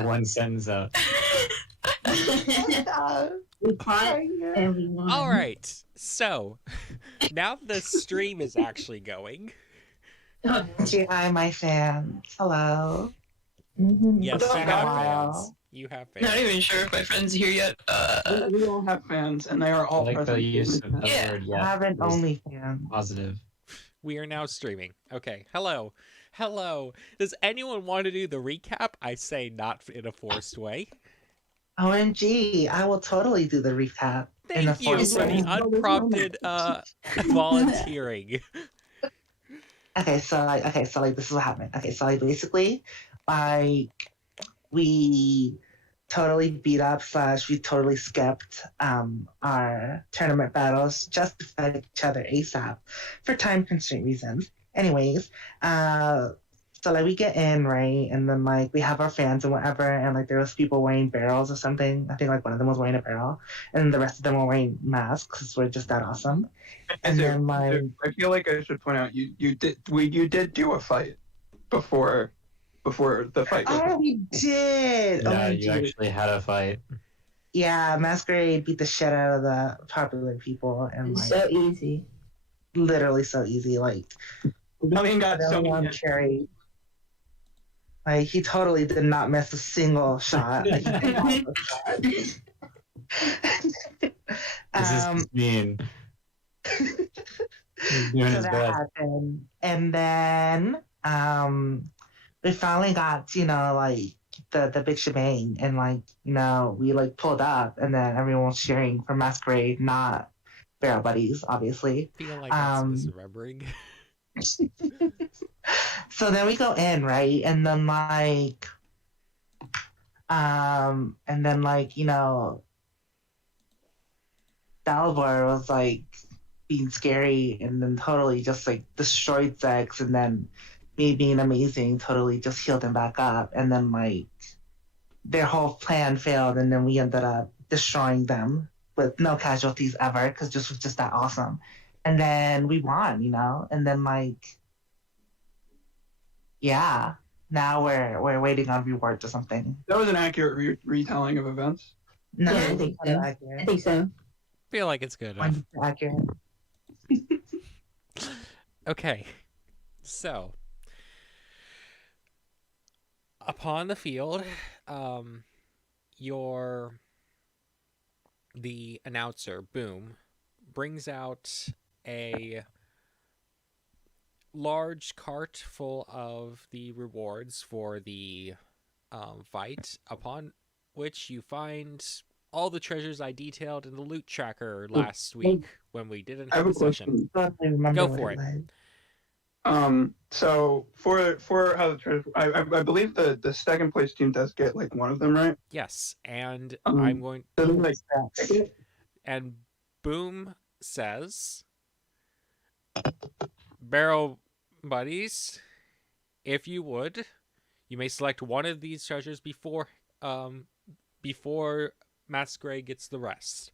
one sentence out. We caught everyone. All right, so now the stream is actually going. Say hi, my fans. Hello. Yes, It's you been a have while. fans. You have fans. Not even sure if my friend's here yet. We all have fans, and they are I all like the present. use of the Yeah. word I have an was OnlyFans. positive. We are now streaming. Okay, hello. Hello. Does anyone want to do the recap? I say not in a forced way. OMG, I will totally do the recap. in a Thank you forced for the way. unprompted volunteering. Okay, so like this is what happened. Okay, so like basically, like we totally beat up / we totally skipped our tournament battles just to fight each other ASAP for time constraint reasons. Anyways, so like we get in, right, and then like we have our fans and whatever, and like there was people wearing barrels or something. I think like one of them was wearing a barrel, and the rest of them were wearing masks because we're just that awesome. And then like I feel like I should point out you did do a fight before the fight. oh, we did. Yeah, OMG. you actually had a fight. Yeah, Masquerade beat the shit out of the popular people, and like So easy. literally so easy. Like Nothing got so Rebellion many. Cherry, like he totally did not miss a single shot. Like, he did not miss a shot. This is mean. He's doing so his that best. happened, and then we finally got like the big shebang, and like we like pulled up, and then everyone was cheering for Masquerade, not Barrel Buddies, obviously. I feel like I'm misremembering. So then we go in, right, and then like Dalvor was like being scary, and then totally just like destroyed Zex, and then me being amazing totally just healed him back up, and then like their whole plan failed, and then we ended up destroying them with no casualties ever because this was just that awesome, and then we won, and then like yeah, now we're waiting on rewards or something. That was an accurate retelling of events. No, Yeah, I it's think not so. accurate. I think so. Feel like it's good enough. 100% accurate. Okay, so upon the field, the announcer Boom brings out a large cart full of the rewards for the fight, upon which you find all the treasures I detailed in the loot tracker last week when we didn't I have have a a session. question. I remember Go what for it. was. So for how the treasure, I believe the second place team does get like one of them, right? Yes, and Um, I'm going. So then, like, And Boom says, Barrel Buddies, if you would, you may select one of these treasures before Masquerade gets the rest.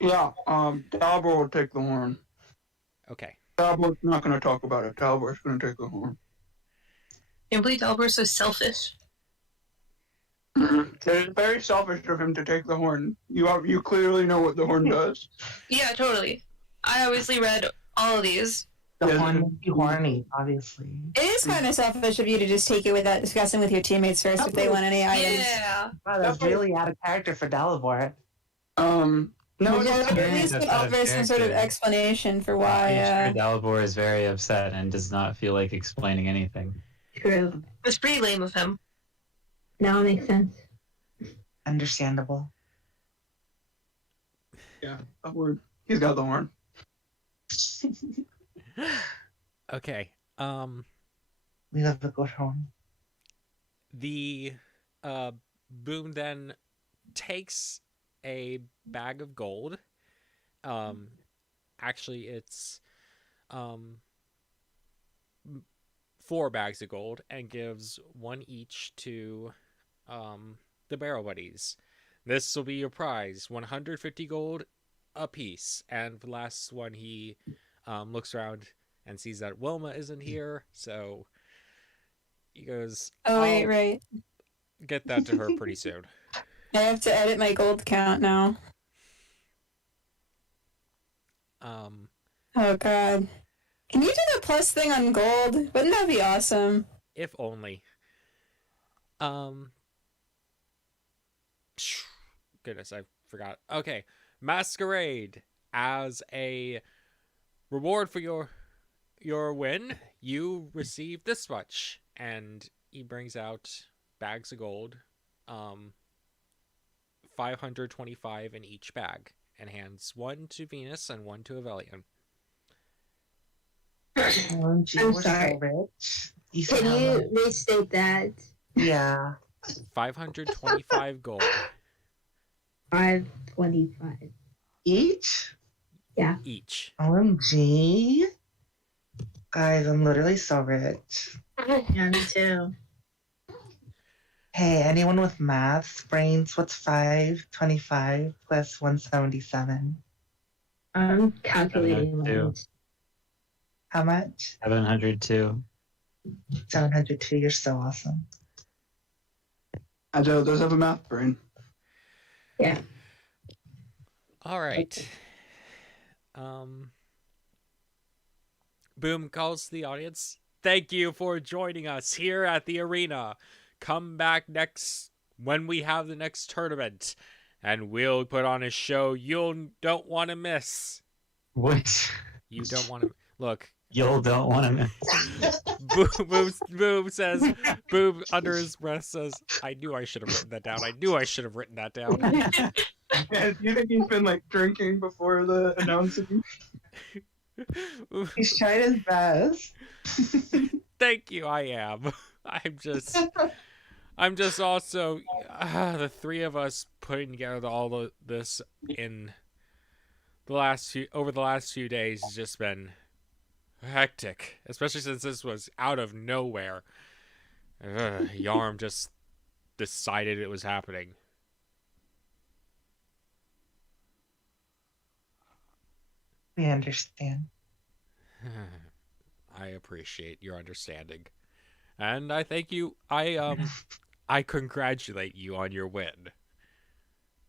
yeah, Dalbor will take the horn. Okay. Dalbor's not going to talk about it. Dalbor's going to take the horn. Can't believe Albert's so selfish. It is very selfish of him to take the horn. You clearly know what the horn does. Yeah, totally. I obviously read all of these. The Yeah, horn makes you horny, obviously. It is kind of selfish of you to just take it without discussing with your teammates first if they want any items. Yeah. Wow, that's really out of character for Dalibor. No, Well, it's at very least that's can out of offer some sort of character. explanation for why. I'm sure Dalibor is very upset and does not feel like explaining anything. True. It's pretty lame of him. Now it makes sense. Understandable. yeah, that word. He's got the horn. Okay. We love a good horn. The Boom then takes a bag of gold. Actually, it's 4 bags of gold, and gives one each to the Barrel Buddies. This will be your prize, 150 gold a piece. And the last one, he looks around and sees that Wilma isn't here, so he goes, Oh, wait, right. get that to her pretty soon. I have to edit my gold count now. Oh god. Can you do the plus thing on gold? Wouldn't that be awesome? If only. Goodness, I forgot. Okay, Masquerade. As a reward for your win, you receive this much, and he brings out bags of gold, 525 in each bag, and hands one to Venus and one to Avelion. OMG, I'm we're sorry. so rich. Can you restate that? Yeah. 525 gold 525. Each? each. OMG. Guys, I'm literally so rich. Yeah, me too. Hey, anyone with maths, brains, what's 525 plus 177? I'm calculating 702. mine. How much? 702. 702. You're so awesome. Agile does have a math brain. Yeah. All right. Boom calls to the audience. Thank you for joining us here at the arena. Come back next when we have the next tournament, and we'll put on a show you don't want to miss. What? You don't want to look. You'll don't want to miss. Boom says, Boom under his breath says, I knew I should have written that down. I knew I should have written that down. Yeah, do you think he's been like drinking before the announcing? He's tried his best. Thank you, I am. I'm just also, the three of us putting together all of this in over the last few days has just been hectic, especially since this was out of nowhere. Yarm just decided it was happening. We understand. I appreciate your understanding, and I thank you. I congratulate you on your win.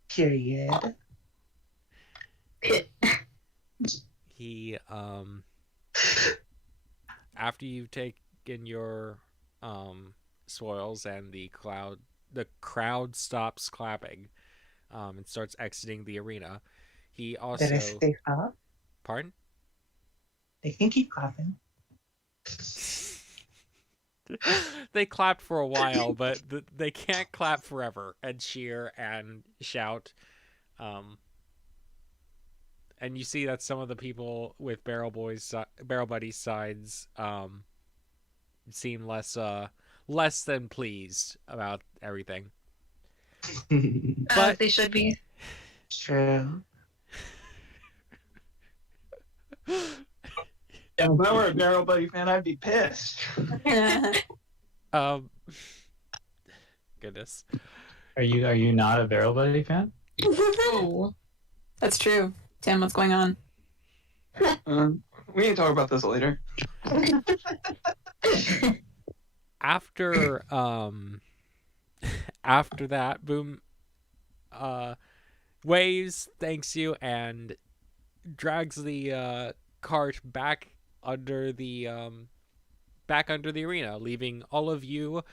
Period. He after you've taken your spoils and the crowd stops clapping and starts exiting the arena. He also Did I stay up? Pardon? They can keep clapping. They clapped for a while, but they can't clap forever and cheer and shout. And you see that some of the people with Barrel Buddies sides seem less than pleased about everything. But they should be. True. If I were a Barrel Buddy fan, I'd be pissed. Goodness. Are you not a Barrel Buddy fan? Oh. That's true. Tim, what's going on? We can talk about this later. After that, Boom waves, thanks you, and drags the cart back under the arena, leaving all of you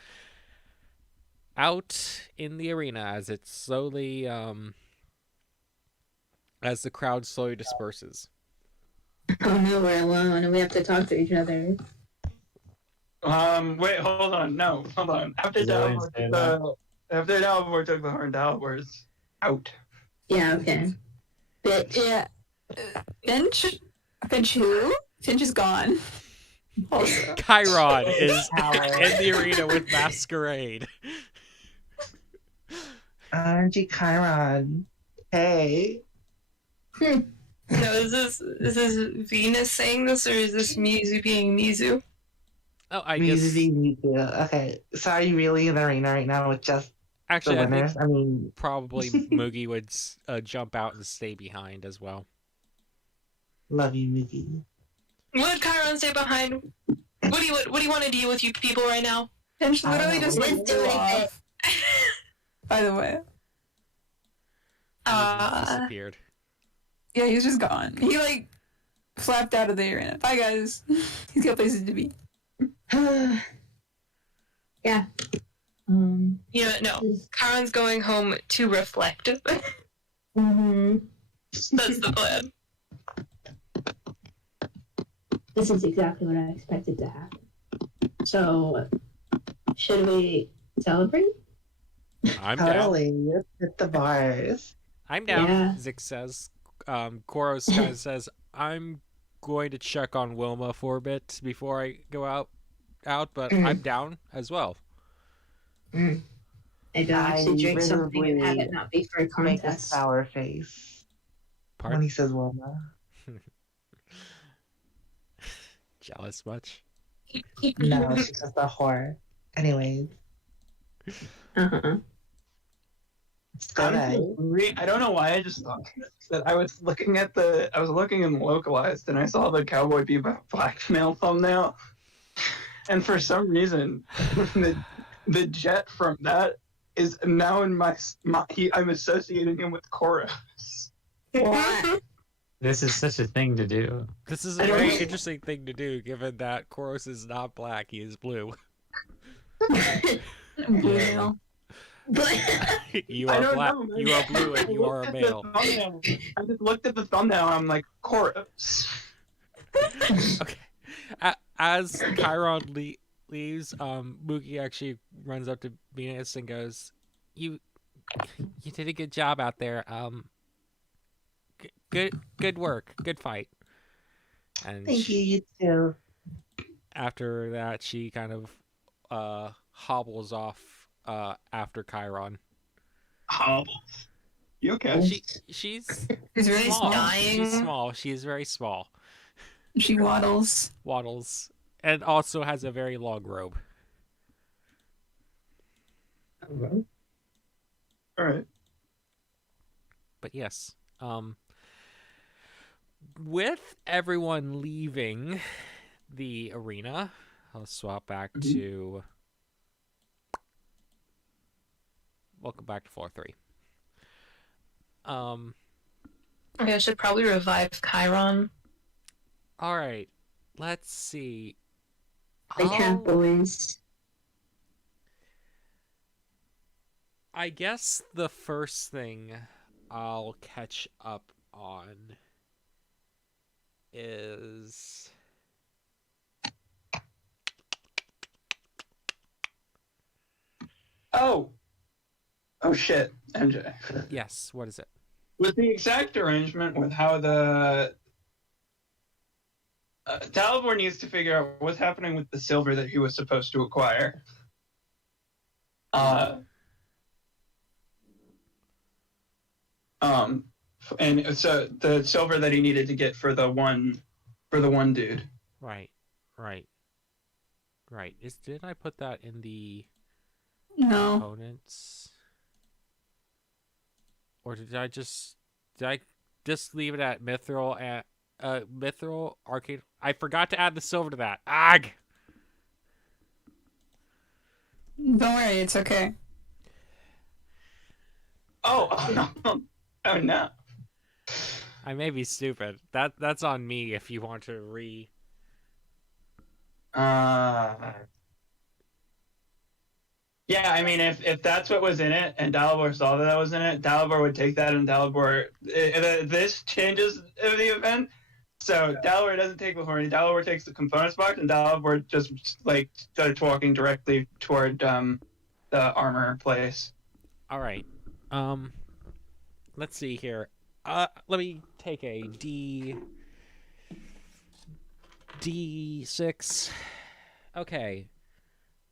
out in the arena as it slowly as the crowd slowly disperses. Oh no, we're alone and we have to talk to each other. Wait, hold on. No, hold on. After Really Dalvor took the horn, Dalvor's out. Yeah, okay. Bitch. Yeah. Finch? Finch who? Finch is gone. Also. Chiron is in the arena with Masquerade. RNG Chiron. Hey. No, is this Venus saying this, or is this Mizu being Mizu? Oh, I guess. Okay. So are you really in the arena right now with just Actually, the I think winners? I mean, probably Moogie would jump out and stay behind as well. love you, Moogie. Would Chiron stay behind? What do you want to deal with, you people, right now? Finch literally just Didn't like do blew anything. off. by the way. And he just disappeared. Yeah, he's just gone. He like flapped out of the arena. Bye, guys. He's got places to be. Yeah. You know, no. Karen's going home to reflect. Mm-hmm. That's the plan. This is exactly what I expected to happen. So, should we celebrate? I'm down. Totally. Hit the bars. I'm down, Yeah. Zix says. Koros kind of says, I'm going to check on Wilma for a bit before I go out, but I'm down as well. I don't actually drink something and have it not be for a Make a contest. sour face when Pardon? he says Wilma. Jealous much? No, she's just a whore. Anyways, Uh-huh. it's good. I don't know why I just thought that I was looking in localized and I saw the Cowboy Bebop blackmail thumbnail, and for some reason, the jet from that is now in I'm associating him with Koros. What? This is such a thing to do. This is a very interesting thing to do, given that Koros is not black, he is blue. Blue male. You I are don't black, know, man. you are blue, and you are a male. I just looked at the thumbnail and I'm like, Koros. Okay. As Chiron leaves, Mookie actually runs up to Venus and goes, "You did a good job out there. Good work, good fight." And Thank you, you too. after that, she kind of hobbles off after Chiron. Hobbles. You okay? She's He's very He's small. dying. she's small. She is very small. She waddles. Waddles, and also has a very long robe. All right. But yes, with everyone leaving the arena, I'll swap back to. Welcome back to floor 3. Okay, I should probably revive Chiron. All right, let's see. Like half boys. I guess the first thing I'll catch up on is Oh shit, MJ. yes. What is it? With the exact arrangement with how the Dalibor needs to figure out what's happening with the silver that he was supposed to acquire. And so the silver that he needed to get for the one dude. Right. Did I put that in the No. components? Or did I just leave it at mithril and mithril arcade? I forgot to add the silver to that. Ag. Don't worry, it's okay. Oh no. I may be stupid. That's on me if you want to Yeah, I mean, if that's what was in it, and Dalibor saw that was in it, Dalibor would take that, and this changes the event. So Dalibor doesn't take the horny. Dalibor takes the components box, and Dalibor just like starts walking directly toward the armor place. All right. Let's see here. Let me take a D6. Okay.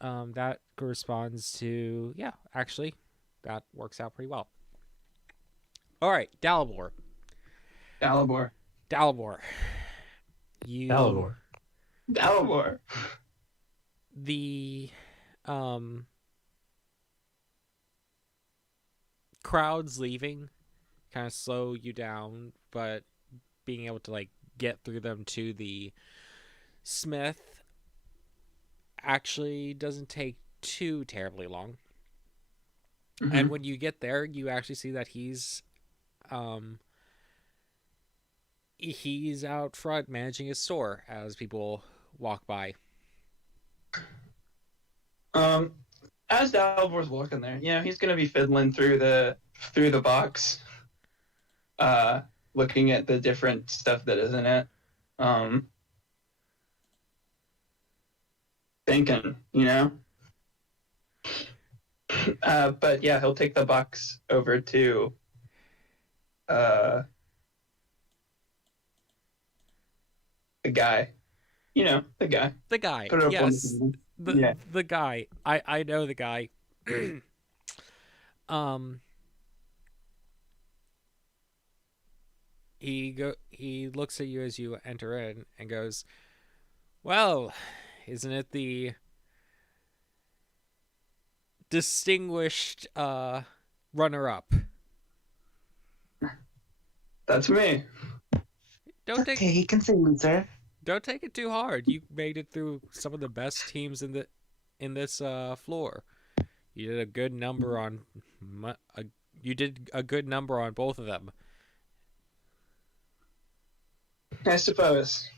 That corresponds to, yeah, actually, that works out pretty well. All right, Dalibor. You. Dalibor. The crowds leaving kind of slow you down, but being able to like get through them to the smith actually doesn't take too terribly long. And when you get there, you actually see that he's out front managing his store as people walk by. As Dalbor's walking there, he's gonna be fiddling through the box, looking at the different stuff that is in it, thinking, but yeah, he'll take the box over to the guy. The guy. The guy. Put it up on Yes. The guy. I know the guy. He looks at you as you enter in and goes, "Well, isn't it the distinguished runner-up?" That's me. Don't Okay, he can say loser. Don't take it too hard. You made it through some of the best teams in this floor. You did a good number on both of them. I suppose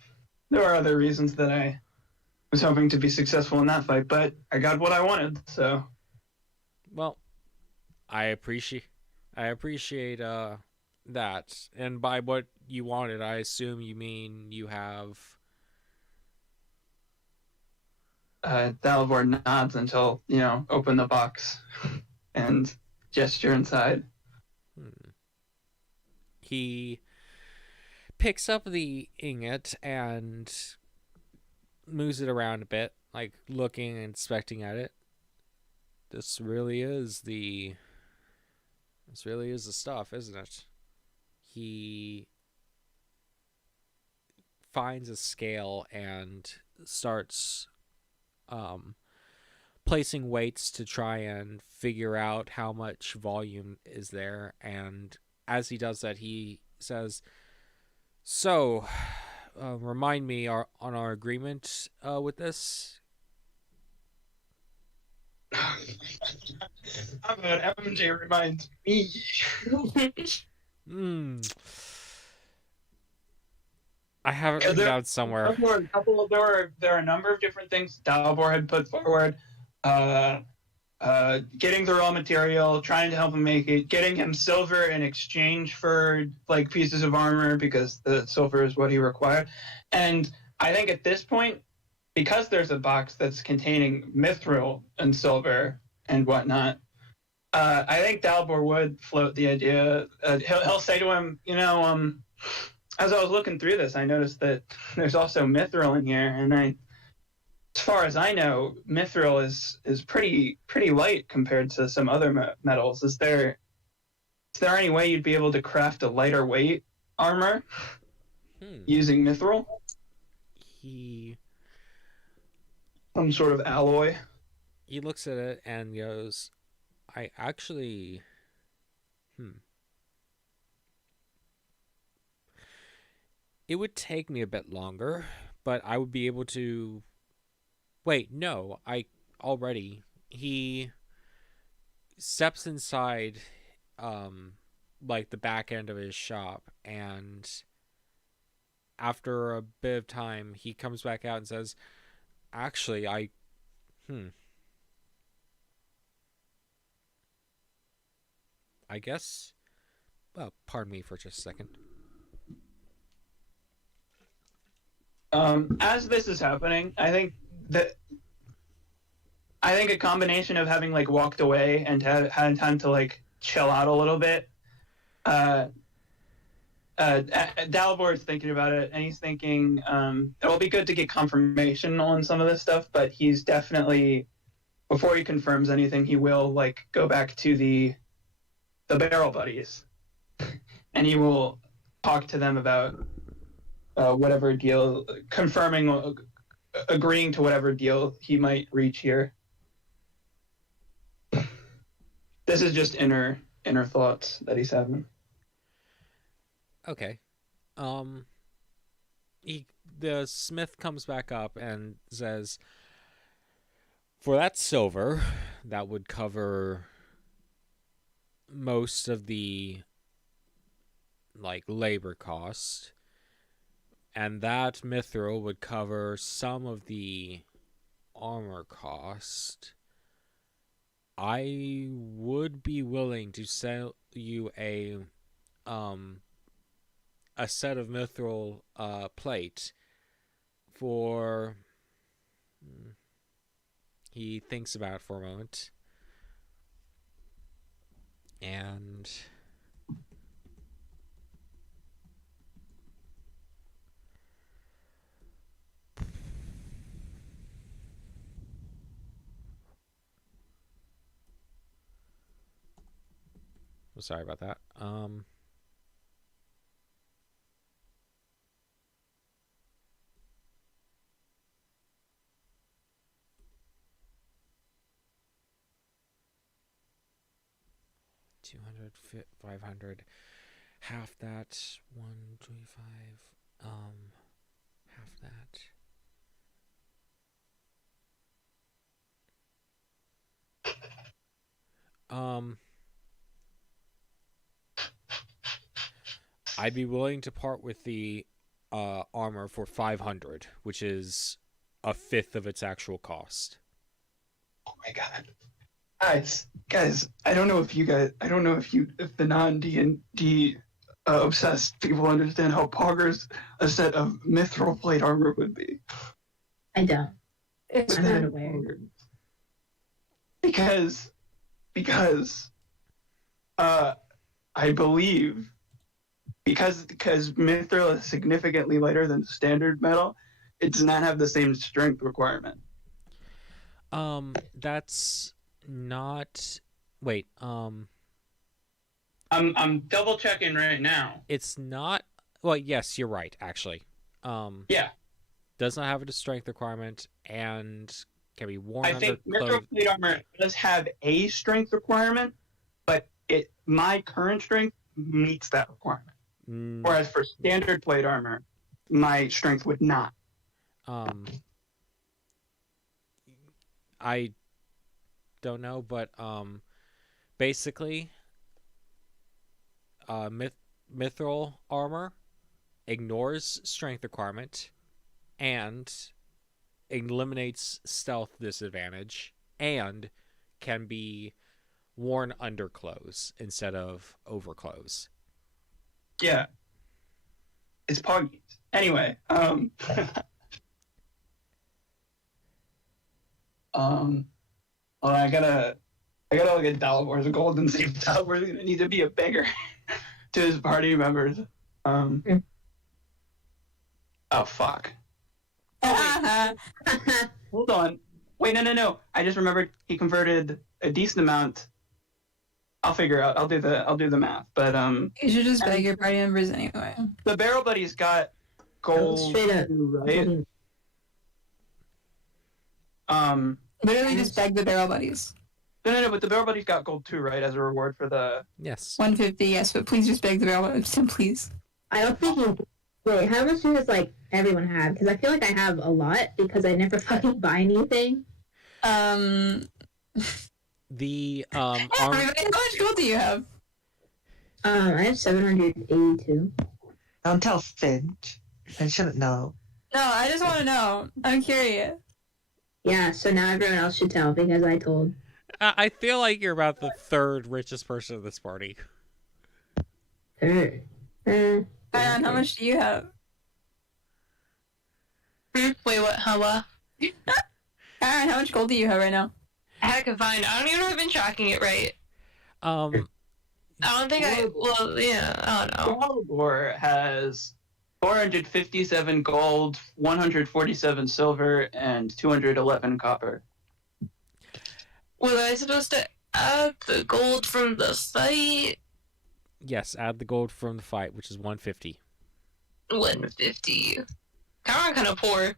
there were other reasons that I was hoping to be successful in that fight, but I got what I wanted. So, well, I appreciate that. And by what you wanted, I assume you mean you have. Dalibor nods until, open the box and gesture inside. He picks up the ingot and moves it around a bit, like looking and inspecting at it. This really is the stuff, isn't it? He finds a scale and starts placing weights to try and figure out how much volume is there. And as he does that, he says, "So, remind me on our agreement with this." How about MJ reminds me? I have it written down somewhere. There are a number of different things Dalibor had put forward. Getting the raw material, trying to help him make it, getting him silver in exchange for like pieces of armor because the silver is what he required. And I think at this point, because there's a box that's containing mithril and silver and whatnot, I think Dalibor would float the idea. He'll say to him, as I was looking through this, I noticed that there's also mithril in here, and as far as I know, mithril is pretty light compared to some other metals. Is there any way you'd be able to craft a lighter weight armor using mithril? Some sort of alloy. He looks at it and goes, "I actually, it would take me a bit longer, but I would be able to." Wait, no, he steps inside, like the back end of his shop, and after a bit of time, he comes back out and says, "Actually, I guess, well, pardon me for just a second." As this is happening, I think a combination of having like walked away and had time to like chill out a little bit. Dalibor is thinking about it, and he's thinking it'll be good to get confirmation on some of this stuff. But he's definitely, before he confirms anything, he will like go back to the barrel buddies, and he will talk to them about whatever deal, agreeing to whatever deal he might reach here. This is just inner thoughts that he's having. Okay. The smith comes back up and says, "For that silver, that would cover most of the like labor cost, and that mithril would cover some of the armor cost. I would be willing to sell you a set of mithril plate for. He thinks about it for a moment, and sorry about that. 200, 500, half that, 125, half that. I'd be willing to part with the armor for 500, which is a fifth of its actual cost. Oh my god. Guys, I don't know if the non-D&D obsessed people understand how poggers a set of mithril plate armor would be. I don't. It's I'm not good. aware. Because I believe because mithril is significantly lighter than standard metal, it does not have the same strength requirement. That's not. Wait. I'm double checking right now. It's not. Well, yes, you're right. Actually. Yeah. Does not have a strength requirement and can be worn I under think clothes. mithril plate armor does have a strength requirement, but my current strength meets that requirement. Whereas for standard plate armor, my strength would not. I don't know, but basically, mithril armor ignores strength requirement and eliminates stealth disadvantage and can be worn under clothes instead of over clothes. Yeah. It's poggy. Anyway, well, I gotta look at Dalavor's gold and see if Dalavor's gonna need to be a beggar to his party members. Oh fuck. Oh, wait. Hold on. Wait, no. I just remembered he converted a decent amount. I'll figure out. I'll do the math. But You should just beg your party members anyway. the Barrel Buddies got gold, Straight up. right? Literally just beg the barrel buddies. No, but the Barrel Buddies got gold too, right? As a reward for the. Yes. 150, yes, but please just beg the barrel buddies, please. I don't think you. Wait, how much does like everyone have? Because I feel like I have a lot because I never fucking buy anything. The Everybody, how much gold do you have? I have 782. Don't tell Finch. Finch shouldn't know. No, I just want to know. I'm curious. Yeah, so now everyone else should tell because I told. I feel like you're about the third richest person in this party. Third. Diane, how much do you have? Wait, what? How? Aaron, how much gold do you have right now? Heck if I know. I don't even know if I've been tracking it right. Um, I don't think well, yeah, I don't know. Dalibor has 457 gold, 147 silver, and 211 copper. Was I supposed to add the gold from the fight? yes, add the gold from the fight, which is 150. 150. Kind of poor.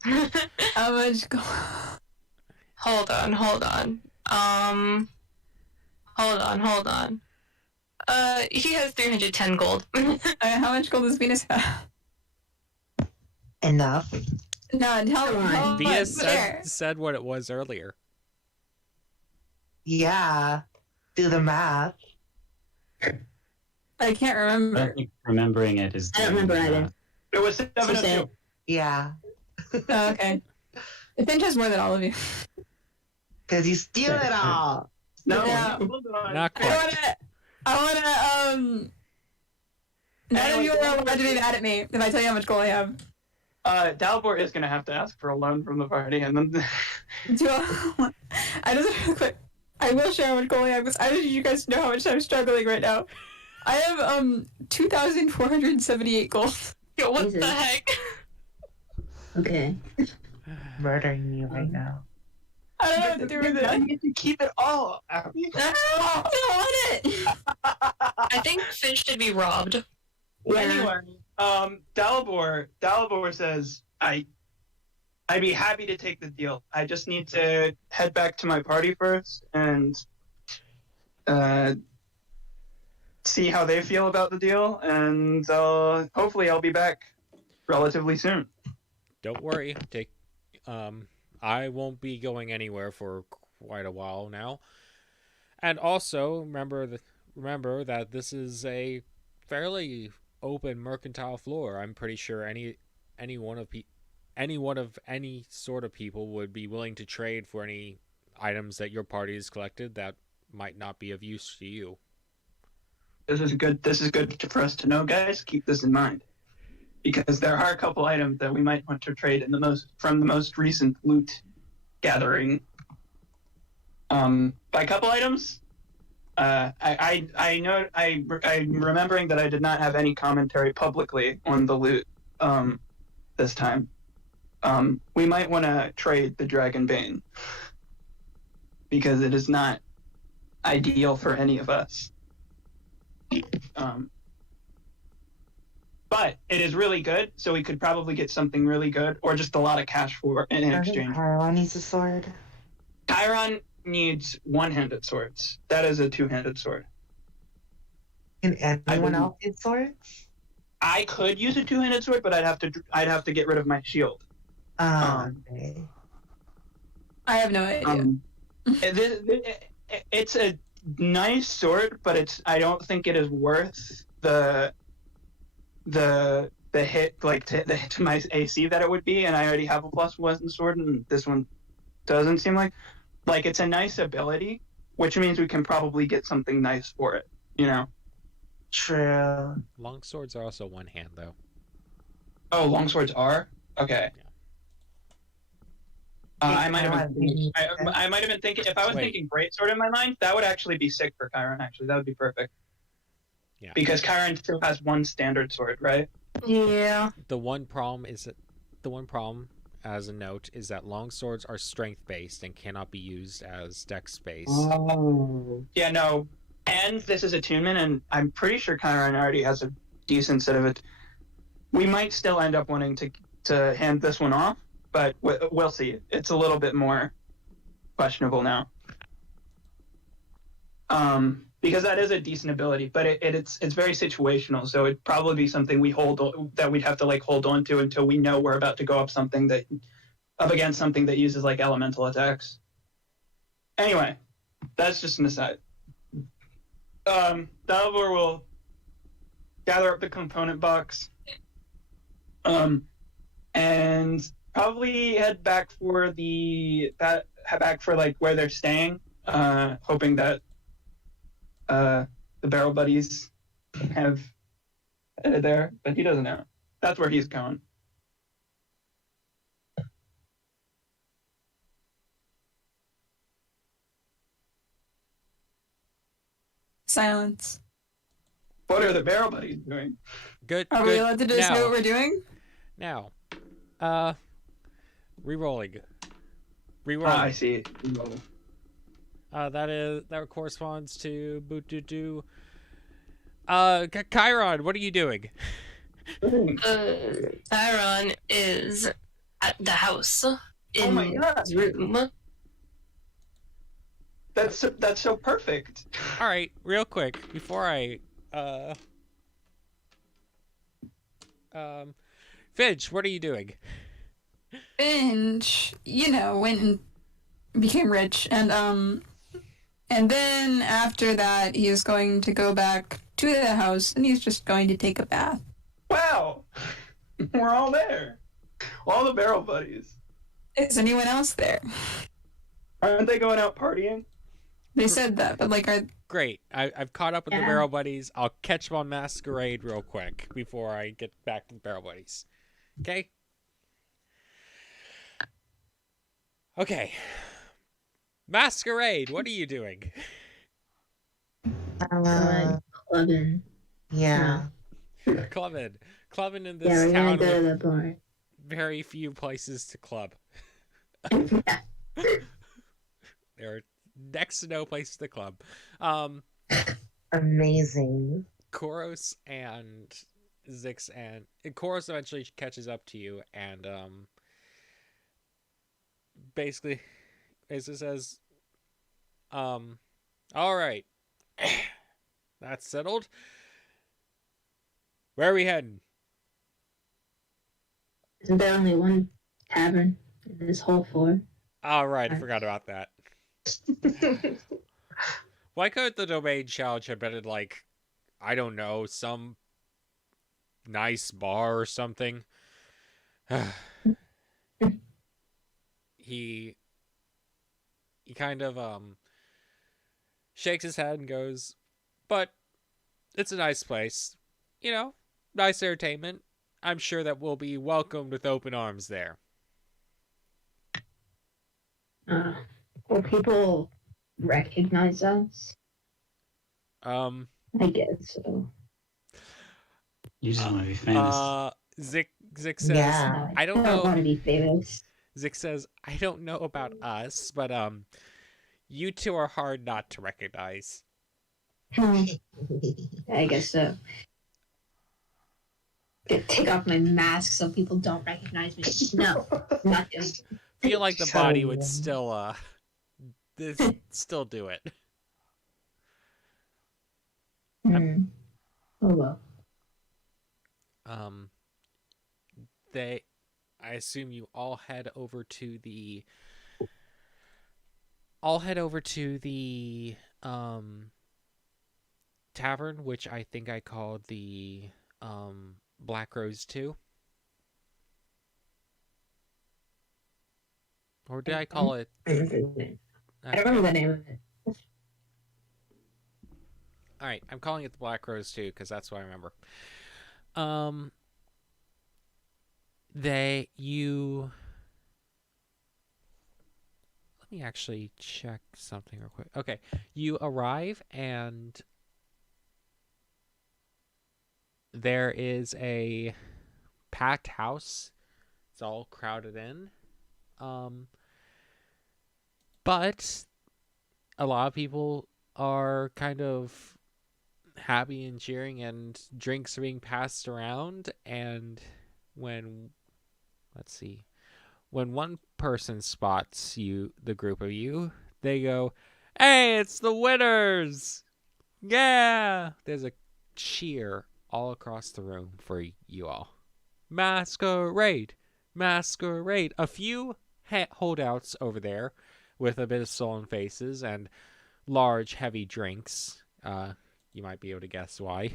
How much gold? Hold on. Hold on. He has 310 gold. How much gold does Venus have? Enough. No, tell me. Venus said what it was earlier. Yeah. Do the math. I can't I remember. don't think remembering it is. I don't remember either. It was So 702. say it. Yeah, Oh, okay. Finch has more than all of you. because you steal it all. No, Yeah. hold on. Not quite. I wanna, none of you are allowed to be mad at me if I tell you how much gold I have. Dalbor is gonna have to ask for a loan from the party, and then I just real quick. I will share how much gold I have because I just need you guys to know how much I'm struggling right now. I have 2,478 gold. Yo, what Jesus. the heck? Okay. Murdering you right now. I don't know what to do with it. you get to keep it all. Abby. I don't want it. I think Finch should be robbed. Yeah. Anyway, Dalibor says, I'd be happy to take the deal. I just need to head back to my party first and see how they feel about the deal, and hopefully I'll be back relatively soon. Don't worry. I won't be going anywhere for quite a while now. And also remember that this is a fairly open mercantile floor. I'm pretty sure any one of any sort of people would be willing to trade for any items that your party has collected that might not be of use to you. This is good for us to know, guys. Keep this in mind, because there are a couple items that we might want to trade from the most recent loot gathering. By a couple items, I'm remembering that I did not have any commentary publicly on the loot this time. We might want to trade the Dragon Bane because it is not ideal for any of us. But it is really good, so we could probably get something really good, or just a lot of cash for in exchange. Chiron needs a sword. Chiron needs one-handed swords. That is a two-handed sword. Can anyone wouldn't- else get swords? I could use a two-handed sword, but I'd have to get rid of my shield. Okay. I have no idea. It's a nice sword, but I don't think it is worth the hit, like the hit to my AC that it would be, and I already have a +1 sword, and this one doesn't seem like it's a nice ability, which means we can probably get something nice for it, you know. True. Long swords are also one hand, though. Oh, longswords are? Okay. I might have been thinking, if I was Wait. thinking greatsword in my mind, that would actually be sick for Chiron, actually. That would be perfect. Yeah. Because Chiron still has one standard sword, right? Yeah. The one problem, as a note, is that long swords are strength based and cannot be used as dex based. Oh. Yeah, no. And this is attunement, and I'm pretty sure Chiron already has a decent set of it. We might still end up wanting to hand this one off, but we'll see. It's a little bit more questionable now. Because that is a decent ability, but it's very situational, so it'd probably be something we'd have to hold on to until we know we're about to go up against something that uses elemental attacks. Anyway, that's just an aside. Dalvor will gather up the component box, and probably head back for where they're staying, hoping that the Barrel Buddies have headed there, but he doesn't know. That's where he's going. Silence. What are the Barrel Buddies doing? Good. Are we allowed to just know what we're doing? Now, re-rolling. I see. That corresponds to boot-doo-doo. Chiron, what are you doing? Tyron is at the house in my God. his room. That's so perfect. All right, real quick before I Finch, what are you doing? Finch, went and became rich and And then after that, he is going to go back to the house and he's just going to take a bath. Wow, we're all there. All the barrel buddies. Is anyone else there? Aren't they going out partying? They said that, but like, Great. I've caught up with the Barrel Buddies. I'll catch them on Masquerade real quick before I get back to the Barrel Buddies. Okay? Okay. Masquerade, what are you doing? Clubbing. Yeah. Clubbing. Clubbing in Yeah, this we're gonna town go to with the bar. very few places to club. There are next to no places to club. Amazing. Koros and Zix and Koros eventually catches up to you and basically says, all right, that's settled. Where are we heading? Isn't there only one tavern in this whole floor? All right, I forgot about that. Why couldn't the domain challenge have been in, like, I don't know, some nice bar or something? He kind of shakes his head and goes, but it's a nice place. You know, nice entertainment. I'm sure that we'll be welcomed with open arms there. Will people recognize us? I guess so. You just want to be famous. Zik says, Yeah. I don't I know. want to be famous. Zik says, I don't know about us, but you two are hard not to recognize. I guess so. Take off my mask so people don't recognize me. No, not doing it. Feel like the body would still still do it. Oh well. I assume you all head over to the tavern, which I think I called the Black Rose 2. Or did I call it? I don't remember the name of it. All right, I'm calling it the Black Rose 2 because that's what I remember. Let me actually check something real quick. Okay, you arrive and there is a packed house. It's all crowded in. But a lot of people are kind of happy and cheering, and drinks are being passed around. And when one person spots you, the group of you, they go, "Hey, it's the winners! Yeah!" There's a cheer all across the room for you all. Masquerade! Masquerade! A few holdouts over there with a bit of sullen faces and large, heavy drinks. You might be able to guess why.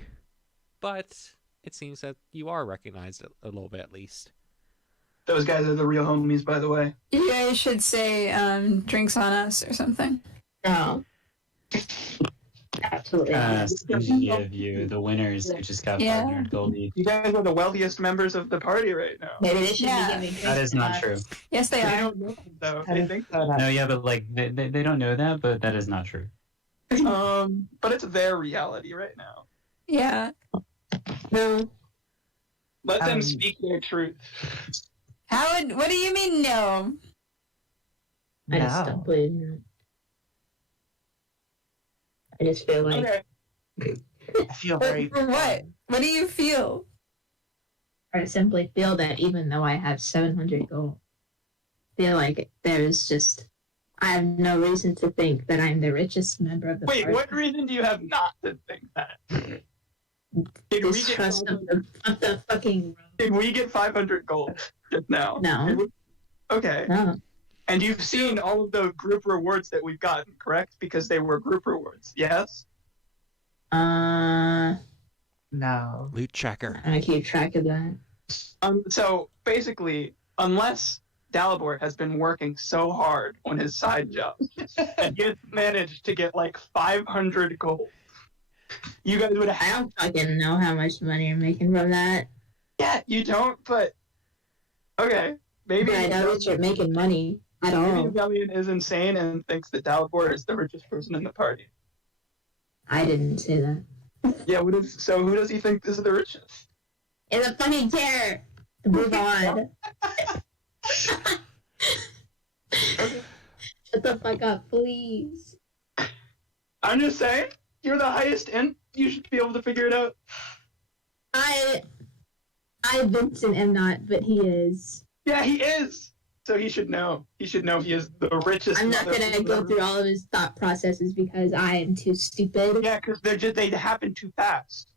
But it seems that you are recognized a little bit, at least. Those guys are the real homies, by the way. you guys should say drinks on us or something. No. Absolutely not. Give you the winners who just got 500 gold each. You guys are the wealthiest members of the party right now. Maybe they should Yeah. be giving That is not true. Yes, they They are. don't know that, though. They think No, yeah, but like they don't know that, but that is not true. but it's their reality right now. Yeah. No. Let them speak their truth. What do you mean no? I just No. don't believe in it. I just feel like Okay. I feel very. For what? What do you feel? I simply feel that even though I have 700 gold, I feel like I have no reason to think that I'm the richest member of the Wait, party. what reason do you have not to think that? Did we get Distrust of the fucking room. Did we get 500 gold just now? No. Okay. No. And you've seen all of the group rewards that we've gotten, correct? Because they were group rewards, yes? I No. Loot checker. keep track of that. So basically, unless Dalibor has been working so hard on his side job, and he has managed to get like 500 gold, you guys would I have. don't fucking know how much money you're making from that. Yeah, you don't, but okay. Maybe But I know that you're making money at maybe all. Valiant is insane and thinks that Dalibor is the richest person in the party. I didn't say that. Yeah, so who does he think is the richest? It's a fucking chair. Move on. Shut the fuck up, please. I'm just saying, you're the highest int. You should be able to figure it out. I Vincent am not, but he is. Yeah, he is. So he should know. He should know he is the richest. I'm not gonna go through all of his thought processes because I am too stupid. Yeah, because they happen too fast.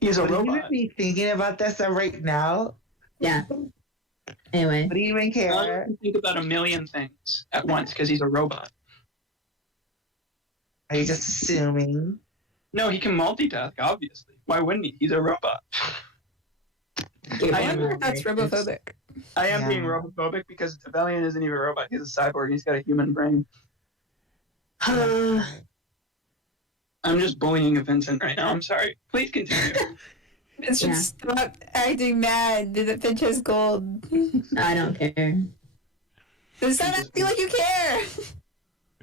He's a Would you robot. even be thinking about this right now? Yeah. Anyway. What do you even care? I can think about a million things at once because he's a robot. Are you just assuming? No, he can multitask, obviously. Why wouldn't he? He's a robot. I wonder if that's robophobic. I am Yeah. being robophobic because Valiant isn't even a robot. He's a cyborg. He's got a human brain. I'm just bullying Vincent right now. I'm sorry. Please continue. It's just stop acting mad that Finch has gold. I don't care. Does that not feel like you care?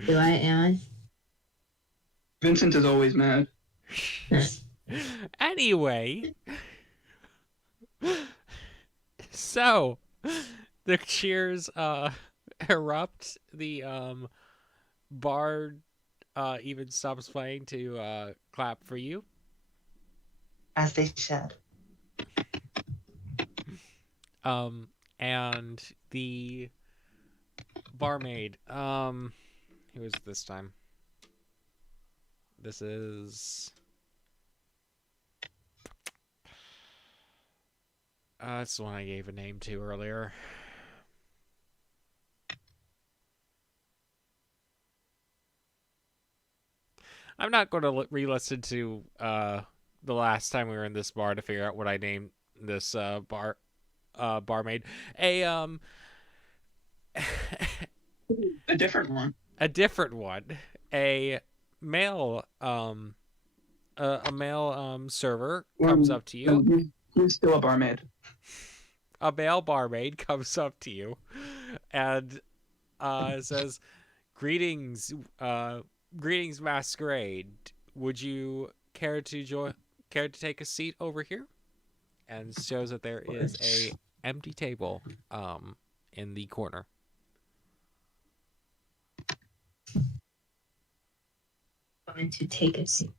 Do I? Am Vincent is always mad. Anyway, so the cheers erupt. The bard even stops playing to clap for you. As they should. And the barmaid, who is it this time? This is it's the one I gave a name to earlier. I'm not going to re-listen to the last time we were in this bar to figure out what I named this barmaid. A different one. A different one. A male server comes up to you. He's still a barmaid. A male barmaid comes up to you and says, "Greetings, greetings, masquerade. Would you care to take a seat over here?" And shows that there is a empty table in the corner. going to take a seat.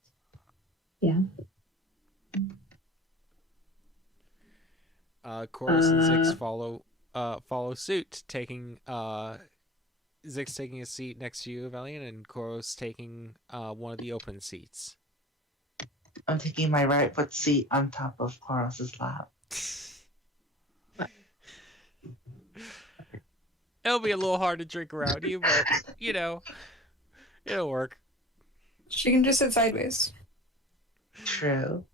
Yeah. Chorus and Zix follow suit, taking Zix taking a seat next to you, Valiant, and Chorus taking one of the open seats. I'm taking my right foot seat on top of Coros's lap. It'll be a little hard to drink around you, but it'll work. She can just sit sideways. True.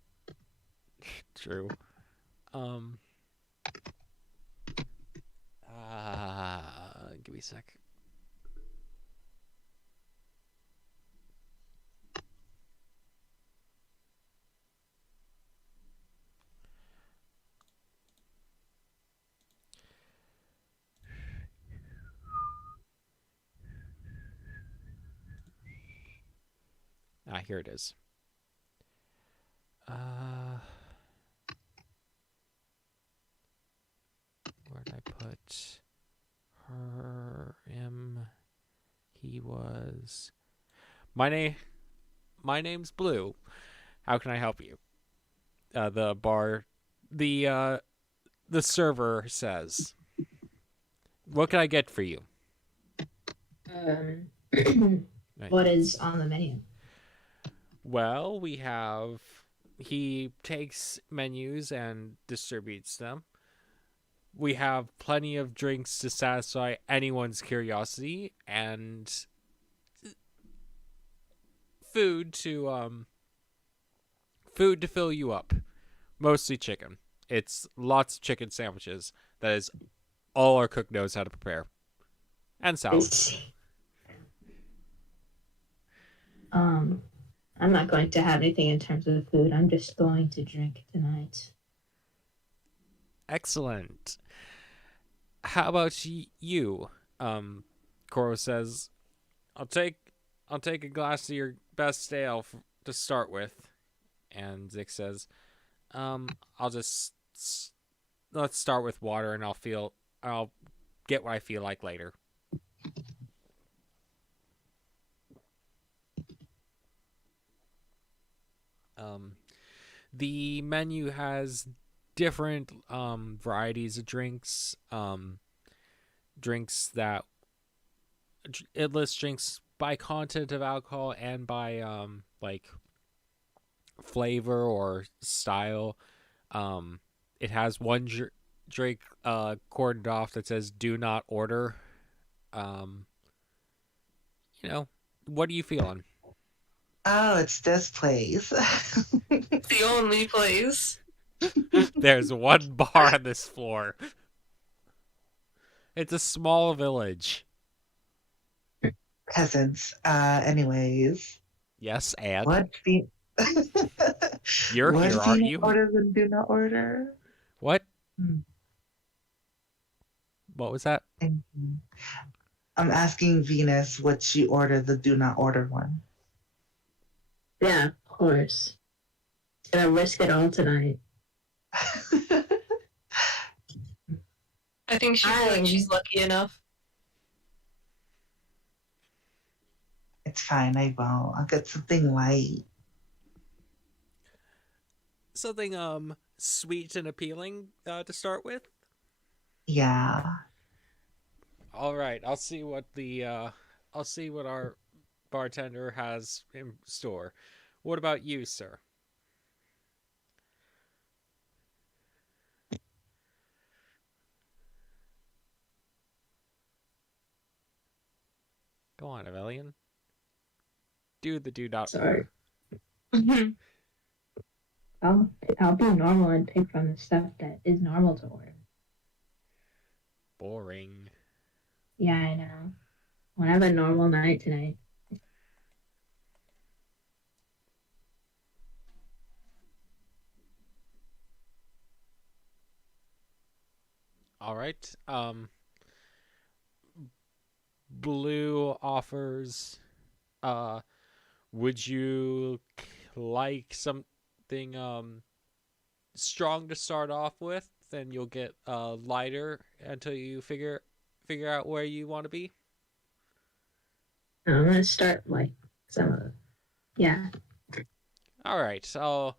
True. Give me a sec. Here it is. Where did I put him? He was. My name's Blue. How can I help you? The server says. What can I get for you? What is on the menu? Well, he takes menus and distributes them. we have plenty of drinks to satisfy anyone's curiosity and food to fill you up. Mostly chicken. It's lots of chicken sandwiches. That is all our cook knows how to prepare. And salad. I'm not going to have anything in terms of food. I'm just going to drink tonight. Excellent. How about you? Koro says, I'll take a glass of your best ale to start with. And Zik says, let's start with water and I'll get what I feel like later. The menu has different varieties of drinks. Drinks that it lists drinks by content of alcohol and by like flavor or style. It has one drink cordoned off that says "Do not order." What are you feeling? Oh, it's this place. The only place. There's one bar on this floor. It's a small village. Peasants. Anyways. Yes, and What do you're what here, do aren't you you? order and do not order? What? Hmm. What was that? I'm asking Venus what she ordered the do not order one. Yeah, of course. Gonna risk it all tonight. I think she feels like she's lucky enough. It's fine, I won't. I'll get something light. Something sweet and appealing to start with. Yeah. All right, I'll see what our bartender has in store. What about you, sir? Go on, Evelian. Do not Sorry. order. I'll be normal and pick from the stuff that is normal to order. Boring. Yeah, I know. We'll have a normal night tonight. All right. Blue offers. Would you like something strong to start off with? Then you'll get lighter until you figure out where you want to be. I'm gonna start like yeah. All right, so I'll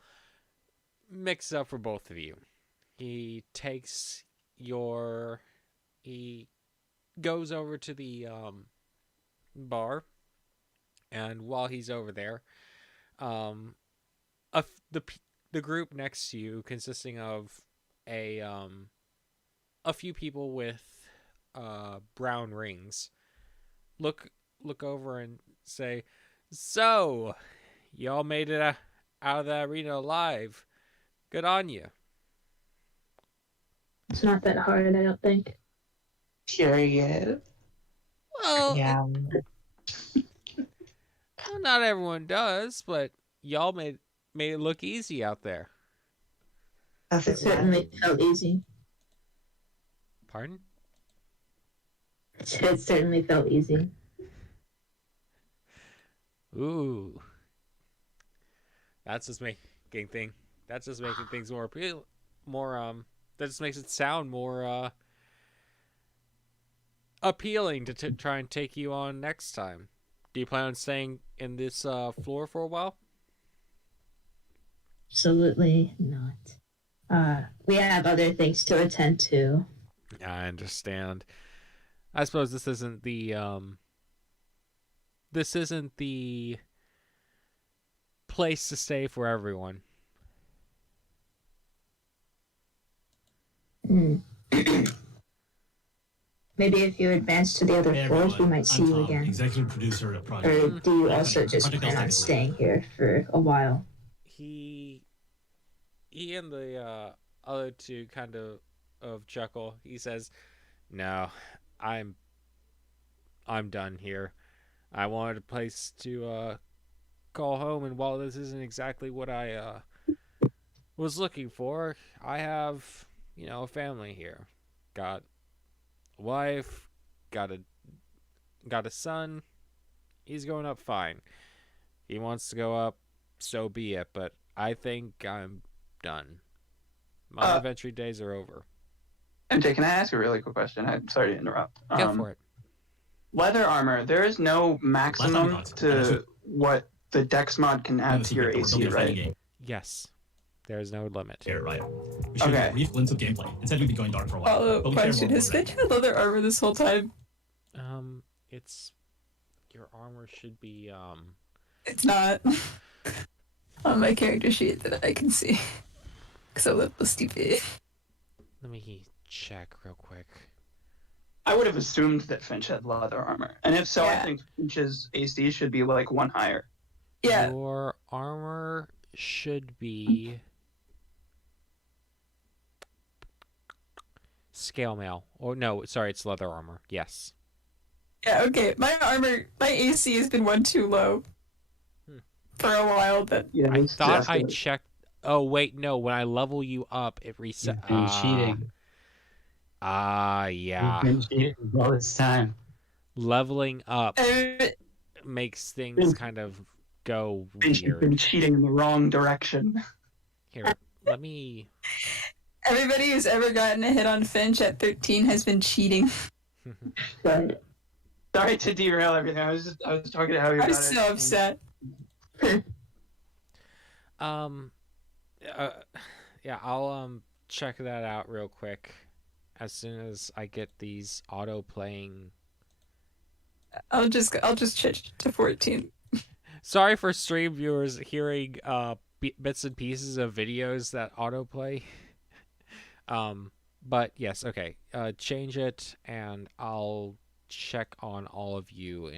mix it up for both of you. He goes over to the bar, and while he's over there, the group next to you, consisting of a few people with brown rings, look over and say, "So, y'all made it out of the arena alive. Good on you." It's not that hard, I don't think. Period. Well, Yeah. well, not everyone does, but y'all made it look easy out there. Does It certainly felt easy. Pardon? It certainly felt easy. Ooh, that's just making things more that just makes it sound more appealing to try and take you on next time. Do you plan on staying in this floor for a while? Absolutely not. We have other things to attend to. I understand. I suppose this isn't the place to stay for everyone. maybe if you advance to the other Hey floors, we everyone, might see I'm you Tom, again. executive producer at Project. Or do you also Project just Project plan on Technical. staying here for a while? He and the other two kind of chuckle. He says, "No, I'm done here. I wanted a place to call home, and while this isn't exactly what I was looking for, I have, a family here. Got a wife, got a son. He's going up fine. He wants to go up, so be it, but I think I'm done. My adventure days are over." MJ, can I ask a really quick question? I'm sorry to interrupt. Go for it. Leather armor, there is no maximum to what the Dex mod can add to your AC, right? Yes. There's no limit. Here, right. We should get a brief glimpse of gameplay. Instead, we'd be going dark for a while. Follow but we share question: more Has about Finch had leather armor this whole time? It's your armor should be It's not on my character sheet that I can see. Because I'm a little stupid. Let me check real quick. I would have assumed that Finch had leather armor. And if so, I Yeah. think Finch's AC should be like one higher. Yeah. Your armor should be scale mail. Or no, sorry, it's leather armor. Yes. Yeah, okay. My AC has been one too low for a while, but Yeah, I thought I checked. Oh wait, no. When I level you up, it reset. You've been cheating. Yeah. You've been cheating all this time. Leveling up I makes things kind of go Finch has been weird. cheating in the wrong direction. Here, let me. everybody who's ever gotten a hit on Finch at 13 has been cheating. But Sorry to derail everything. I was talking to Howie about I'm it. so upset. Yeah, I'll check that out real quick as soon as I get these auto playing. I'll just change to 14. Sorry for stream viewers hearing bits and pieces of videos that autoplay. But yes, okay. Change it, and I'll check on all of you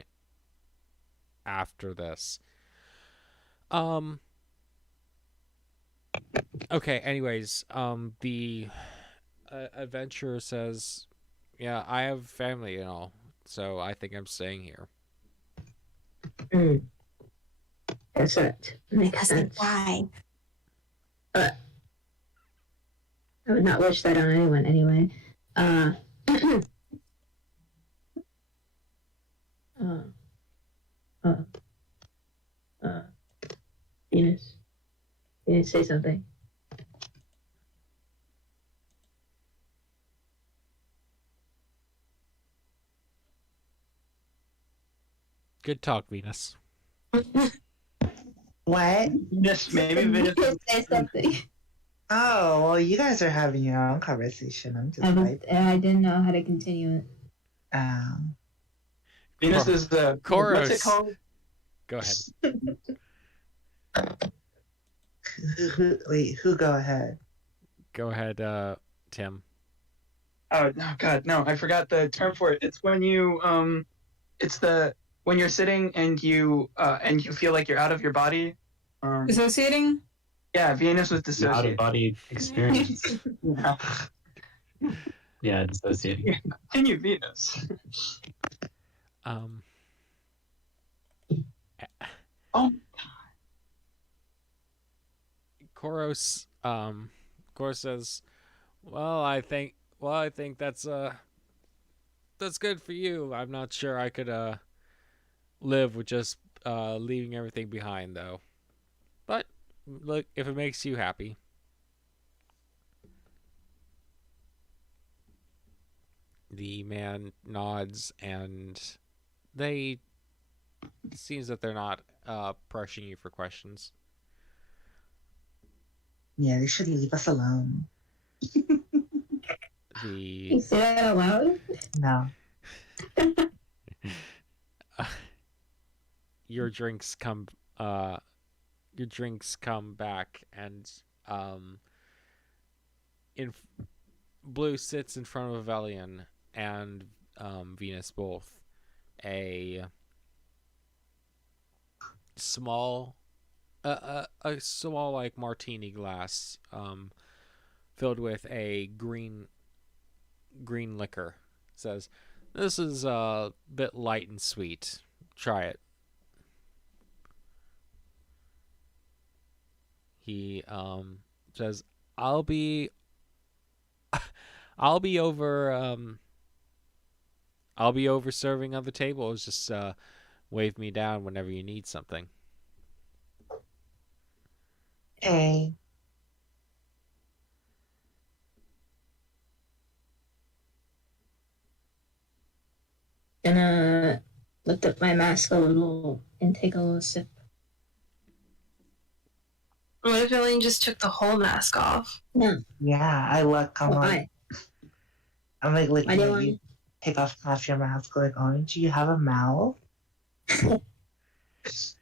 after this. Okay. Anyways, the adventurer says, "Yeah, I have family and all, so I think I'm staying here." Guess that makes sense. Why? I would not wish that on anyone anyway. Venus. Venus, say something. Good talk, Venus. What? Maybe Venus. Say something. Oh, well, you guys are having your own conversation. I'm just like, I didn't know how to continue it. Venus is the Chorus. What's it called? Go ahead. who go ahead? Go ahead, Tim. Oh no, God, no! I forgot the term for it. It's when you when you're sitting and you feel like you're out of your body. Dissociating? Yeah, Venus was Out of dissociating. body experience. Yeah. Yeah, dissociating. Continue, Venus. Oh. Koros says, I think that's good for you. I'm not sure I could live with just leaving everything behind though. But look, if it makes you happy. The man nods, and it seems that they're not pressuring you for questions. Yeah, they should leave us alone. You say that out loud? No. Your drinks come back, and Blue sits in front of Velian, and Venus both a small, a small like martini glass, filled with a green liquor. It says, "This is a bit light and sweet. Try it." He says, "I'll be over. I'll be over serving other tables. Just wave me down whenever you need something." Hey. Gonna lift up my mask a little and take a little sip. What if Elaine just took the whole mask off? No. Yeah, I look. I'm Why? like Why looking do you at want? you. Take off half your mask. Like, orange. You have a mouth. Of course,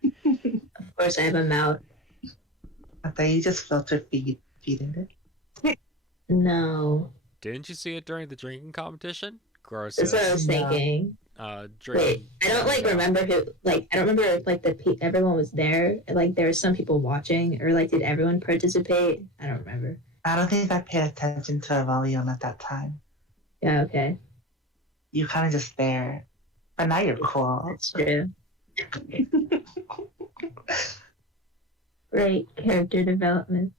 I have a mouth. I thought you just filtered feeding it. No. Didn't you see it during the drinking competition? Gross. That's what I was No. thinking. Drinking. Wait, I don't like remember who. Like, I don't remember if like everyone was there. Like, there were some people watching, or like, did everyone participate? I don't remember. I don't think I paid attention to Evalion at that time. Yeah. Okay. You kind of just there. But now you're cool. That's true. Great character development.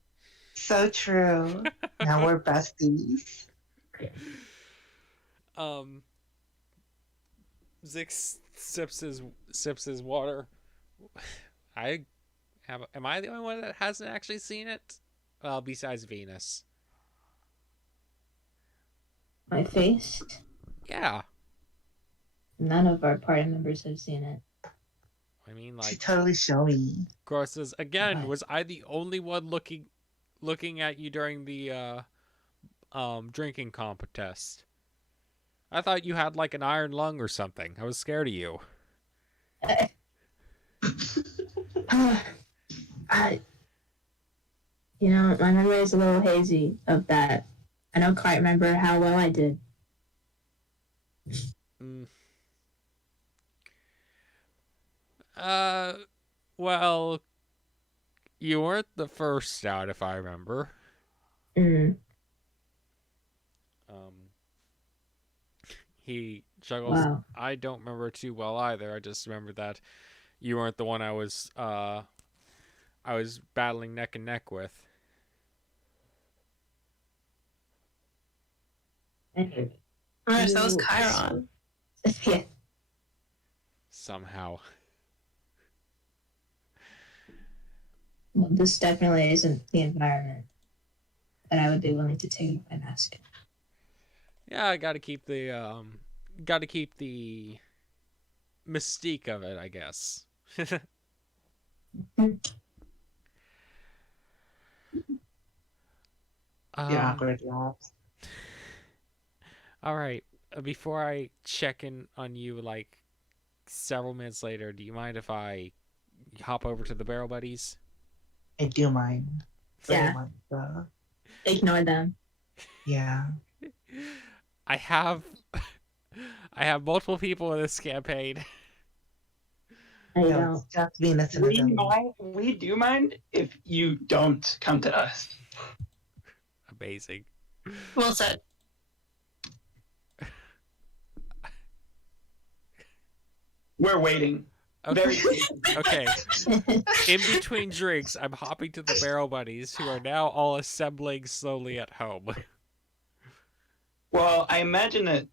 So true. Now we're besties. Zix sips his water. Am I the only one that hasn't actually seen it? Well, besides Venus. My face. Yeah. None of our party members have seen it. I mean, She like, totally showed me. Cora says again. What? Was I the only one looking at you during the drinking contest? I thought you had like an iron lung or something. I was scared of you. My memory is a little hazy of that. I don't quite remember how well I did. Mm. Well, you weren't the first out, if I remember. Mm. He chuckles. Wow. I don't remember too well either. I just remember that you weren't the one I was battling neck and neck with. Anyway. Oh, so that was Chiron. Yeah. Somehow. Well, this definitely isn't the environment that I would be willing to take off my mask. Yeah, I gotta keep the mystique of it, I guess. Yeah, awkward laughs. All right. Before I check in on you, like several minutes later, do you mind if I hop over to the Barrel Buddies? I do mind. Yeah. Very much so. Ignore them. Yeah. I have multiple people in this campaign. I No, don't. it's just Venus and We do mind if you don't come to us. Amazing. Well said. We're waiting. Okay. Very Okay. In between drinks, I'm hopping to the Barrel Buddies, who are now all assembling slowly at home. Well, I imagine that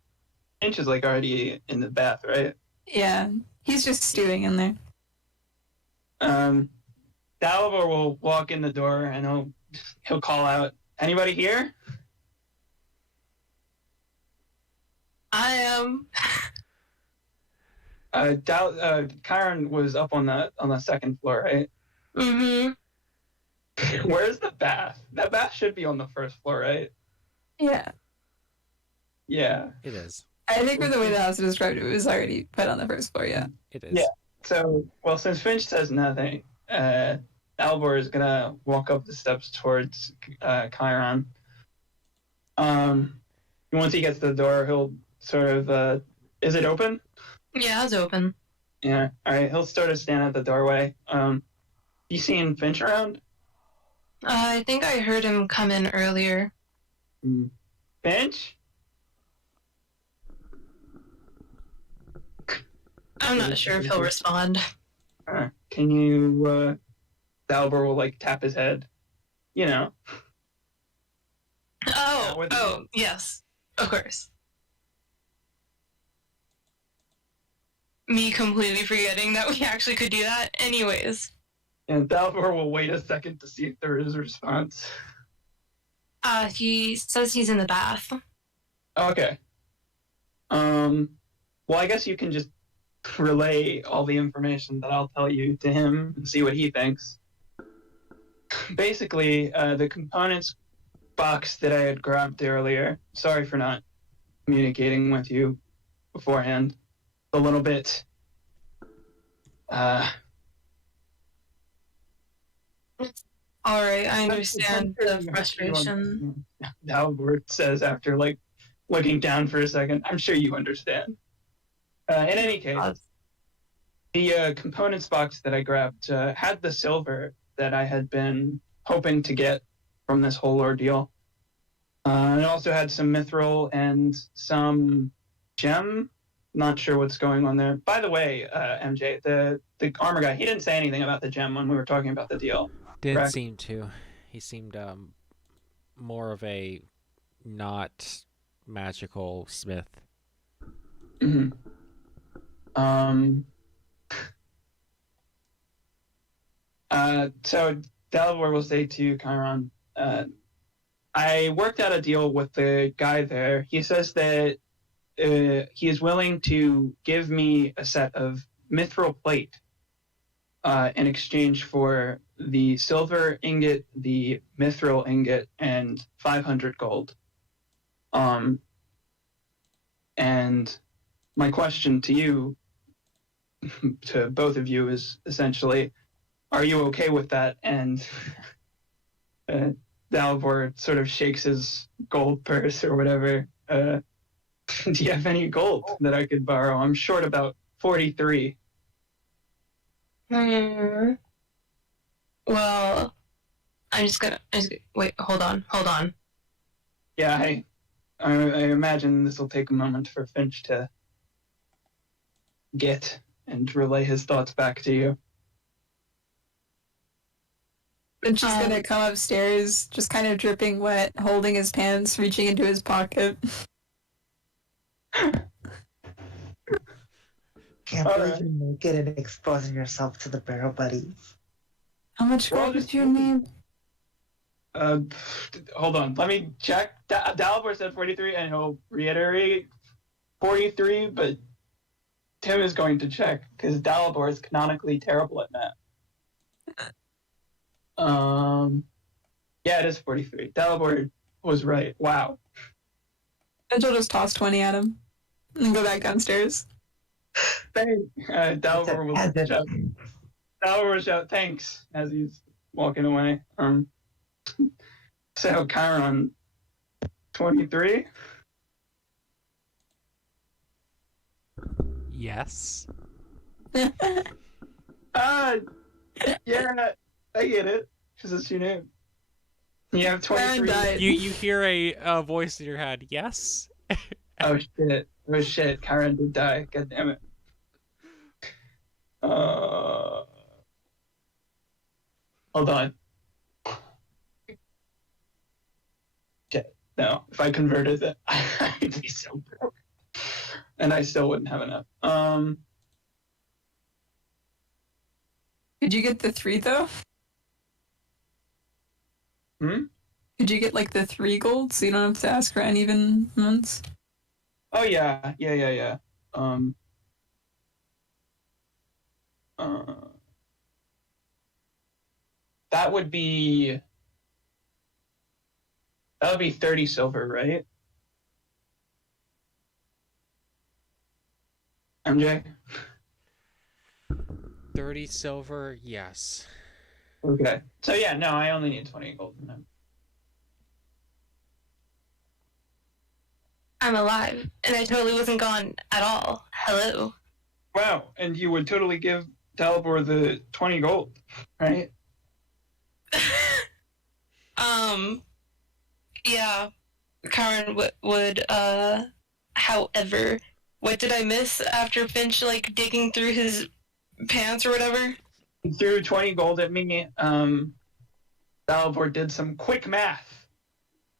Inch is like already in the bath, right? Yeah, he's just stewing in there. Dalibor will walk in the door and he'll call out, "Anybody here?" I am. Chiron was up on the second floor, right? Mm-hmm. Where's the bath? That bath should be on the first floor, right? Yeah. Yeah. It is. I think from the way the house described it, it was already put on the first floor, yeah. It is. Yeah. So, well, since Finch says nothing, Albor is gonna walk up the steps towards Chiron. Once he gets to the door, he'll sort of Is it open? Yeah, it's open. Yeah. All right. He'll sort of stand at the doorway. You seen Finch around? I think I heard him come in earlier. Finch? I'm not sure if he'll respond. Can you? Dalbor will like tap his head. You know. Oh, yes, of course. Me completely forgetting that we actually could do that. Anyways. And Dalbor will wait a second to see if there is a response. He says he's in the bath. Okay. Well, I guess you can just relay all the information that I'll tell you to him and see what he thinks. Basically, the components box that I had grabbed earlier, sorry for not communicating with you beforehand, a little bit, Alright, I understand the frustration. Dalbert says after, like, looking down for a second. I'm sure you understand. In any case, the components box that I grabbed had the silver that I had been hoping to get from this whole ordeal. It also had some mithril and some gem. Not sure what's going on there. By the way, MJ, the armor guy, he didn't say anything about the gem when we were talking about the deal. Didn't correct? seem to. He seemed more of a not magical smith. Mm-hmm. So Dalibor will say to Chiron, I worked out a deal with the guy there. He says that he is willing to give me a set of mithril plate in exchange for the silver ingot, the mithril ingot, and 500 gold. And my question to you, to both of you, is essentially, are you okay with that? And Dalibor sort of shakes his gold purse or whatever. Do you have any gold that I could borrow? I'm short about 43. Well, I'm just gonna wait. Hold on. Yeah, I imagine this will take a moment for Finch to get and relay his thoughts back to you. And she's gonna come upstairs, just kind of dripping wet, holding his pants, reaching into his pocket. Can't believe you're naked and exposing yourself to the barrel buddies. How much gold would you need? Hold on, let me check. Dalibor said 43, and he'll reiterate 43, but Tim is going to check, because Dalibor is canonically terrible at math. Yeah, it is 43. Dalibor was right. Wow. And she'll just toss 20 at him and go back downstairs. Dalibor will shout thanks as he's walking away. So Chiron, 23. Yes. Yeah, I get it. Because it's your name. You have 23. You hear a voice in your head. Yes. Oh shit! Chiron did die. God damn it. Hold on. Okay, no. If I converted that, I'd be so broke, and I still wouldn't have enough. Could you get the 3 though? Could you get like the 3 gold so you don't have to ask for uneven months? Oh yeah. That would be 30 silver, right? MJ? 30 silver, yes. Okay. So yeah, no, I only need 20 gold from him. I'm alive, and I totally wasn't gone at all. Hello. Wow, and you would totally give Dalibor the 20 gold, right? Yeah. Karen would, however, what did I miss after Finch, like, digging through his pants or whatever? He threw 20 gold at me. Dalibor did some quick math,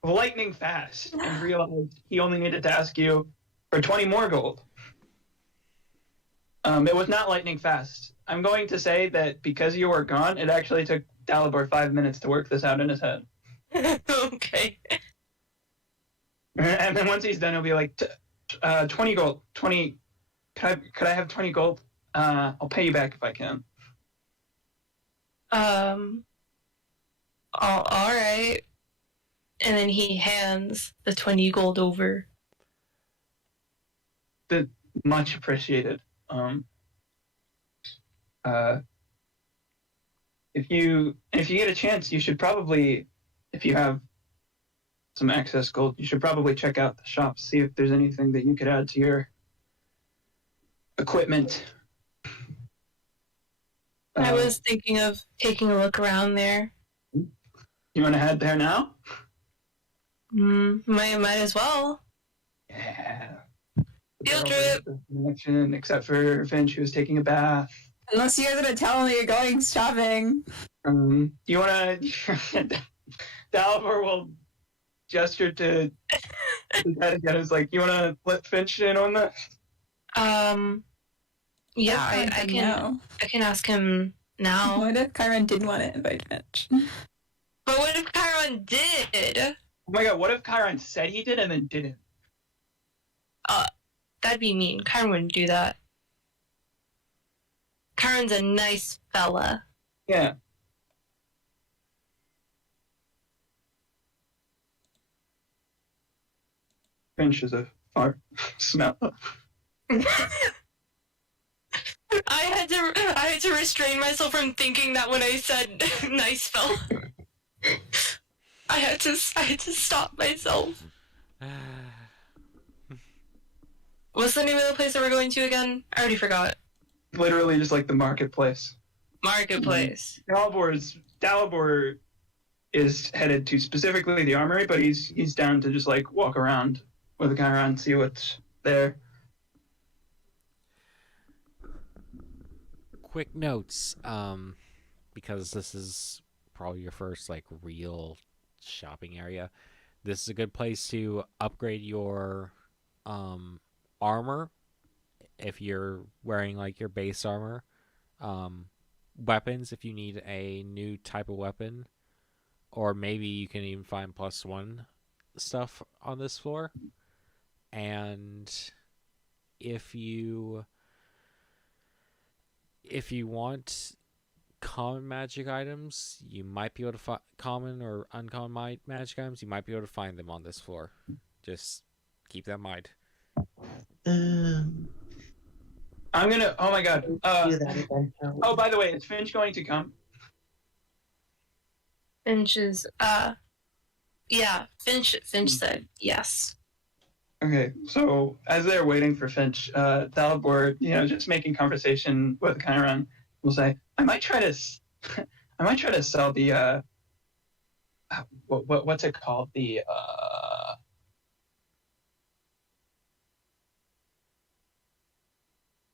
lightning fast, and realized he only needed to ask you for 20 more gold. It was not lightning fast. I'm going to say that because you were gone, it actually took Dalibor 5 minutes to work this out in his head. Okay. And then once he's done, he'll be like, 20 gold. 20. Could I have 20 gold? I'll pay you back if I can. All right. And then he hands the 20 gold over. Much appreciated. If you get a chance, you should probably, if you have some excess gold, you should probably check out the shop, see if there's anything that you could add to your equipment. I was thinking of taking a look around there. You want to head there now? Might as well. Yeah. Field trip. Except for Finch, who was taking a bath. Unless you guys are gonna tell me you're going shopping. You want to... Dalibor will gesture to that again. It's like, you want to let Finch in on that? Yeah, I can ask him now. What if Chiron didn't want to invite Finch? But what if Chiron did? Oh my god, what if Chiron said he did and then didn't? That'd be mean. Chiron wouldn't do that. Chiron's a nice fella. Yeah. Finch is a fart smell. I had to restrain myself from thinking that when I said nice fella. I had to stop myself. What's the name of the place that we're going to again? I already forgot. Literally just like the marketplace. Marketplace. Dalibor is headed to specifically the armory, but he's down to just like walk around with a camera and see what's there. Quick notes, because this is probably your first like real shopping area. This is a good place to upgrade your armor if you're wearing like your base armor. Weapons if you need a new type of weapon, or maybe you can even find +1 stuff on this floor. And if you want common magic items, you might be able to find common or uncommon magic items. You might be able to find them on this floor. Just keep that in mind. I'm gonna. Oh my god. Oh, by the way, is Finch going to come? Finch is yeah. Finch said yes. Okay, so as they're waiting for Finch, Dalibor, just making conversation with Chiron, will say, "I might try to sell the what's it called?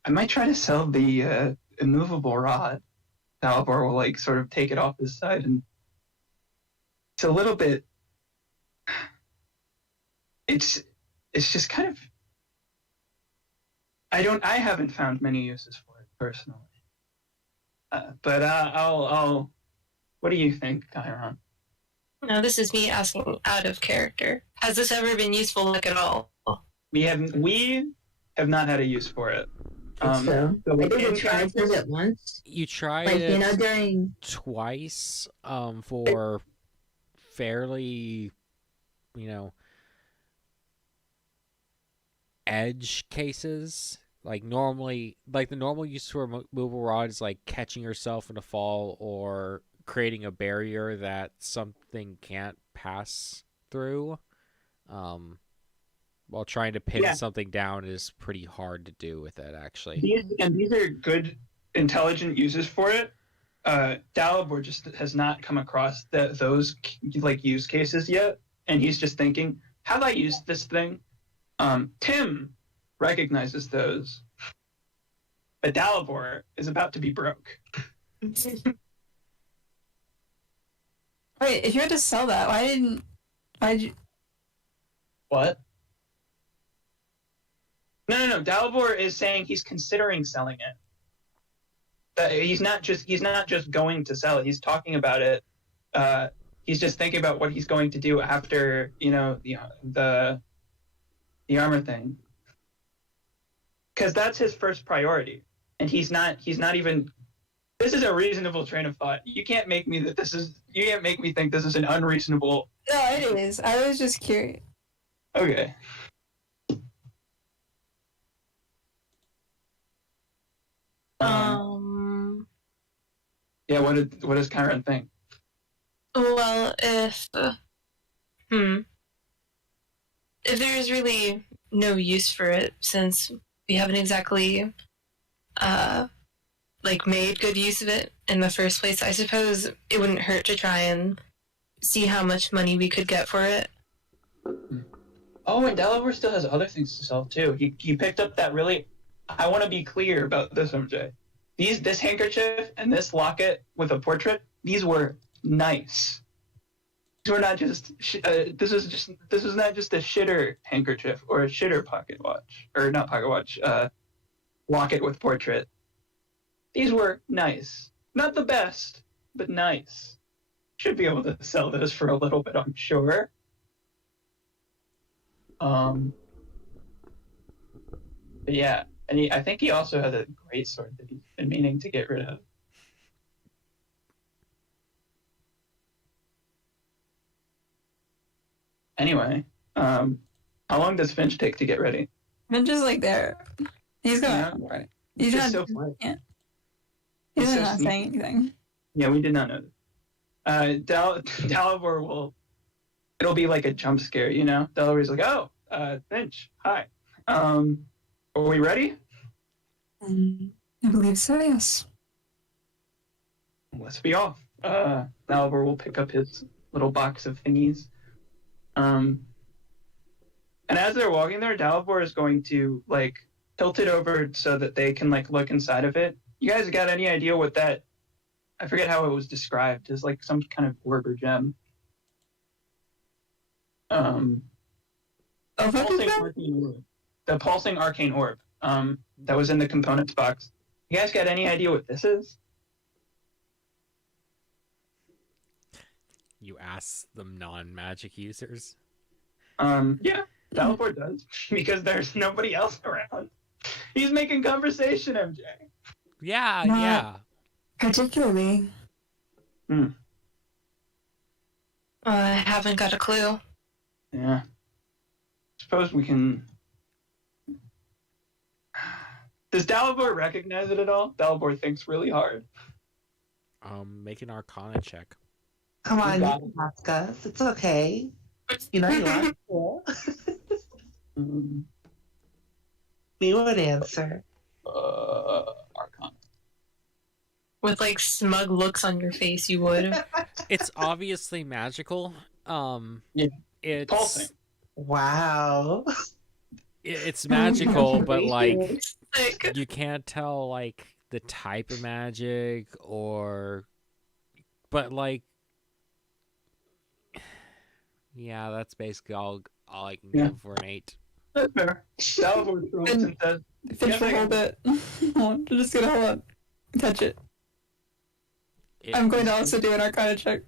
I might try to sell the immovable rod." Dalibor will like sort of take it off his side, and it's a little bit. It's just kind of. I haven't found many uses for it personally. But I'll. What do you think, Chiron? No, this is me asking out of character. Has this ever been useful, like, at all? We have not had a use for it. So I didn't try to use it once. You tried Like, it during twice for fairly, edge cases. Like normally, like the normal use for a movable rod is like catching yourself in a fall or creating a barrier that something can't pass through. while trying to pin Yeah. something down is pretty hard to do with it, actually. These are good, intelligent uses for it. Dalibor just has not come across those like use cases yet, and he's just thinking, "How do I use this thing?" Tim recognizes those, but Dalibor is about to be broke. Wait, if you had to sell that, why'd you? What? No. Dalibor is saying he's considering selling it. That he's not just going to sell it. He's talking about it. He's just thinking about what he's going to do after the armor thing, because that's his first priority, and he's not even. This is a reasonable train of thought. You can't make me think this is an unreasonable. No, it is. I was just curious. Okay. Yeah. What does Kyron think? Well, if there's really no use for it, since we haven't exactly made good use of it in the first place, I suppose it wouldn't hurt to try and see how much money we could get for it. Oh, and Delaware still has other things to sell too. He picked up that really. I want to be clear about this, MJ. This handkerchief and this locket with a portrait. These were nice. These were not just. This is not just a shitter handkerchief or a shitter pocket watch, or not pocket watch. Locket with portrait. These were nice. Not the best, but nice. Should be able to sell those for a little bit, I'm sure. But yeah, and I think he also has a great sword that he's been meaning to get rid of. Anyway, how long does Finch take to get ready? I'm just like there. He's gonna. Yeah. He's Just not. so funny. Yeah. He's so not sneaky. saying anything. Yeah, we did not know this. Dalivor will. It'll be like a jump scare, you know. Dalivor's like, "Oh, Finch, hi. Are we ready?" I believe so. Yes. Let's be off. Dalivor will pick up his little box of thingies. And as they're walking there, Dalivor is going to tilt it over so that they can look inside of it. You guys got any idea what that? I forget how it was described as some kind of orb or gem. Oh, what is Pulsing that? arcane orb. The pulsing arcane orb. That was in the components box. You guys got any idea what this is? You ask them non-magic users. Yeah, Dalibor does because there's nobody else around. He's making conversation, MJ. Yeah, Not yeah. Particularly. I haven't got a clue. Yeah. Suppose we can. Does Dalibor recognize it at all? Dalibor thinks really hard. Make an Arcana check. Come on, got you can ask us. It's okay. You know you are cool. We would answer. Arcana. With smug looks on your face, you would. It's obviously magical. Yeah. It's Pulsing. Wow. It's magical, but Like, you can't tell the type of magic but yeah, that's basically all I can Yeah. give for an 8. That's fair. Dalibor throws and says, Fish Yes, will I hold it. Hold on, I'm just gonna hold on. Touch it. It- I'm going to also do an Arcana check.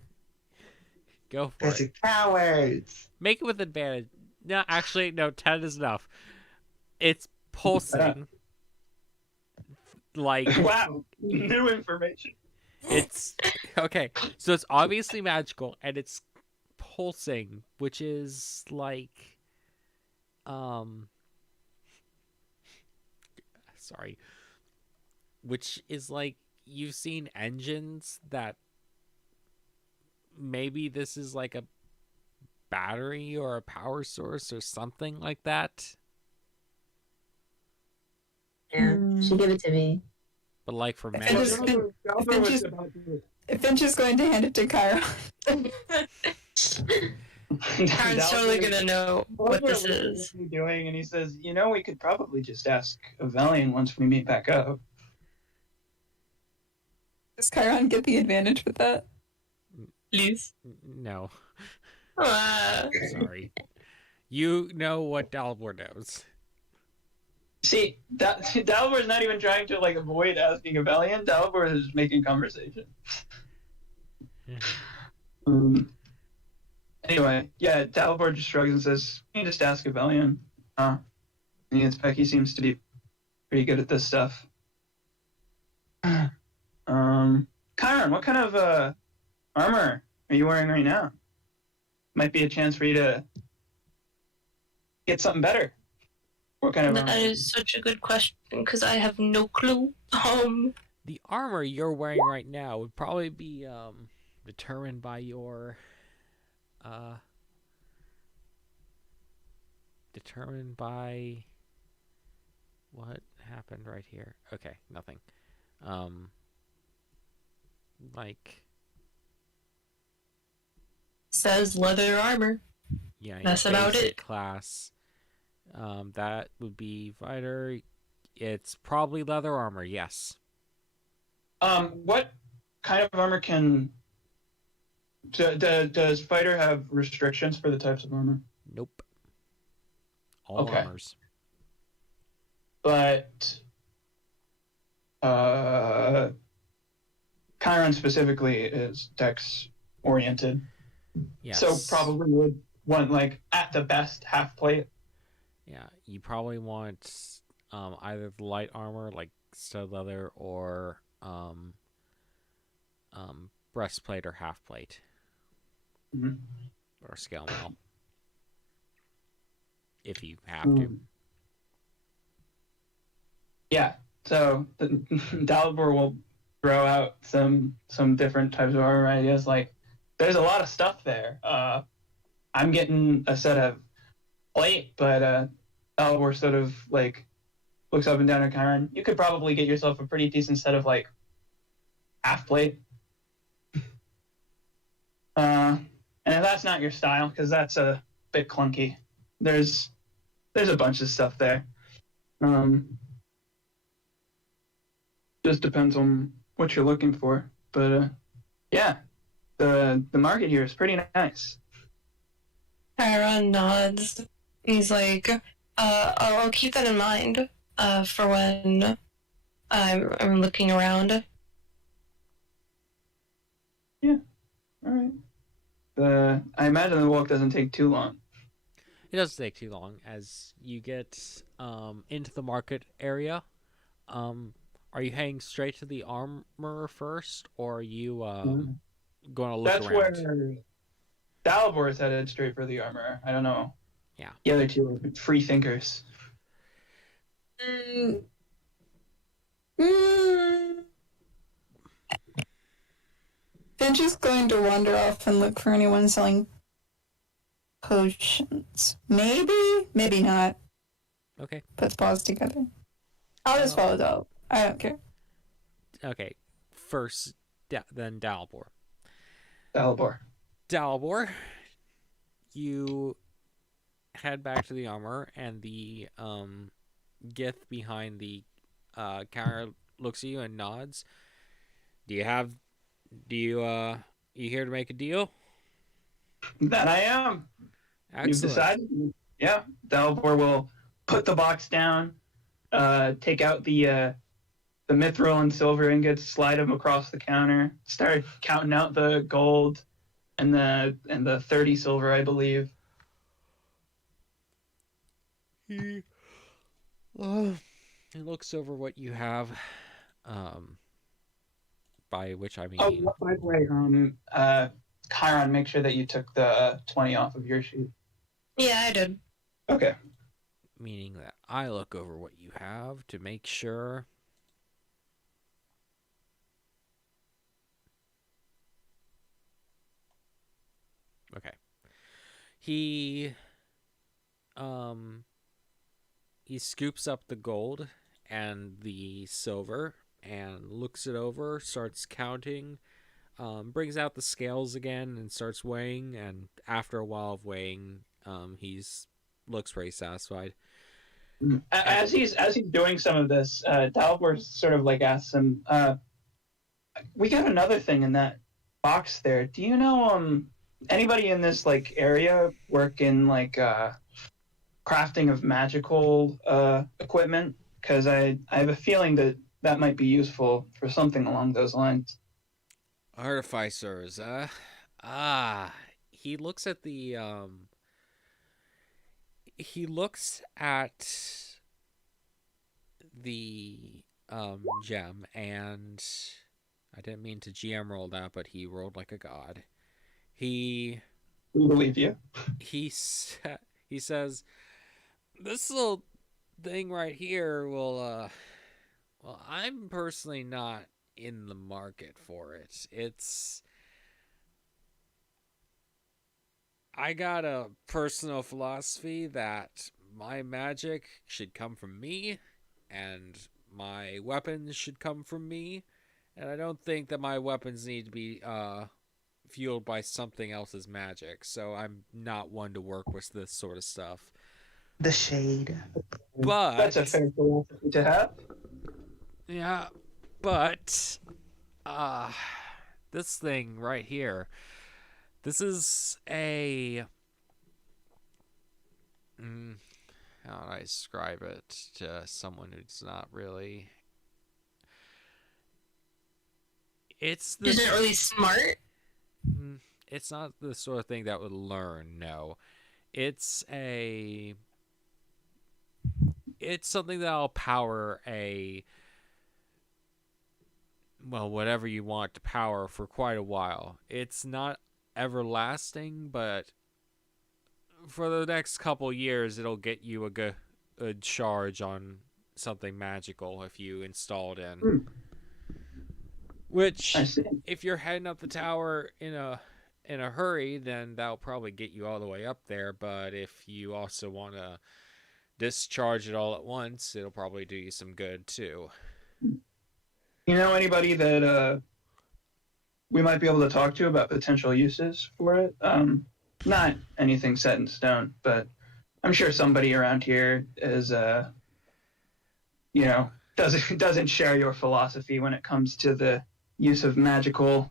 Go for Guys it. are cowards. Make it with advantage. No, actually, no. 10 is enough. It's pulsing. wow, new information. It's okay. So it's obviously magical, and it's pulsing, which is sorry, which is you've seen engines that maybe this is a battery or a power source or something like that. Yeah, she give it to me. But like for If magic, Finch is going to hand it to Kyra. Karen's totally gonna know what this is. What are you doing? And he says, we could probably just ask Avelian once we meet back up. Does Chiron get the advantage with that? Please. no. Uh, Sorry. You know what Dalibor knows. See, Dalibor is not even trying to avoid asking Avelian. Dalibor is making conversation. Anyway, yeah, Dalibor just shrugs and says, "You can just ask Avelian." Becky seems to be pretty good at this stuff. Chiron, what kind of armor are you wearing right now? Might be a chance for you to get something better. What kind of armor? that is such a good question because I have no clue. The armor you're wearing right now would probably be determined by your what happened right here. Okay, nothing. Like Says leather armor. yeah, That's your about basic it. class. That would be fighter. It's probably leather armor. Yes. What kind of armor does fighter have restrictions for the types of armor? Nope. All Okay. armors. But Chiron specifically is dex oriented, Yes. so probably would want at the best half plate. Yeah, you probably want either the light armor like stud leather or breastplate or half plate Mhm. or scale mail if you have to. Yeah, so Dalibor will throw out some different types of armor ideas. There's a lot of stuff there. I'm getting a set of plate, but Dalibor sort of looks up and down at Chiron. You could probably get yourself a pretty decent set of half plate. And if that's not your style, because that's a bit clunky, there's a bunch of stuff there. Just depends on what you're looking for, but yeah, the market here is pretty nice. Chiron nods. He's like, I'll keep that in mind for when I'm looking around. All right. I imagine the walk doesn't take too long. It doesn't take too long as you get into the market area. Are you heading straight to the armor first, or are you going to look That's around? where Dalibor is headed straight for the armor. I don't know. Yeah. The other two are free thinkers. Finch is going to wander off and look for anyone selling potions. Maybe not. Okay. Puts paws together. I'll just follow Dal. I don't care. Okay. First, then Dalibor. Dalibor. You head back to the armor, and the Gith behind the counter looks at you and nods. You here to make a deal? That I am. Excellent. You've decided? Yeah. Dalibor will put the box down, take out the mithril and silver ingots, slide them across the counter, start counting out the gold and the 30 silver, I believe. He looks over what you have, by which I mean... Oh, by the way, Chiron, make sure that you took the 20 off of your sheet. Yeah, I did. Okay. Meaning that I look over what you have to make sure... Okay. he scoops up the gold and the silver and looks it over, starts counting, brings out the scales again and starts weighing, and after a while of weighing, he's looks pretty satisfied. As he's doing some of this, Dalbor sort of like asks him, "We got another thing in that box there. Do you know anybody in this like area work in like crafting of magical equipment? Because I have a feeling that might be useful for something along those lines." Artificers, he looks at the gem, and I didn't mean to GM roll that, but he rolled like a god. We believe you. He says, "This little thing right here will well, I'm personally not in the market for it. I got a personal philosophy that my magic should come from me and my weapons should come from me, and I don't think that my weapons need to be fueled by something else's magic, so I'm not one to work with this sort of stuff." The shade. But That's a fair philosophy to have. yeah, but this thing right here, this is a how do I describe it to someone who's not really, Isn't really smart. it's not the sort of thing that would learn. No, it's something that'll power whatever you want to power for quite a while. It's not everlasting, but for the next couple years, it'll get you a good charge on something magical if you install it in. Which, if you're heading up the tower in a hurry, then that'll probably get you all the way up there. But if you also want to discharge it all at once, it'll probably do you some good too. You know anybody that we might be able to talk to about potential uses for it? Not anything set in stone, but I'm sure somebody around here is, doesn't share your philosophy when it comes to the use of magical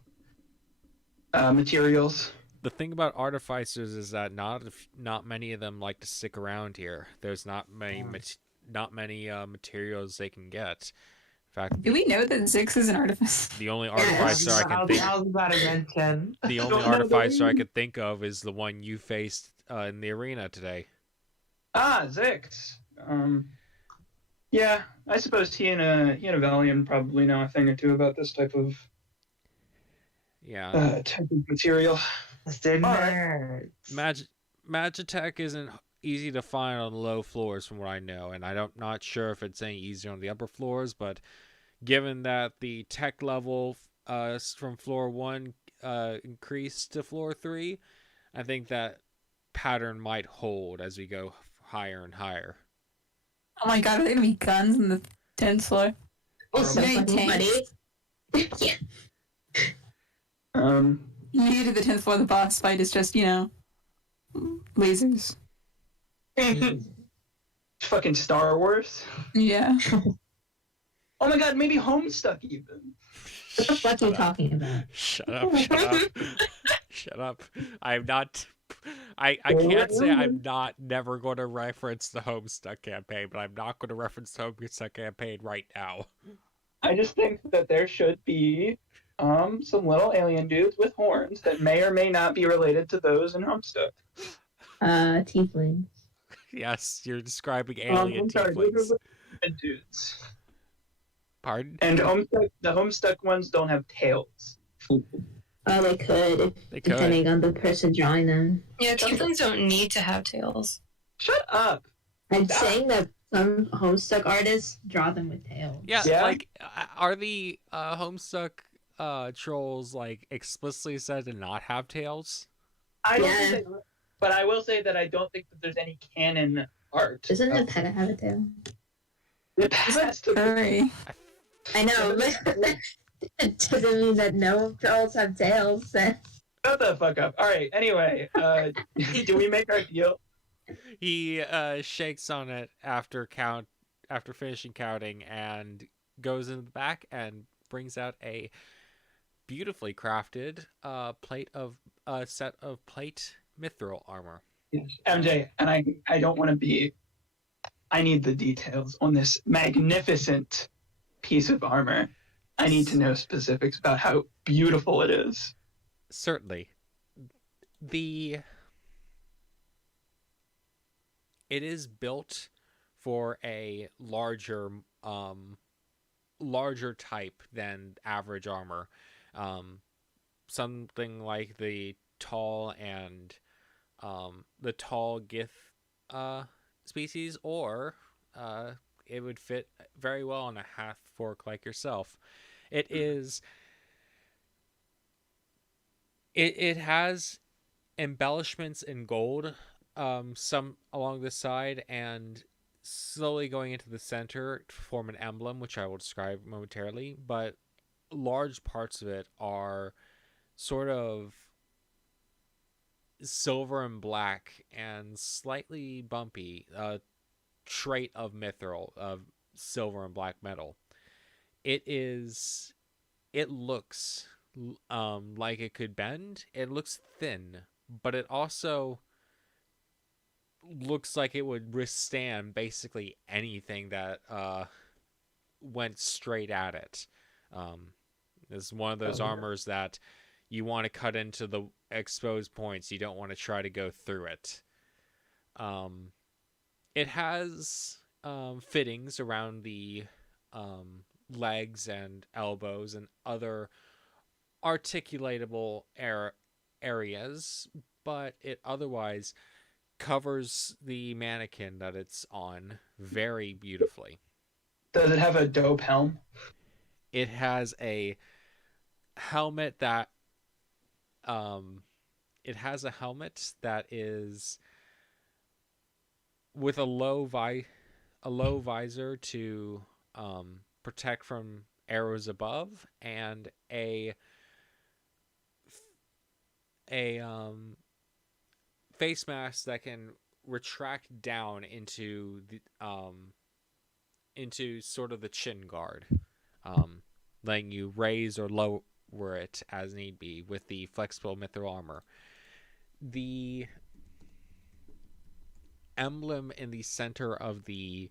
materials. The thing about artificers is that not many of them like to stick around here. There's not many materials they can get. In fact, Do we know that Zix is an artificer? the only artificer I can think the only artificer I could think of is the one you faced in the arena today. Zix. Yeah, I suppose he and Valian probably know a thing or two about this type of type of material. They're nerds. Magitech isn't easy to find on low floors from what I know, and I'm not sure if it's any easier on the upper floors, but given that the tech level from floor 1 increased to floor 3, I think that pattern might hold as we go higher and higher. Oh my god, are there gonna be guns in the 10th floor? Also, tanks. Yeah. Maybe to the 10th floor, the boss fight is just, lasers. Fucking Star Wars. Yeah. Oh my god, maybe Homestuck even. What the fuck are you talking about? Shut up. Shut up. I'm not... I can't say I'm never going to reference the Homestuck campaign, but I'm not going to reference the Homestuck campaign right now. I just think that there should be some little alien dudes with horns that may or may not be related to those in Homestuck. Tieflings. Yes, you're describing alien tieflings. Dudes. Pardon? And the Homestuck ones don't have tails. Oh, they could, depending on the person drawing them. Yeah, tieflings don't need to have tails. Shut up. I'm saying that some Homestuck artists draw them with tails. Yeah, like, are the Homestuck trolls, like, explicitly said to not have tails? I don't think But I will say that I don't think that there's any canon art. Doesn't the pet have a tail? It has to be. Furry. I know, but it doesn't mean that no trolls have tails. Shut the fuck up. All right. Anyway, do we make our deal? He shakes on it after finishing counting, and goes in the back and brings out a beautifully crafted set of plate mithril armor. MJ, and I don't want to be. I need the details on this magnificent piece of armor. I need to know specifics about how beautiful it is. Certainly. It is built for a larger type than average armor. Something like the tall gith species, or it would fit very well on a half fork like yourself. It has embellishments in gold, some along the side, and slowly going into the center to form an emblem, which I will describe momentarily. But large parts of it are sort of silver and black and slightly bumpy, trait of mithril, of silver and black metal. It looks like it could bend. It looks thin, but it also looks like it would withstand basically anything that went straight at it. It's one of those armors that you want to cut into the exposed points. You don't want to try to go through it. It has fittings around the legs and elbows and other articulatable areas, but it otherwise covers the mannequin that it's on very beautifully. Does it have a dope helm? It has a helmet that is with a low visor to protect from arrows above, and a face mask that can retract down into sort of the chin guard, letting you raise or lower it as need be with the flexible mithril armor. The emblem in the center of the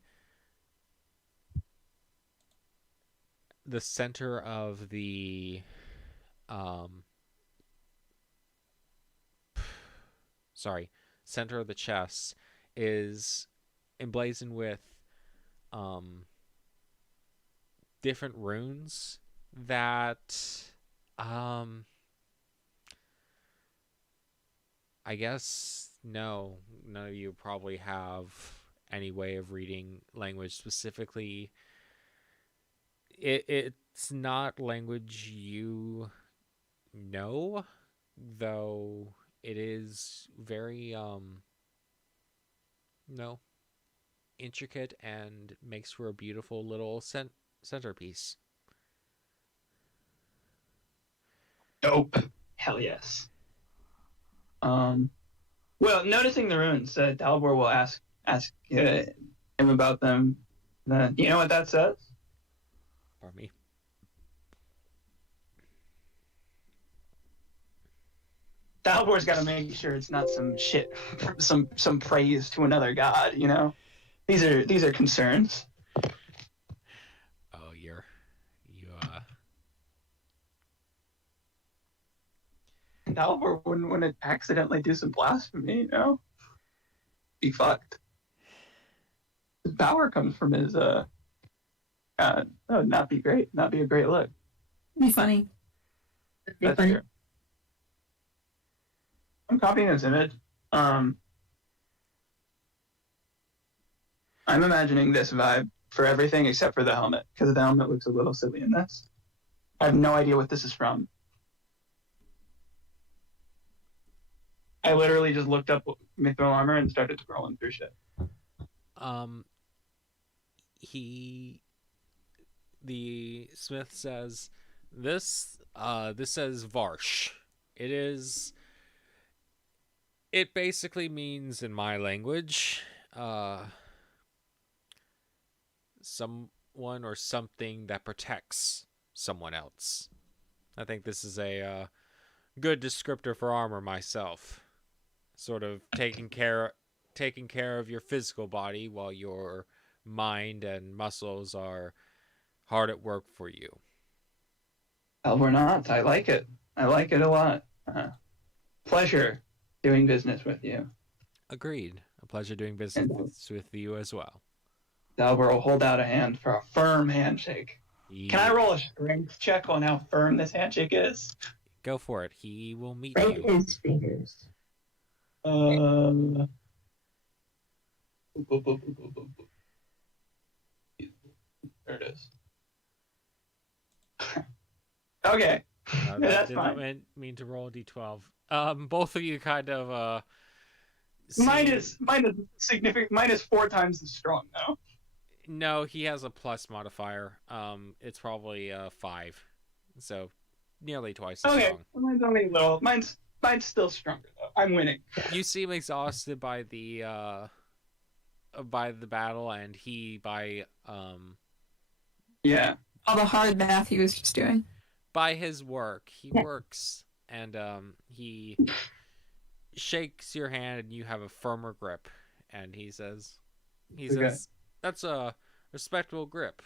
center of the chest is emblazoned with different runes that I guess none of you probably have any way of reading language specifically. It's not language you know, though it is very intricate and makes for a beautiful little centerpiece. Dope. Hell yes. Well, noticing the runes, Dalibor will ask him about them. You know what that says? Pardon me. Dalibor's got to make sure it's not some shit, some praise to another god. You know, these are concerns. Oh, you. Dalibor wouldn't want to accidentally do some blasphemy, you know? Be fucked. His power comes from his, that would not be great. Not be a great look. Be funny. That's true. I'm copying his image. I'm imagining this vibe for everything except for the helmet, because the helmet looks a little silly in this. I have no idea what this is from. I literally just looked up mithril armor and started scrolling through shit. The smith says, this says Varsh. It basically means, in my language, someone or something that protects someone else. I think this is a good descriptor for armor myself. Sort of taking care of your physical body while your mind and muscles are hard at work for you. We're not. I like it. I like it a lot. Pleasure doing business with you. Agreed. A pleasure doing business with you as well. Dalbor will hold out a hand for a firm handshake. Can I roll a strength check on how firm this handshake is? Go for it. He will meet Break you. his fingers. There it is. Okay. That That's did fine. not mean to roll a d12. Both of you kind of Mine is significant. Mine is 4 times as strong though. No, he has a plus modifier. It's probably 5, so nearly twice as Okay, strong. mine's only a little. Mine's still stronger though. I'm winning. You seem exhausted by the battle, and he Yeah. All the hard math he was just doing. by his work. He works, and he shakes your hand, and you have a firmer grip. And he says, "That's a respectable grip.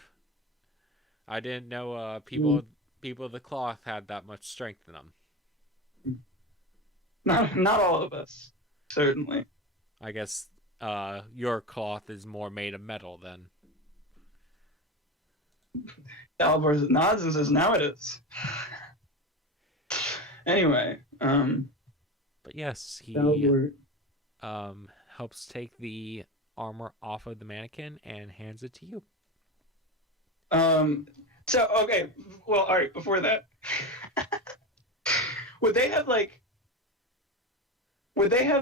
I didn't know people of the cloth had that much strength in them." Not all of us, certainly. I guess your cloth is more made of metal then. Dalbor nods and says, "Now it is." Anyway, But yes, he Dalbor. helps take the armor off of the mannequin and hands it to you. So okay, well, all right. Before that, would they have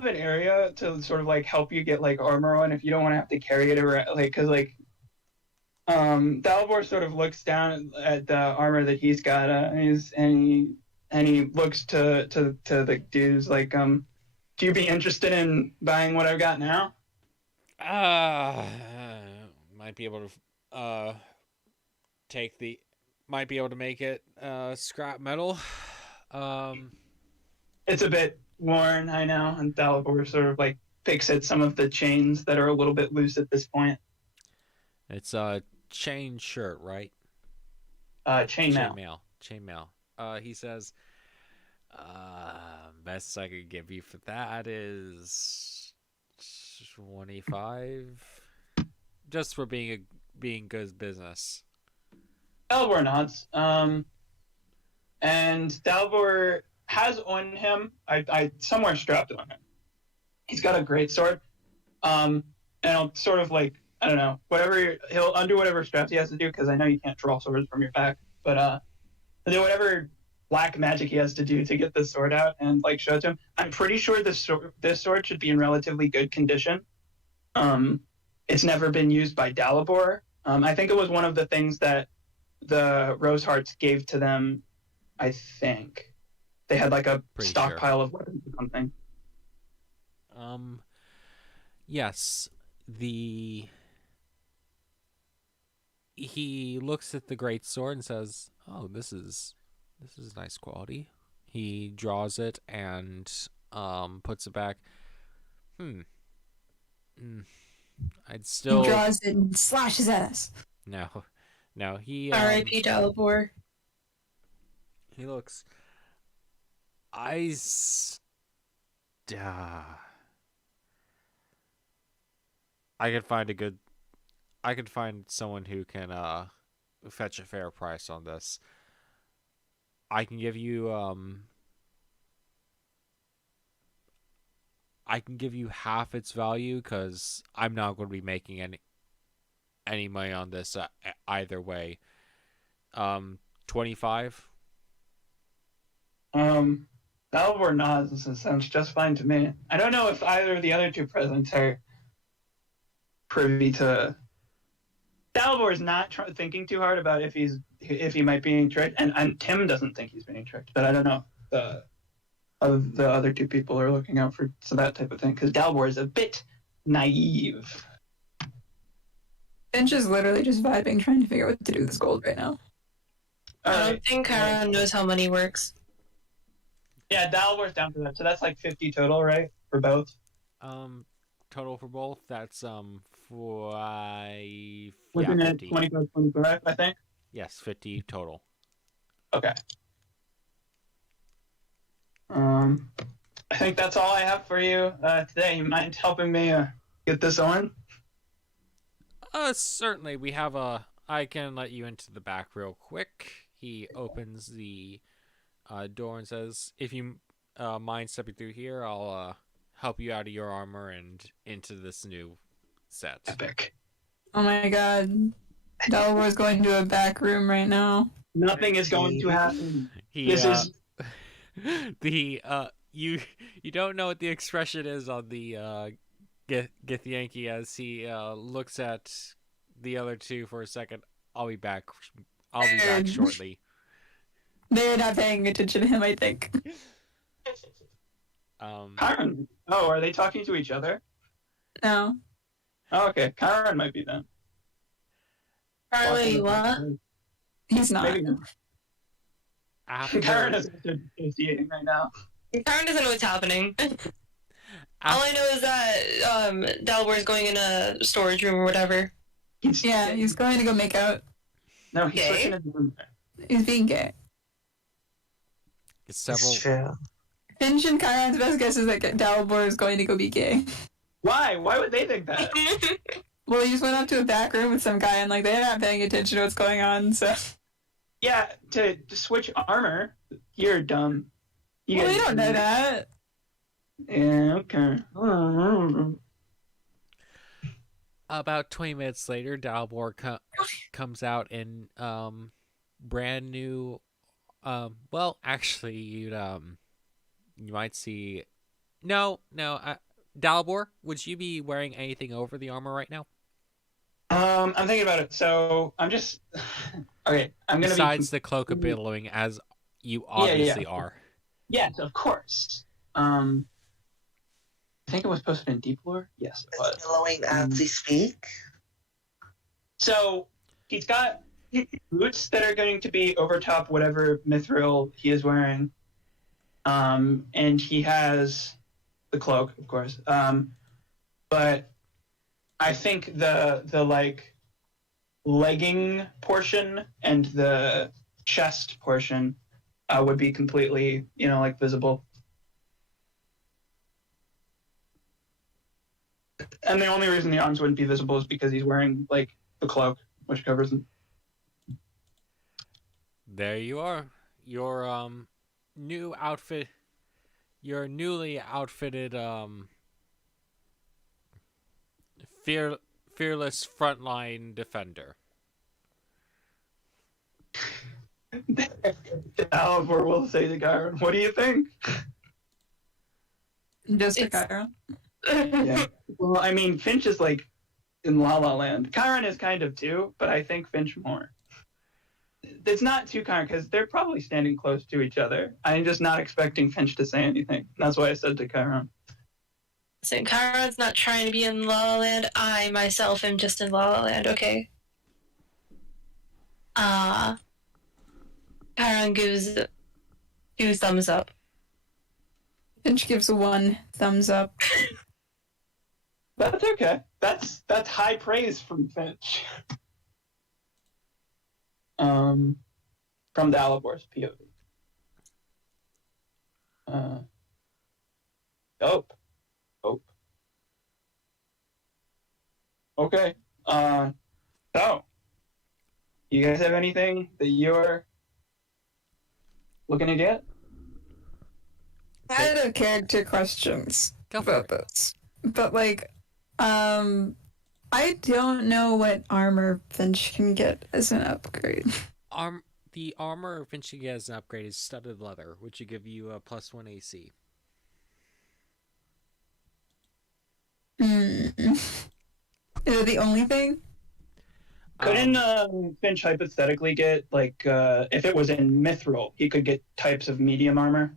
an area to sort of like help you get like armor on if you don't want to have to carry it around? Like, cause like, Dalbor sort of looks down at the armor that he's got, and he looks to the dudes like, do you be interested in buying what I've got now? Might be able to might be able to make it scrap metal. It's a bit worn, I know, and Dalbor sort of like picks at some of the chains that are a little bit loose at this point. It's a chain shirt, right? Chainmail. Chainmail. He says, best I could give you for that is 25, just for being good business. Dalbor nods. And Dalbor has on him, I somewhere strapped on him. He's got a great sword. And I'll sort of like, I don't know, he'll undo whatever straps he has to do, because I know you can't draw swords from your back. But he'll do whatever black magic he has to do to get the sword out and like show it to him. I'm pretty sure this sword should be in relatively good condition. It's never been used by Dalibor. I think it was one of the things that the Rosehearts gave to them. I think they had like a Pretty stockpile of weapons or something. Yes, he looks at the great sword and says, "Oh, this is nice quality." He draws it and puts it back. I'd still He draws it and slashes at us. No. He R.I.P. Dalibor. he looks. I could find someone who can fetch a fair price on this. I can give you half its value, because I'm not going to be making any money on this either way. 25. Dalibor nods and sounds just fine to me. I don't know if either of the other two presidents are privy to. Dalibor is not thinking too hard about if he might be being tricked, and Tim doesn't think he's being tricked. But I don't know if the other two people are looking out for that type of thing, because Dalibor is a bit naive. Finch is literally just vibing, trying to figure out what to do with this gold right now. I don't think Chiron knows how money works. Yeah, Dalibor's down for that. So that's like 50 total, right? For both? Total for both, that's Looking at 50. 25, I think. Yes, 50 total. Okay. I think that's all I have for you today. You mind helping me get this on? Certainly. We have I can let you into the back real quick. He opens the door and says, if you mind stepping through here, I'll help you out of your armor and into this new set. Epic. Oh my god. Delaware's going to a back room right now. Nothing is going to happen. This is the you don't know what the expression is on the Githyanki as he looks at the other two for a second. I'll be back shortly. They're not paying attention to him, I think. Chiron. Oh, are they talking to each other? No. Oh, okay. Chiron might be then. Charlie, what? He's not. Maybe not. Chiron is associating right now. Chiron doesn't know what's happening. All I know is that Dalibor's going in a storage room or whatever. He's going to go make out. No, he's Gay? switching his room. He's being gay. It's several. It's true. Finch and Chiron's best guess is that Dalibor is going to go be gay. Why? Why would they think that? Well, he just went up to a back room with some guy and they're not paying attention to what's going on, so. Yeah, to switch armor, you're dumb. Well, we don't know that. Yeah, okay. About 20 minutes later, Dalibor comes out in brand new. Well, actually, you might see. No. Dalibor, would you be wearing anything over the armor right now? I'm thinking about it. So I'm just okay. I'm gonna besides the cloak of billowing, as you obviously are. Yes, of course. I think it was posted in Deep Lore. Yes, it was. It's billowing as we speak. So he's got boots that are going to be over top whatever mithril he is wearing, and he has the cloak, of course. But I think the like legging portion and the chest portion would be completely, like visible. And the only reason the arms wouldn't be visible is because he's wearing like the cloak, which covers them. There you are. Your new outfit. Your newly outfitted fearless frontline defender. Dalibor will say to Chiron, "What do you think?" Just a Chiron. Yeah. Well, I mean, Finch is like in La La Land. Chiron is kind of too, but I think Finch more. It's not too Chiron because they're probably standing close to each other. I'm just not expecting Finch to say anything. That's why I said to Chiron. Listen, Chiron's not trying to be in La La Land. I myself am just in La La Land, okay? Chiron gives 2 thumbs up. Finch gives 1 thumbs up. That's okay. That's high praise from Finch. From Dalibor's POV. Dope. Okay. So, you guys have anything that you're looking to get? I had character questions about this. But I don't know what armor Finch can get as an upgrade. The armor eventually gets an upgrade is studded leather, which will give you a +1 AC. Is it the only thing? Couldn't Finch hypothetically get, like, if it was in Mithril, he could get types of medium armor?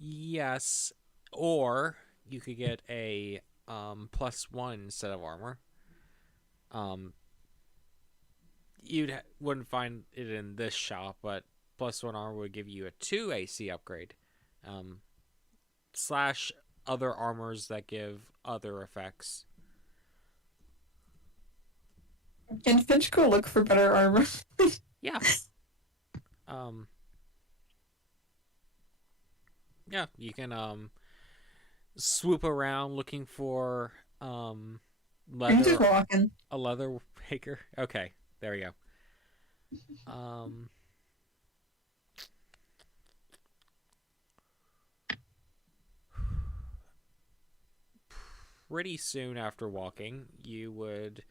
Yes, or you could get a +1 set of armor. Wouldn't find it in this shop, but +1 armor would give you a 2 AC upgrade. Slash other armors that give other effects. Can Finch go look for better armor? Yeah. Yeah, you can swoop around looking for I'm just leather, walking. a leather maker. Okay, there we go. Pretty soon after walking, you would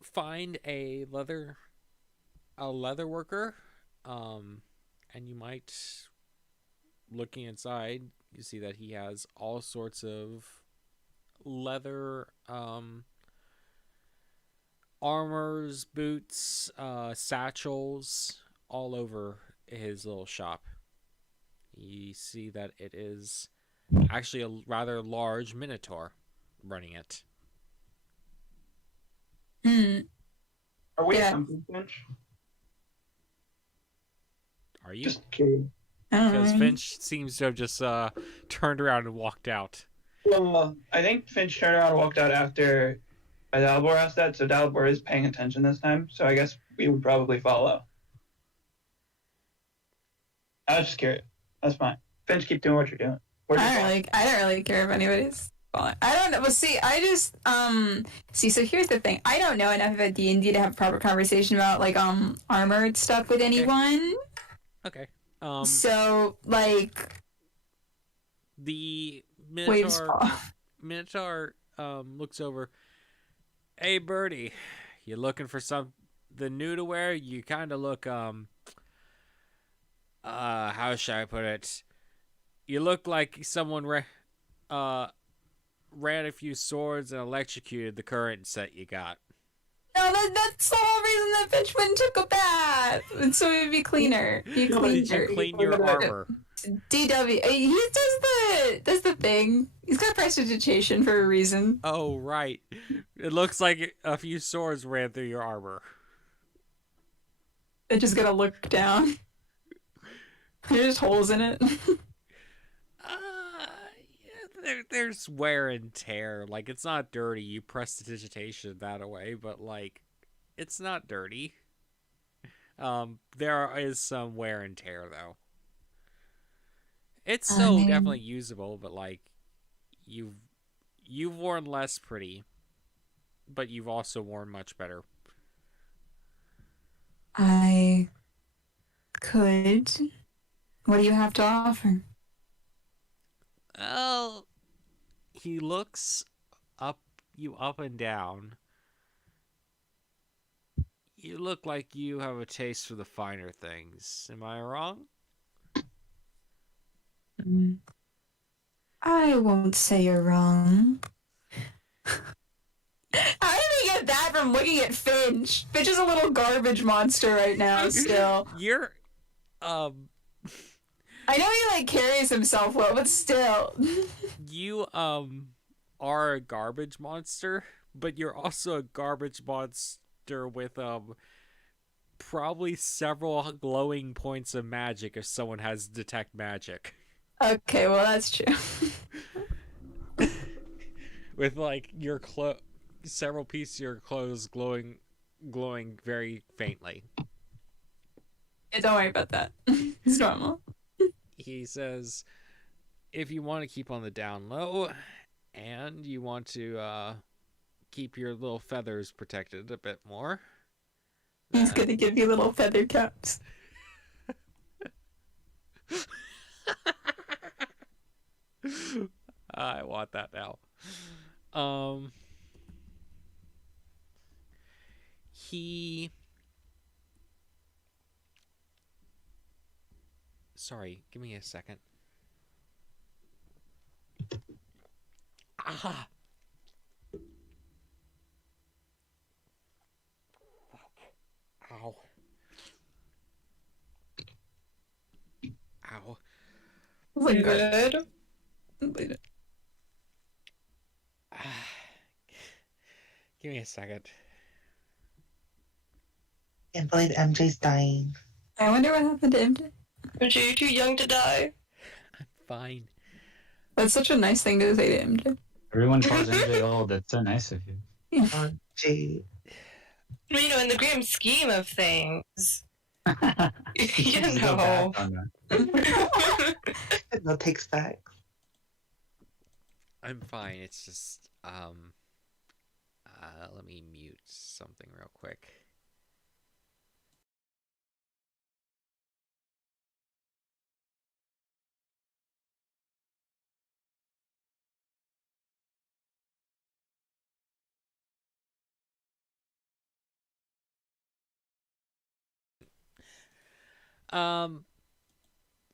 find a leather worker, and you might, looking inside, you see that he has all sorts of leather armors, boots, satchels all over his little shop. You see that it is actually a rather large minotaur running it. Are we Yeah. something, Finch? Are you? Just curious. Because Finch seems to have just turned around and walked out. Well, I think Finch turned around and walked out after Dalibor asked that, so Dalibor is paying attention this time, so I guess we would probably follow. I was just curious. That's fine. Finch, keep doing what you're doing. I don't really care if anybody's following. I don't know. Well, see, I just see. So here's the thing. I don't know enough about D&D to have a proper conversation about like armored stuff with anyone. Okay. So like the waves Minotaur looks over. Hey, Birdie, you looking for something new to wear? You kind of look how should I put it? You look like someone ran a few swords and electrocuted the current set you got. No, that's the whole reason that Finch went and took a bath, and so it would be cleaner. Be cleaner. Did you clean your armor? DW, he does the thing. He's got prestidigitation for a reason. Oh, right. It looks like a few swords ran through your armor. They're just gonna look down. There's holes in it. Yeah, there's wear and tear. Like, it's not dirty. You prestidigitation that away, but like, it's not dirty. There is some wear and tear though. It's still definitely usable, but like, you've worn less pretty, but you've also worn much better. I could. What do you have to offer? Well, he looks you up and down. You look like you have a taste for the finer things. Am I wrong? I won't say you're wrong. How did we get that from looking at Finch? Finch is a little garbage monster right now still. You're, I know he like carries himself well, but still. You are a garbage monster, but you're also a garbage monster with probably several glowing points of magic if someone has detect magic. Okay, well that's true. With like your several pieces of your clothes glowing very faintly. Yeah, don't worry about that. It's normal. He says, if you want to keep on the down low and you want to keep your little feathers protected a bit more, He's gonna give you little feather caps. I want that now. He sorry. Give me a second. Ah. Ow. Ow. Oh my God. Good. Give me a second. Can't believe MJ's dying. I wonder what happened to MJ. MJ, you're too young to die. I'm fine. That's such a nice thing to say to MJ. Everyone calls MJ old. That's so nice of you. MJ. Well, in the grand scheme of things, you Just go know. back on that. No takes back. I'm fine. It's just let me mute something real quick.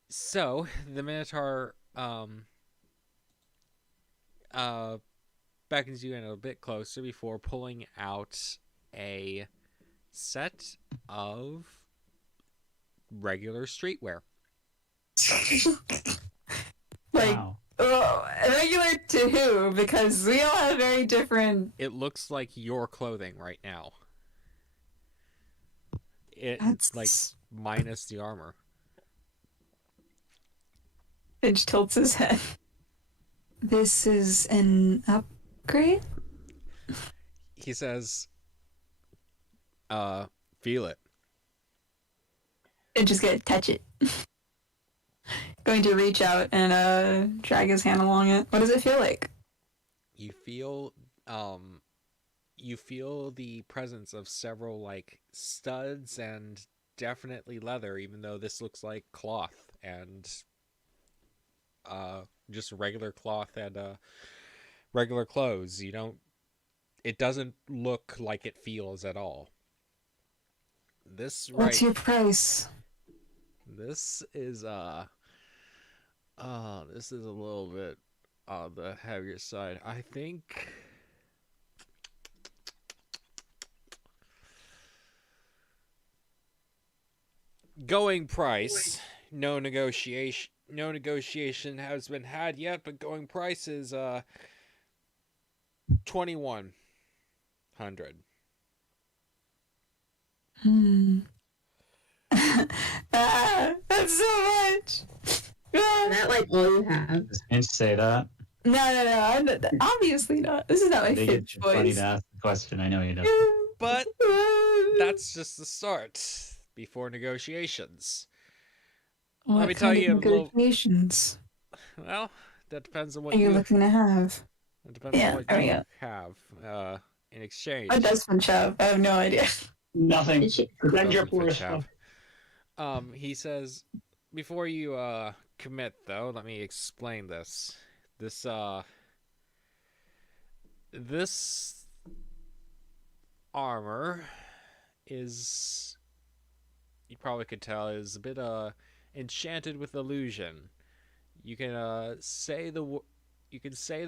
So the Minotaur beckons you in a bit closer before pulling out a set of regular streetwear. Like, Wow. regular to who? Because we all have very different. It looks like your clothing right now. It's That's like minus the armor. Finch tilts his head. This is an upgrade? He says, feel it. And just gonna touch it. Going to reach out and drag his hand along it. What does it feel like? You feel the presence of several like studs and definitely leather, even though this looks like cloth and just regular cloth and regular clothes. It doesn't look like it feels at all. What's your price? This is a little bit on the heavier side. I think going price, no negotiation has been had yet, but going price is 2,100. That's so much. Is that like all you have? Does Finch say that? No, obviously not. This is not my They Finch get funny voice. to ask the question. I know you don't. But that's just the start before negotiations. What let me tell kind you a of little- negotiations Well, that depends on what are you you looking to have? it depends Yeah, on what there we you go. have in exchange. What does Finch have? I have no idea. Nothing. Did she- Send your Doesn't poor Fitch have. stuff. He says, before you commit though, let me explain this. This armor is, you probably could tell, is a bit enchanted with illusion. You can say the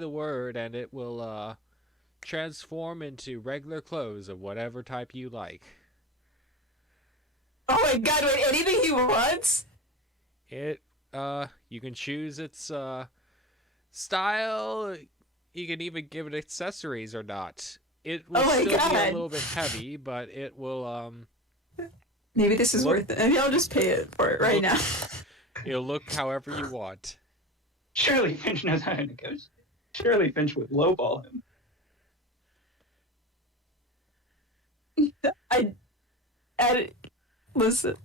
word and it will transform into regular clothes of whatever type you like. Oh my God! Wait, anything he wants? It you can choose its style. You can even give it accessories or not. It will Oh my still be a God. little bit heavy, but it will Maybe this is Look- worth it. Maybe I'll just pay it for it right Look- now. it'll look however you want. Surely Finch knows how to negotiate. Surely Finch would lowball him. Listen.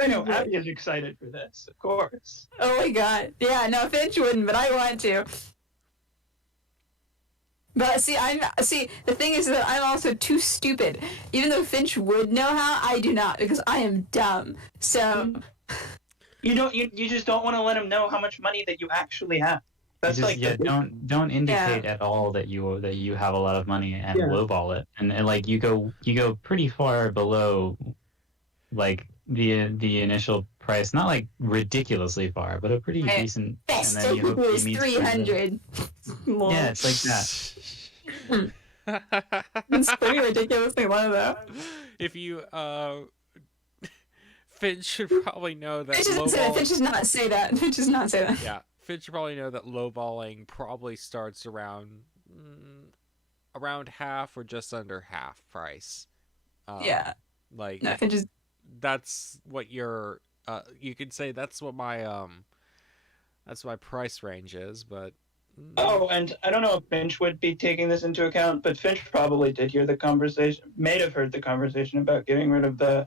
I know Abby is excited for this, of course. Oh my God. Yeah, no, Finch wouldn't, but I want to. But see, the thing is that I'm also too stupid. Even though Finch would know how, I do not, because I am dumb. So, You just don't want to let him know how much money that you actually have. That's You just, like yeah, don't indicate at all that you have a lot of money and Yeah. lowball it, and like you go pretty far below, like the initial price. Not like ridiculously far, but a pretty Right. decent. Best and then you hope he was meets friends. 300. Yeah, it's like that. It's pretty ridiculously low, though. If you Finch should probably know that Finch doesn't say that. Finch does not say that. Finch does not say that. Yeah, Finch should probably know that lowballing probably starts around half or just under half price. Yeah. Like No, Finch is. that's what your you could say that's what my price range is, but Oh, and I don't know if Finch would be taking this into account, but Finch probably did hear the conversation, may have heard the conversation about getting rid of the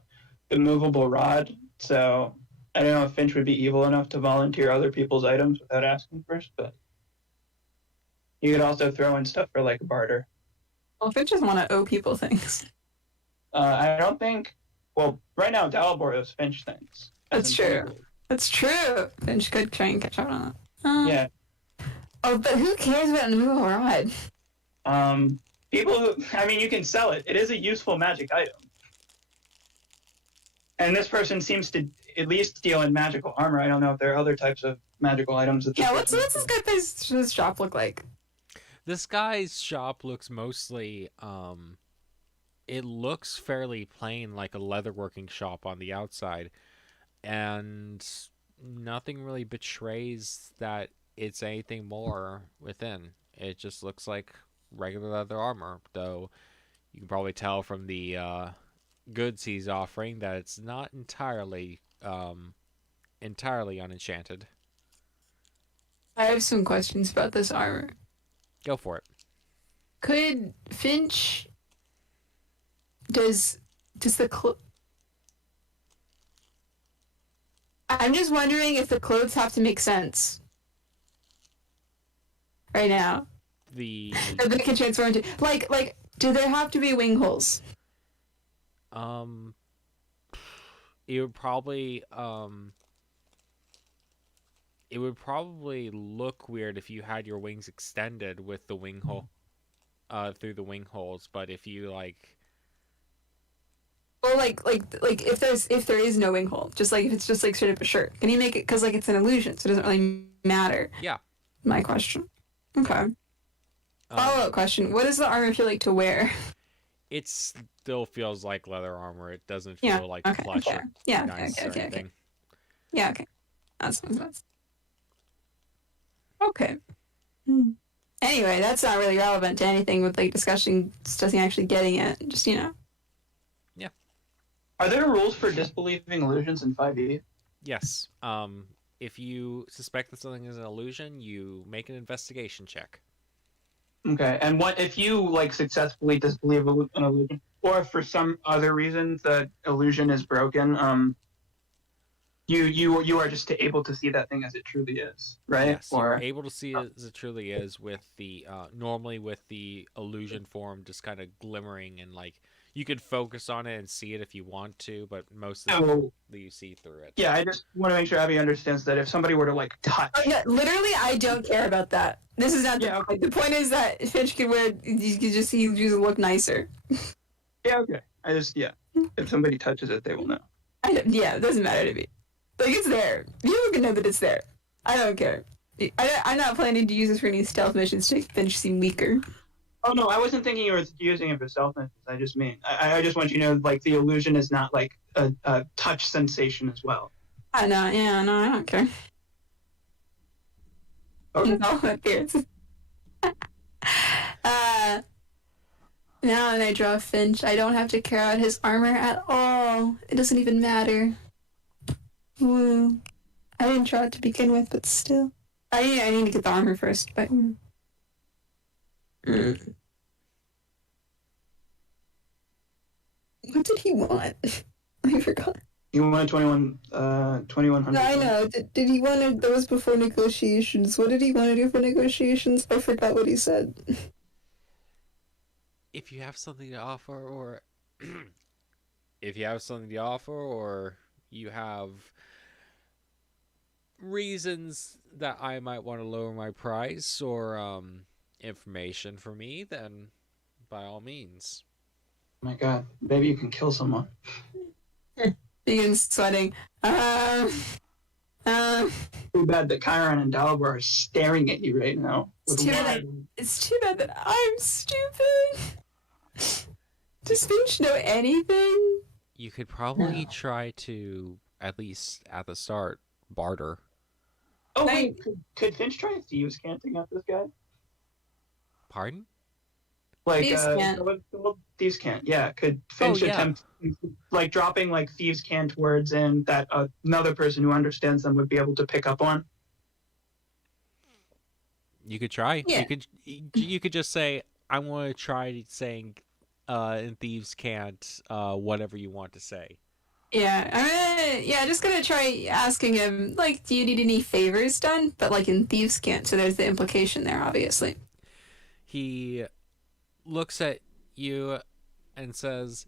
movable rod. So I don't know if Finch would be evil enough to volunteer other people's items without asking first, but you could also throw in stuff for like barter. Well, Finch doesn't want to owe people things. I don't think. Well, right now Dalibor owes Finch things. That's true. That's true. Finch could try and catch up on that. Yeah. Oh, but who cares about a movable rod? People who, I mean, you can sell it. It is a useful magic item. And this person seems to at least deal in magical armor. I don't know if there are other types of magical items. That Yeah, what's this guy's shop look like? this guy's shop looks mostly it looks fairly plain, like a leatherworking shop on the outside, and nothing really betrays that it's anything more within. It just looks like regular leather armor, though you can probably tell from the goods he's offering that it's not entirely unenchanted. I have some questions about this armor. Go for it. Could Finch does the I'm just wondering if the clothes have to make sense right now. Or they can transform into like do there have to be wing holes? It would probably look weird if you had your wings extended with the wing hole through the wing holes, but if you like Well, like if there is no wing hole, just like if it's just like straight up a shirt, can you make it because like it's an illusion, so it doesn't really matter? Yeah. My question. Okay. Follow-up question: what does the armor feel like to wear? It still feels like leather armor. It doesn't feel like plush or nice or anything. Yeah. Okay. That's. Okay. Anyway, that's not really relevant to anything with like discussion. Discussing actually getting it. Just Yeah. Are there rules for disbelieving illusions in 5e? Yes. If you suspect that something is an illusion, you make an investigation check. Okay, and what if you like successfully disbelieve an illusion, or if for some other reason the illusion is broken, you are just able to see that thing as it truly is, right? Yes, you're able to see it as it truly is with the normally with the illusion form just kind of glimmering, and like you could focus on it and see it if you want to, but most of the you see through it. Yeah, I just want to make sure Abby understands that if somebody were to like touch. Oh, yeah, literally, I don't care about that. This is not the point. The point is that Finch can wear. You can just see you look nicer. Yeah, okay. If somebody touches it, they will know. It doesn't matter to me. Like it's there. You can know that it's there. I don't care. I'm not planning to use this for any stealth missions to make Finch seem weaker. Oh no, I wasn't thinking you were using it for stealth missions. I just mean I just want you to know like the illusion is not like a touch sensation as well. I know. Yeah, no, I don't care. Okay. No appearance. Now when I draw Finch, I don't have to care about his armor at all. It doesn't even matter. Woo. I didn't draw it to begin with, but still. I need to get the armor first, but... What did he want? I forgot. You wanted 2100. No, I know. Did he want those before negotiations? What did he want to do for negotiations? I forgot what he said. If you have something to offer, or you have reasons that I might want to lower my price or information for me, then by all means. Oh my god, maybe you can kill someone. begins sweating. Too bad that Chiron and Dalibor are staring at you right now. It's with too bad. wide- It's too bad that I'm stupid. Does Finch know anything? You could probably No. try to, at least at the start, barter. Oh wait, could Finch try thieves canting at this guy? Pardon? Like Thieves' cant. thieves cant. Yeah, could Finch yeah. attempt like dropping like thieves cant words in that another person who understands them would be able to pick up on? You could try. Yeah. You could just say, I want to try saying in Thieves Can't whatever you want to say. Yeah, just gonna try asking him, like, do you need any favors done? But, like, in Thieves' Cant, so there's the implication there, obviously. He looks at you and says,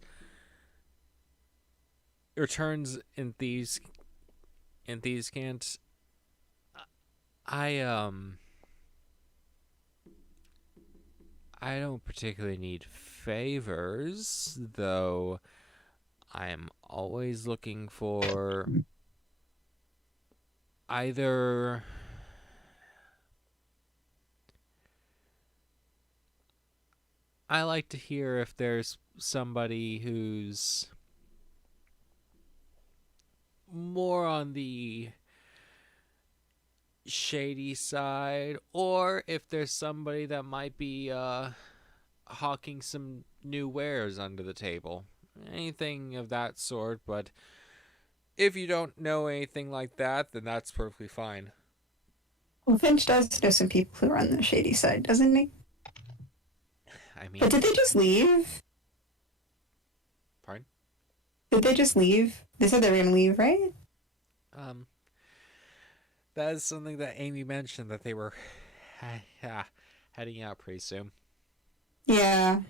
returns in Thieves Can't, I don't particularly need favors, though I'm always looking for either I like to hear if there's somebody who's more on the shady side, or if there's somebody that might be hawking some new wares under the table. Anything of that sort, but if you don't know anything like that, then that's perfectly fine. Well, Finch does know some people who are on the shady side, doesn't he? I mean, But did they just leave? pardon? Did they just leave? They said they were gonna leave, right? That is something that Amy mentioned, that they were heading out pretty soon. Yeah.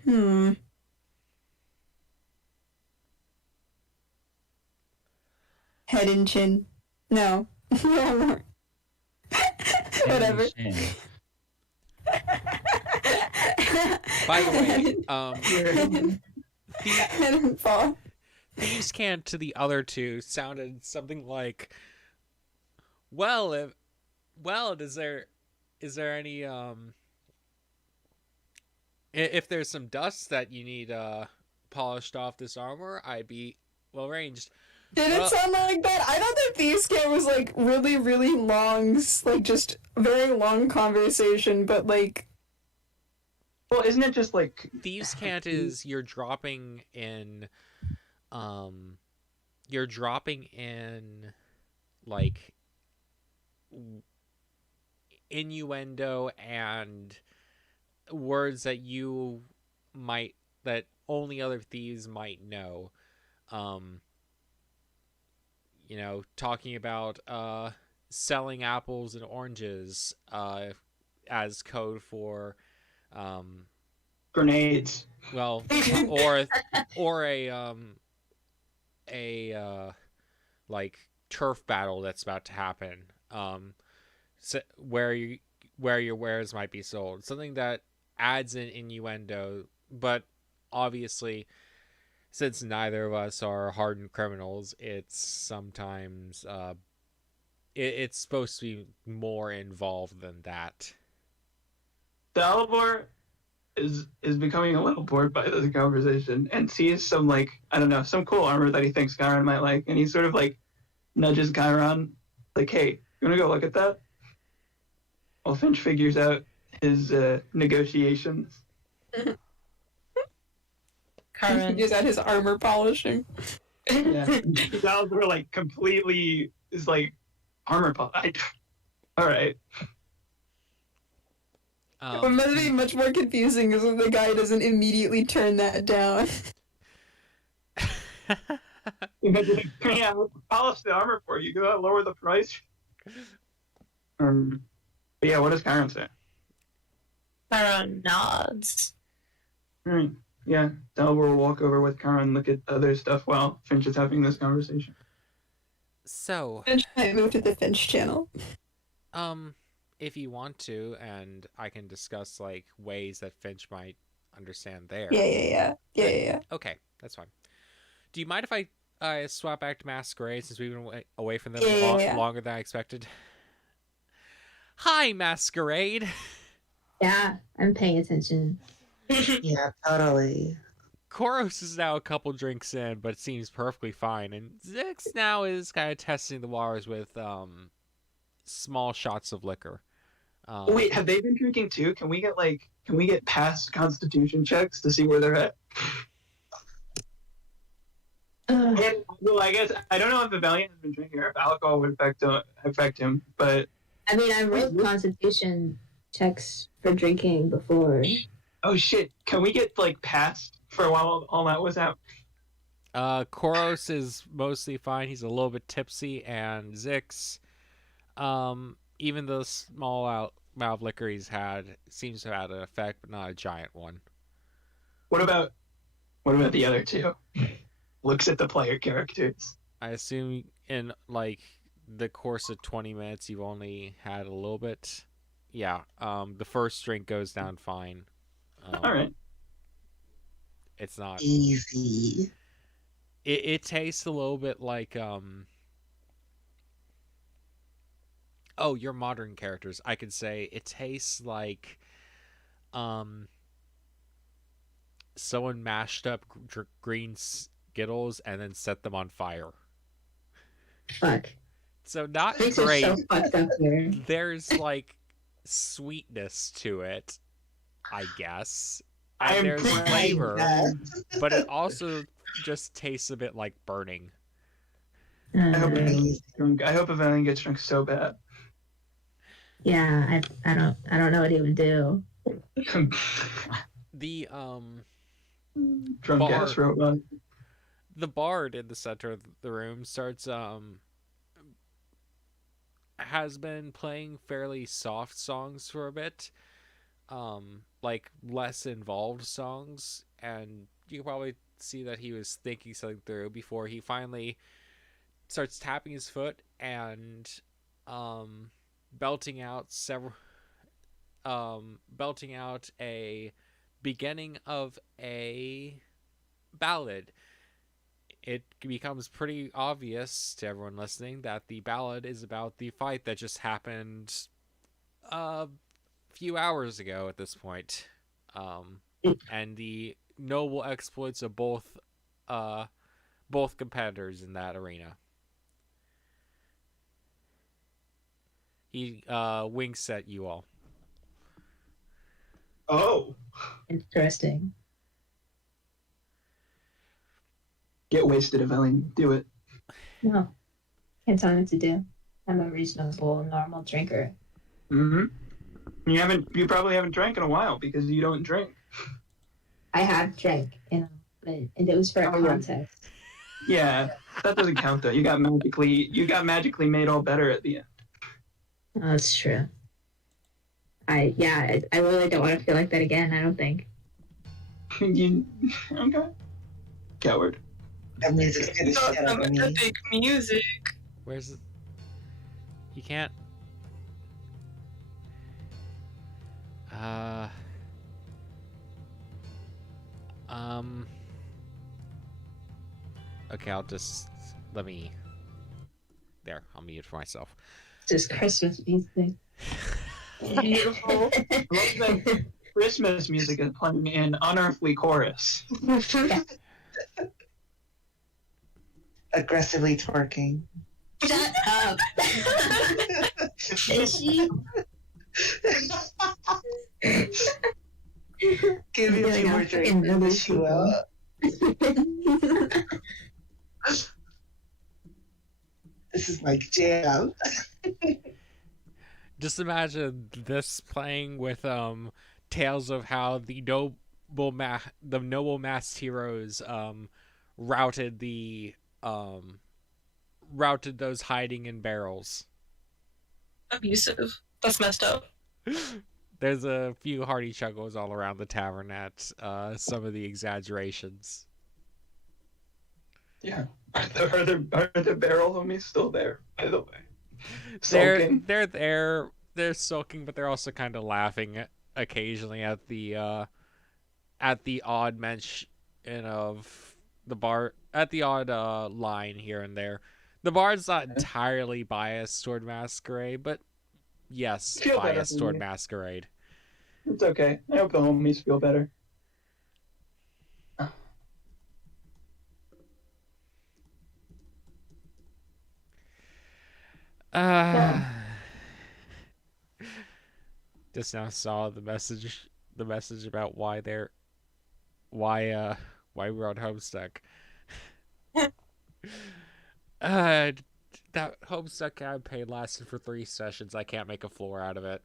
Head and chin. No. Whatever. Shame. By the way, Head and fall. Thieves' Cant to the other two sounded something like, well, is there any if there's some dust that you need polished off this armor, I'd be well ranged. Did it sound like that? I thought that Thieves' Cant was, like, really, really long, like, just very long conversation, but, like... Well, isn't it just like Thieves' Cant is you're dropping in like innuendo and words that that only other thieves might know. Talking about selling apples and oranges as code for grenades. well, or a like turf battle that's about to happen, where your wares might be sold, something that adds an innuendo. But obviously, since neither of us are hardened criminals, it's sometimes it's supposed to be more involved than that. Dalibor is becoming a little bored by this conversation and sees some, like, I don't know, some cool armor that he thinks Chiron might like, and he sort of like nudges Chiron, like, hey, you wanna go look at that? While Finch figures out his negotiations. Chiron. He's at his armor polishing. Yeah. Dalibor like completely is like armor alright. What must be much more confusing is when the guy doesn't immediately turn that down. Yeah, we'll polish the armor for you. Go lower the price. But yeah, what does Chiron say? Chiron nods. Alright. Yeah, Dalibor will walk over with Chiron, look at other stuff while Finch is having this conversation. So, Finch might move to the Finch channel. if you want to, and I can discuss like ways that Finch might understand there. Yeah. Okay, that's fine. Do you mind if I I swap back to Masquerade since we've been away from them Yeah. longer than I expected. Hi, Masquerade. Yeah, I'm paying attention. Yeah, totally. Koros is now a couple drinks in, but seems perfectly fine. And Zix now is kind of testing the waters with small shots of liquor. Wait, have they been drinking too? Can we get past Constitution checks to see where they're at? And, well, I guess I don't know if the Valiant has been drinking or if alcohol would affect him, but I mean, I wrote Constitution checks for drinking before. oh shit, can we get like past for a while all that was out? Koros is mostly fine. He's a little bit tipsy, and Zix, even the small amount of liquor he's had seems to have had an effect, but not a giant one. What about the other two? Looks at the player characters. I assume in like the course of 20 minutes you've only had a little bit. Yeah, the first drink goes down fine. All right. It's not Easy. it tastes a little bit like oh, your modern characters. I could say it tastes like someone mashed up green Skittles and then set them on fire. Fuck. So not Things great. are so fucked up here. There's like sweetness to it, I guess. I'm And there's pretty flavor, bad. but it also just tastes a bit like burning. I hope Uh, Evelyn gets drunk. I hope Evelyn gets drunk so bad. yeah, I don't know what he would do. The Drunk Bar. ass robot. the bard in the center of the room starts has been playing fairly soft songs for a bit, like less involved songs, and you can probably see that he was thinking something through before he finally starts tapping his foot and belting out a beginning of a ballad. It becomes pretty obvious to everyone listening that the ballad is about the fight that just happened a few hours ago at this point, and the noble exploits of both competitors in that arena. He winks at you all. Oh, Interesting. get wasted, Evelyn. Do it. No, can't tell me what to do. I'm a reasonable, normal drinker. Mm-hmm. You probably haven't drank in a while because you don't drink. I have drank, but and it was for a Oh, yeah. contest. Yeah, that doesn't count though. You got magically made all better at the end. Oh, that's true. I really don't want to feel like that again. I don't think. Okay. Coward. That means it's gonna Got shit out some of me. epic music. Where's it? You can't. Okay, I'll just let me. There, I'll mute for myself. Just Christmas music. Beautiful. Love that Christmas music is playing in unearthly chorus. Aggressively twerking. Shut up. Is she? Give me a few more drinks and wish you well. This is my jam. Just imagine this playing with tales of how the noble masked heroes routed those hiding in barrels. Abusive. That's messed up. There's a few hearty chuckles all around the tavern at some of the exaggerations. Yeah. Are the barrel homies still there, by the way? Sulking? They're there. They're sulking, but they're also kind of laughing occasionally at the odd mention of the bar at the odd line here and there. The bard's not entirely biased toward Masquerade, but yes, Feel better biased for toward me. Masquerade. It's okay. I hope the homies feel better. Just now saw the message about why we're on Homestuck. That Homestuck campaign lasted for 3 sessions. I can't make a floor out of it.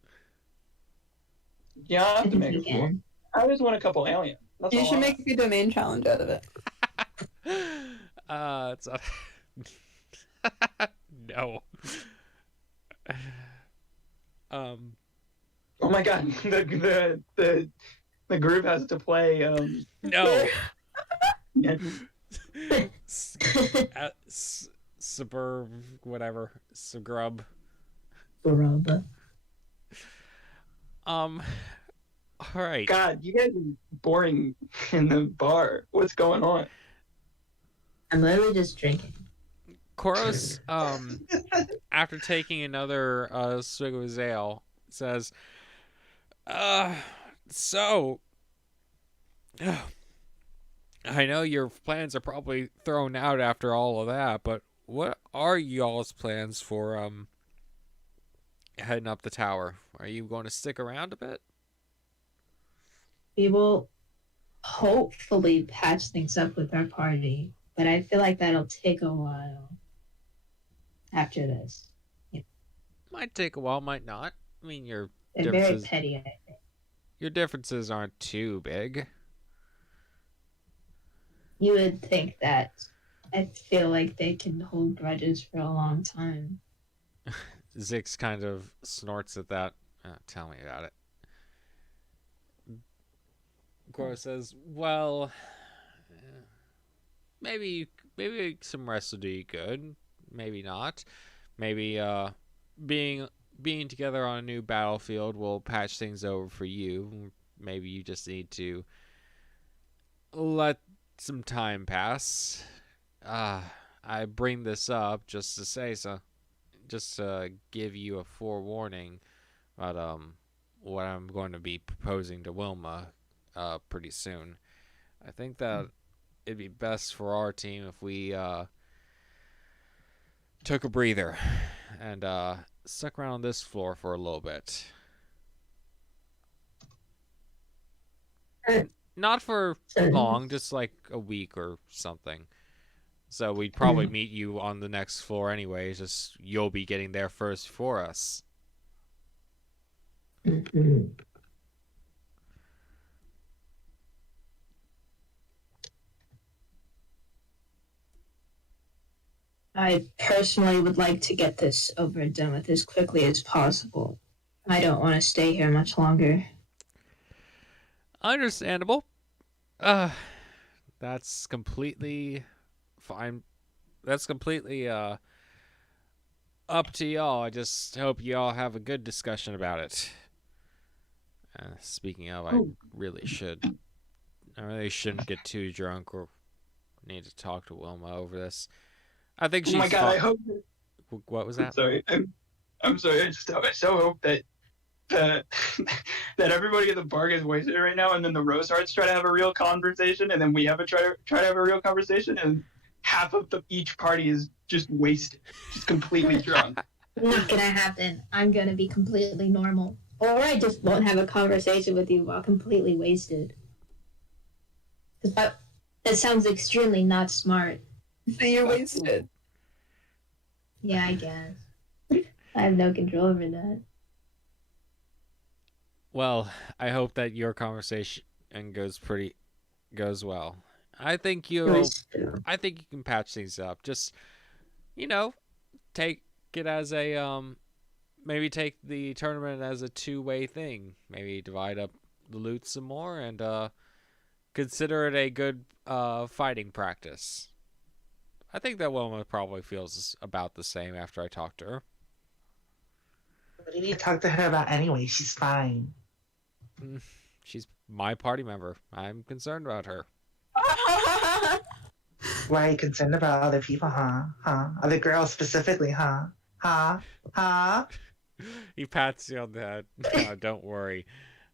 Yeah, I have to make a You floor. can. I just want a couple aliens. That's You all should I make a domain challenge out of it. It's not... No. Oh my god, the group has to play. No. Yeah. Suburb, whatever. Sugrub. Baroba. All right. God, you guys are boring in the bar. What's going on? I'm literally just drinking. Koros, after taking another swig of his ale, says, so, I know your plans are probably thrown out after all of that, but what are y'all's plans for, heading up the tower? Are you going to stick around a bit? We will hopefully patch things up with our party, but I feel like that'll take a while after this. Might take a while, might not. I mean, They're very differences, petty, I think. your differences aren't too big. You would think that. I feel like they can hold grudges for a long time. Zix kind of snorts at that. Tell me about it. Goro says, well, maybe some rest will do you good. Maybe not. Maybe being together on a new battlefield will patch things over for you. Maybe you just need to let some time pass. I bring this up just to say so, just to give you a forewarning about what I'm going to be proposing to Wilma pretty soon. I think that it'd be best for our team if we took a breather and stuck around on this floor for a little bit. Not for long, just like a week or something. So we'd probably meet you on the next floor anyways, just you'll be getting there first for us. Mm-hmm. I personally would like to get this over and done with as quickly as possible. I don't want to stay here much longer. Understandable. That's completely fine. That's completely up to y'all. I just hope y'all have a good discussion about it. Speaking of, I really shouldn't get too drunk or need to talk to Wilma over this. I think she's. Oh my god! I hope. What was that? I'm sorry. I so hope that that everybody at the bar gets wasted right now, and then the Rose Hearts try to have a real conversation, and then we have try to have a real conversation, and half of each party is just wasted, just completely drunk. Not gonna happen. I'm gonna be completely normal, or I just won't have a conversation with you while completely wasted. Because that sounds extremely not smart. So you're wasted. Yeah, I guess. I have no control over that. Well, I hope that your conversation goes well. I think you can patch things up. Just, take it as a maybe take the tournament as a two-way thing. Maybe divide up the loot some more and consider it a good fighting practice. I think that Wilma probably feels about the same after I talk to her. What do you need to talk to her about anyway? She's fine. She's my party member. I'm concerned about her. Why are you concerned about other people, huh? Huh? Other girls specifically, huh? Huh? Huh? He pats you on the head. No, don't worry.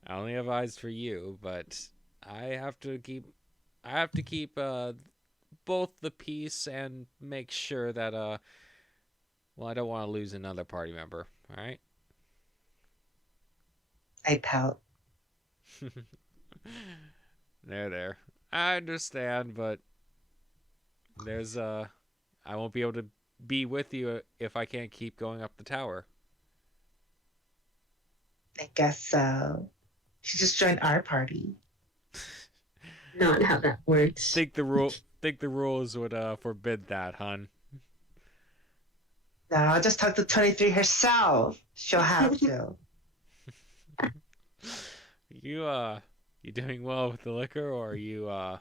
I only have eyes for you, but I have to keep both the peace and make sure that well, I don't want to lose another party member, all right? I pout. There. I understand, but there's I won't be able to be with you if I can't keep going up the tower. I guess so. She just joined our party. Not how that works. Think the rules would forbid that, hun. No, I'll just talk to 23 herself. She'll have to. You doing well with the liquor, or are you nah,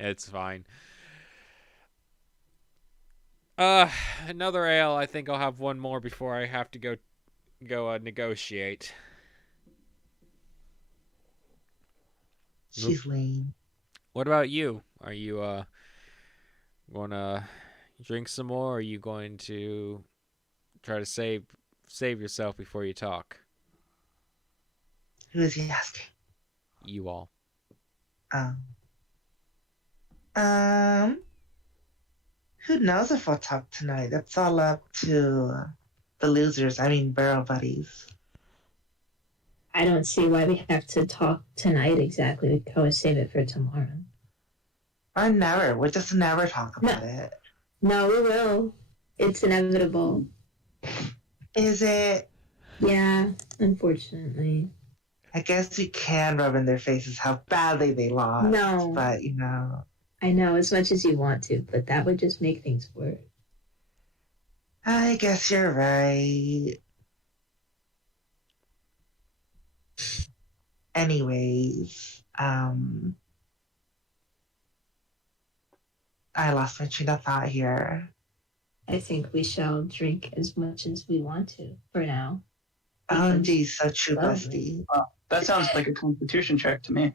it's fine. Another ale. I think I'll have one more before I have to go negotiate. She's lame. What about you? Are you going to drink some more, or are you going to try to save yourself before you talk? Who is he asking? You all. Who knows if I'll talk tonight? That's all up to the losers. I mean, barrel buddies. I don't see why we have to talk tonight exactly. We could always save it for tomorrow. Or never. We'll just never talk about it. No, we will. It's inevitable. Is it? Yeah, unfortunately. I guess we can rub in their faces how badly they lost. No. But, you know. I know, as much as you want to, but that would just make things worse. I guess you're right. Anyways, I lost my train of thought here. I think we shall drink as much as we want to for now. Oh, geez, so true, Lovely. bestie. That sounds like a constitution check to me.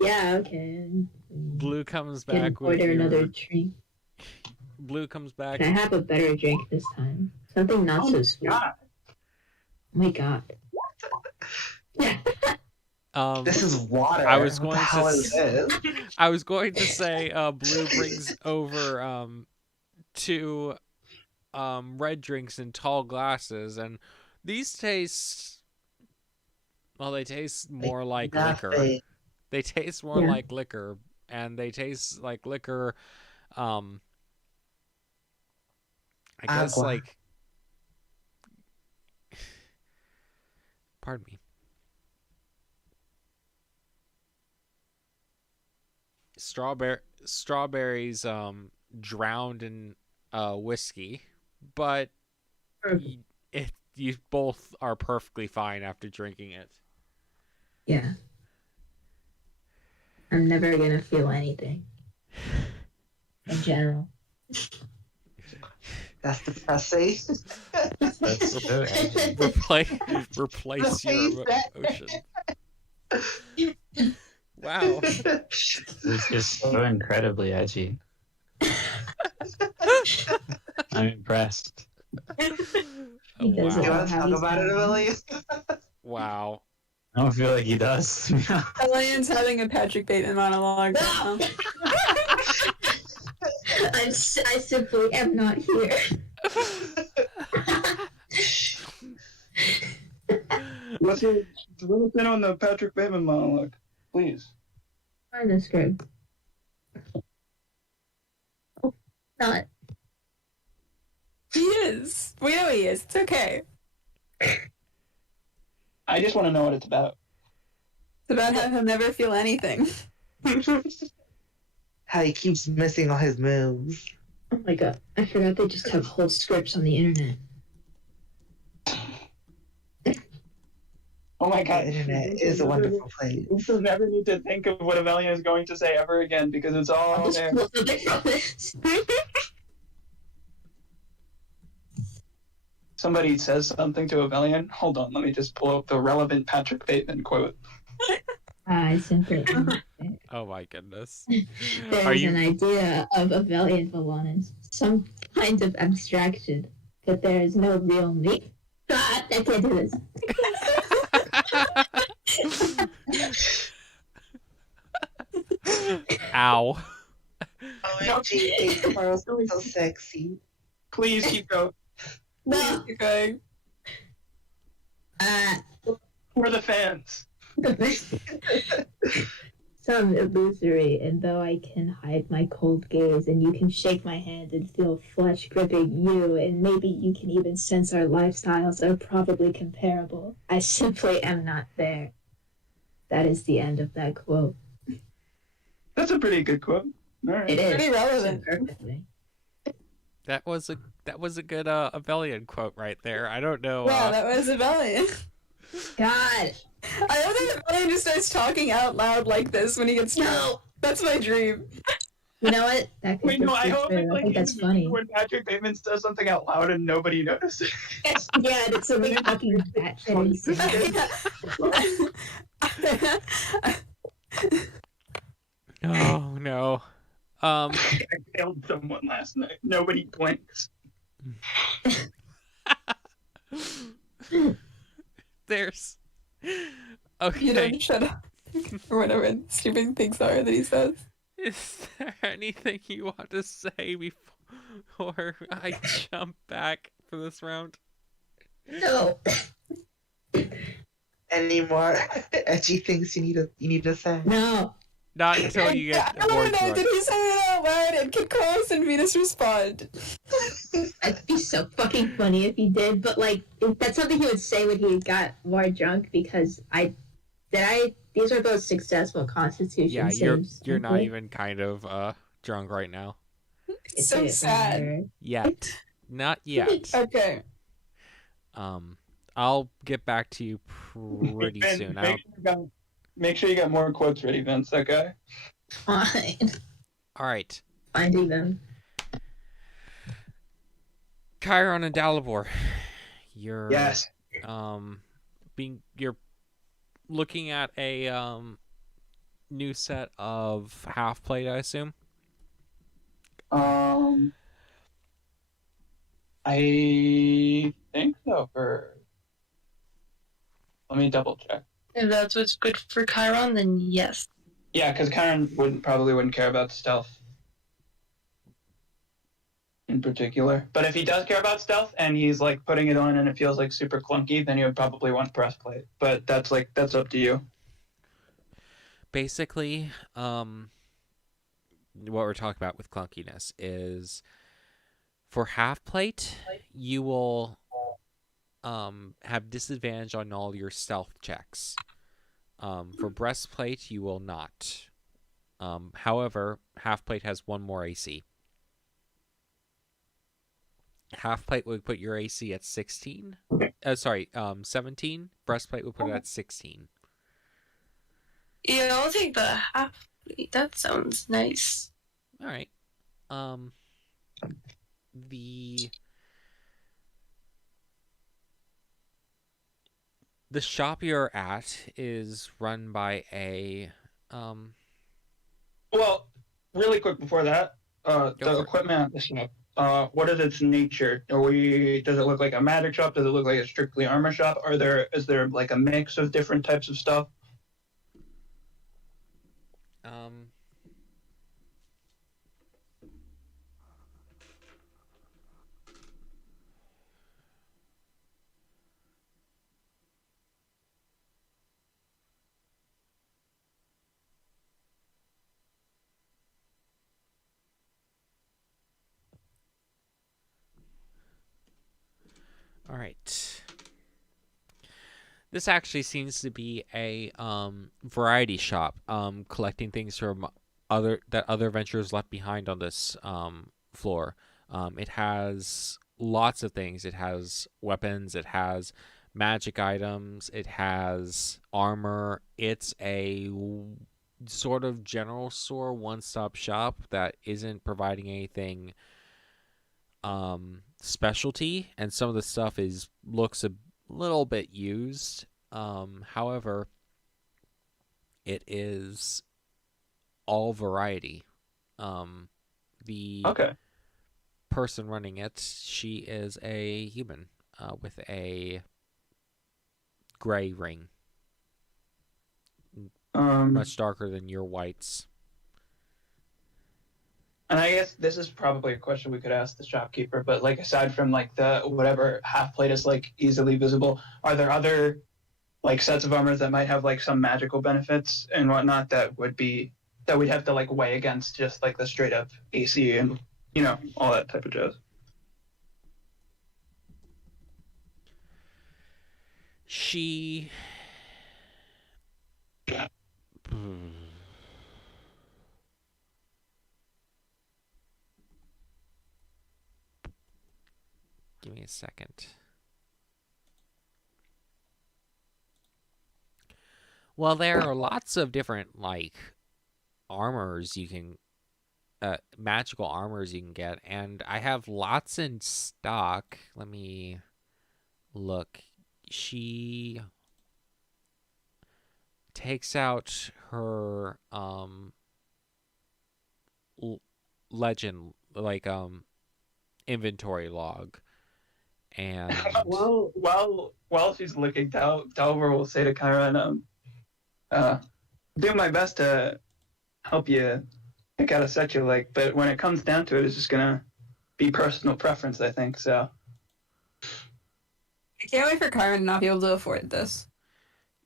Yeah, okay. Blue comes Can back with order your... another drink. Blue comes back. Can I have a better drink this time? Something not so sweet. God. Oh my god. This is water. I was What going the hell to is this? I was going to say Blue brings over 2 red drinks in tall glasses, and these taste, well, they taste more like liquor. Nothing. They taste more like liquor, and they taste like liquor, I guess, Agua. like, pardon me. Strawberries drowned in whiskey, but you both are perfectly fine after drinking it. Yeah. I'm never gonna feel anything. In general. That's depressing. That's so edgy. Replace your emotion. Wow. It's just so incredibly edgy. I'm impressed. He does You it. Wow. want to talk about it, Emily? Wow. I don't feel like he does. Elaine's having a Patrick Bateman monologue right now. I simply am not here. Let's hear us in on the Patrick Bateman monologue, please. Find the script. Oh, not. He is. We know he is. It's okay. I just want to know what it's about. It's about how he'll never feel anything. How he keeps missing all his moves. Oh my god. I forgot they just have whole scripts on the internet. Oh my god. The internet is a wonderful place. We'll never need to think of what Avelian is going to say ever again because it's all I'll just there. pull something from this. Somebody says something to Avelian. Hold on, let me just pull up the relevant Patrick Bateman quote. I simply am. Oh my goodness. There's Are you an idea of a valiant villainess, some kind of abstraction, but there is no real me. God, I can't do this. Ow. OMG, Carl's so sexy. Please keep going. No. Keep going. For the fans. Some illusory, and though I can hide my cold gaze, and you can shake my hand and feel flesh gripping you, and maybe you can even sense our lifestyles are probably comparable, I simply am not there. That is the end of that quote. That's a pretty good quote. All right. It is. Pretty relevant. Perfectly. That was a good Abelian quote right there. I don't know. Wow, that was Abelian. God. I love that Abelian just starts talking out loud like this when he gets drunk. No. That's my dream. You know what? That could Wait, no, just I be hope true. it's I like think that's funny. when Patrick Bateman says something out loud and nobody notices. Yeah, that's something fucking batshit insane. Oh no. I failed someone last night. Nobody blinks. There's. You Okay. don't shut up. Or whatever stupid things are that he says. Is there anything you want to say before I jump back for this round? No. Any more edgy things you need to say? No. Not until you get I more want to know, drunk. did he say it out loud? And can Carlos and Venus respond? That'd be so fucking funny if he did, but like that's something he would say when he got more drunk because these are both successful constitution Yeah, saves. you're not even kind of drunk right now. It's so sad. Yet. Not yet. Okay. I'll get back to you pretty Vince, soon. make sure you got more quotes ready, Vince. That guy. Fine. All right. Finding them. Chiron and Dalibor, you're Yes. you're looking at a new set of half plate, I assume. I think so. Let me double check. If that's what's good for Chiron, then yes. Yeah, because Chiron probably wouldn't care about stealth in particular. But if he does care about stealth and he's like putting it on and it feels like super clunky, then he would probably want breastplate. But that's up to you. Basically, what we're talking about with clunkiness is for half plate, you will have disadvantage on all your stealth checks. For breastplate, you will not. However, half plate has one more AC. Half plate would put your AC at 16. 17. Breastplate would put it at 16. Yeah, I'll take the half. That sounds nice. All right. The shop you're at is run by a Well, really quick before that, for the it. equipment at the shop. What is its nature? Does it look like a magic shop? Does it look like a strictly armor shop? Is there like a mix of different types of stuff? All right. This actually seems to be a variety shop, collecting things from other adventurers left behind on this floor. It has lots of things. It has weapons. It has magic items. It has armor. It's a sort of general store, one-stop shop that isn't providing anything specialty, and some of the stuff looks a little bit used. However, It is all variety. The Okay. person running it, she is a human with a gray ring, much darker than your whites. And I guess this is probably a question we could ask the shopkeeper, but like aside from like the whatever half plate is like easily visible, are there other like sets of armors that might have like some magical benefits and whatnot that we'd have to like weigh against just like the straight up AC and all that type of jazz? She give me a second. Well, there are lots of different like armors you can magical armors you can get, and I have lots in stock. Let me look. She takes out her legend like inventory log, and while she's looking, Delver will say to Chiron, do my best to help you pick out a set you like, but when it comes down to it, it's just gonna be personal preference, I think. So I can't wait for Kyron to not be able to afford this.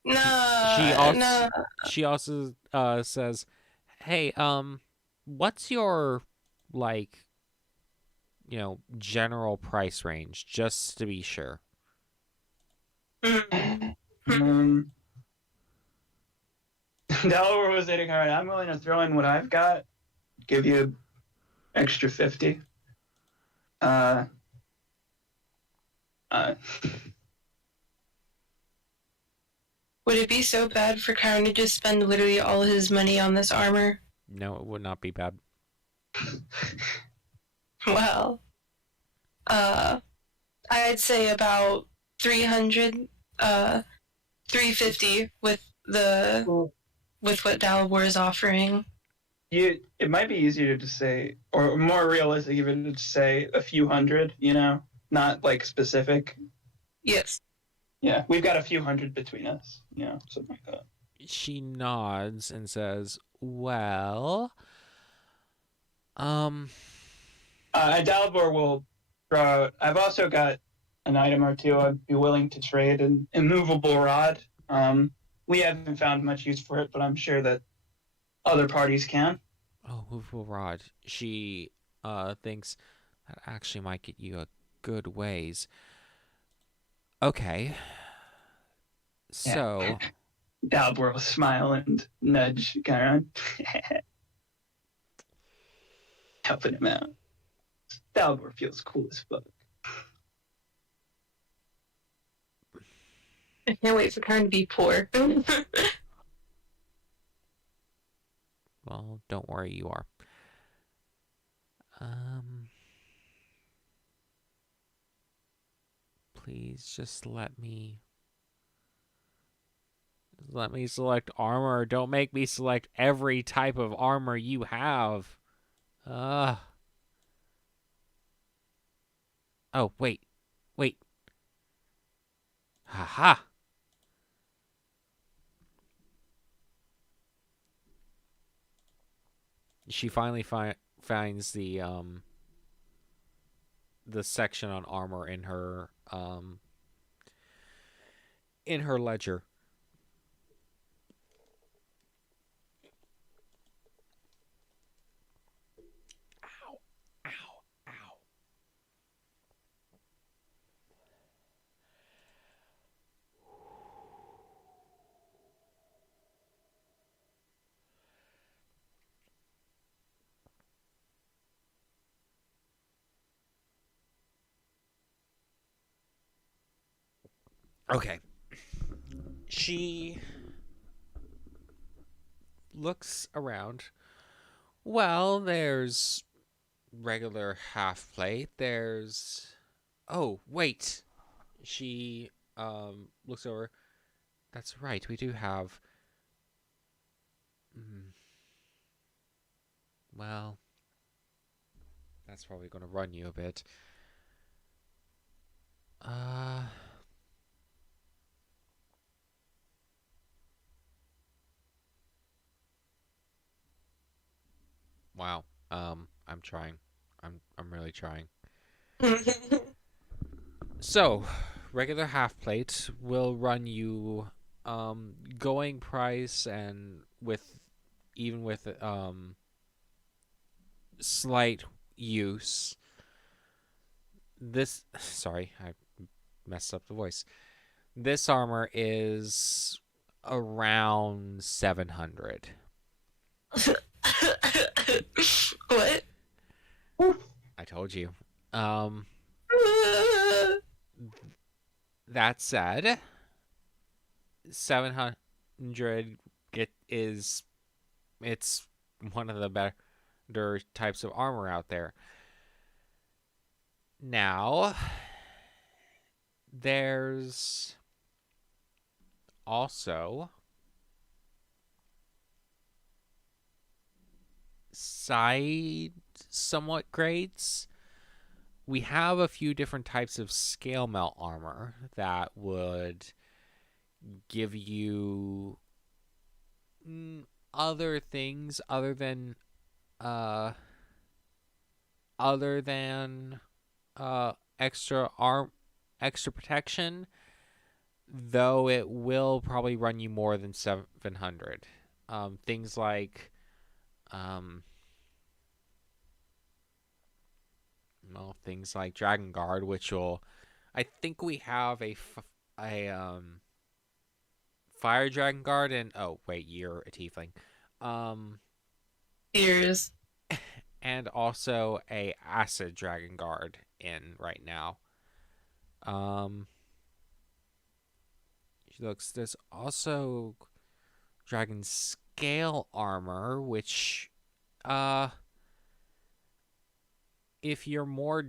No. She also says, "Hey, what's your like, general price range, just to be sure?" Delaware was saying, all right, I'm willing to throw in what I've got, give you extra 50. Would it be so bad for Kyron to just spend literally all his money on this armor? No, it would not be bad. Well, I'd say about 300, 350 with what Dalibor is offering. It might be easier to just say, or more realistic even to just say a few hundred, not like specific. Yes. Yeah, we've got a few hundred between us, something like that. She nods and says, well, Dalibor will throw out, I've also got an item or two I'd be willing to trade, an immovable rod. We haven't found much use for it, but I'm sure that other parties can. Oh, movable rod. She thinks that actually might get you a good ways. Okay. So Dalibor will smile and nudge Chiron. Helping him out. Dalibor feels cool as fuck. I can't wait for Kyron to be poor. well, don't worry, you are. Please just let me select armor. Don't make me select every type of armor you have. Oh, wait. Haha. She finally finds the section on armor in her ledger. Ow. Okay. She looks around. Well, there's regular half plate. There's... Oh, wait. She looks over. That's right. We do have Well, that's probably going to run you a bit. Wow. I'm trying. I'm really trying. So, regular half plate will run you going price, and with slight use. This sorry, I messed up the voice. This armor is around 700. What? I told you. That said, 700 it's one of the better types of armor out there. Now, there's also side somewhat grades. We have a few different types of scale melt armor that would give you other things other than extra protection, though it will probably run you more than 700. Things like things like Dragon Guard, which will, I think we have a Fire Dragon Guard, and oh wait, you're a tiefling. Ears. And also a Acid Dragon Guard in right now. Looks, there's also Dragon Scale Armor, which if you're more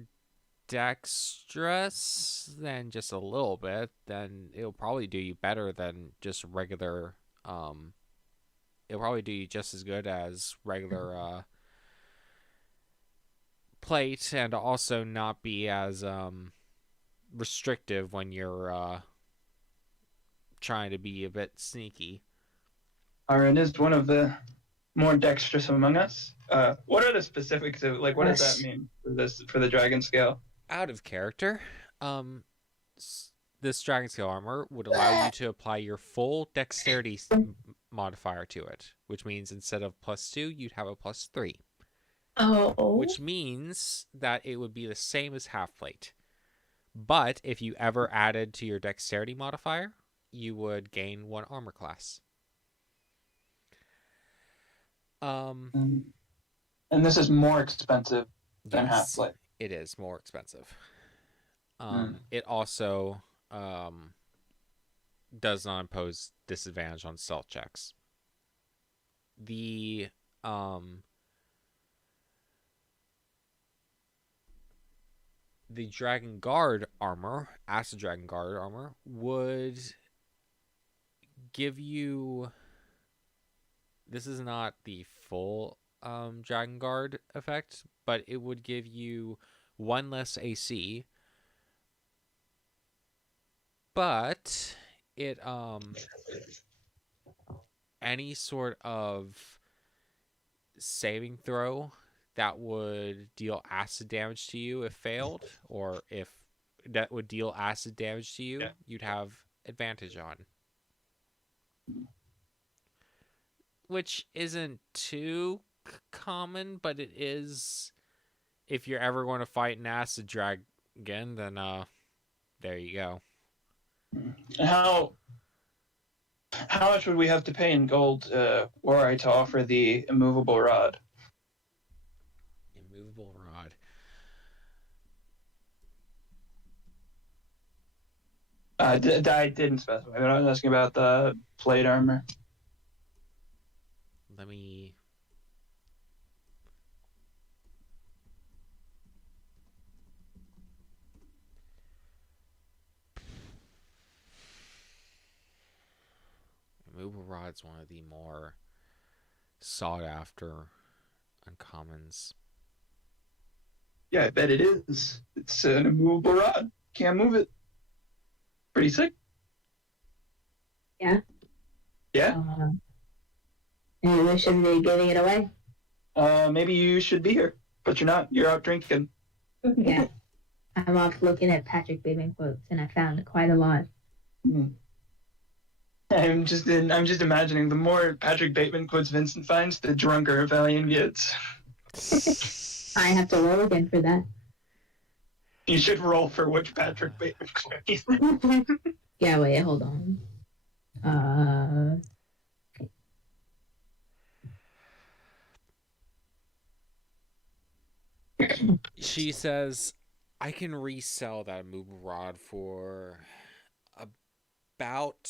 dexterous than just a little bit, then it'll probably do you better than just regular. It'll probably do you just as good as regular plate, and also not be as restrictive when you're trying to be a bit sneaky. Aaron is one of the more dexterous among us. What are the specifics of, like, what does that mean for the dragon scale? Out of character, this dragon scale armor would allow you to apply your full dexterity modifier to it, which means instead of +2, you'd have a +3. Oh. Which means that it would be the same as half plate. But if you ever added to your dexterity modifier, you would gain 1 armor class. And this is more expensive than half plate. It is more expensive. It also does not impose disadvantage on stealth checks. The Dragon Guard armor, Acid Dragon Guard armor, would give you... This is not the full Dragon Guard effect, but it would give you 1 less AC. But it any sort of saving throw that would deal acid damage to you if failed, or if that would deal acid damage to you, you'd have advantage on. Which isn't too common, but it is. If you're ever going to fight an acid dragon, then there you go. How much would we have to pay in gold were I to offer the immovable rod? Immovable rod. I didn't specify, but I was asking about the plate armor. Let me... Immovable rod's one of the more sought after uncommons. Yeah, I bet it is. It's an immovable rod. Can't move it. Pretty sick. Yeah. Yeah. Maybe we should be giving it away. Maybe you should be here, but you're not. You're out drinking. Yeah. I'm off looking at Patrick Bateman quotes, and I found quite a lot. I'm just imagining the more Patrick Bateman quotes Vincent finds, the drunker Valiant gets. I have to roll again for that. You should roll for which Patrick Bateman quote. Yeah, wait, hold on. She says, I can resell that immovable rod for about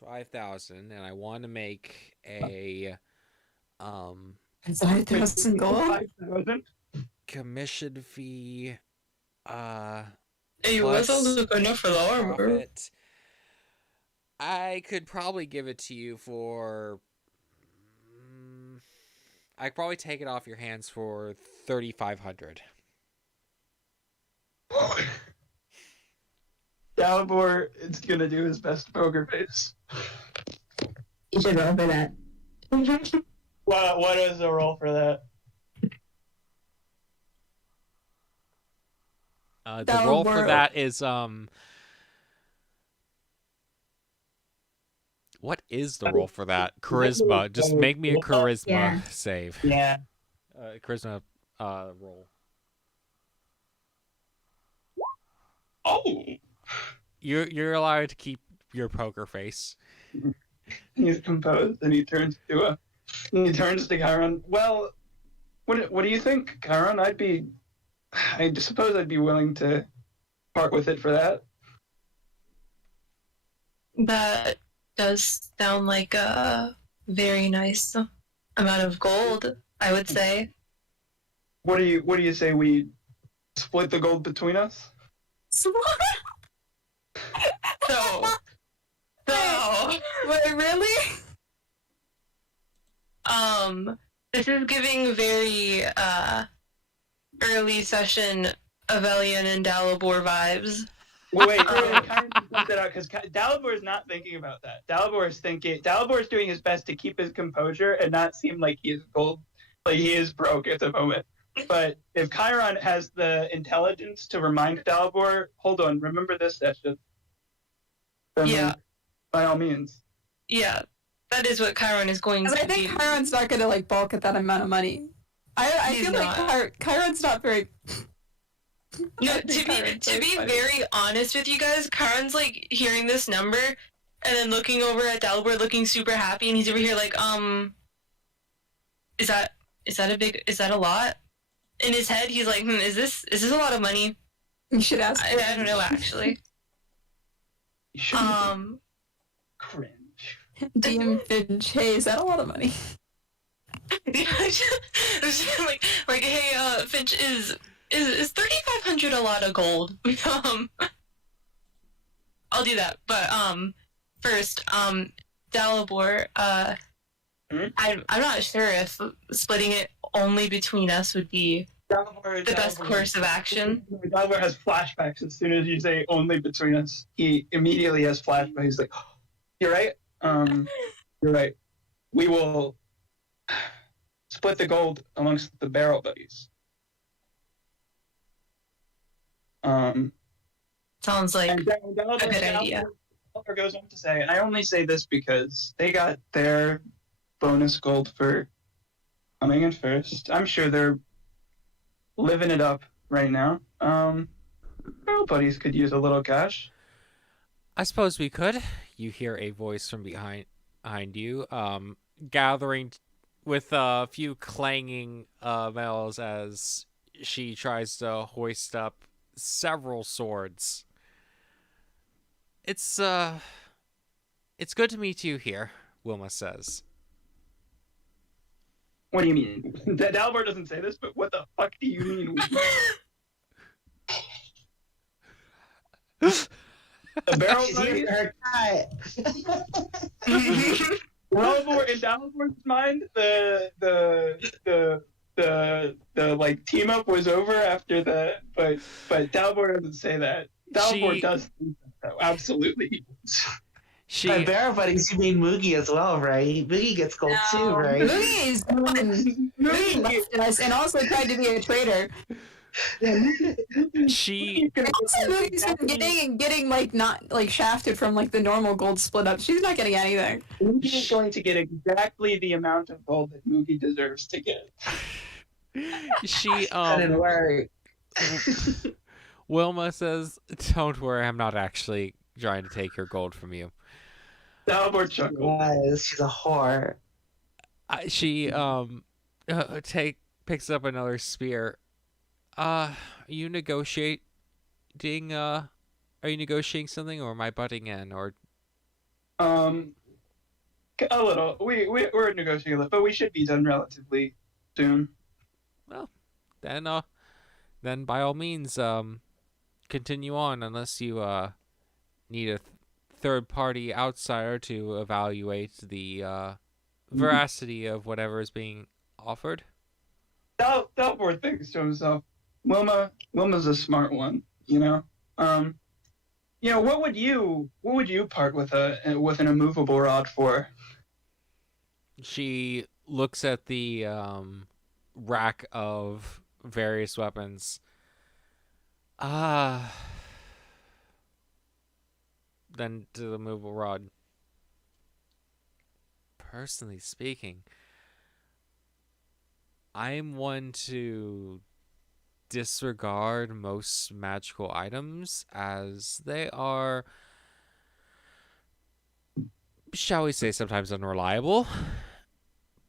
5,000, and I want to make a 5,000 gold. 5,000? commission fee. It plus wasn't good enough for the armor. profit. I could probably give it to you for. I could probably take it off your hands for 3,500. Dalibor is gonna do his best poker face. You should roll for that. What is the roll for that? The roll for that is What is the roll for that? Charisma. Just make me a charisma save. Yeah. Charisma roll. Oh. You're allowed to keep your poker face. He's composed and he turns to Chiron. Well, what do you think, Chiron? I suppose I'd be willing to part with it for that. That does sound like a very nice amount of gold, I would say. What do you say we split the gold between us? So, Wait, really? This is giving very early session Avelian and Dalibor vibes. Wait, Chiron points that out because Dalibor is not thinking about that. Dalibor is doing his best to keep his composure and not seem like he is gold, like he is broke at the moment. But if Chiron has the intelligence to remind Dalibor, hold on, remember this session. Yeah. By all means. Yeah, that is what Chiron is going to I think Chiron's not going to like bulk at that amount of money. I He's feel like Chiron's not very. No, to be very honest with you guys, Chiron's like hearing this number and then looking over at Dalibor, looking super happy, and he's over here like, is that a lot? In his head, he's like, is this a lot of money? You should ask. I don't know actually. You shouldn't cringe. DM Finch, hey, is that a lot of money? like, hey, Finch, is 3,500 a lot of gold? I'll do that, but first, Dalibor, I'm not sure if splitting it only between us would be the best course of action. Dalibor has flashbacks as soon as you say only between us. He immediately has flashbacks. He's like, you're right. You're right. We will split the gold amongst the barrel buddies. Sounds like a good idea. Dalibor goes on to say, and I only say this because they got their bonus gold for coming in first. I'm sure they're living it up right now. Barrel buddies could use a little cash. I suppose we could. You hear a voice from behind you, gathering with a few clanging bells as she tries to hoist up several swords. It's good to meet you here, Wilma says. What do you mean? Dalibor doesn't say this, but what the fuck do you mean? The barrel buddies? Dalibor in Dalabor's mind, the like team up was over after the but Dalibor doesn't say that. Dalibor does think that, though. Absolutely. By Barrow Buddies, you mean Moogie as well, right? Moogie gets gold too, right? Moogie is Moogie left us and also tried to be a traitor. She Also, Moogie's been getting like not like shafted from like the normal gold split up. She's not getting anything. Moogie is going to get exactly the amount of gold that Moogie deserves to get. She Didn't work. Wilma says, "Don't worry, I'm not actually trying to take your gold from you." Dalibor chuckled. Yes, she's a whore. She picks up another spear. Are you negotiating something, or am I butting in, or A little. We're negotiating a little, but we should be done relatively soon. well, then by all means continue on, unless you need a third party outsider to evaluate the veracity of whatever is being offered. Dalibor thinks to himself, Wilma's a smart one, you know. What would you part with an immovable rod for? She looks at the rack of various weapons. Then to the immovable rod. Personally speaking, I'm one to disregard most magical items as they are, shall we say, sometimes unreliable.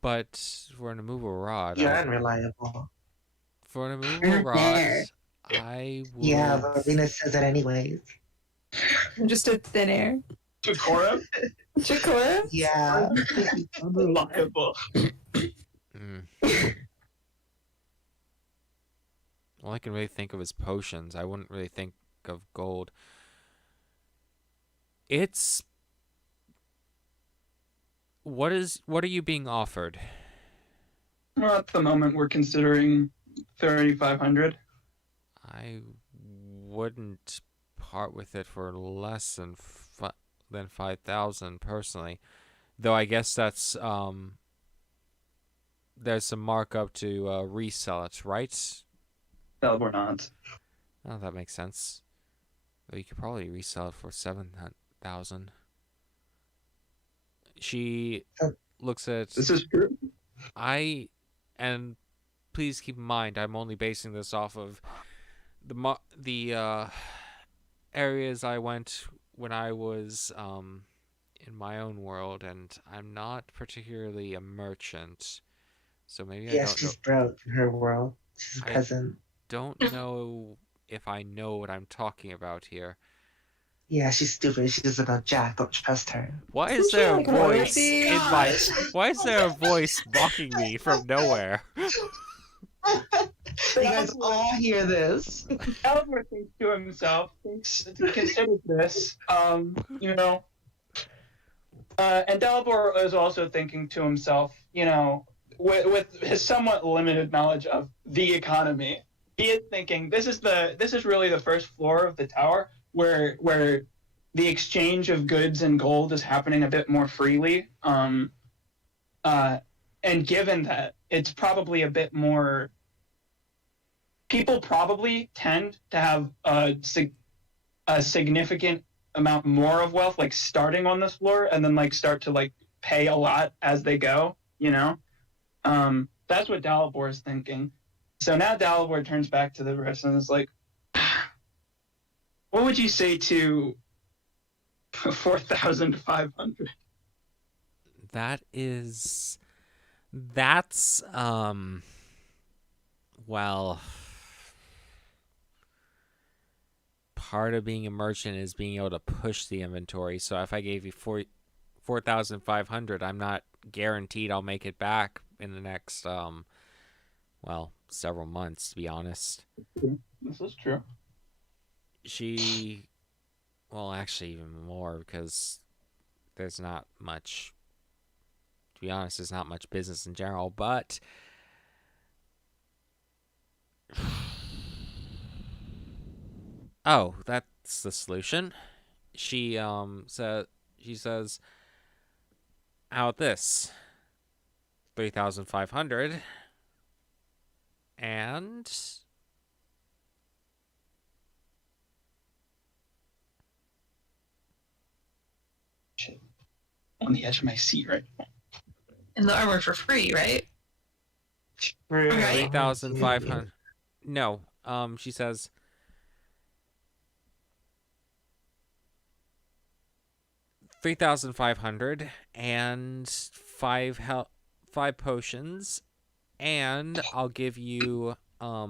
But for an immovable rod, You're unreliable. For an immovable rod, I would... Yeah, but Venus says it anyways. I'm just a thin air. Chikora? Chikora? Yeah. Unreliable. All I can really think of is potions. I wouldn't really think of gold. It's... What are you being offered? Well, at the moment, we're considering 3,500. I wouldn't part with it for less than 5,000 personally. Though I guess that's there's some markup to resell it, right? Dalibor nods. Oh, that makes sense. Though you could probably resell it for 7,000. She looks at... This is true. And please keep in mind, I'm only basing this off of the areas I went when I was in my own world, and I'm not particularly a merchant. So maybe I don't know. She's broke in her world. She's a peasant. Don't know if I know what I'm talking about here. Yeah, she's stupid. She doesn't know Jack. Don't trust her. Why is there a voice in my... Why is there a voice mocking me from nowhere? You guys all hear this. Dalibor thinks to himself, considers this, and Dalibor is also thinking to himself, with his somewhat limited knowledge of the economy, he is thinking this is really the first floor of the tower where the exchange of goods and gold is happening a bit more freely. And given that, it's probably a bit more... People probably tend to have a significant amount more of wealth, like starting on this floor, and then like start to like pay a lot as they go, That's what Dalibor is thinking. So now Dalibor turns back to the rest and is like, what would you say to 4,500? That's well, part of being a merchant is being able to push the inventory. So if I gave you 4,500, I'm not guaranteed I'll make it back in the next several months, to be honest. This is true. Actually even more, because there's not much to be honest, there's not much business in general, but oh, that's the solution. She says, how about this? 3,500 and Shit. On the edge of my seat right now. And the armor for free, right? Right. 3,500. No, she says 3,500 and five potions, and I'll give you A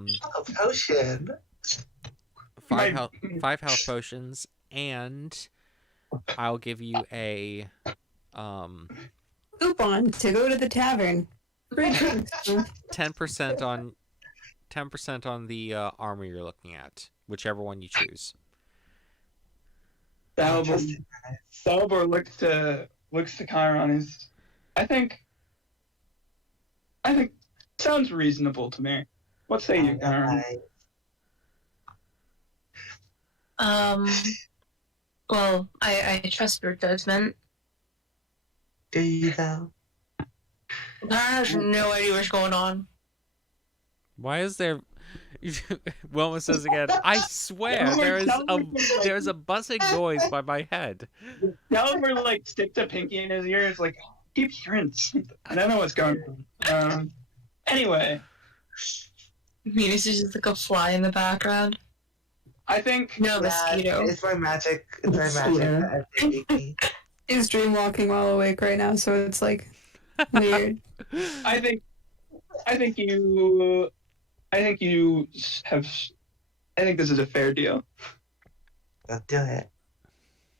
potion. five health potions, and I'll give you a Coupon to go to the tavern. Free drinks. 10% on the armor you're looking at, whichever one you choose. Dalibor looks to Chiron. I think sounds reasonable to me. What say you, Chiron? Well, I trust your judgment. Do you though? I have no idea what's going on. Why is there? Wilma says again, I swear there's a buzzing noise by my head. Dalibor like sticks a pinky in his ear. It's like, I keep hearing something. I don't know what's going on. Anyway, Venus is just like a fly in the background. I think No mosquito. It's my magic. It's my magic. He's dream walking while awake right now, so it's like weird. I think this is a fair deal. Let's do it.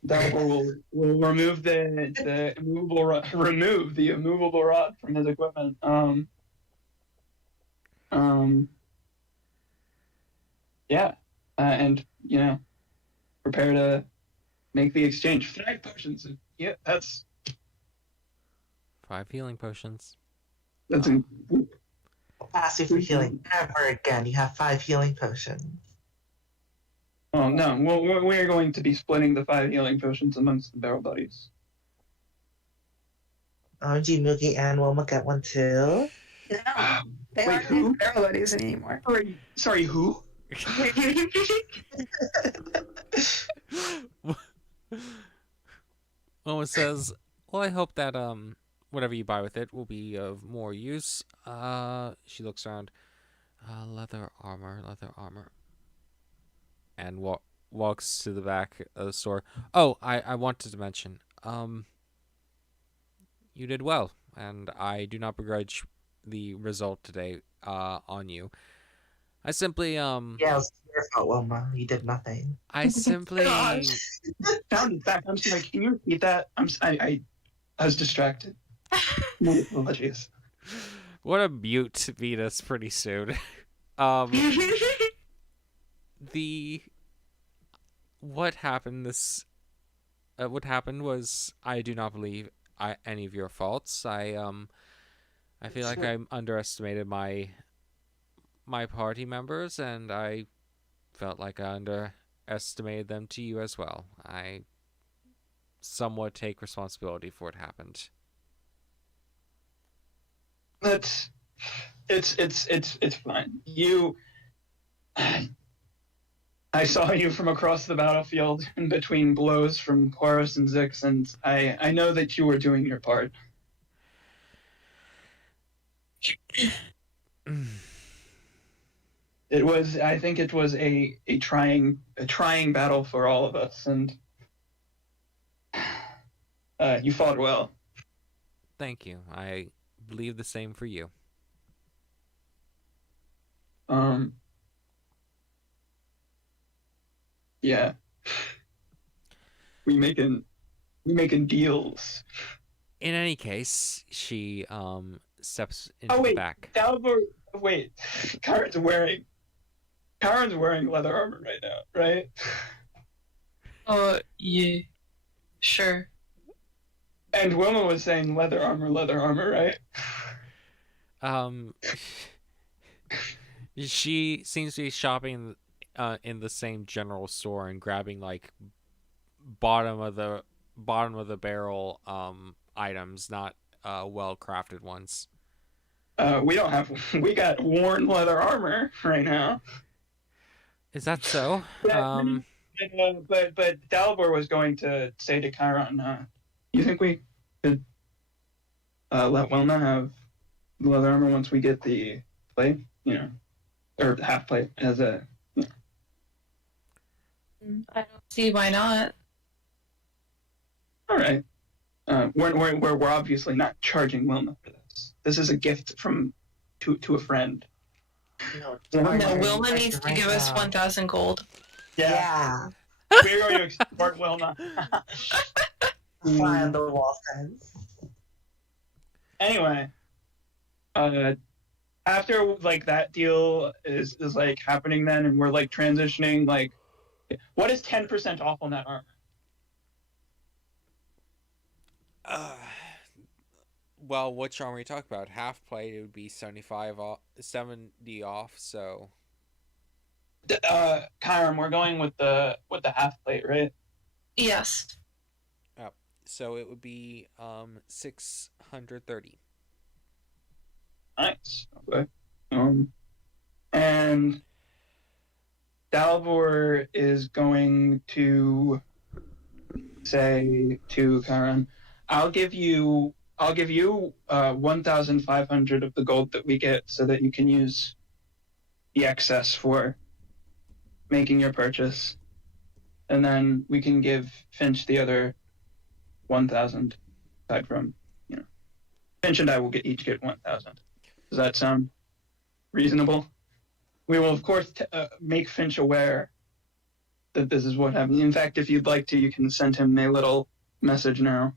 Dalibor will remove the immovable rod from his equipment. Yeah, and prepare to make the exchange. 5 potions. Yeah, that's 5 healing potions. I'll ask you for healing ever again. You have 5 healing potions. Oh no, well, we are going to be splitting the 5 healing potions amongst the barrel buddies. G Moogie and Wilma get one too. No, they Wait, aren't who? barrel buddies anymore. Sorry, who? Wilma says, well, I hope that whatever you buy with it will be of more use. She looks around. Leather armor. And walks to the back of the store. Oh, I wanted to mention. You did well, and I do not begrudge the result today on you. I simply Yeah, it was your fault, Wilma. You did nothing. I simply Sounded back. I'm sorry. Can you repeat that? I was distracted. My apologies. what a mute Venus pretty soon. What happened was I do not believe any of your faults. I feel like I underestimated my party members, and I felt like I underestimated them to you as well. I somewhat take responsibility for what happened. It's fine. I saw you from across the battlefield in between blows from Quarus and Zix, and I know that you were doing your part. I think it was a trying battle for all of us, and you fought well. Thank you. I believe the same for you. Yeah. We making deals. In any case, she steps into the back. Dalibor, wait. Karen's wearing leather armor right now, right? Yeah. Sure. And Wilma was saying leather armor, right? She seems to be shopping in the same general store and grabbing like bottom of the barrel items, not well crafted ones. We got worn leather armor right now. Is that so? Yeah, but Dalibor was going to say to Chiron, you think we could let Wilma have the leather armor once we get the plate, or half plate as a. I don't see why not. All right. We're obviously not charging Wilma for this. This is a gift to a friend. No, Wilma needs to give us 1,000 gold. Yeah. We're going to export Wilma. Fly on the wall fence. Anyway, after like that deal is like happening then, and we're like transitioning, like, what is 10% off on that armor? Well, which armor are we talking about? Half plate, it would be 70 off. So, Chiron, we're going with the half plate, right? Yes. So it would be 630. Nice. Okay. And Dalibor is going to say to Chiron, I'll give you 1,500 of the gold that we get so that you can use the excess for making your purchase. And then we can give Finch the other 1,000 aside from, Finch and I will each get 1,000. Does that sound reasonable? We will, of course, make Finch aware that this is what happened. In fact, if you'd like to, you can send him a little message now.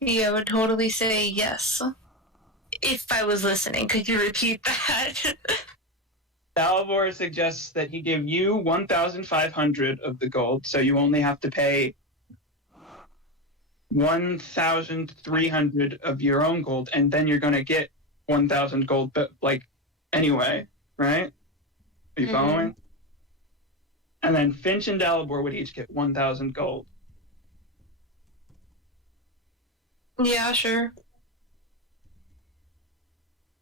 Yeah, I would totally say yes. If I was listening, could you repeat that? Dalibor suggests that he give you 1,500 of the gold, so you only have to pay 1,300 of your own gold, and then you're going to get 1,000 gold, but like anyway, right? Are you following? And then Finch and Dalibor would each get 1,000 gold. Yeah, sure.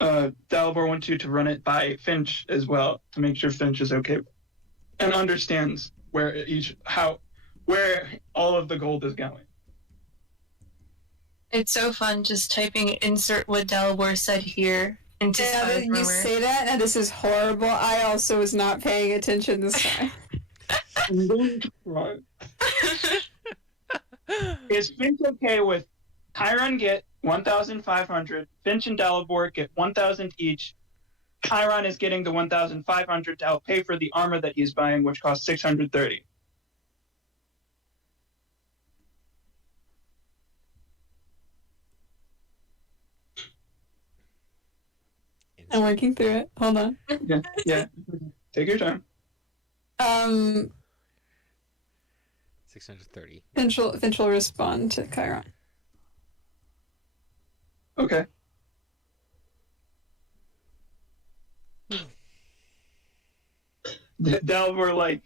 Dalibor wants you to run it by Finch as well to make sure Finch is okay and understands where all of the gold is going. It's so fun just typing insert what Dalibor said here into Yeah, you say that, and this is horrible. I also was not paying attention this time. Is Finch okay with Chiron get 1,500, Finch and Dalibor get 1,000 each. Chiron is getting the 1,500 to help pay for the armor that he's buying, which costs 630. I'm working through it. Hold on. Yeah. Take your time. 630. Finch will respond to Chiron. Okay. Dalibor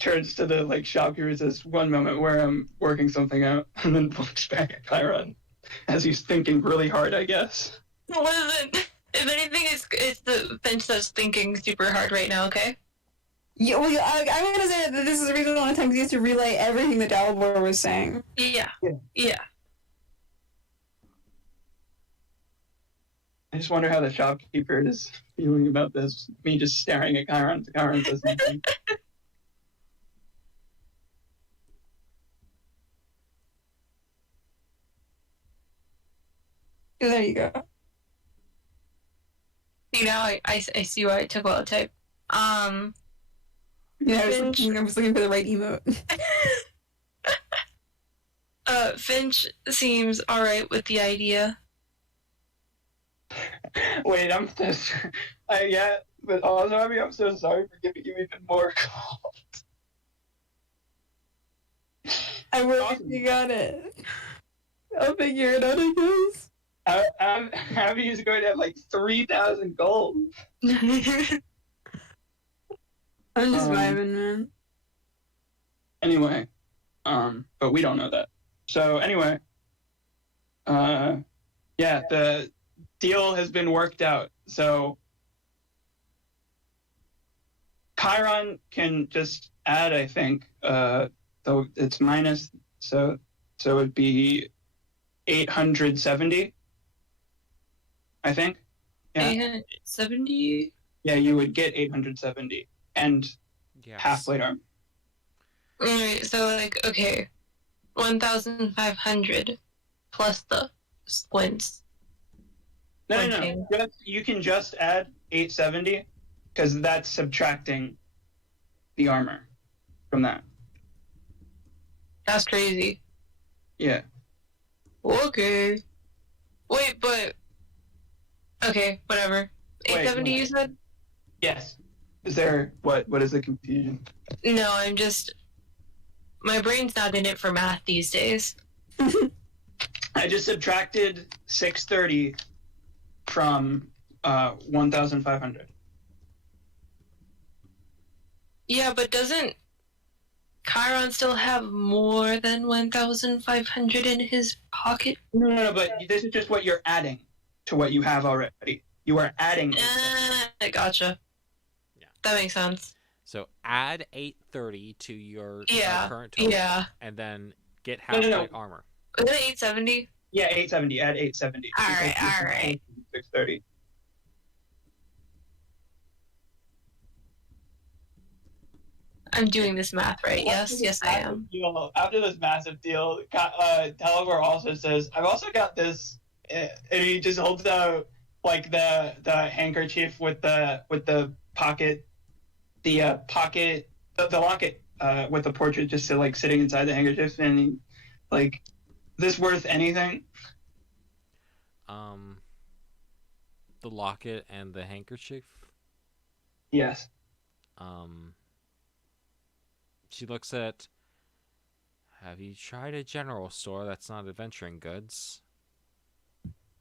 turns to the shopkeeper and says, "One moment, where I'm working something out," and then looks back at Chiron as he's thinking really hard, I guess. Listen, if anything, it's the Finch that's thinking super hard right now. Okay. Yeah, well, I'm gonna say that this is a reasonable amount of time because you have to relay everything that Dalibor was saying. Yeah. I just wonder how the shopkeeper is feeling about this. Me just staring at Chiron. Chiron says nothing. There you go. See, now I see why it took a while to type. Yeah, I was looking for the right emote. Finch seems alright with the idea. Wait, I'm just... yeah, but also, I'm so sorry for giving you even more calls. I will Awesome. you got it. I'll figure it out, I guess. Abby is going to have like 3,000 gold. I'm just vibing, man. Anyway, but we don't know that. So anyway, yeah, the deal has been worked out. So Chiron can just add, I think, though it's minus, so it'd be 870, I think. Yeah. 870? Yeah, you would get 870 and Yes. half plate armor. Alright, so like, okay. 1,500 plus the squints. No. Okay. You can just add 870 because that's subtracting the armor from that. That's crazy. Yeah. Okay. Wait, but... Okay, whatever. Wait, 870 no. you said? Yes. Is there what is the confusion? No, I'm just... My brain's not in it for math these days. I just subtracted 630 from 1,500. Yeah, but doesn't Chiron still have more than 1,500 in his pocket? No, but this is just what you're adding to what you have already. You are adding. I gotcha. Yeah. That makes sense. So add 830 to your Yeah. current total, Yeah. and then get No, half no, no. plate armor. Was it 870? Yeah, 870. Add 870. Alright. 630. I'm doing this math right. Yes, I am. After this massive deal, Delaware also says, "I've also got this," and he just holds out like the handkerchief with the pocket, the locket with the portrait just like sitting inside the handkerchief, and he, like, this worth anything? The locket and the handkerchief. Yes. She looks at. Have you tried a general store that's not adventuring goods?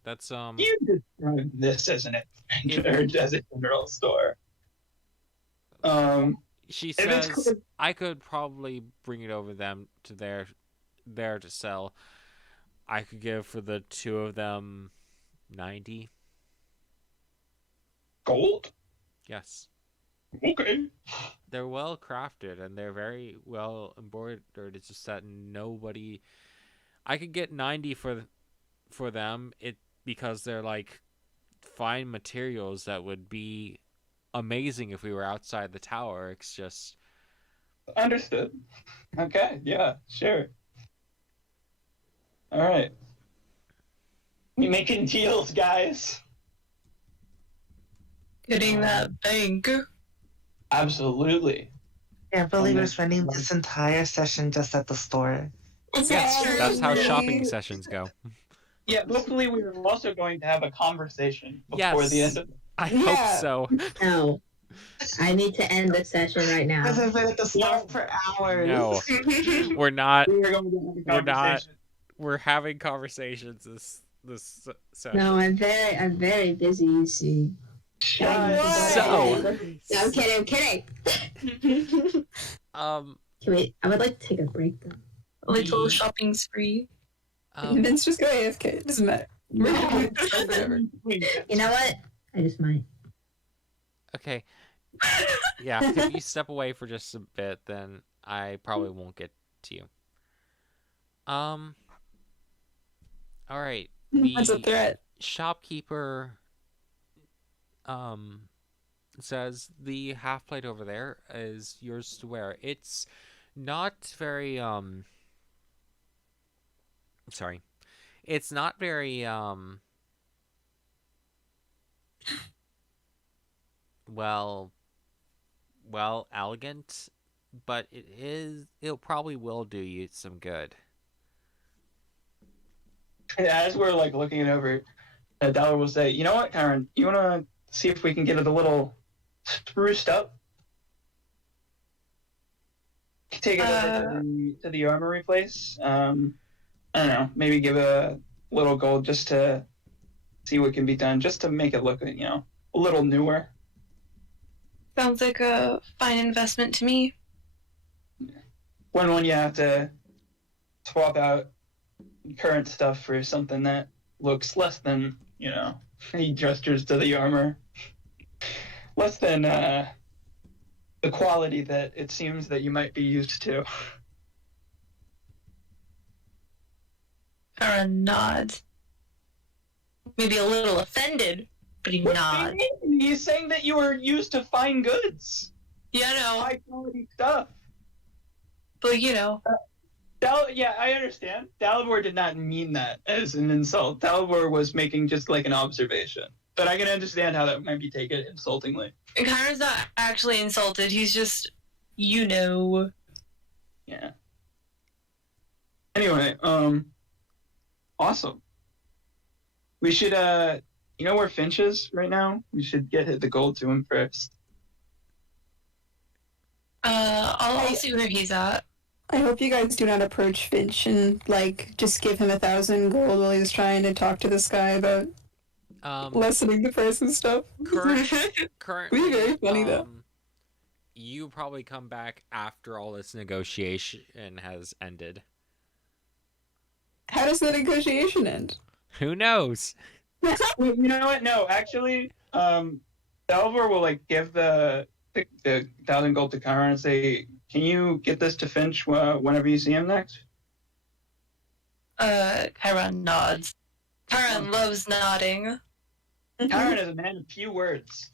That's You described this as an adventure, as a general store. She if it's says clear- I could probably bring it over them to there to sell. I could give for the two of them 90. Gold? Yes. Okay. They're well crafted and they're very well embroidered. It's just that nobody. I could get 90 for them. Because they're like fine materials that would be amazing if we were outside the tower. It's just Understood. Okay, yeah, sure. All right. We making deals, guys. Getting that bank. Absolutely. Can't believe we're spending this entire session just at the store. yes, true. that's how shopping sessions go. Yeah, hopefully we are also going to have a conversation before the Yes. end of I Yeah. hope so. No. I need to end the session right now. Because I've been at the store for hours. No, we're not. we are going to have a We're not. conversation. We're having conversations this session. No, I'm very busy, you see. So, No, I'm kidding. Can we? I would like to take a break though. A little shopping spree. Vince just go AFK. It doesn't matter. Whatever. You know what? I just might. okay. Yeah, if you step away for just a bit, then I probably won't get to you. All right. That's a The threat. shopkeeper says the half plate over there is yours to wear. It's not very sorry. It's not very well elegant, but it'll probably will do you some good. As we're like looking it over, Dollar will say, "You know what, Karen? You want to see if we can get it a little spruced up?" take it over to the armory place. I don't know, maybe give a little gold just to see what can be done, just to make it look, a little newer. Sounds like a fine investment to me. When you have to swap out current stuff for something that looks less than, he gestures to the armor, less than the quality that it seems that you might be used to. Aaron nods. Maybe a little offended, but he nods. He's saying that you were used to fine goods. Yeah, no. High quality stuff. But, yeah, I understand. Dalibor did not mean that as an insult. Dalibor was making just like an observation. But I can understand how that might be taken insultingly. And Kyron's not actually insulted. He's just, Yeah. Anyway, awesome. We should, you know where Finch is right now? We should get the gold to him first. I'll see where he's at. I hope you guys do not approach Finch and, just give him 1,000 gold while he's trying to talk to this guy about lessening the price and stuff. Currently, Be very funny, though. You probably come back after all this negotiation has ended. How does the negotiation end? Who knows? You know what? No, actually, Dalivor will, give the 1,000 gold to Kyron and say, can you get this to Finch whenever you see him next? Kyron nods. Kyron loves nodding. Kyron is a man of few words.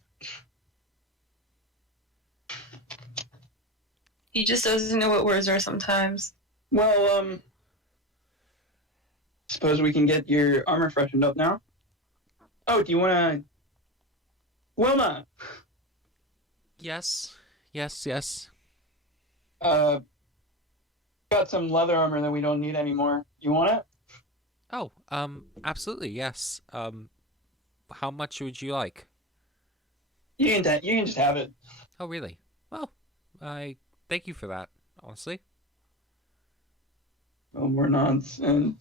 He just doesn't know what words are sometimes. Well, suppose we can get your armor freshened up now. Oh, do you want to... Wilma! Yes. Got some leather armor that we don't need anymore. You want it? Oh, absolutely, yes. How much would you like? You can just have it. Oh, really? Well, I thank you for that, honestly. Well, we're nods, and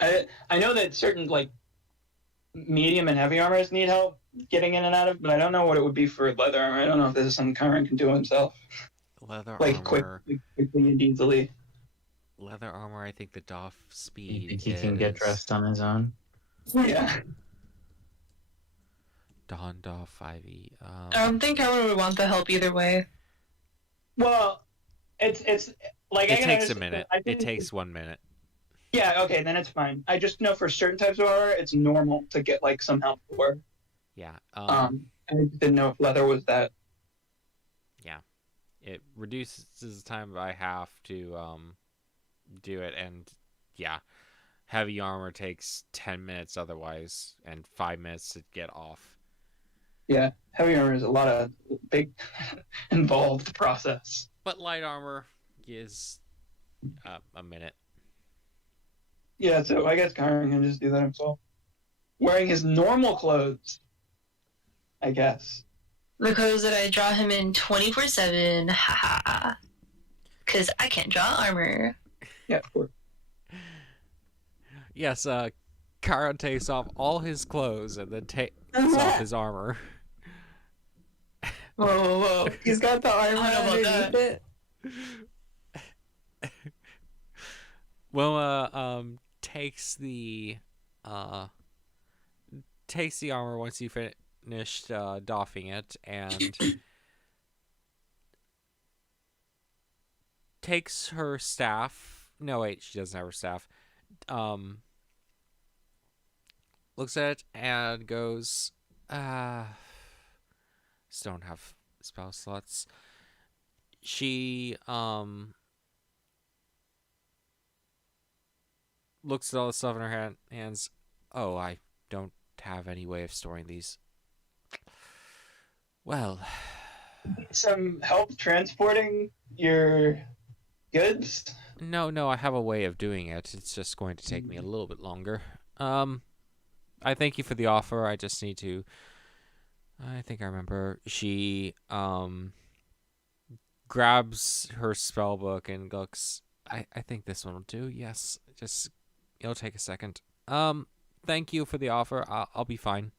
I know that certain medium and heavy armors need help getting in and out of, but I don't know what it would be for leather armor. I don't know if this is something Kyron can do himself. Leather armor. Quickly and easily. Leather armor, I think the doff speed. You think he can get dressed on his own? Yeah. Dawn doff 5e. I don't think Kyron would want the help either way. Well, it's it takes a minute. It takes 1 minute. Yeah, okay, then it's fine. I just know for certain types of armor, it's normal to get some help for. Yeah. I didn't know if leather was that. Yeah, it reduces the time by half to do it, and yeah, heavy armor takes 10 minutes otherwise, and 5 minutes to get off. Yeah, heavy armor is a lot of big, involved process. But light armor is a minute. Yeah, so I guess Kyron can just do that himself. Wearing his normal clothes, I guess. The clothes that I draw him in 24/7, haha. Because I can't draw armor. Yeah, of course. Yes, Kyron takes off all his clothes and then takes off his armor. Whoa. He's got the armor I don't know about underneath that. it. Wilma takes the armor once you finished doffing it, and takes her staff. No, wait, she doesn't have her staff. Looks at it and goes, just don't have spell slots. She looks at all the stuff in her hands. Oh, I don't have any way of storing these. Well, Some help transporting your goods? no, I have a way of doing it. It's just going to take me a little bit longer. I thank you for the offer. I just need to... I think I remember. She grabs her spell book and looks. I think this one will do. Yes, just it'll take a second. Thank you for the offer. I'll be fine.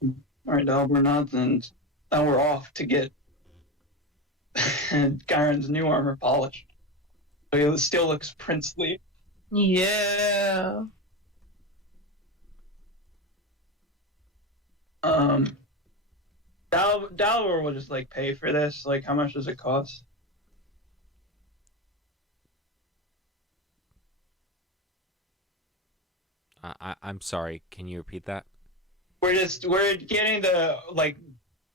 All right, Dalbor nods, and now we're off to get Gyron's new armor polished. So it still looks princely. Yeah. Dalbor will just like pay for this. Like, how much does it cost? I'm sorry. Can you repeat that? We're getting the like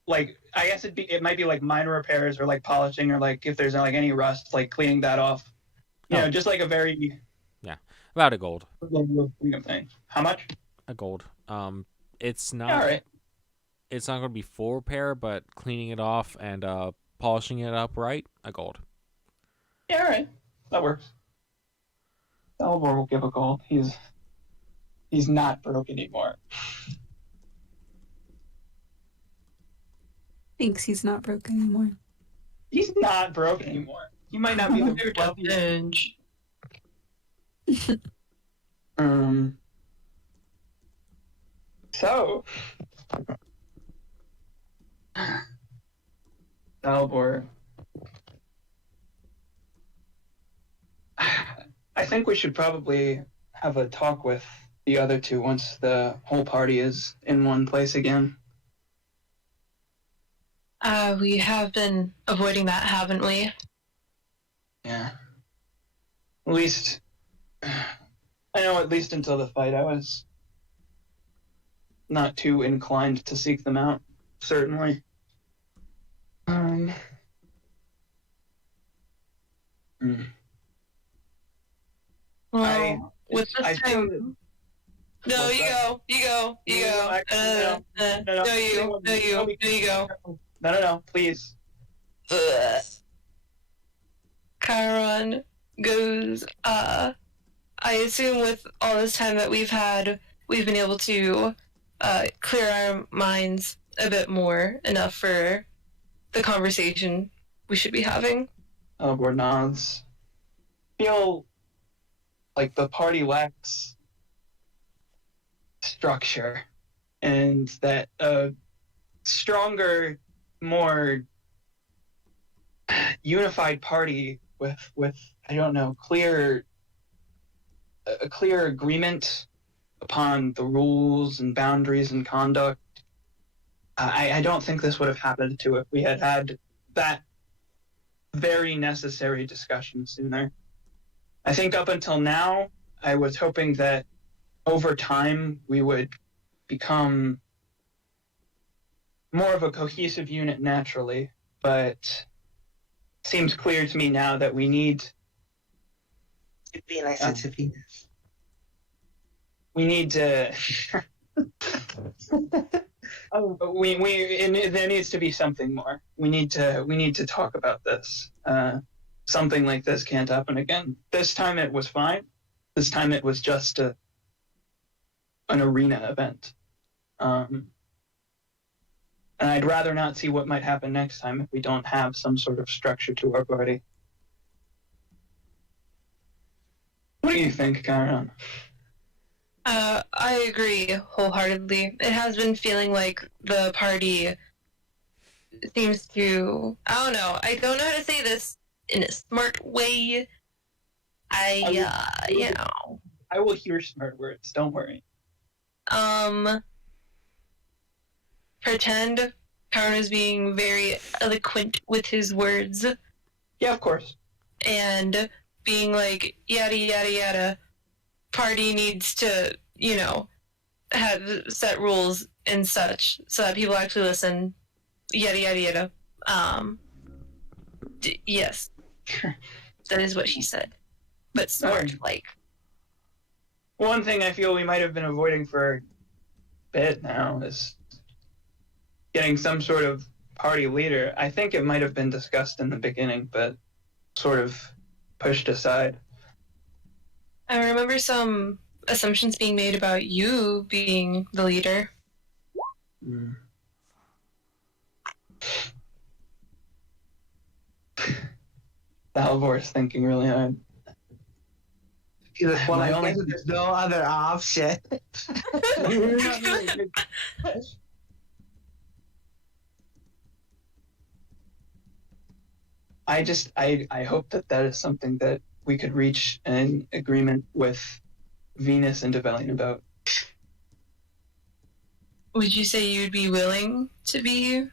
I guess it might be like minor repairs or like polishing or like if there's like any rust, like cleaning that off. You know, just like a very About a gold. thing. How much? A gold. It's not. All right. It's not going to be full repair, but cleaning it off and polishing it up right, a gold. Yeah, all right. That works. Dalbor will give a gold. He's not broke anymore. Thinks he's not broken anymore. He's not broke anymore. He might not be the wealthiest. So, Dalbor, I think we should probably have a talk with the other two once the whole party is in one place again. We have been avoiding that, haven't we? Yeah. At least, I know at least until the fight I was not too inclined to seek them out, certainly. Well, with this I time... think- No, you go. You go. You go. No, you go. No, please. Chiron goes, I assume with all this time that we've had, we've been able to clear our minds a bit more, enough for the conversation we should be having. Dalbor nods. Feel like the party lacks structure, and that a stronger, more unified party with I don't know, a clear agreement upon the rules and boundaries and conduct. I don't think this would have happened to if we had had that very necessary discussion sooner. I think up until now, I was hoping that over time we would become more of a cohesive unit naturally, but it seems clear to me now that we need It'd be nice to be. we need to there needs to be something more. We need to talk about this. Something like this can't happen again. This time it was fine. This time it was just an arena event. And I'd rather not see what might happen next time if we don't have some sort of structure to our party. What do you think, Chiron? I agree wholeheartedly. It has been feeling like the party seems to... I don't know. I don't know how to say this in a smart way. You know... I will hear smart words. Don't worry. Pretend Chiron is being very eloquent with his words. Yeah, of course. And being like, yada, yada, yada. Party needs to, have set rules and such so that people actually listen. Yada, yada, yada. Yes. That is what she said. But smart, like. One thing I feel we might have been avoiding for a bit now is getting some sort of party leader. I think it might have been discussed in the beginning, but sort of pushed aside. I remember some assumptions being made about you being the leader. Dalvor's thinking really hard. He's like, Well, I I only- guess there's no other option. I hope that is something that we could reach an agreement with Venus and Develian about. Would you say you'd be willing to be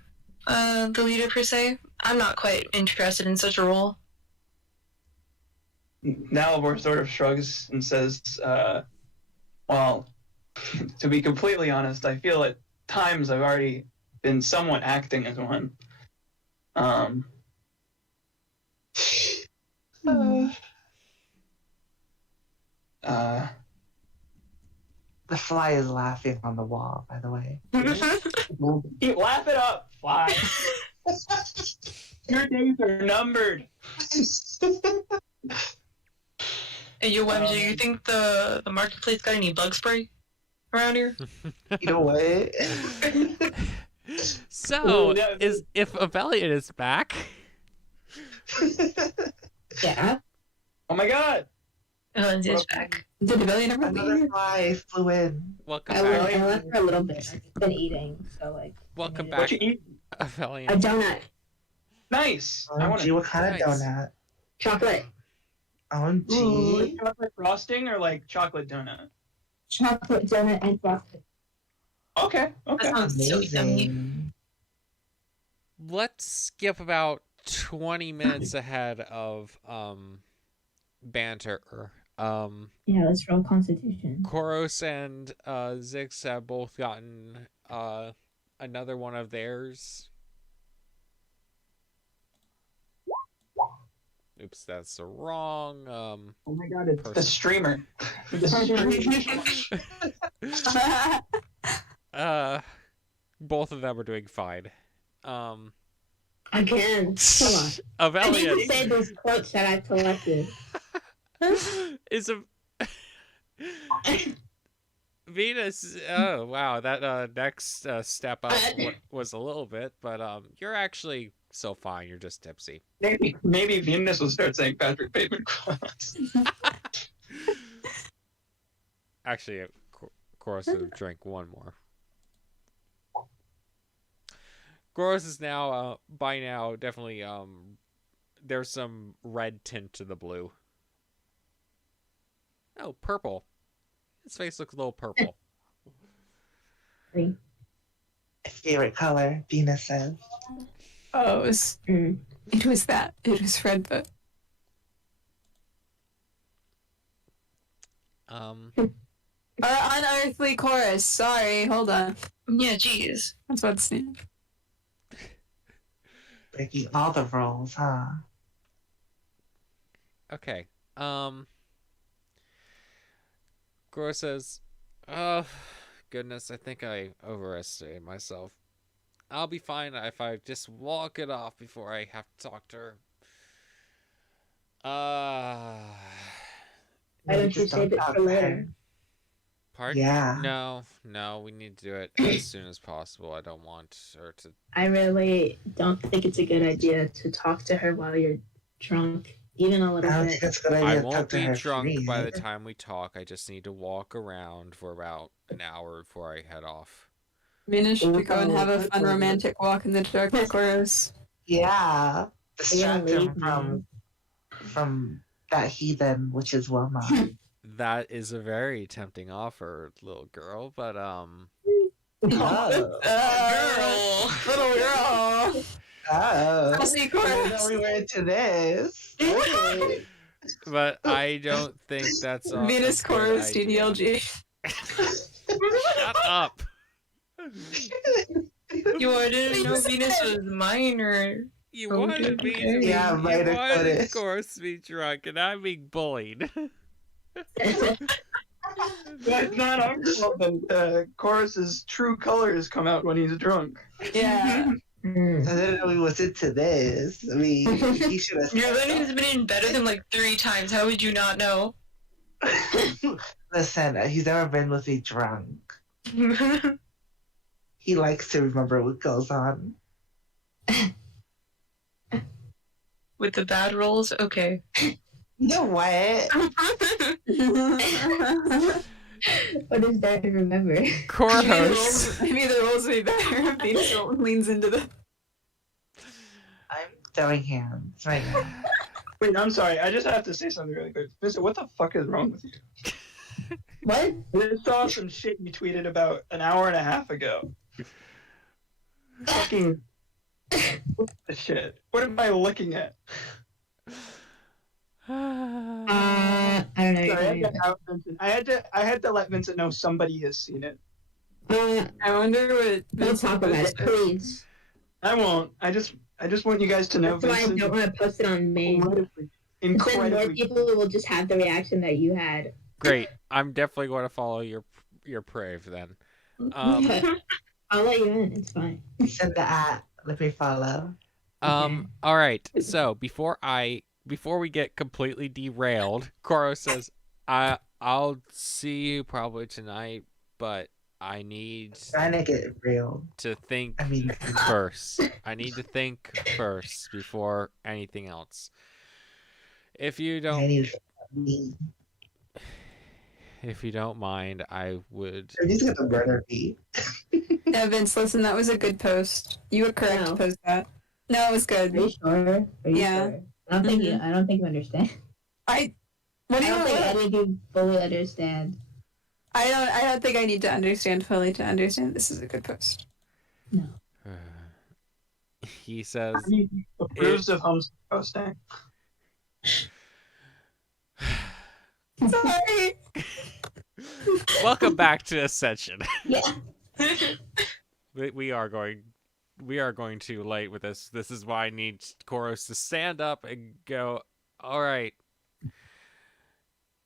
the leader per se? I'm not quite interested in such a role. Nalvor sort of shrugs and says, well, to be completely honest, I feel at times I've already been somewhat acting as one. The fly is laughing on the wall, by the way. Laugh it up, fly. Your days are numbered. Hey, yo, Webs, do you think the marketplace got any bug spray around here? You know what? So, Ooh, yeah. if Avelian is back, Yeah. Oh my god! Helen's is back. Did the billion ever Another leave? fly flew in. welcome I back. left for a little bit. I've been eating, so like. Welcome What back, you eat? A Avelian. donut, Nice! I want OMG, what kind of Nice. donut? chocolate, OMG. chocolate frosting or like chocolate donut? chocolate donut, and frosting. Okay, okay. That sounds so yummy. Amazing. Let's skip about 20 minutes ahead of banter. Yeah, let's roll Constitution. Koros and Zix have both gotten another one of theirs. Oops, that's the wrong. Oh my god, it's the Person. streamer. Both of them are doing fine. Again, come on. I need to Avelian say those quotes that I collected. is a Venus. Oh wow, that next step up was a little bit, but you're actually so fine. You're just tipsy. Maybe Venus will start saying Patrick Bateman quotes. Actually, Koros will drink one more. Koros is now, by now, definitely, there's some red tint to the blue. Oh, purple. His face looks a little purple. Green. Favorite color, Venus says. Oh, it was that. It was red, but our unearthly chorus. Sorry, hold on. Yeah, jeez. That's what's new. Breaking all the rules, huh? Okay. Koros says, "Oh, goodness, I think I overestimated myself. I'll be fine if I just walk it off before I have to talk to her." Why don't you save it for later? Pardon? Yeah. No, we need to do it as soon as possible. I don't want her to. I really don't think it's a good idea to talk to her while you're drunk, even a little I don't bit. think it's a good idea I to talk won't to be her drunk by the free. time we talk. I just need to walk around for about an hour before I head off. Venus, should we go and have a fun romantic walk in the dark with chorus? Yeah. Distract leave him from that heathen, which is Wilma. That is a very tempting offer, little girl, but Oh. Girl. Little girl. Oh. I'll see I didn't know chorus. we were into this. Okay. but I don't think that's a Venus good chorus idea. DDLG. Shut up. Yo, I didn't know Venus was minor. You Oh, wanted me to okay. be, Yeah, you right, I wanted, put it. of course, to be drunk, and I'm being bullied. It's not our fault that Chorus's true colors come out when he's drunk. Yeah. I didn't know he was into this. I mean, he should have. Your Lenny's been in better than like 3 times. How would you not know? Listen, he's never been with me drunk. He likes to remember what goes on. With the bad rolls, okay. You know what? What is there to remember? Koros. Maybe the rolls would be better if Venus leans into the. I'm throwing hands right now. Wait, I'm sorry. I just have to say something really quick. Vincent, what the fuck is wrong with you? What? I just saw some shit you tweeted about an hour and a half ago. Fucking what the shit. What am I looking at? I don't know. Sorry, I had to let Vincent know somebody has seen it. I wonder what. Don't talk about it, please. I won't. I just want you guys to know. That's why I Vincent don't want to post it on main. Then more Incredibly. people will just have the reaction that you had. Great. I'm definitely going to follow your prave then. I'll let you in. It's fine. Send the let me follow. All right. So before we get completely derailed, Koro says, I'll see you probably tonight, but I need Trying to get real. to think I mean, first. I need to think first before anything else. If you I don't need. if you don't mind, I would I'm just gonna murder me. No, Vince, listen, that was a good post. You were correct to No. post that. No, it was Are you good. sure? Are you Yeah. sure? I don't think you. I don't think you understand. What I do you don't think want? any of you fully understand. I don't think I need to understand fully to understand this is a good post. No. he says He approves of hosting. Sorry. welcome back to Ascension. Yeah. We are going too late with this. This is why I need Koros to stand up and go, all right,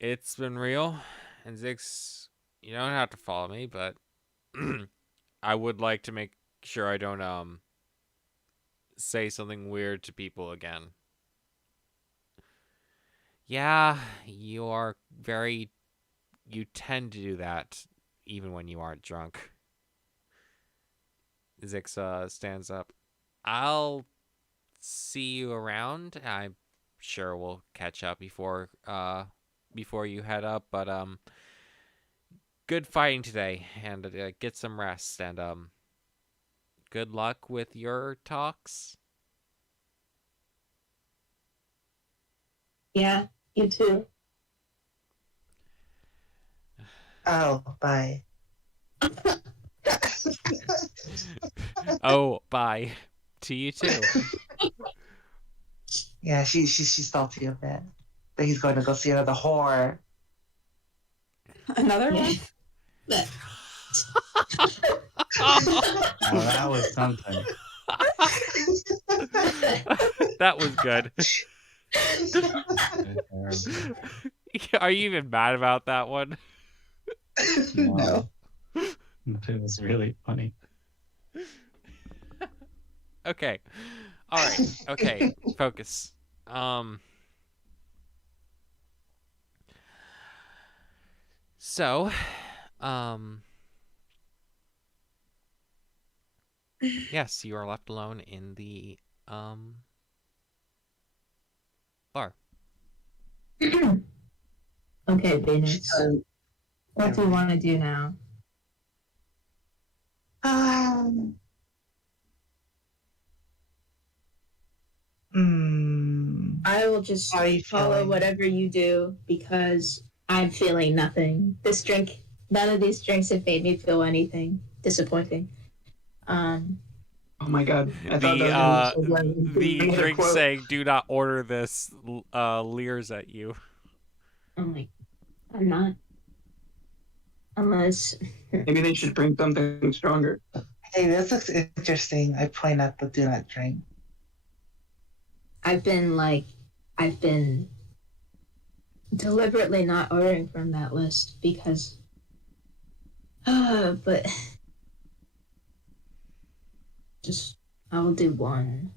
it's been real. And Zix, you don't have to follow me, but I would like to make sure I don't say something weird to people again. Yeah, you tend to do that even when you aren't drunk. Zix stands up. I'll see you around. I'm sure we'll catch up before you head up, but good fighting today, and get some rest, and good luck with your talks. Yeah. You too. Oh, bye. Oh, bye to you too. Yeah, she's salty a bit. That he's going to go see another whore. Another one? Oh, that was something. That was good. Are you even mad about that one? No. It was really funny. Okay. All right. Okay. Focus. So, yes, you are left alone in the bar. Okay, Venus. What do you want to do now? I will just How are you follow feeling? whatever you do because I'm feeling nothing. None of these drinks have made me feel anything disappointing. Oh my god. I thought The that was gonna be the a drink quote. saying "Do not order this" leers at you. I'm like, I'm not. Unless Maybe they should bring something stronger. Hey, this looks interesting. I point at the do not drink. I've been deliberately not ordering from that list because, but just I will do one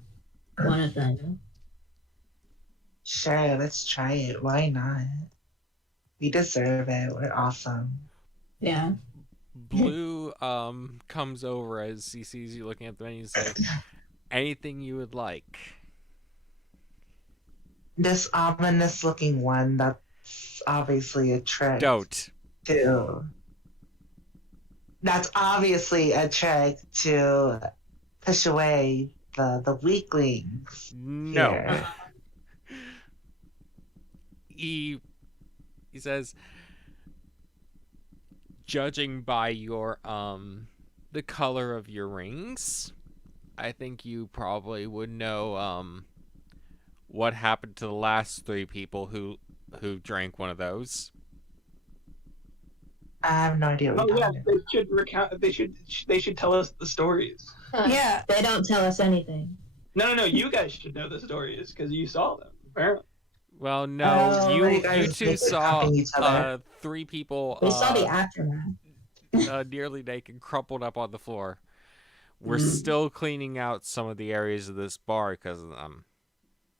of them. Sure, let's try it. Why not? We deserve it. We're awesome. Anything you would like? This ominous looking one that's obviously a trick. Don't. That's obviously a trick to push away the weaklings. No. Here. He says, judging by your the color of your rings, I think you probably would know what happened to the last 3 people who drank one of those. I have no idea what Oh you're yeah, talking they should recount. They should tell us the stories. Yeah. They don't tell us anything. No. You guys should know the stories because you saw them. Apparently. Well, no, Oh, you you guys two make it saw copying each other. 3 people We saw the aftermath. nearly naked, crumpled up on the floor. We're still cleaning out some of the areas of this bar because of them.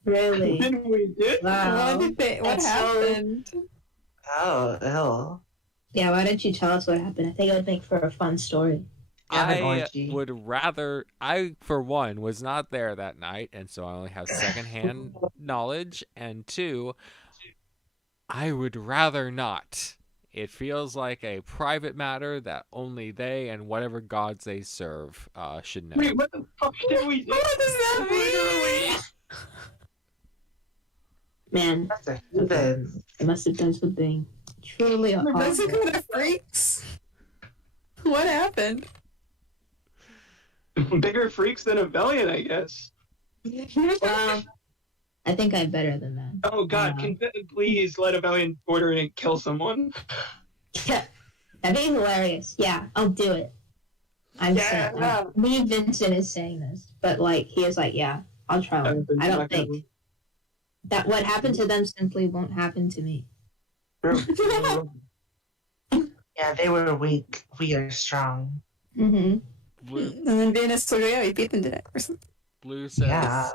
Really? Then we did. Wow. What That's happened? Oh, ew. Yeah, why don't you tell us what happened? I think it would make for a fun story. Have an I orgy. would rather. I, for one, was not there that night, and so I only have secondhand knowledge. And 2, I would rather not. It feels like a private matter that only they and whatever gods they serve should know. Wait, what the fuck did we do? What does that mean? Man, That's a heathen. I must have done something truly awful. Basically, the freaks. What happened? Bigger freaks than a Valiant, I guess. Well, I think I'm better than that. Oh God, can please let a Valiant order in and kill someone? Yeah, that'd be hilarious. Yeah, I'll do it. I'm saying, me and Vincent is saying this, but like he is like, yeah, I'll try one. I don't think that what happened to them simply won't happen to me. Yeah, they were weak. We are strong. Mm-hmm. Blue, And then being a story, we beat them to it. Or something. Blue says, Yeah.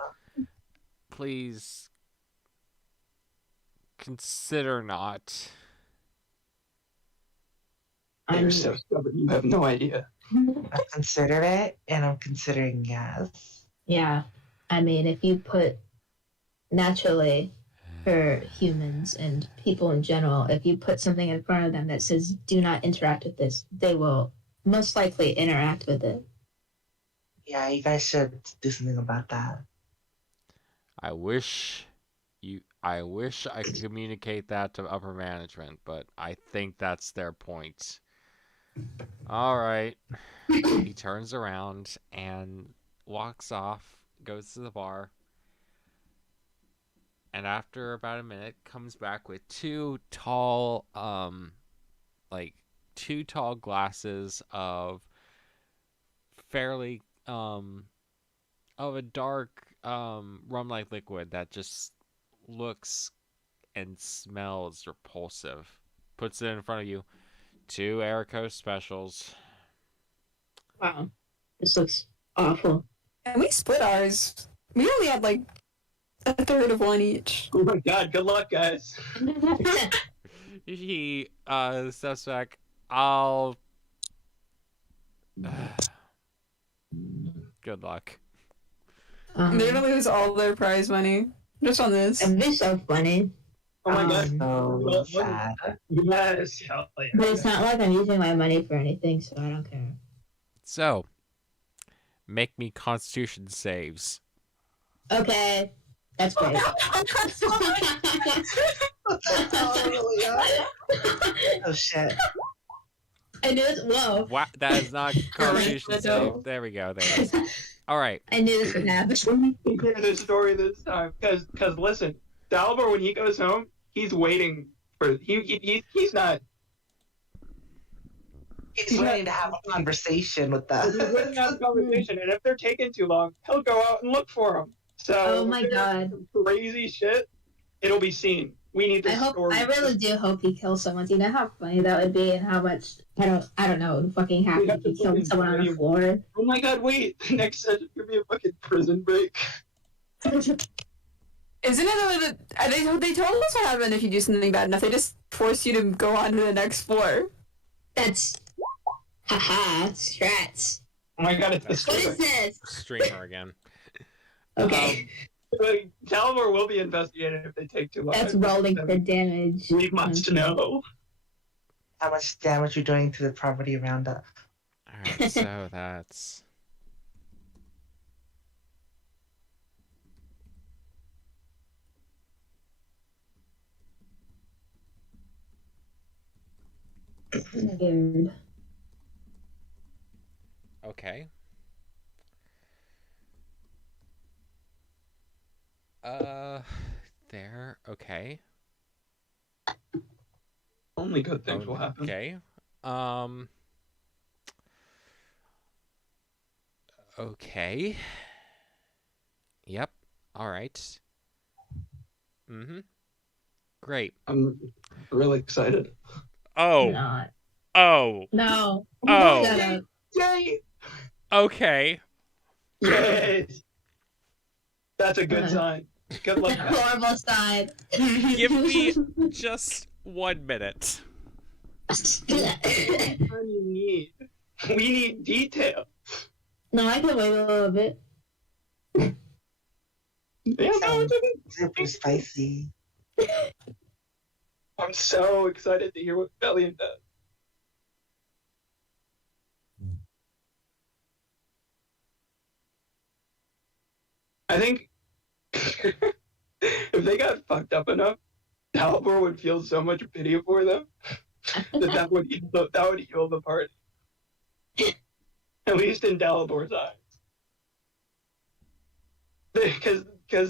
please consider not. You're so stubborn. You have no idea. I considered it, and I'm considering yes. Yeah, I mean, if you put naturally for humans and people in general, if you put something in front of them that says "Do not interact with this," they will most likely interact with it. Yeah, you guys should do something about that. I wish I could communicate that to upper management, but I think that's their point. All right. He turns around and walks off, goes to the bar, and after about a minute comes back with 2 tall glasses of fairly of a dark rum-like liquid that just looks and smells repulsive. Puts it in front of you. 2 Erico specials. Wow, this looks awful. And we split ours. We only had like a third of one each. Oh my God, good luck, guys. He steps back. I'll. Good luck. They're gonna lose all their prize money just on this. It'd be so funny, Oh my God. So sad. Yes, hell yeah. but it's not like I'm using my money for anything, so I don't care. So, make me Constitution saves. Okay, that's great. Oh shit. I knew this. Whoa! Wow, that is not Constitution Right, save. There we go. There it is. All right. I knew this would happen. Hear this story this time, because listen, Dalibor, when he goes home, he's waiting for he's not. He's ready to have a conversation with He's them. waiting to have a conversation, and if they're taking too long, he'll go out and look for them. So, Oh my if there's God. some crazy shit, it'll be seen. We need I this hope. story. I really do hope he kills someone. Do you know how funny that would be, and how much I don't know what would fucking happen if he killed someone on the floor. Oh my God! Wait, the next session could be a fucking prison break. Isn't it that they told us what happened if you do something bad enough? They just force you to go on to the next floor. That's haha strats. Oh my God! It's the What story. is this? Streamer again. Okay. Like, Dalibor will be investigated if they take too long. That's rolling for damage. We must know. How much damage you're doing to the property around us? Alright, so that's... Weird. Okay. There. Okay. Only good things will happen. Okay. Okay. Yep. All right. Mm-hmm. Great. I'm really excited. Oh. Not. Oh. No. Oh. Shut up. Yay! Okay. Yes! That's a good sign. Good luck. Horrible side. Give me just 1 minute. What do you need? We need detail. No, I can wait a little bit. Yeah, no, it's okay. Super spicy. I'm so excited to hear what Bellion does. I think if they got fucked up enough, Dalibor would feel so much pity for them that would heal the party. At least in Dalibor's eyes. Because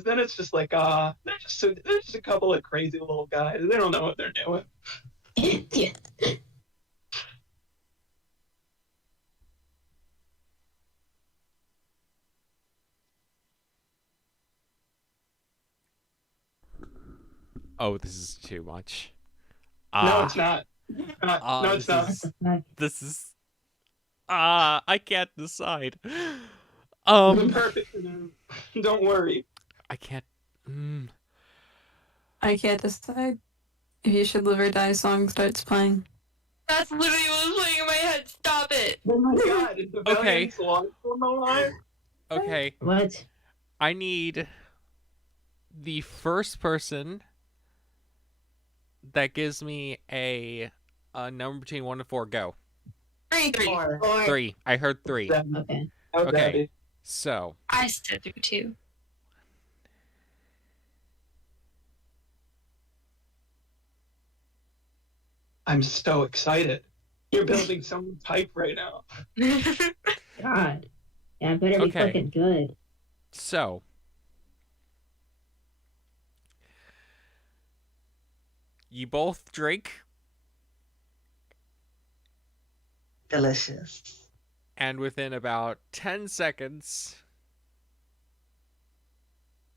then it's just like, they're just a couple of crazy little guys. They don't know what they're doing. Yeah. Oh, this is too much. No, it's not. No, it's not. This is... I can't decide. Perfect. Don't worry. I can't... I can't decide. If You Should Live or Die song starts playing. That's literally what was playing in my head. Stop it. Oh my god, is the Okay. Valiant's launch on the line? Okay. What? I need the first person that gives me a number between 1 and 4. Go. 3. 4. 3. I heard 3. Okay. Okay. So, I said 3 too. I'm so excited. You're building some type right now. God. Yeah, it better be Okay. fucking good. so you both drink, Delicious. and within about 10 seconds,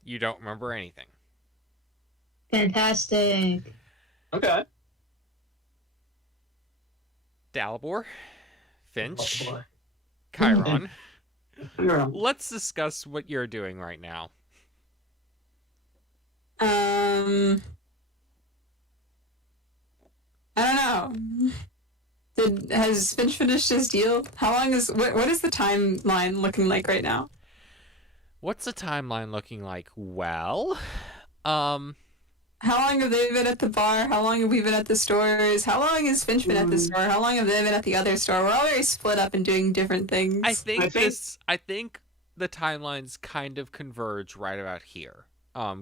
you don't remember anything. Fantastic. Okay. Dalibor, Finch, Oh, boy. Chiron, You're on. let's discuss what you're doing right now. I don't know. Has Finch finished his deal? How long is what is the timeline looking like right now? What's the timeline looking like? Well, How long have they been at the bar? How long have we been at the stores? How long has Finch been at the store? How long have they been at the other store? We're all very split up and doing different things. I think the timelines kind of converge right about here.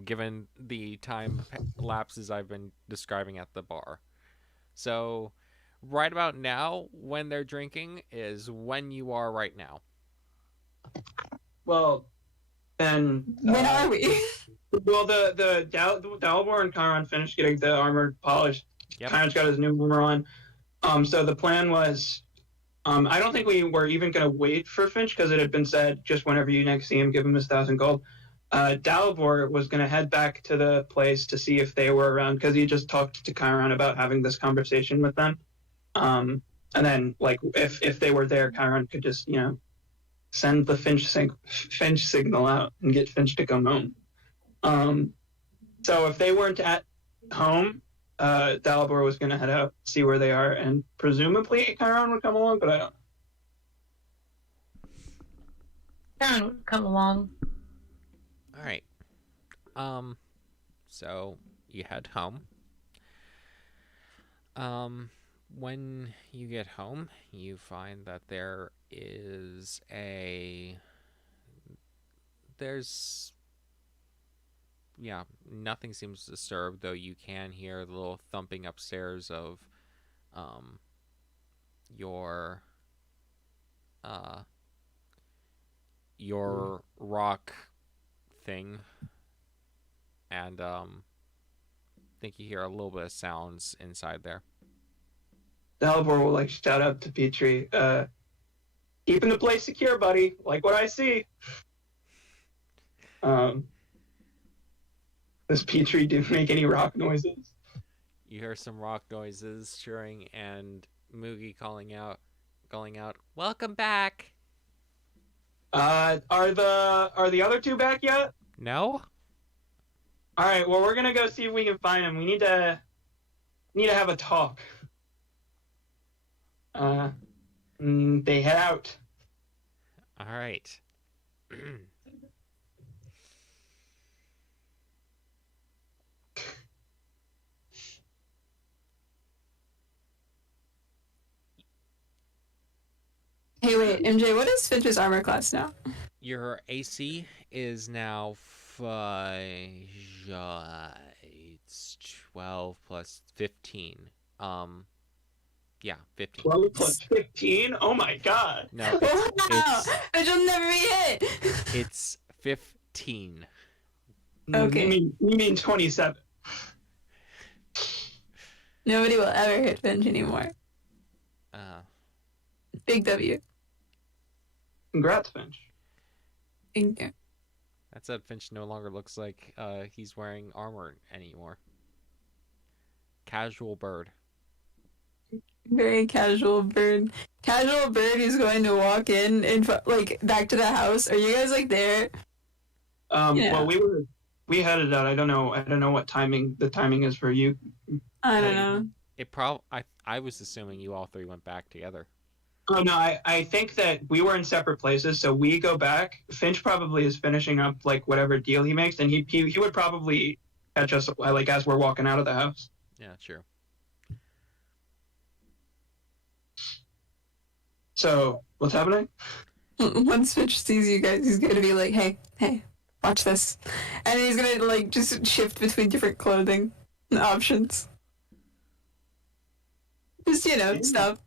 Given the time lapses I've been describing at the bar. So, right about now, when they're drinking is when you are right now. Well, then. When are we? Well, the Dalibor and Chiron finished getting the armor polished. Yep. Chiron's got his new armor on. So the plan was, I don't think we were even going to wait for Finch because it had been said just whenever you next see him, give him his 1,000 gold. Dalibor was going to head back to the place to see if they were around because he just talked to Chiron about having this conversation with them. And then, like, if they were there, Chiron could just, send the Finch signal out and get Finch to come home. So if they weren't at home, Dalibor was going to head out, see where they are, and presumably Chiron would come along, but I don't know. Karen would come along. All right. So you head home. When you get home, you find that there's nothing seems disturbed, though you can hear the little thumping upstairs of your rock thing, and think you hear a little bit of sounds inside there. Dalibor will like shout out to Petrie, keeping the place secure, buddy. Like what I see. Does Petrie make any rock noises? You hear some rock noises, cheering, and Moogie calling out, "Welcome back." Are the other two back yet? No. All right. Well, we're gonna go see if we can find them. We need to have a talk. They head out. All right. Hey, wait, MJ, what is Finch's armor class now? Your AC is now it's 12 plus 15. Yeah, 15. 12 plus 15? Oh my god. No, Wow! It'll never be hit! it's 15. Okay. You mean 27. Nobody will ever hit Finch anymore. Big W. Congrats, Finch. Thank you. That said, Finch no longer looks like he's wearing armor anymore. Casual bird. Very casual bird. Casual bird is going to walk in like back to the house. Are you guys like there? Yeah. Well, we headed out. I don't know what the timing is for you. I don't know. I was assuming you all three went back together. Oh no, I think that we were in separate places, so we go back. Finch probably is finishing up like whatever deal he makes, and he would probably catch us like as we're walking out of the house. Yeah, true. So what's happening? Once Finch sees you guys, he's gonna be like, hey, watch this. And he's gonna like just shift between different clothing options. Just, stuff.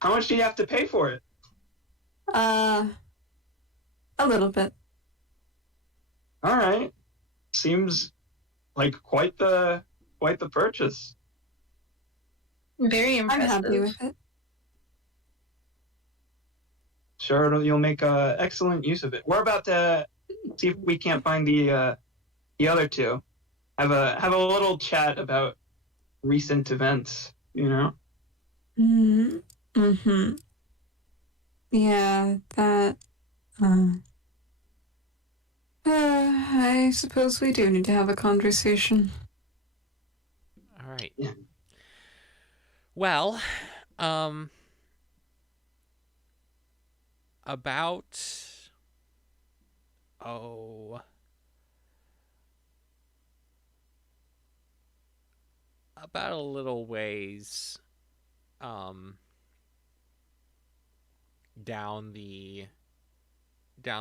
How much do you have to pay for it? A little bit. All right. Seems like quite the purchase. Very I'm impressive. happy with it. Sure, you'll make excellent use of it. We're about to see if we can't find the other two. Have a little chat about recent events. Mm-hmm. Yeah, that. I suppose we do need to have a conversation. All right. Yeah. Well, about a little ways down the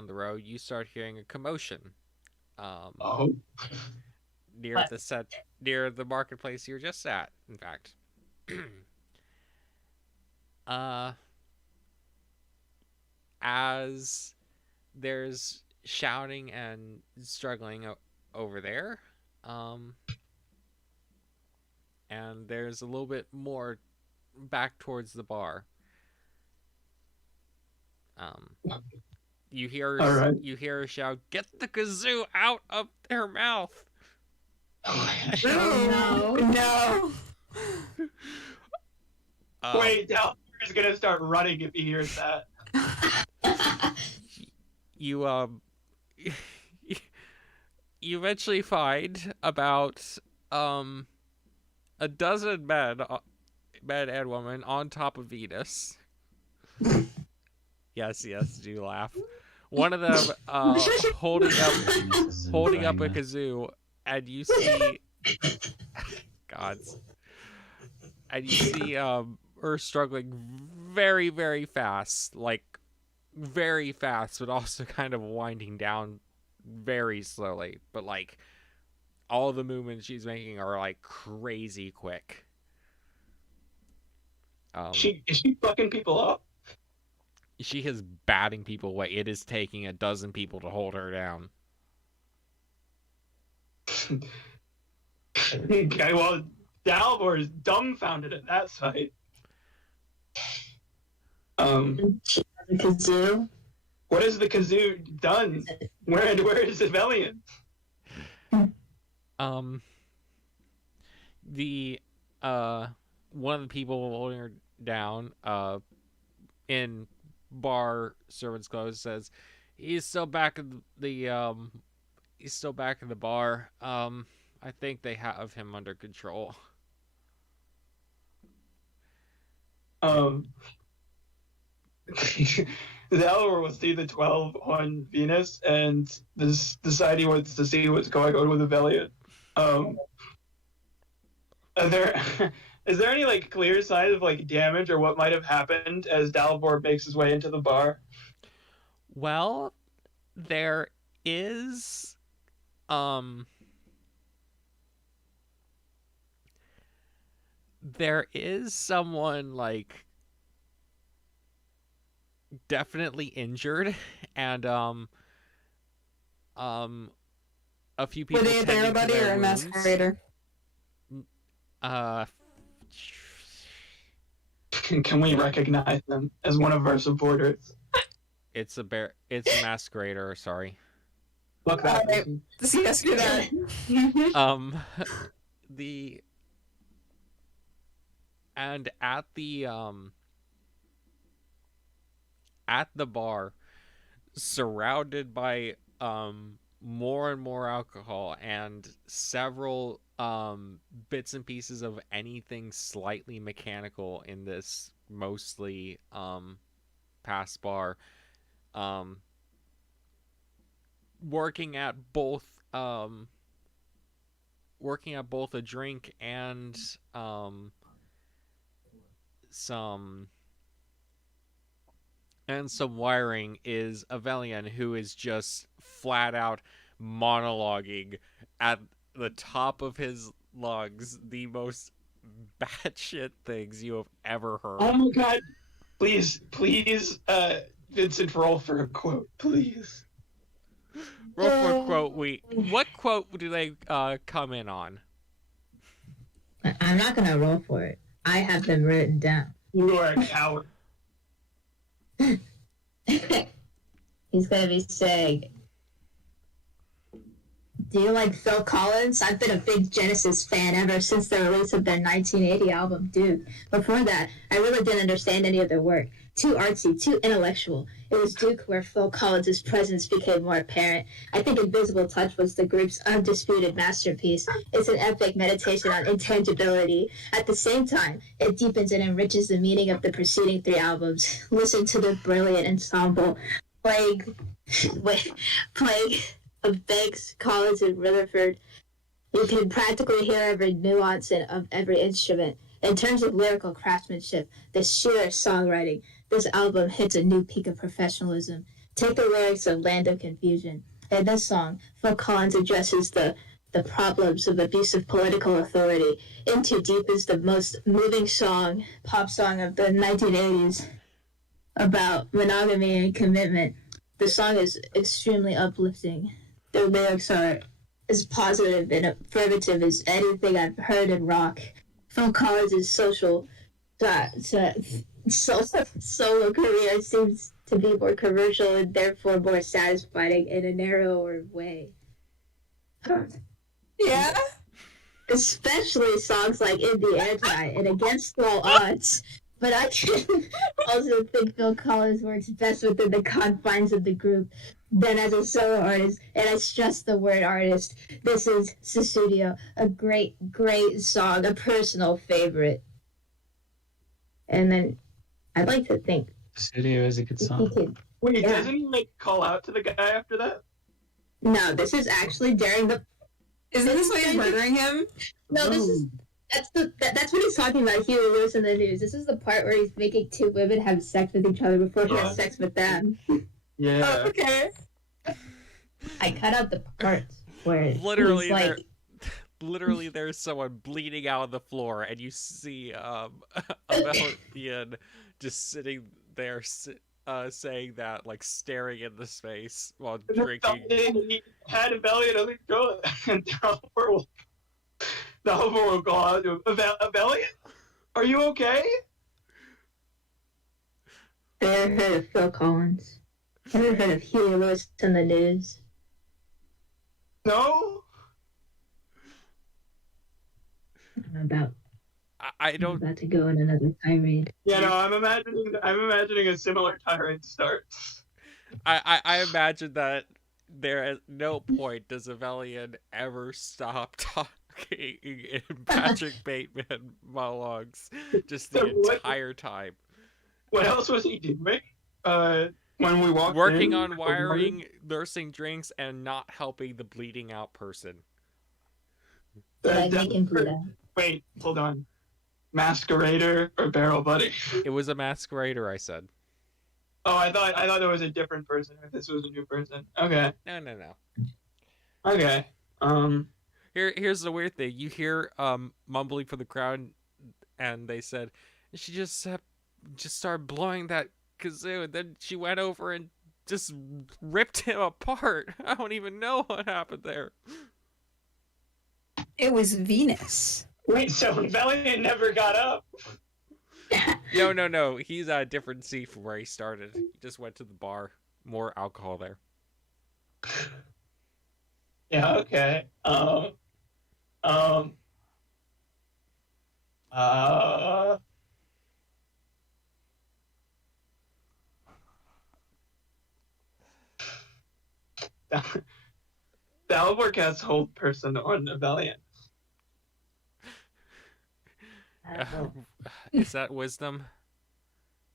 road, you start hearing a commotion near What? near the marketplace you were just at, in fact. As there's shouting and struggling over there, and there's a little bit more back towards the bar. You hear her shout, "Get the kazoo out of their mouth!" Oh, No. Wait, Dalibor is gonna start running if he hears that. You you eventually find about a dozen men and women on top of Venus. Yes, do laugh. one of them holding up Jesus is holding up a enjoying that. kazoo, and you see gods, and you see her struggling very, very fast, like very fast, but also kind of winding down very slowly. But like all the movements she's making are like crazy quick. Is she fucking people up? She is batting people away. It is taking a dozen people to hold her down. Okay, well, Dalvor is dumbfounded at that sight. She has a kazoo. What has the kazoo done? Where is Evelian? The one of the people holding her down in bar servant's clothes says he's still back in the bar. I think they have him under control. Dalvor will see the 12 on Venus and decide he wants to see what's going on with Evelian. Is there any like clear signs of like damage or what might have happened as Dalvor makes his way into the bar? Well, there is someone like definitely injured, and a few people Were they a tending to barrel buddy their or a wounds. masquerader? Can we recognize them as one of our supporters? It's a masquerader, sorry. Look that. Alright. See, let's do that. At the bar, surrounded by more and more alcohol and several bits and pieces of anything slightly mechanical in this mostly past bar, working at both a drink and some wiring is Evelian, who is just flat out monologuing at the top of his lungs the most batshit things you have ever heard. Oh my god! Please, Vincent, roll for a quote, please. Roll for a quote. What quote do they come in on? I'm not gonna roll for it. I have them written down. You are a coward. He's gonna be saying, do you like Phil Collins? I've been a big Genesis fan ever since the release of their 1980 album, Duke. Before that, I really didn't understand any of their work. Too artsy, too intellectual. It was Duke where Phil Collins' presence became more apparent. I think Invisible Touch was the group's undisputed masterpiece. It's an epic meditation on intangibility. At the same time, it deepens and enriches the meaning of the preceding 3 albums. Listen to the brilliant ensemble. Plague of Banks, Collins, and Rutherford. You can practically hear every nuance of every instrument. In terms of lyrical craftsmanship, the sheer songwriting, this album hits a new peak of professionalism. Take the lyrics of Land of Confusion. In this song, Phil Collins addresses the problems of abusive political authority. In Too Deep is the most moving pop song of the 1980s about monogamy and commitment. The song is extremely uplifting. The lyrics are as positive and affirmative as anything I've heard in rock. Phil Collins' solo career seems to be more commercial and therefore more satisfying in a narrower way. Yeah? Especially songs like In the Anti and Against All Odds. But I can also think Phil Collins works best within the confines of the group than as a solo artist, and I stress the word artist. This is Susudio, a great, great song, a personal favorite. And then I'd like to think Studio is a good song. Wait, Yeah. doesn't he like call out to the guy after that? No, this is actually during the. Isn't this why he's murdering him? No, this is. That's what he's talking about. Huey Lewis in the news. This is the part where he's making two women have sex with each other before he has sex with them. Yeah. Oh, okay. I cut out the parts where Literally, he's like, literally, there's someone bleeding out on the floor, and you see Avellian just sitting there, saying that, like staring in the space while drinking. He had Avellian under control, and Dalibor will go out to Avellian? Are you okay? ever heard of Phil Collins? Ever heard of Huey Lewis in the news? No? I'm about I don't. about to go on another tirade. Yeah, no, I'm imagining a similar tirade start. I imagine that there at no point does Avellian ever stop talking in Patrick Bateman monologues, just the entire time. What else was he doing? When we walked Working in? on wiring, nursing drinks, and not helping the bleeding out person. Did I make him bleed out? Wait, hold on. Masquerader or Barrel Buddy? It was a masquerader, I said. Oh, I thought it was a different person. If this was a new person. Okay. No. Okay. Here's the weird thing. You hear mumbling from the crowd, and they said she just started blowing that kazoo, and then she went over and just ripped him apart. I don't even know what happened there. It was Venus. Wait, so Valiant never got up? No. He's at a different seat from where he started. He just went to the bar. More alcohol there. Yeah. Okay. Dalibor casts hold person on a Valiant. Is that wisdom?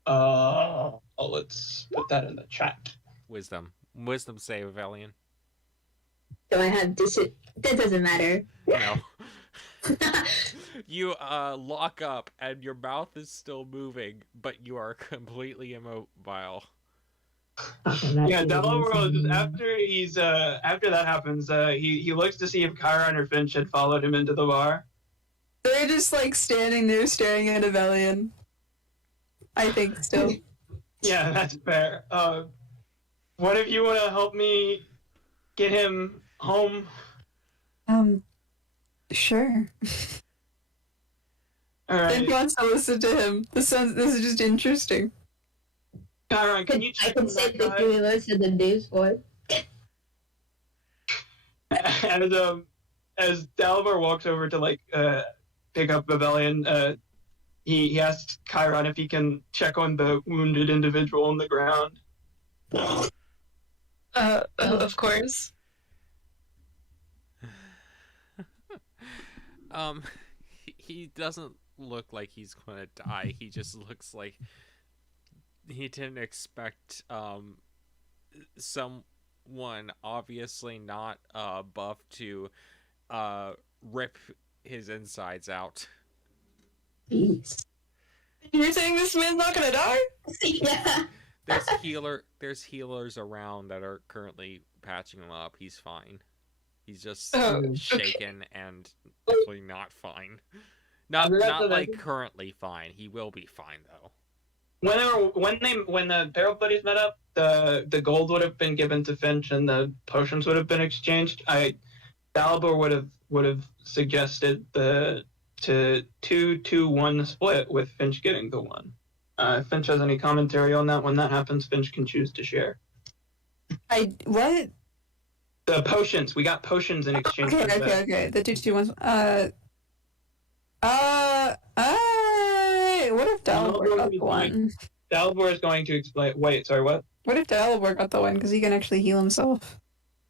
Let's put that in the chat. Wisdom save, Avellian. Do I have That doesn't matter. No. You lock up and your mouth is still moving, but you are completely immobile. Yeah, Dalibor just after that happens, he looks to see if Chiron or Finch had followed him into the bar. They're just like standing there staring at Avellian. I think still. Yeah, that's fair. One of you want to help me get him home? Sure. All right. Then wants to listen to him. This is just interesting. Chiron, can you I check can on say that the guy? Huey Lewis in the news for As Dalibor walks over to pick up Avellian, he asks Chiron if he can check on the wounded individual on the ground. Of course. He doesn't look like he's gonna die. He just looks like he didn't expect someone obviously not buff to rip his insides out. Jeez. You're saying this man's not gonna die? Yeah. There's healers around that are currently patching him up. He's fine. He's just shaken and definitely not fine. Not like currently fine. He will be fine though. When the Barrel Buddies met up, the gold would have been given to Finch and the potions would have been exchanged. Dalibor would have suggested the 2-2-1 split with Finch getting the one. If Finch has any commentary on that, when that happens, Finch can choose to share. What? The potions. We got potions in exchange for that. Okay. The 2-2-1. What if Dalibor got the one? Dalibor is going to explain. Wait, sorry, what? What if Dalibor got the one? Because he can actually heal himself.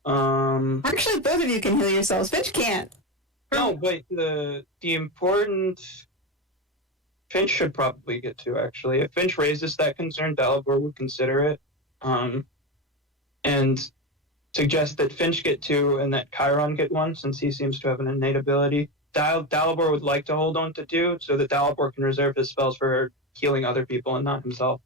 Actually, both of you can heal yourselves. Finch can't. No, wait. The important. Finch should probably get to, actually. If Finch raises that concern, Dalibor would consider it. and suggest that Finch get 2 and that Chiron get 1, since he seems to have an innate ability. Dalibor would like to hold on to 2, so that Dalibor can reserve his spells for healing other people and not himself.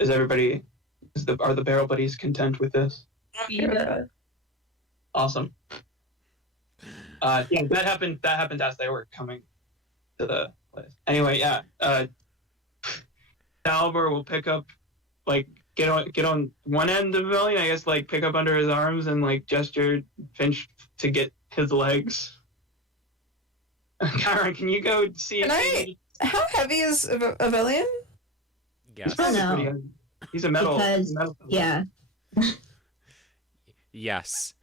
Are the barrel buddies content with this? Yeah. Awesome. Yeah, that happened as they were coming to the place. Anyway, yeah. Dalibor will pick up, like, get on one end of the pavilion, I guess, like, pick up under his arms and, like, gesture Finch to get his legs. Chiron, can you go see? How heavy is a pavilion? Yes. I don't know. He's a metal. Because, yeah. Yes.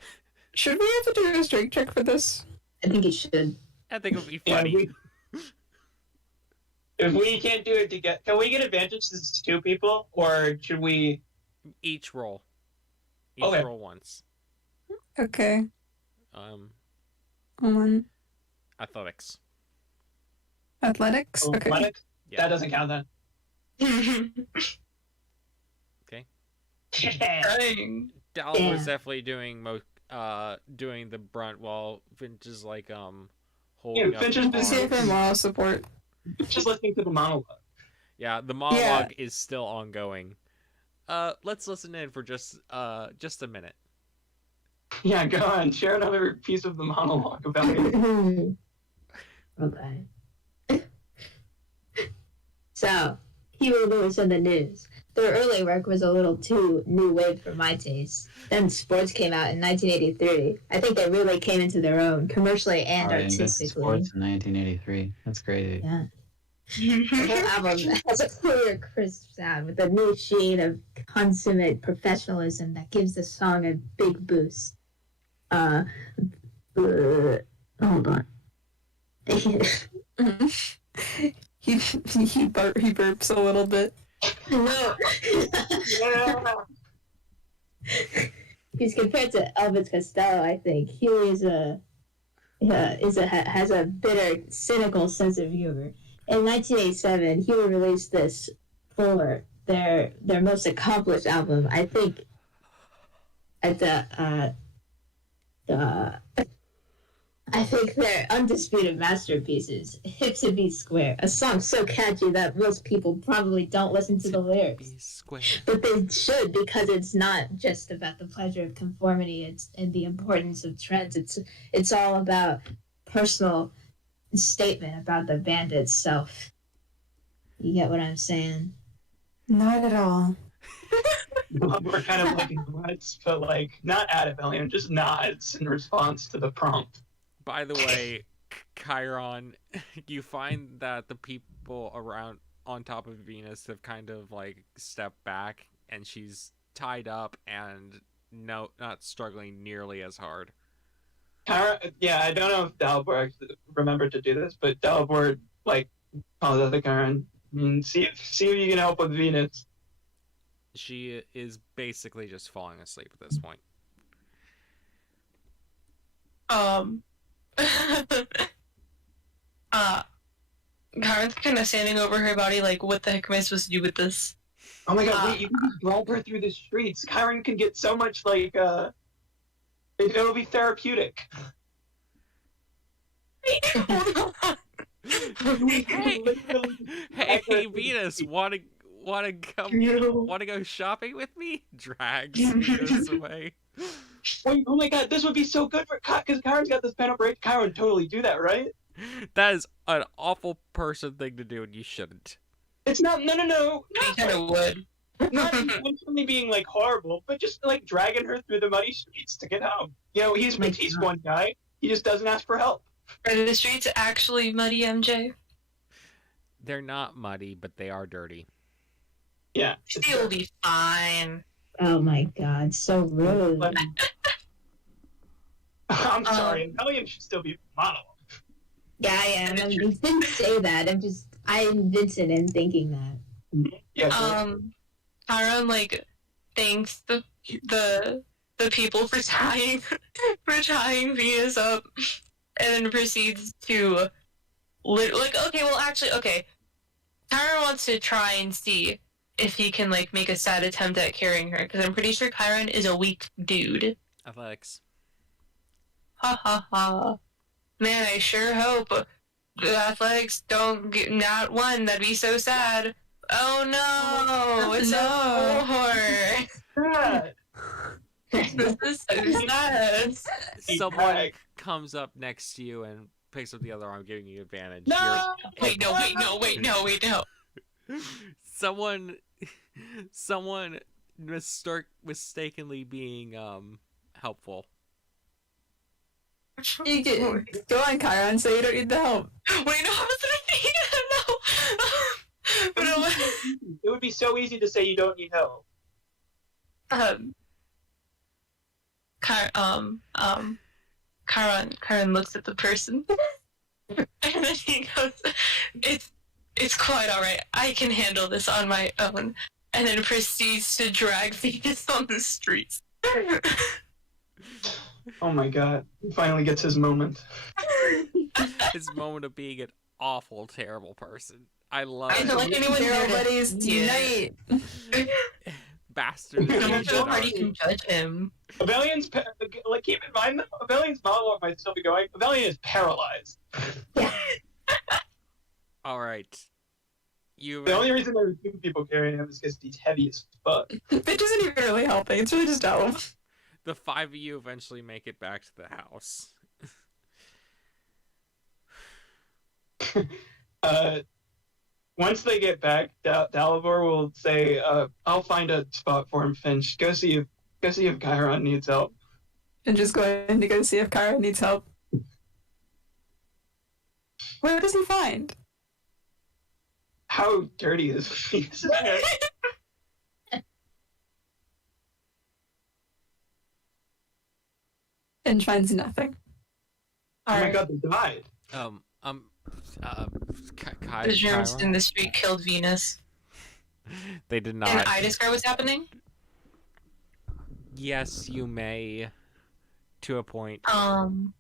Should we have to do a strength check for this? I think you should. I think it would be Yeah, funny. if we can't do it together, can we get advantage since it's 2 people, or should we? Each roll. Okay. Roll once. Okay. Um, Hold on. athletics. Athletics? Okay. Athletics? Yeah. That doesn't count then. Okay. Dang. Dalibor's definitely doing doing the brunt while Finch is like holding up. Finch is his busy See if arms. I'm moral support. Just listening to the monologue. Yeah, the monologue is still ongoing. Let's listen in for just a minute. Yeah, go on. Share another piece of the monologue about it. Okay. So, Hero Lewis in the news. Their early work was a little too new wave for my taste. Then sports came out in 1983. I think they really came into their own, commercially and They invented artistically. sports in 1983. That's crazy. Yeah. The whole album has a clear, crisp sound with a new shade of consummate professionalism that gives the song a big boost. Hold on. he burps a little bit. No. Because compared to Elvis Costello, I think Huey has a bitter, cynical sense of humor. In 1987, Huey released this for their most accomplished album. I think at I think they're undisputed masterpieces. Hips and Be Square, a song so catchy that most people probably don't listen to the lyrics. Square. But they should, because it's not just about the pleasure of conformity and the importance of trends. It's all about personal statement about the band itself. You get what I'm saying? Not at all. We're kind of like nods, but like not at Evelion, just nods in response to the prompt. By the way, Chiron, you find that the people around on top of Venus have kind of like stepped back, and she's tied up and not struggling nearly as hard. Yeah, I don't know if Dalibor actually remembered to do this, but Dalibor like calls out to Chiron. I mean, see if you can help with Venus. She is basically just falling asleep at this point. Karen's kind of standing over her body, like, what the heck am I supposed to do with this? Oh my god, wait, you can just drag her through the streets. Chiron can get so much, like, it'll be therapeutic. hey, Venus, wanna go shopping with me? Drags Venus away. Wait, oh my god, this would be so good for because Chiron's got this pen up right. Chiron would totally do that, right? That is an awful person thing to do, and you shouldn't. It's not. No. I kind of would. Not intentionally being like horrible, but just like dragging her through the muddy streets to get home. You know, he's one guy. He just doesn't ask for help. Are the streets actually muddy, MJ? They're not muddy, but they are dirty. Yeah. She'll be fine. Oh my god, so rude. I'm sorry. Evelion should still be monologue. Yeah, I am. I didn't say that. I'm Vincent in thinking that. Yeah. Chiron like thanks the people for tying Venus up, and then proceeds to okay. Kyron wants to try and see if he can like make a sad attempt at carrying her, because I'm pretty sure Kyron is a weak dude. Athletics. Ha ha ha. Man, I sure hope the athletics don't get not one. That'd be so sad. Oh no! It's a 4. This is so sad. Someone comes up next to you and picks up the other arm, giving you advantage. No! Wait, no. Someone mistakenly being helpful. You get go on, Chiron, so you don't need the help. Wait, no, I was thinking. No. But It would be so easy to say you don't need help. Chiron looks at the person, and then he goes, "It's quite all right. I can handle this on my own." And then proceeds to drag Venus on the streets. Oh my god. He finally gets his moment. His moment of being an awful, terrible person. I love I it. don't like anyone They're there buddies tonight. Bastard. No party can judge him. Avelion's like, keep in mind though, Avelion's monologue might still be going. Avelion is paralyzed. Alright. The only reason there were 2 people carrying him is because he's heavy as fuck. Bitch isn't even really helping. It's really just Dalum. The 5 of you eventually make it back to the house. Once they get back, Dalivor will say, "I'll find a spot for him, Finch. Go see if Chiron needs help." And just going to go see if Chiron needs help. What does he find? How dirty is Venus' hair? And finds nothing. Oh my god, they died. The germs in the street killed Venus. They did not. And I describe what's happening? Yes, you may. To a point. Well,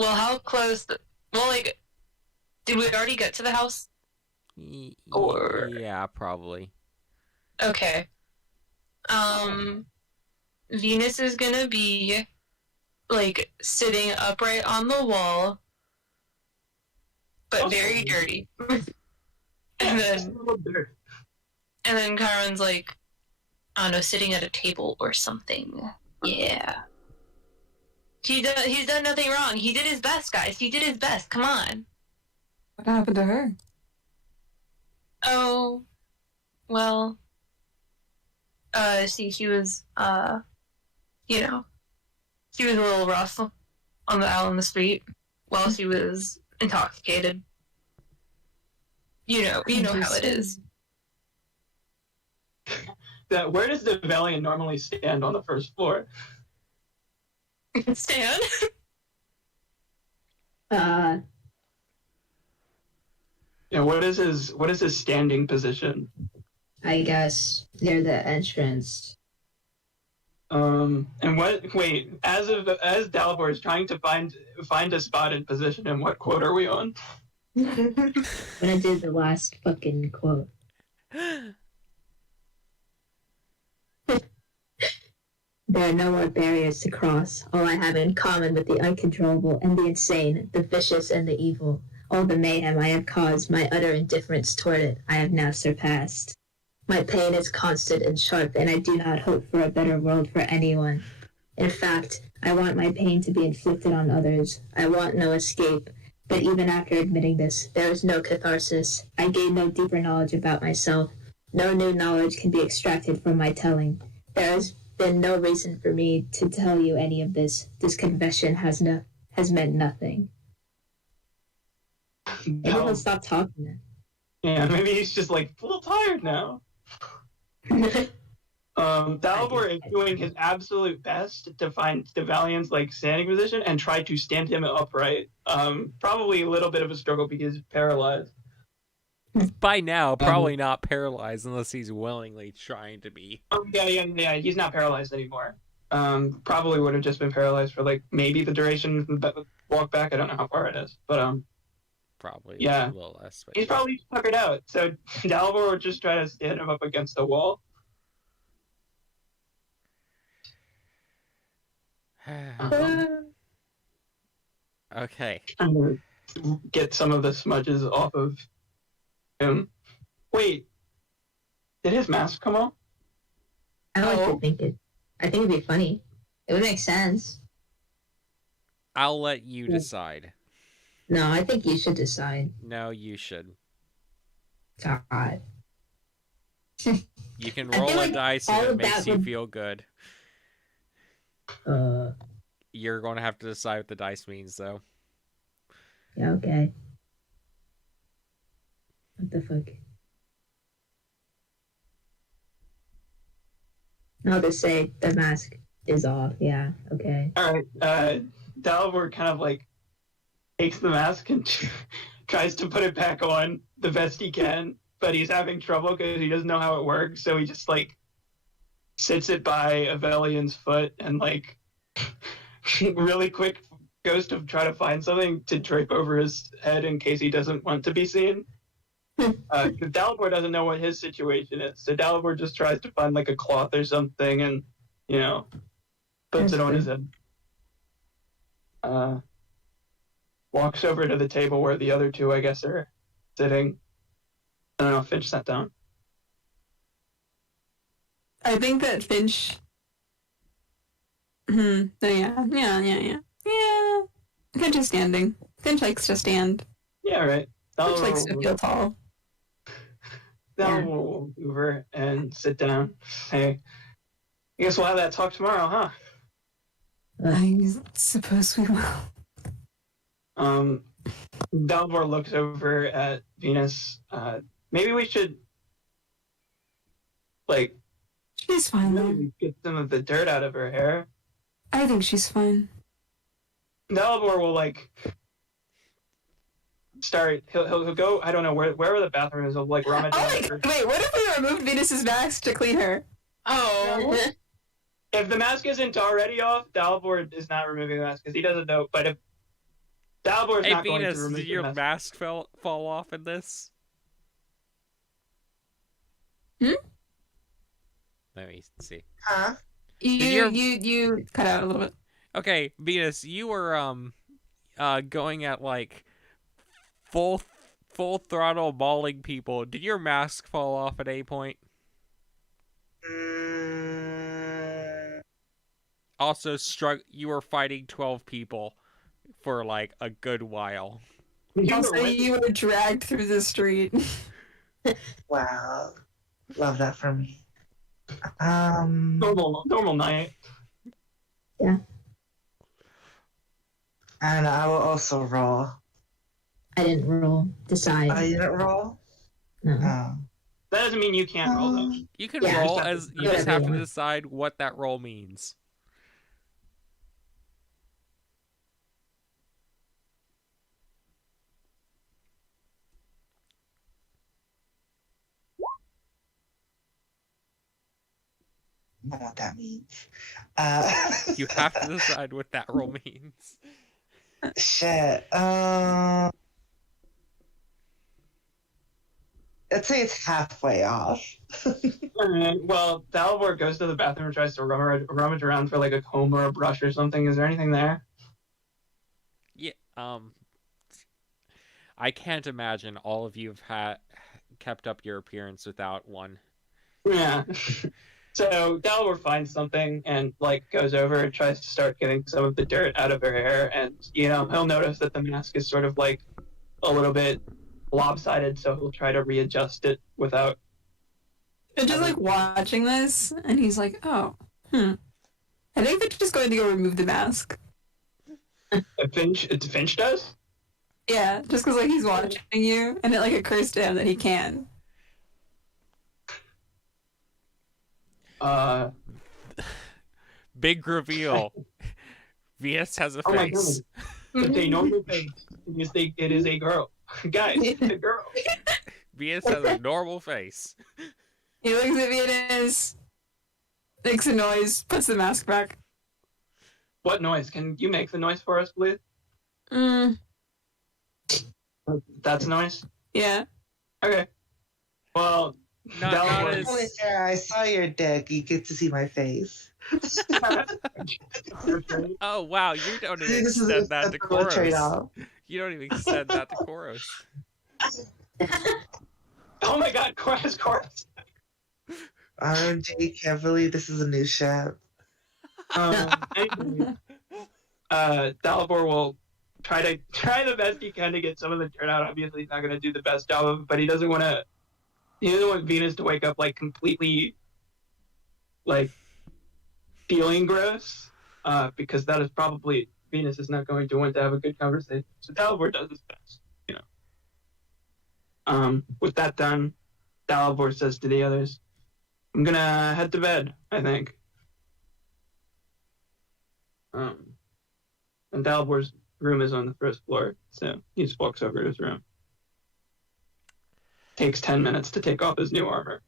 how close? Well, like, did we already get to the house? Or Yeah, probably. okay. Venus is gonna be like sitting upright on the wall, but very dirty. And then Chiron's like, I don't know, sitting at a table or something. Yeah. He's done nothing wrong. He did his best, guys. He did his best. Come on. What happened to her? Oh, well. See, she was, she was a little rough out on the street while she was intoxicated. You know how it is. Where does the Valiant normally stand on the first floor? Stan? Yeah, what is his standing position? I guess near the entrance. And as Dalibor is trying to find a spot and position him, what quote are we on? When I did the last fucking quote. There are no more barriers to cross. All I have in common with the uncontrollable and the insane, the vicious and the evil, all the mayhem I have caused, my utter indifference toward it, I have now surpassed. My pain is constant and sharp, and I do not hope for a better world for anyone. In fact, I want my pain to be inflicted on others. I want no escape. But even after admitting this, there is no catharsis. I gain no deeper knowledge about myself. No new knowledge can be extracted from my telling. There has been no reason for me to tell you any of this. This confession has meant nothing. Maybe he'll stop talking. Yeah, maybe he's just like a little tired now. Dalibor is doing his absolute best to find Devalian's standing position and try to stand him upright. Probably a little bit of a struggle because he's paralyzed. By now, probably not paralyzed unless he's willingly trying to be. Yeah. He's not paralyzed anymore. Probably would have just been paralyzed for maybe the duration of the walk back. I don't know how far it is, but probably. Yeah. A little less. But He's probably puckered out. So Dalibor would just try to stand him up against the wall. Okay. And get some of the smudges off of him. Wait, did his mask come off? I like to think it. I think it'd be funny. It would make sense. I'll let you decide. No, I think you should decide. No, you should. God. You can I roll feel a like dice all if it of makes that you would- feel good. You're going to have to decide what the dice means, though. Yeah, okay. What the fuck? I'll just say the mask is off. Yeah, okay. Alright, Dalibor kind of like takes the mask and tries to put it back on the best he can, but he's having trouble because he doesn't know how it works, so he just like sits it by Avelian's foot and like really quick goes to try to find something to drape over his head in case he doesn't want to be seen. Dalibor doesn't know what his situation is, so Dalibor just tries to find like a cloth or something and, you know, puts it on his head. Walks over to the table where the other two, I guess, are sitting. I don't know, Finch sat down. I think that Finch. Yeah. Finch is standing. Finch likes to stand. Yeah, right. Finch likes to feel tall. Dalibor will move over and sit down. Hey, I guess we'll have that talk tomorrow, huh? I suppose we will. Dalibor looks over at Venus. Maybe we should, like, She's fine though. really get some of the dirt out of her hair. I think she's fine. Dalibor will, like, start. He'll go. I don't know where the bathroom is. He'll like rummage. Wait, what if we removed Venus's mask to clean her? Oh. If the mask isn't already off, Dalibor is not removing the mask because he doesn't know. But if Dalibor is Hey, not going Venus, to remove did the your mask, mask fall off in this? Let me see. Huh? You cut out a little bit. Okay, Venus, you were going at like full throttle mauling people. Did your mask fall off at any point? Also, you were fighting 12 people for like a good while. Also, you were dragged through the street. Wow. Love that for me. normal night. Yeah. I don't know. I will also roll. I didn't roll. Decide. I didn't roll? No. Oh. That doesn't mean you can't roll though. You can Yeah, roll just you just have to whatever. decide what that roll means. I don't know what that means. You have to decide what that roll means. Shit. Let's say it's halfway off. Alright, well, Dalibor goes to the bathroom and tries to rummage around for like a comb or a brush or something. Is there anything there? Yeah. I can't imagine all of you have kept up your appearance without one. Yeah. So Dalibor finds something and like goes over and tries to start getting some of the dirt out of her hair, and you know he'll notice that the mask is sort of like a little bit lopsided, so he'll try to readjust it without. And just like watching this, and he's like, "Oh, I think they're just going to go remove the mask." Finch does. Yeah, just because like he's watching you, and it like occurs to him that he can. Big reveal. Venus has a Oh my face. goodness. It's a normal face. It is a girl. Guys, it's a girl. Venus has a normal face. He looks at Venus, makes a noise, puts the mask back. What noise? Can you make the noise for us, please? That's nice. Yeah. Okay. Well, Not Dalibor- Oh, as yeah, I saw your dick. You get to see my face. oh wow, you don't even This is extend that to a cool Koros. trade-off. You don't even extend that to Koros. Oh my God, Chorus. RMG, can't believe this is a new ship. Anyway, Dalibor will try the best he can to get some of the dirt out. Obviously, he's not going to do the best job of it, but he doesn't want Venus to wake up like completely like feeling gross, because that is probably Venus is not going to want to have a good conversation. So Dalibor does his best, you know. With that done, Dalibor says to the others, "I'm gonna head to bed, I think." And Dalibor's room is on the first floor, so he just walks over to his room. Takes 10 minutes to take off his new armor.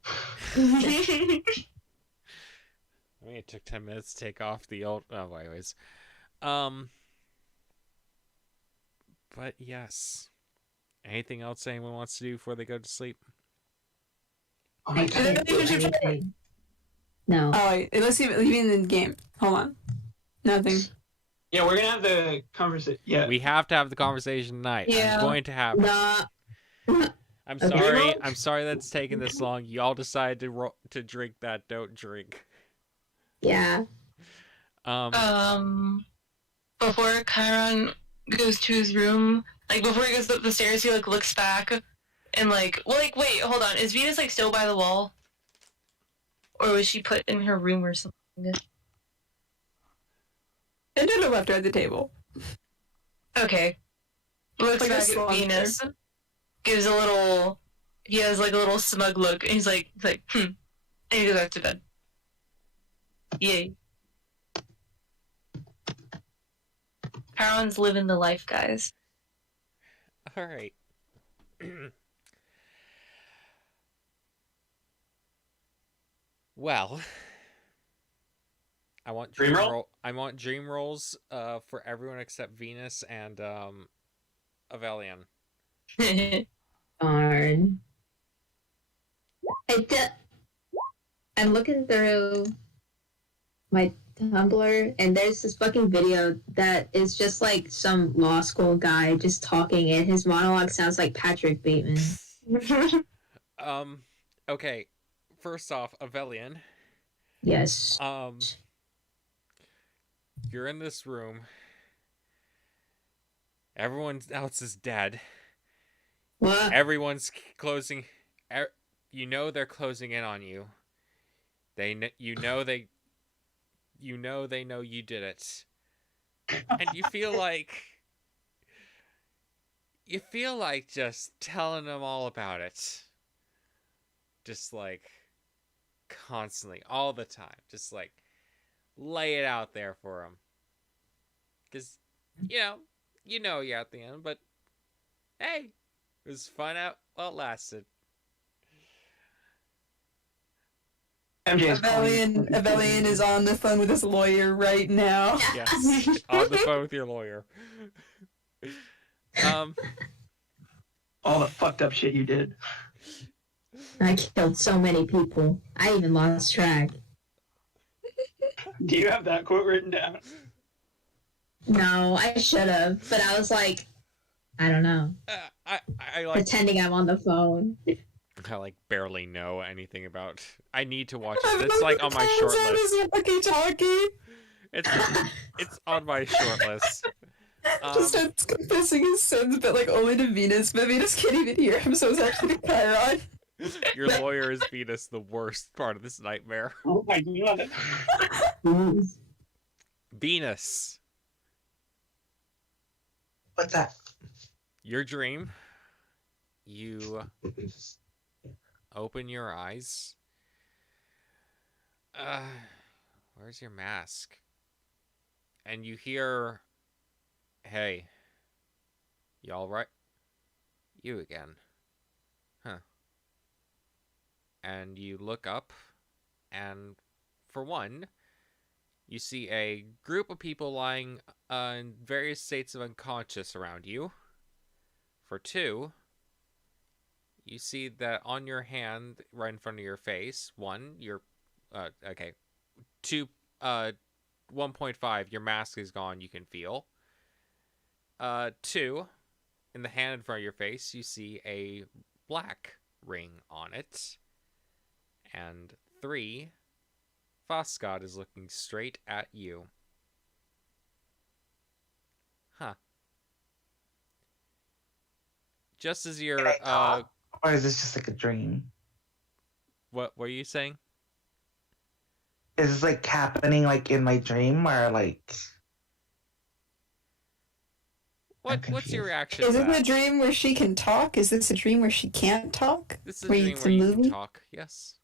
I mean, it took 10 minutes to take off the old. Oh, anyways. But yes. Anything else anyone wants to do before they go to sleep? Oh my I God. can't do anything. No. Oh, wait. Let's see. You mean in the game? Hold on. Nothing. Yeah, we're gonna have the conversation. Yeah. We have to have the conversation tonight. Yeah. I'm going to have it. Nah. I'm Okay. sorry. I'm sorry that's taken this long. Y'all decided to drink that. Don't drink. Yeah. Before Chiron goes to his room, like before he goes up the stairs, he like looks back and like, well, like wait, hold on, is Venus like still by the wall, or was she put in her room or something? I don't know left her at the table. Okay, looks Like a back at slumber. Venus, gives a little, he has like a little smug look, and he's like, and he goes back to bed. Yay. Chiron's living the life, guys. All right. Well, I want Dream roll? I want dream rolls for everyone except Venus and Avelian. Darn. I'm looking through my Tumblr, and there's this fucking video that is just like some law school guy just talking, and his monologue sounds like Patrick Bateman. Okay. First off, Avelian. Yes. You're in this room. Everyone else is dead. What? Everyone's closing. You know they're closing in on you. You know they know you did it, and you feel like just telling them all about it, just like constantly, all the time, just like lay it out there for them, because you know you're at the end, but hey, it was fun out while it lasted. MJ is calling. Avelian is on the phone with his lawyer right now. Yes, on the phone with your lawyer. All the fucked up shit you did. I killed so many people. I even lost track. Do you have that quote written down? No, I should have, but I was like, I don't know, I like pretending I'm on the phone. I like barely know anything about. I need to watch it. It's like on my short list. Walkie-talkie. It's on my short list. Just starts confessing his sins, but like only to Venus. But Venus can't even hear him, so it's actually to Chiron. Your lawyer is Venus, the worst part of this nightmare. Oh my God. Venus, What's that? your dream. You open your eyes. Where's your mask? And you hear, "Hey, you all right? You again? Huh?" And you look up, and for one, you see a group of people lying in various states of unconscious around you. For 2, you see that on your hand, right in front of your face, 1, your, okay, 2, 1.5, your mask is gone, you can feel. 2, in the hand in front of your face, you see a black ring on it. And 3, Foscott is looking straight at you. Huh. Just as Can you're, I talk? Or is this just like a dream? what were you saying? Is this like happening like in my dream or like? What's your confused. reaction Is to this a that? dream where she can talk? Is this a dream where she can't talk? This is a Where dream it's where a you can movie? talk, yes.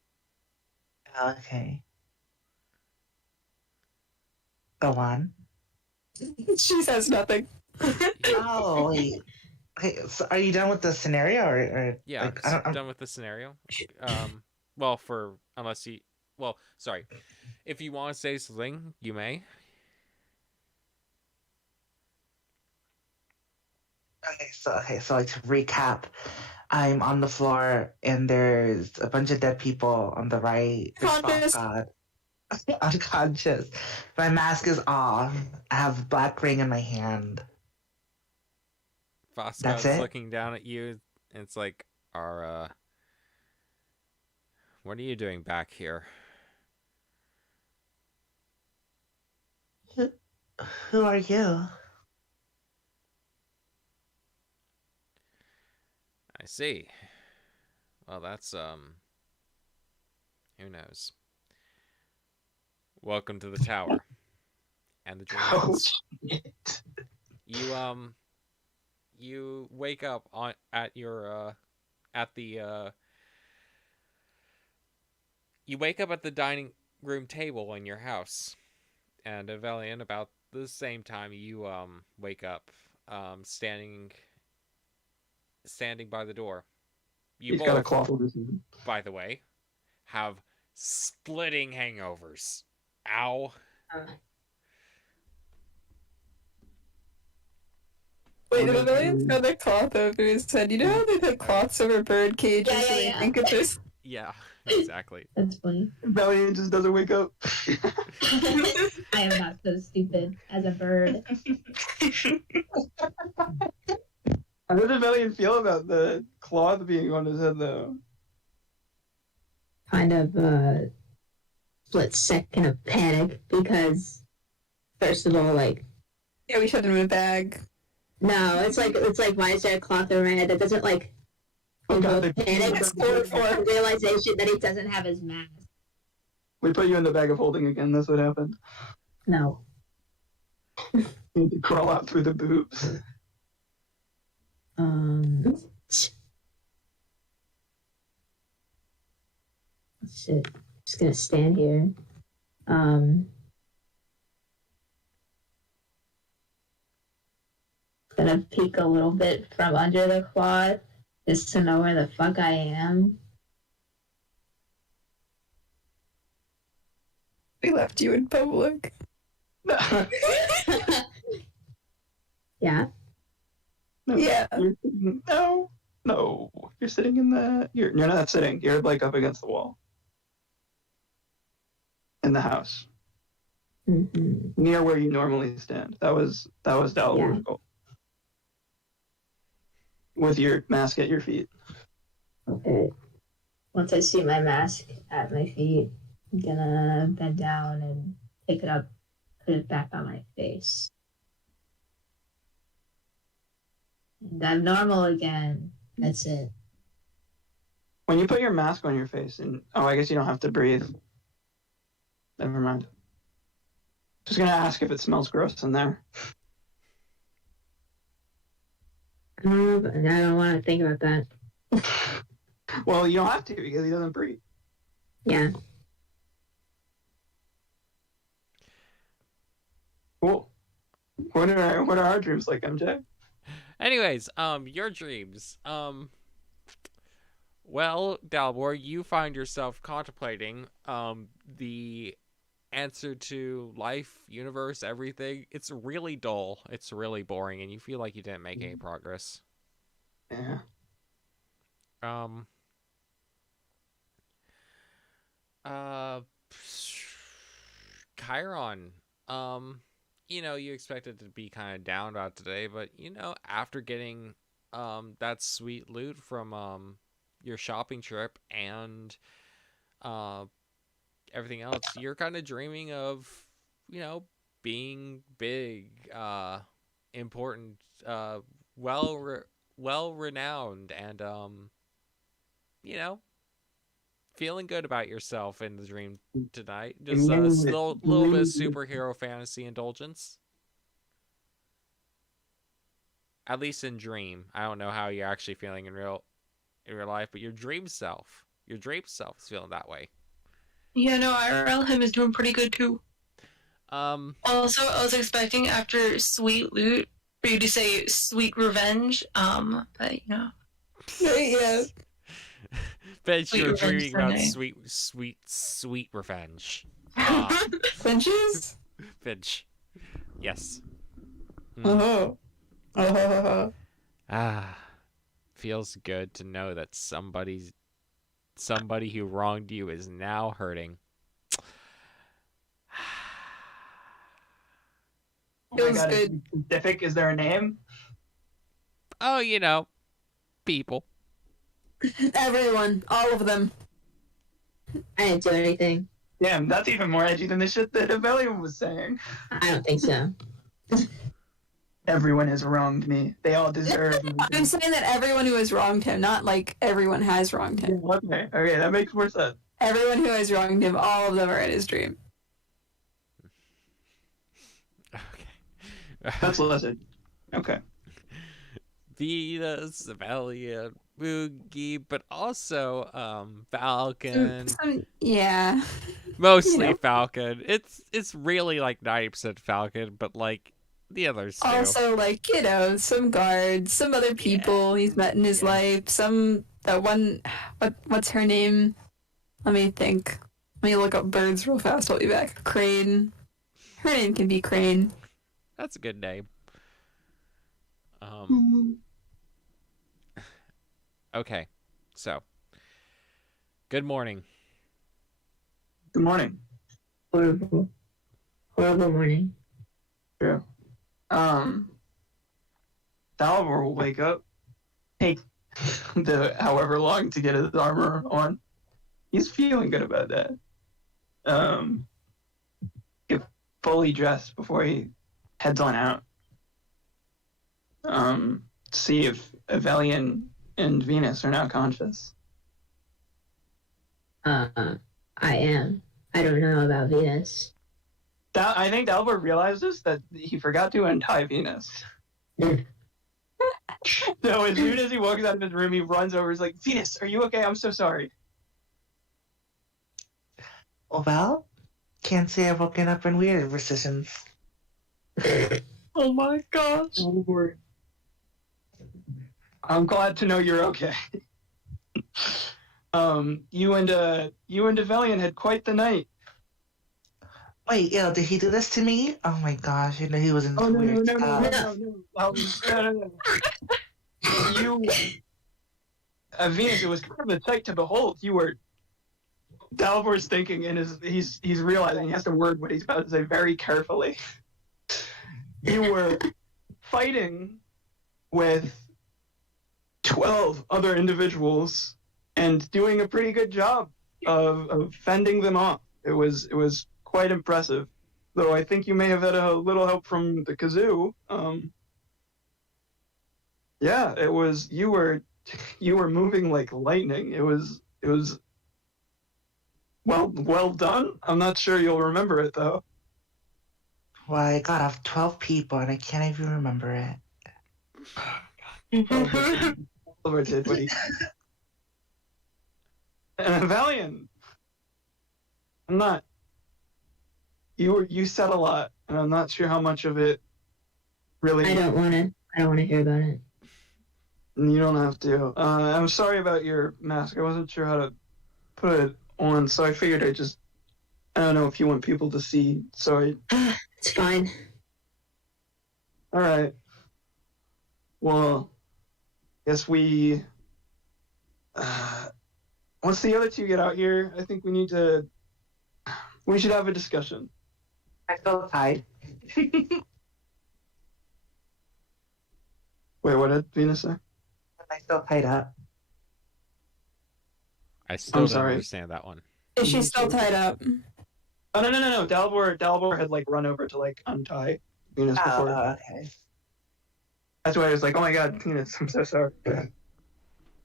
Okay. Go on. She says nothing. Oh wait. Okay, so are you done with the scenario or Yeah, like I don't done with the scenario. Unless you, sorry. If you want to say something, you may. Okay, so like to recap, I'm on the floor and there's a bunch of dead people on the right. There's Conscious. God. Unconscious. My mask is off. I have a black ring in my hand. That's Fosco's it? looking down at you, and it's like, what are you doing back here? Who are you? I see. Well, that's, who knows? Welcome to the tower. And the dream Oh, ends. shit. You wake up at your, you wake up at the dining room table in your house. And Avelian, about the same time you, wake up, standing by the door. You He's got a both, cloth over his head. by the way, have splitting hangovers. Ow. Wait, the Pavilian's got the cloth over his head. You know how they put cloths over bird cages Yeah, so they yeah. think it's just... Yeah, exactly. That's funny. Valiant just doesn't wake up. I am not so stupid as a bird. How does Valiant feel about the cloth being on his head, though? Kind of split second of panic because first of all, like, Yeah, we shoved him in a bag. no, it's like why is there a cloth over my head that doesn't like Oh, God, invoke they- panic or realization that he doesn't have his mask. We put you in the bag of holding again. That's what happened. No. You had to crawl out through the boobs. Shit. Just gonna stand here. Gonna peek a little bit from under the cloth just to know where the fuck I am. We left you in public. Yeah. No, Yeah. No. You're sitting in the. You're not sitting. You're like up against the wall. In the house, Mm-hmm. near where you normally stand. That was Dalawar's Yeah. goal. With your mask at your feet. Okay. Once I see my mask at my feet, I'm gonna bend down and pick it up, put it back on my face. And I'm normal again. That's it. When you put your mask on your face, and I guess you don't have to breathe. Never mind. Just gonna ask if it smells gross in there. But I don't want to think about that. Well, you don't have to because he doesn't breathe. Yeah. Cool. What are our dreams like, MJ? Anyways, your dreams. Well, Dalbor, you find yourself contemplating, the answer to life, universe, everything. It's really dull. It's really boring, and you feel like you didn't make any progress. Yeah. Um. Chiron. You expected to be kind of down about today, but after getting that sweet loot from your shopping trip and uh everything else, you're kind of dreaming of, being big, important, well renowned, and you know, feeling good about yourself in the dream tonight. Just a little bit of superhero fantasy indulgence. At least in dream. I don't know how you're actually feeling in real life, but your dream self is feeling that way. Yeah, no, IRL him is doing pretty good too. Also, I was expecting after sweet loot for you to say sweet revenge. But Yeah. Bet Sweet you're revenge dreaming about Sunday. sweet revenge. Finches? Finch. Yes. Oh. Feels good to know that somebody who wronged you is now hurting. Oh my Feels God, good. Specific, is there a name? Oh, people. Everyone. All of them. I didn't do anything. Damn, that's even more edgy than the shit that Abelium was saying. I don't think so. Everyone has wronged me. They all deserve me. I'm saying that everyone who has wronged him, not like everyone has wronged him. Okay, that makes more sense. Everyone who has wronged him, all of them are in his dream. Okay. That's listen. Okay. Venus, Valiant, Boogie, but also Falcon. Yeah. Mostly Falcon. It's really like 90% Falcon, but like the others too. Also, like, some guards, some other people he's met in his life, what's her name? Let me think. Let me look up birds real fast. I'll be back. Crane. Her name can be Crane. That's a good name. Okay, so good morning. Good morning. Horrible morning. Yeah. Dalvor will wake up, take the however long to get his armor on. He's feeling good about that. Get fully dressed before he heads on out. See if Avelian and Venus are now conscious. I am. I don't know about Venus. I think Dalbert realizes that he forgot to untie Venus. So as soon as he walks out of his room, he runs over. He's like, "Venus, are you okay? I'm so sorry." Well, can't say I've woken up in weird positions. Oh my gosh. I'm glad to know you're okay. You and Develian had quite the night. Wait, did he do this to me? Oh my gosh, he was in Oh no weird no no no stuff. no. You, Venus, it was kind of a sight to behold. You were. Dalvor's thinking, and he's realizing he has to word what he's about to say very carefully. You were fighting with 12 other individuals and doing a pretty good job of fending them off. It was quite impressive, though I think you may have had a little help from the kazoo. Yeah, it was. You were moving like lightning. It was well done. I'm not sure you'll remember it though. Well, I got off 12 people and I can't even remember it. Oliver did what he and Valiant. I'm not. You said a lot, and I'm not sure how much of it really. I don't want to hear about it. You don't have to. I'm sorry about your mask. I wasn't sure how to put it on, so I figured I don't know if you want people to see. Sorry. It's fine. All right. Well, guess we. Once the other two get out here, I think we should have a discussion. I feel tied. Wait, what did Venus say? I still tied up. I still don't sorry. understand that one. Is she still tied up? Oh no! Dalibor had like run over to like untie Venus before. Okay. That's why I was like, oh my god, Venus, I'm so sorry.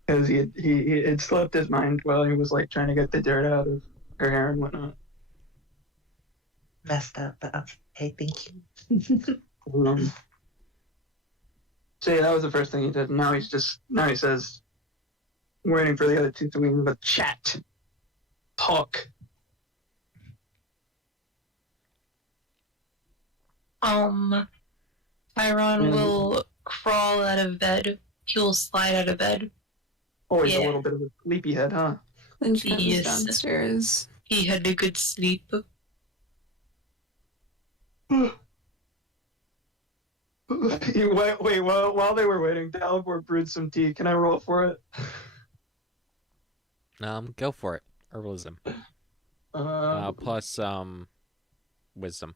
Because he had slipped his mind while he was like trying to get the dirt out of her hair and whatnot. Messed up, but okay, thank you. So yeah, that was the first thing he did. Now he says, waiting for the other two to leave, but chat, talk. Tyron will crawl out of bed. He'll slide out of bed. Always a Yeah. little bit of a sleepyhead, huh? Then she comes Yes. downstairs. He had a good sleep. Wait, while they were waiting, Dalibor brewed some tea. Can I roll for it? Go for it. Herbalism. Plus wisdom.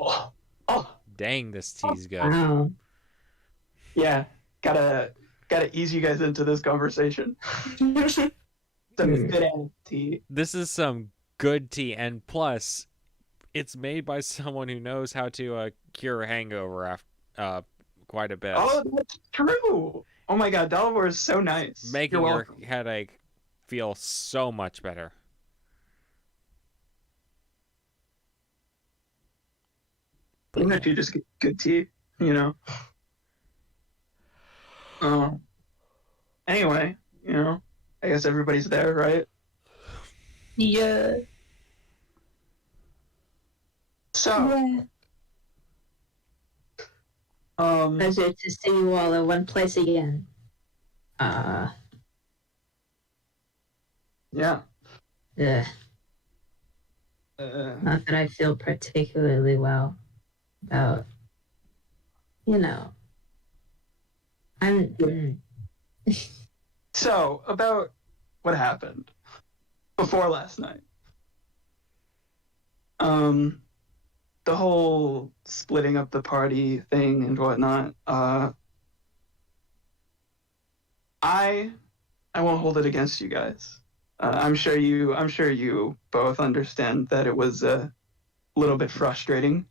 Oh, Dang, this tea's good. Wow. yeah. Gotta ease you guys into this conversation. Some good ass tea. This is some good tea, and plus, it's made by someone who knows how to cure a hangover after quite a bit. Oh, that's true. Oh my god, Dalibor is so nice. Making You're your welcome. headache feel so much better. Even if you just get good tea, you know. Anyway, you know, I guess everybody's there, right? Yeah. So, Pleasure to see you all in one place again. yeah. Ugh, not that I feel particularly well about, you know. So, about what happened before last night. The whole splitting up the party thing and whatnot. I won't hold it against you guys. I'm sure you both understand that it was a little bit frustrating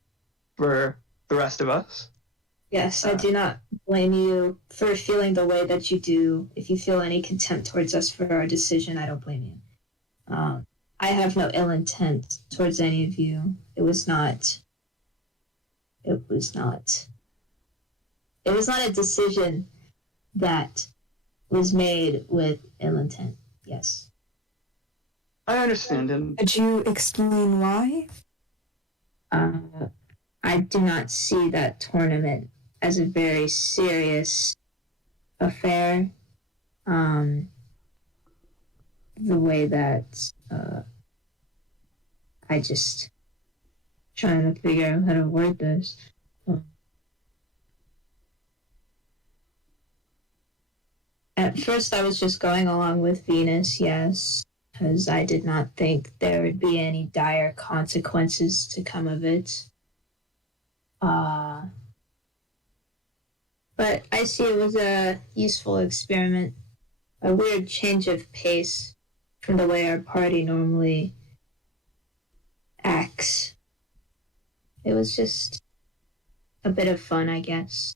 for the rest of us. Yes, I do not blame you for feeling the way that you do. If you feel any contempt towards us for our decision, I don't blame you. I have no ill intent towards any of you. It was not a decision that was made with ill intent. Yes. I understand, and Could you explain why? I do not see that tournament as a very serious affair. The way that I just trying to figure out how to word this. At first, I was just going along with Venus, yes, because I did not think there would be any dire consequences to come of it. But I see it was a useful experiment, a weird change of pace from the way our party normally acts. It was just a bit of fun, I guess,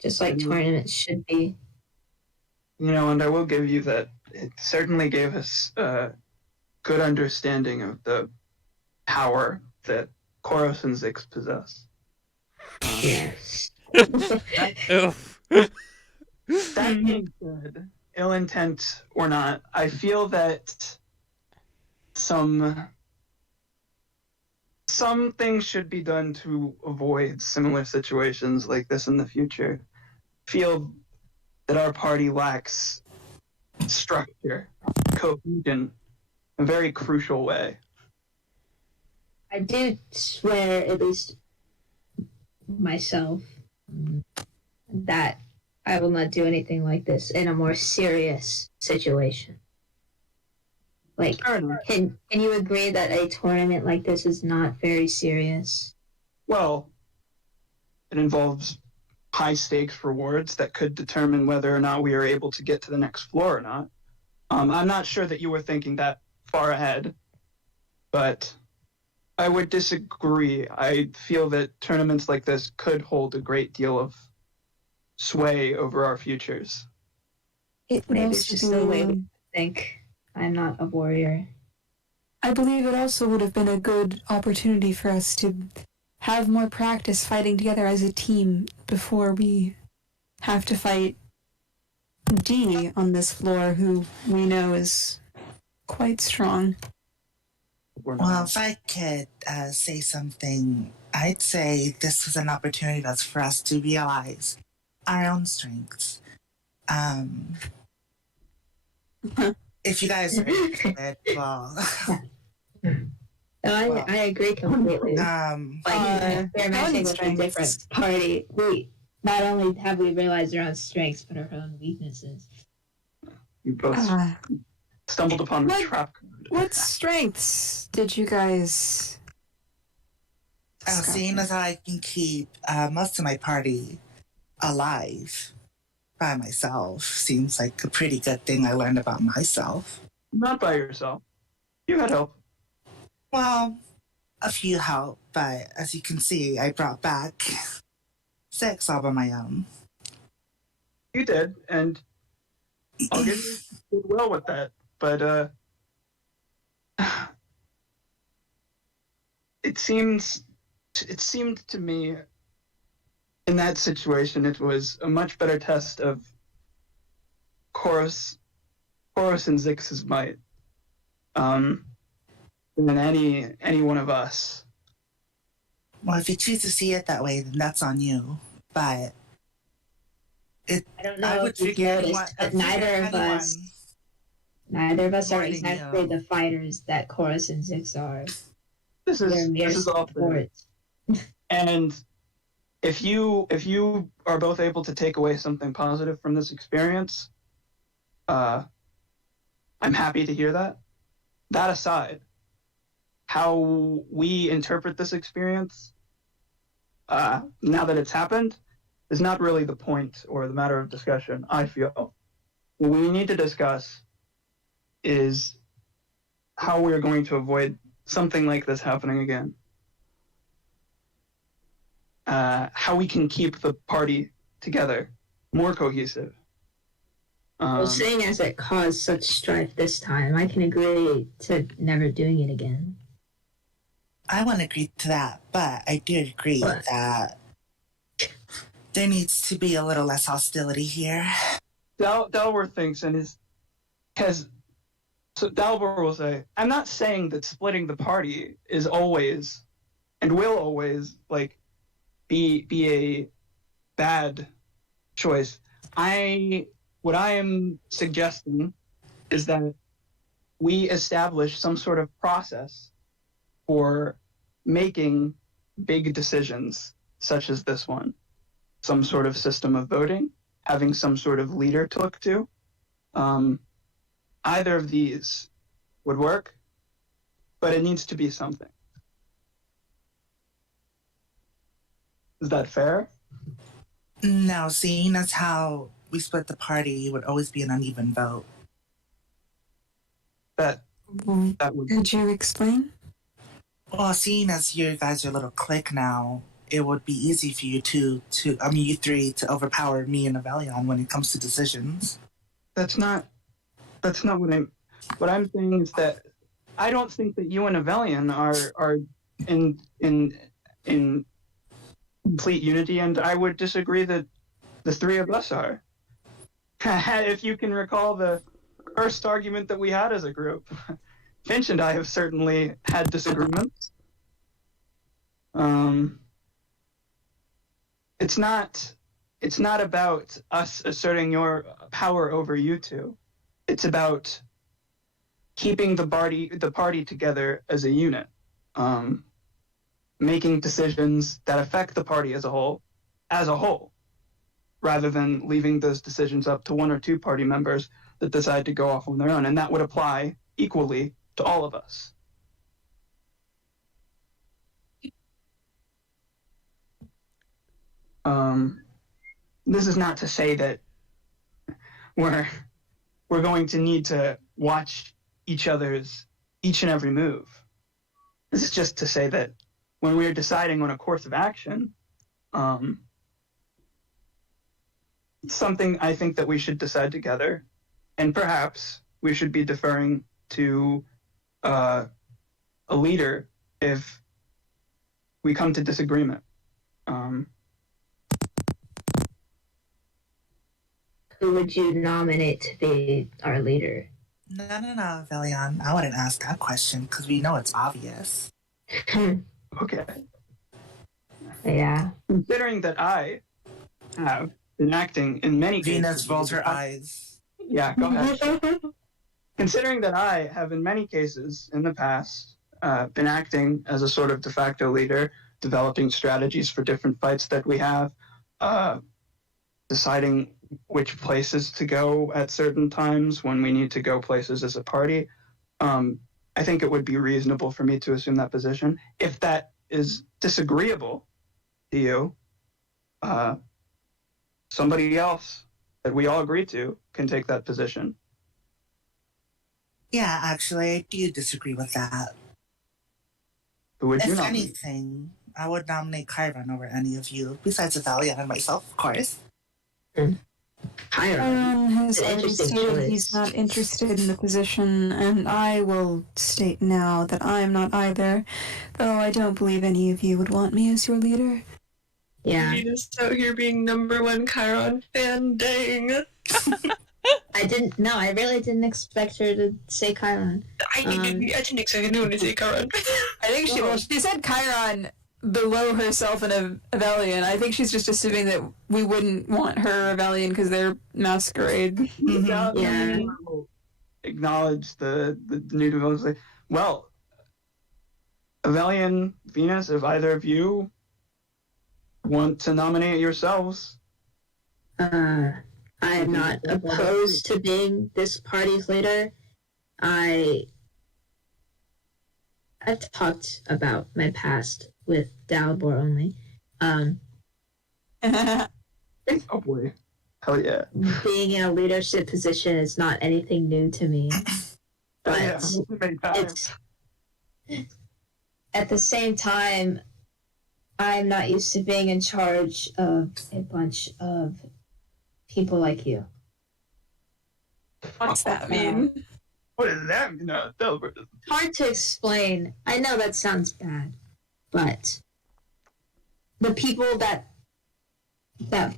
just like tournaments should be. you know, and I will give you that it certainly gave us a good understanding of the power that Koros and Zix possess. Yes. Oof. That being said, ill intent or not, I feel that some things should be done to avoid similar situations like this in the future. Feel that our party lacks structure, cohesion, a very crucial way. I did swear, at least myself that I will not do anything like this in a more serious situation. Like, Fair enough. can you agree that a tournament like this is not very serious? Well, it involves high stakes rewards that could determine whether or not we are able to get to the next floor or not. I'm not sure that you were thinking that far ahead, but I would disagree. I feel that tournaments like this could hold a great deal of sway over our futures. It would Maybe it's also just be, the way we think. I'm not a warrior. I believe it also would have been a good opportunity for us to have more practice fighting together as a team before we have to fight D on this floor, who we know is quite strong. Well, if I could say something, I'd say this was an opportunity for us to realize our own strengths. If you guys are interested, well, No, I agree completely. Like, we're matching with a different party. We not only have we realized our own strengths, but our own weaknesses. You both stumbled upon the trap. What strengths did you guys? seeing as I can keep most of my party alive by myself seems like a pretty good thing I learned about myself. Not by yourself. You had help. Well, a few help, but as you can see, I brought back 6 all by my own. You did, and I'll give you goodwill with that. But it seemed to me in that situation it was a much better test of Chorus and Zix's might than any one of us. Well, if you choose to see it that way, then that's on you. But I don't know I would if you've figure noticed, but neither of us are exactly the fighters that Chorus and Zix are. This is all fair. And if you are both able to take away something positive from this experience, I'm happy to hear that. That aside, how we interpret this experience, now that it's happened, is not really the point or the matter of discussion, I feel. What we need to discuss is how we're going to avoid something like this happening again. How we can keep the party together, more cohesive. Well, seeing as it caused such strife this time, I can agree to never doing it again. I wouldn't agree to that, but I do agree that there needs to be a little less hostility here. Dalbor thinks so Dalbor will say, I'm not saying that splitting the party is always and will always be a bad choice. What I am suggesting is that we establish some sort of process for making big decisions such as this one. Some sort of system of voting, having some sort of leader to look to. Either of these would work, but it needs to be something. Is that fair? No, seeing as how we split the party, it would always be an uneven vote. That would. Could you explain? Well, seeing as you guys are a little clique now, it would be easy for you you three to overpower me and Avelion when it comes to decisions. That's not what I'm saying is that I don't think that you and Avelion are in complete unity, and I would disagree that the three of us are. If you can recall the first argument that we had as a group, Finch and I have certainly had disagreements. It's not about us asserting your power over you two. It's about keeping the party together as a unit. making decisions that affect the party as a whole, rather than leaving those decisions up to one or two party members that decide to go off on their own. And that would apply equally to all of us. This is not to say that we're going to need to watch each other's each and every move. This is just to say that when we're deciding on a course of action, it's something I think that we should decide together, and perhaps we should be deferring to a leader if we come to disagreement. Who would you nominate to be our leader? No, Velion. I wouldn't ask that question because we know it's obvious. Okay. Yeah. Considering that I have been acting in many cases... Venus rolls her eyes. Yeah, go ahead. Considering that I have in many cases in the past been acting as a sort of de facto leader, developing strategies for different fights that we have, deciding which places to go at certain times when we need to go places as a party, I think it would be reasonable for me to assume that position. If that is disagreeable to you, somebody else that we all agree to can take that position. Yeah, actually, I do disagree with that. Who would you If nominate? anything, I would nominate Chiron over any of you, besides Velion and myself, of course. Chiron. Has An already interesting stated choice. he's not interested in the position, and I will state now that I am not either, though I don't believe any of you would want me as your leader. Yeah. You're just out here being #1 Chiron fan. Dang. I really didn't expect her to say Chiron. I didn't expect anyone to say Chiron. I think she said Chiron below herself in a Rebellion. I think she's just assuming that we wouldn't want her Rebellion because they're masquerade. Mm-hmm. Yeah. Acknowledge the new developers. Well, Avelian, Venus, if either of you want to nominate yourselves. I am not opposed to being this party's leader. I've talked about my past with Dalbor only. Oh boy. Hell yeah. Being in a leadership position is not anything new to me. But it's at the same time, I'm not used to being in charge of a bunch of people like you. What's that mean? What does that mean? No, Delbert. Hard to explain. I know that sounds bad, but the people that the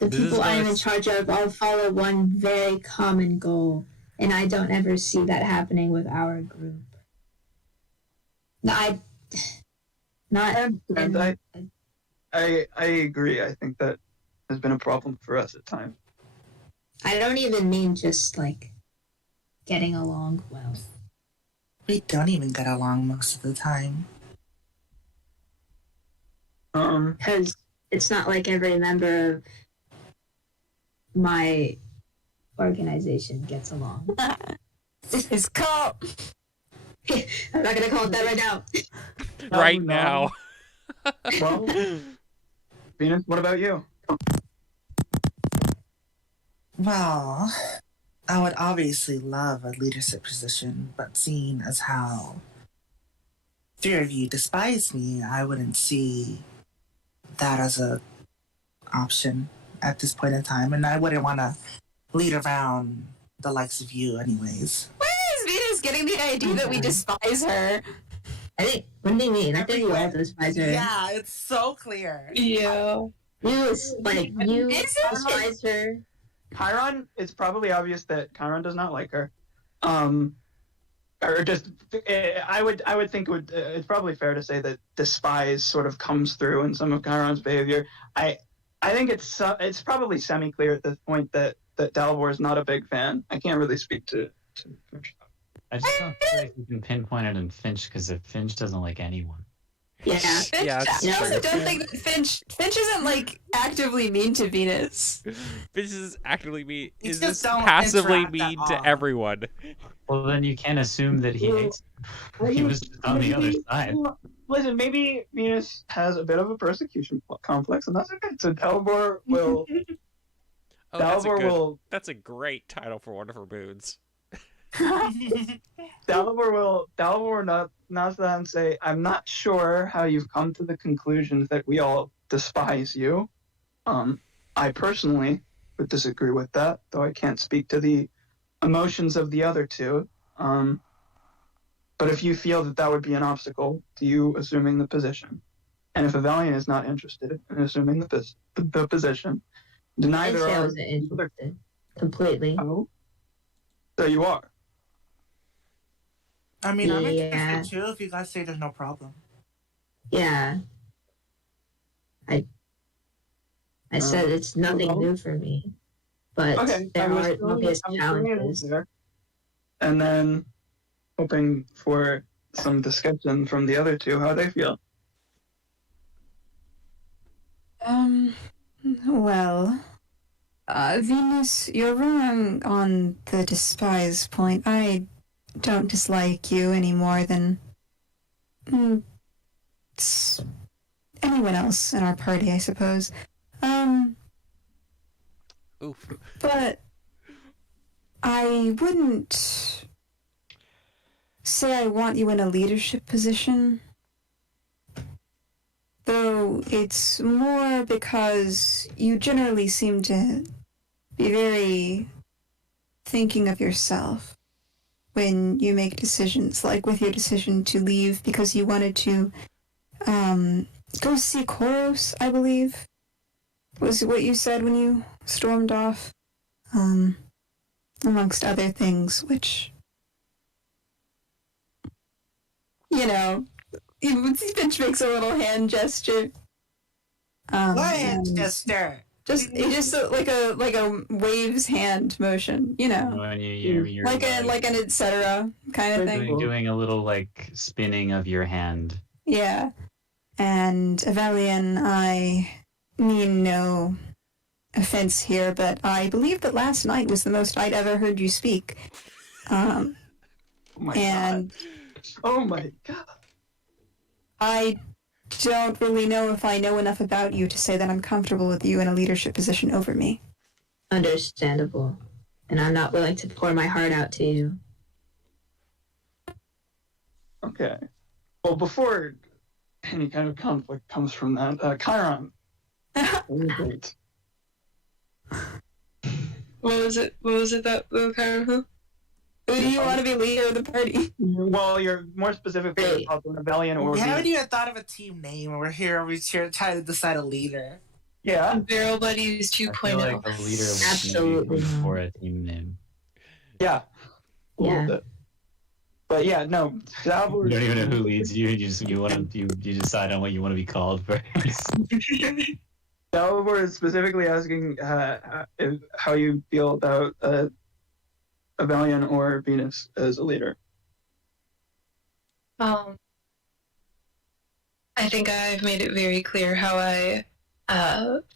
people I am in charge of all follow one very common goal, and I don't ever see that happening with our group. I agree. I think that has been a problem for us at times. I don't even mean just like getting along well. We don't even get along most of the time. Because it's not like every member of my organization gets along. It's called. I'm not gonna call it that right now. Right now. Well, Venus, what about you? Well, I would obviously love a leadership position, but seeing as how three of you despise me, I wouldn't see that as a option at this point in time, and I wouldn't want to lead around the likes of you anyways. Where is Venus getting the idea that we despise her? I think, what do you mean? I think you all despise her. Yeah, it's so clear. Yeah. You despise her. Chiron, it's probably obvious that Chiron does not like her. Or just, I would think it's probably fair to say that despise sort of comes through in some of Chiron's behavior. I think it's probably semi-clear at this point that Dalvor is not a big fan. I can't really speak to I just don't feel like you can pinpoint it in Finch because if Finch doesn't like anyone. Yeah. Finch, Yeah, it's I also true. don't think that Finch isn't like actively mean to Venus. This is actively mean. You Is just this don't passively interact at mean to all. everyone? Well, then you can't assume that he hates. He was just on the other side. Listen, maybe Venus has a bit of a persecution complex, and that's okay. So Dalibor will. Oh, Dalibor that's a great title for one of her moods. Dalibor not and say, I'm not sure how you've come to the conclusion that we all despise you. I personally would disagree with that, though I can't speak to the emotions of the other two. But if you feel that would be an obstacle to you assuming the position, and if Avelian is not interested in assuming the position, then I neither say I are. wasn't interested. Completely. Oh, so you are. I mean, I'm Yeah. interested too if you guys say there's no problem. Yeah. I said it's nothing well- new for me. But Okay, there I was are throwing obvious it out challenges. there, and then hoping for some discussion from the other two, how they feel. Well, Venus, you're wrong on the despise point. I don't dislike you any more than anyone else in our party, I suppose. Oof. But I wouldn't say I want you in a leadership position. Though it's more because you generally seem to be very thinking of yourself when you make decisions, like with your decision to leave because you wanted to go see Koros, I believe, was what you said when you stormed off, amongst other things, which, you know, Finch makes a little hand gesture. What hand gesture? Just like a waves hand motion, you know, When you're like an etc. kind of thing. doing a little like spinning of your hand. Yeah. And Avelian, I mean no offense here, but I believe that last night was the most I'd ever heard you speak. Oh my And god. Oh my god. I don't really know if I know enough about you to say that I'm comfortable with you in a leadership position over me. Understandable. And I'm not willing to pour my heart out to you. Okay. Well, before any kind of conflict comes from that, Chiron. Great. What was it that Chiron? Huh? Who do you want to be leader of the party? Well, you're more specifically Great. about the rebellion or We haven't the... even thought of a team name. We're here trying to decide a leader. Yeah. Barrel Buddies I feel 2.0. like the leader was Absolutely. maybe for a team name. Yeah. A little Yeah. bit. But yeah, no. You Dalibor don't even know who leads you. You decide on what you want to be called first. Dalibor is specifically asking how you feel about Avelian or Venus as a leader. I think I've made it very clear how I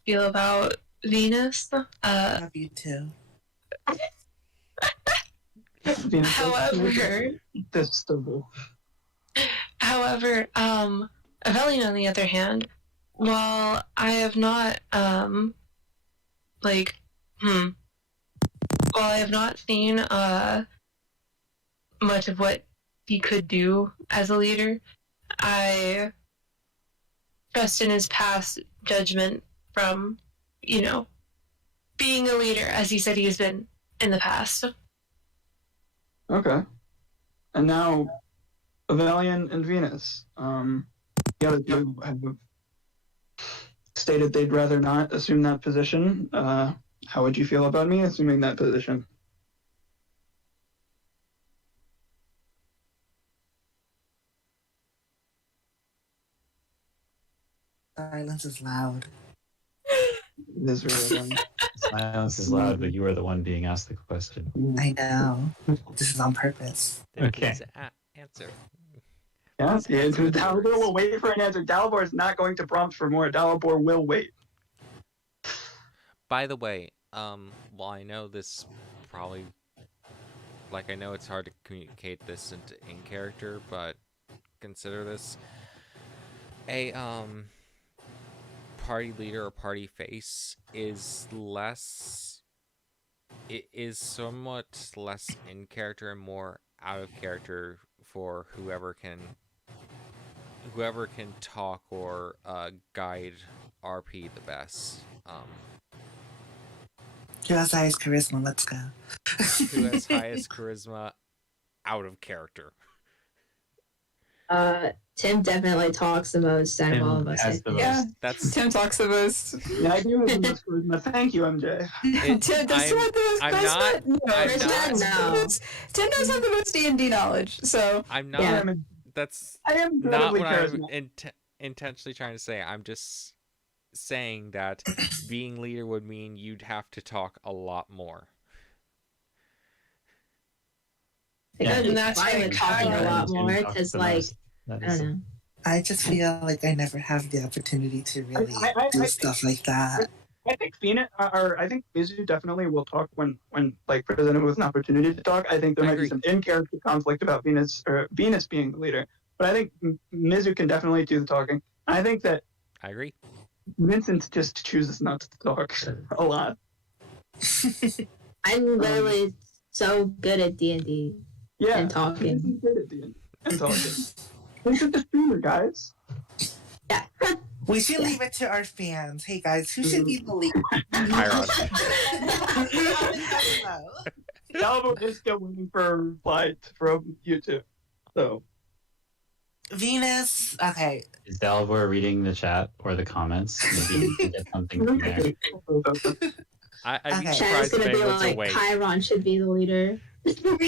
feel about Venus. Love you too. Venus, However, Avelian, on the other hand, while I have not, while I have not seen much of what he could do as a leader, I trust in his past judgment from, being a leader, as he said he has been in the past. Okay. And now, Avelian and Venus. The other two have stated they'd rather not assume that position. How would you feel about me assuming that position? Silence is loud. This really annoying. Silence is loud, but you are the one being asked the question. I know. This is on purpose. Okay. Please answer. Yeah, Please answer with Dalibor words. will wait for an answer. Dalibor is not going to prompt for more. Dalibor will wait. By the way, well, I know this probably, like, I know it's hard to communicate this in character, but consider this a party leader or party face is somewhat less in character and more out of character for whoever can talk or guide RP the best. Who has the highest charisma? Let's go. Who has highest charisma out of character? Tim definitely talks the most out of Tim all of us. has the Yeah, most. That's Tim talks the most. Yeah, I do have the most charisma. Thank you, MJ. it, Tim does I'm- have the most I'm charisma? not- No, I'm Tim not- does have the most- Tim does have the most D&D knowledge, so I'm not. Yeah. That's I am not incredibly what I'm charismatic. intentionally trying to say. I'm just saying that being leader would mean you'd have to talk a lot more. I think Yeah. I'd be And that's fine why with talking a Kyle lot Tim more talks because, the like, most. That I is- don't know. I just feel like I never have the opportunity to really I do think- stuff like that. I think Phoenix, or I think Mizu definitely will talk when like presented with an opportunity to talk. I think there I might agree. be some in-character conflict about Venus being the leader, but I think Mizu can definitely do the talking. I think that I agree. Vincent just chooses not to talk a lot. I'm literally so good at D&D Yeah, and talking. Vincent's good at the and talking. Vincent's the streamer, guys. Yeah. We should leave it to our fans. Hey guys, who should be the leader? Chiron. Dalibor is still waiting for a reply from you two. So Venus. Okay. Is Dalibor reading the chat or the comments? Maybe you can get something from there. I'd be Okay. Chad's surprised if gonna be anyone's like, awake. Chiron should be the leader. I think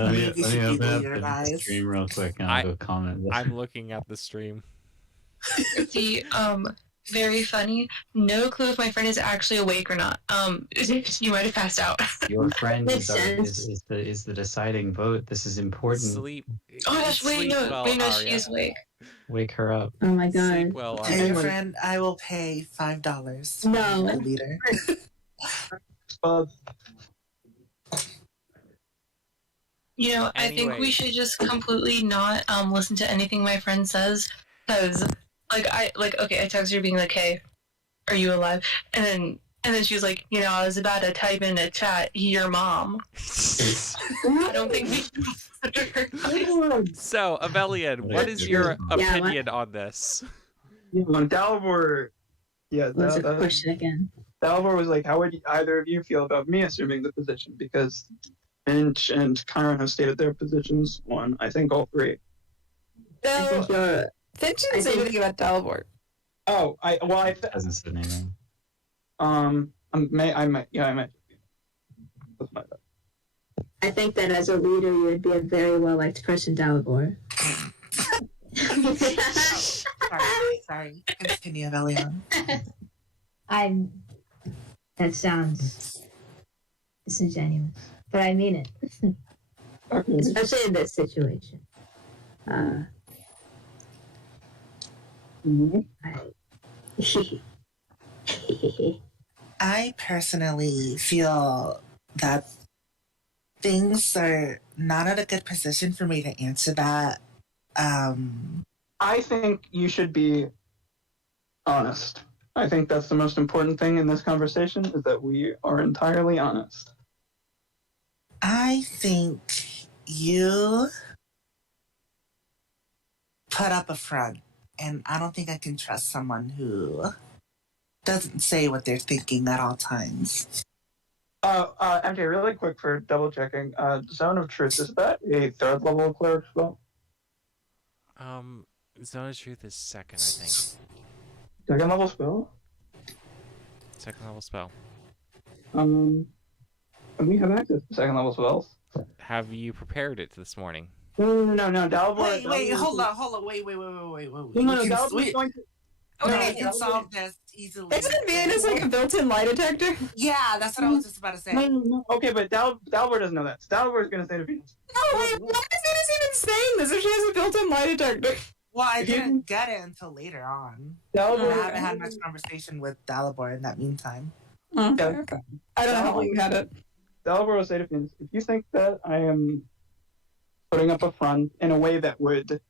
Let me maybe should be open the up leader, the guys. stream real quick and I'll go comment. I'm looking at the stream. See, very funny. No clue if my friend is actually awake or not. You might have passed out. Your friend Makes is the deciding vote. This is important. Sleep. Oh my gosh, wait, sleep no, well, wait, no, Arya. she's awake. Wake her up. Oh my Sleep god. well, Hey, Arya. your friend, I will pay $5 No. for the leader. You know, I think Anyway. we should just completely not listen to anything my friend says, because I texted her being like, "Hey, are you alive?" And then she was like, "You know, I was about to type in a chat, your mom." I don't think we should listen to her. So, Avelian, what is your Yeah, opinion on this? Dalibor, yeah, What's the that, question again? Dalibor was like, how would either of you feel about me assuming the position? Because Finch and Chiron have stated their positions on, I think, all three. I think No, you're. Finch I didn't say think- anything about Dalibor. Oh, I Hasn't said anything. I might. That's my bad. I think that as a leader, you would be a very well liked person, Dalibor. Sorry. Continue, Valion. That sounds disingenuous, but I mean it, Okay. especially in this situation. Mhm. I personally feel that things are not at a good position for me to answer that. I think you should be honest. I think that's the most important thing in this conversation is that we are entirely honest. I think you put up a front, and I don't think I can trust someone who doesn't say what they're thinking at all times. MJ, really quick for double checking. Zone of Truth, is that a third level cleric spell? Zone of Truth is second, I think. Second level spell? Second level spell. And we have access to second level spells. Have you prepared it this morning? No. Dalibor. Wait, hold on, wait. No, Dalibor's going to. No, Wait, we can solve this easily. isn't Venus like a built-in lie detector? Yeah, that's what I was just about to say. No. Okay, but Dalbor doesn't know that. So Dalbor is going to say to Venus. No, wait, why is Venus even saying this if she has a built-in lie detector? Well, I didn't get it until later on. Dalbor, I haven't had much conversation with Dalibor in that meantime. Okay. I don't know how long you had it. Dalbor will say to Venus, if you think that I am putting up a front in a way that would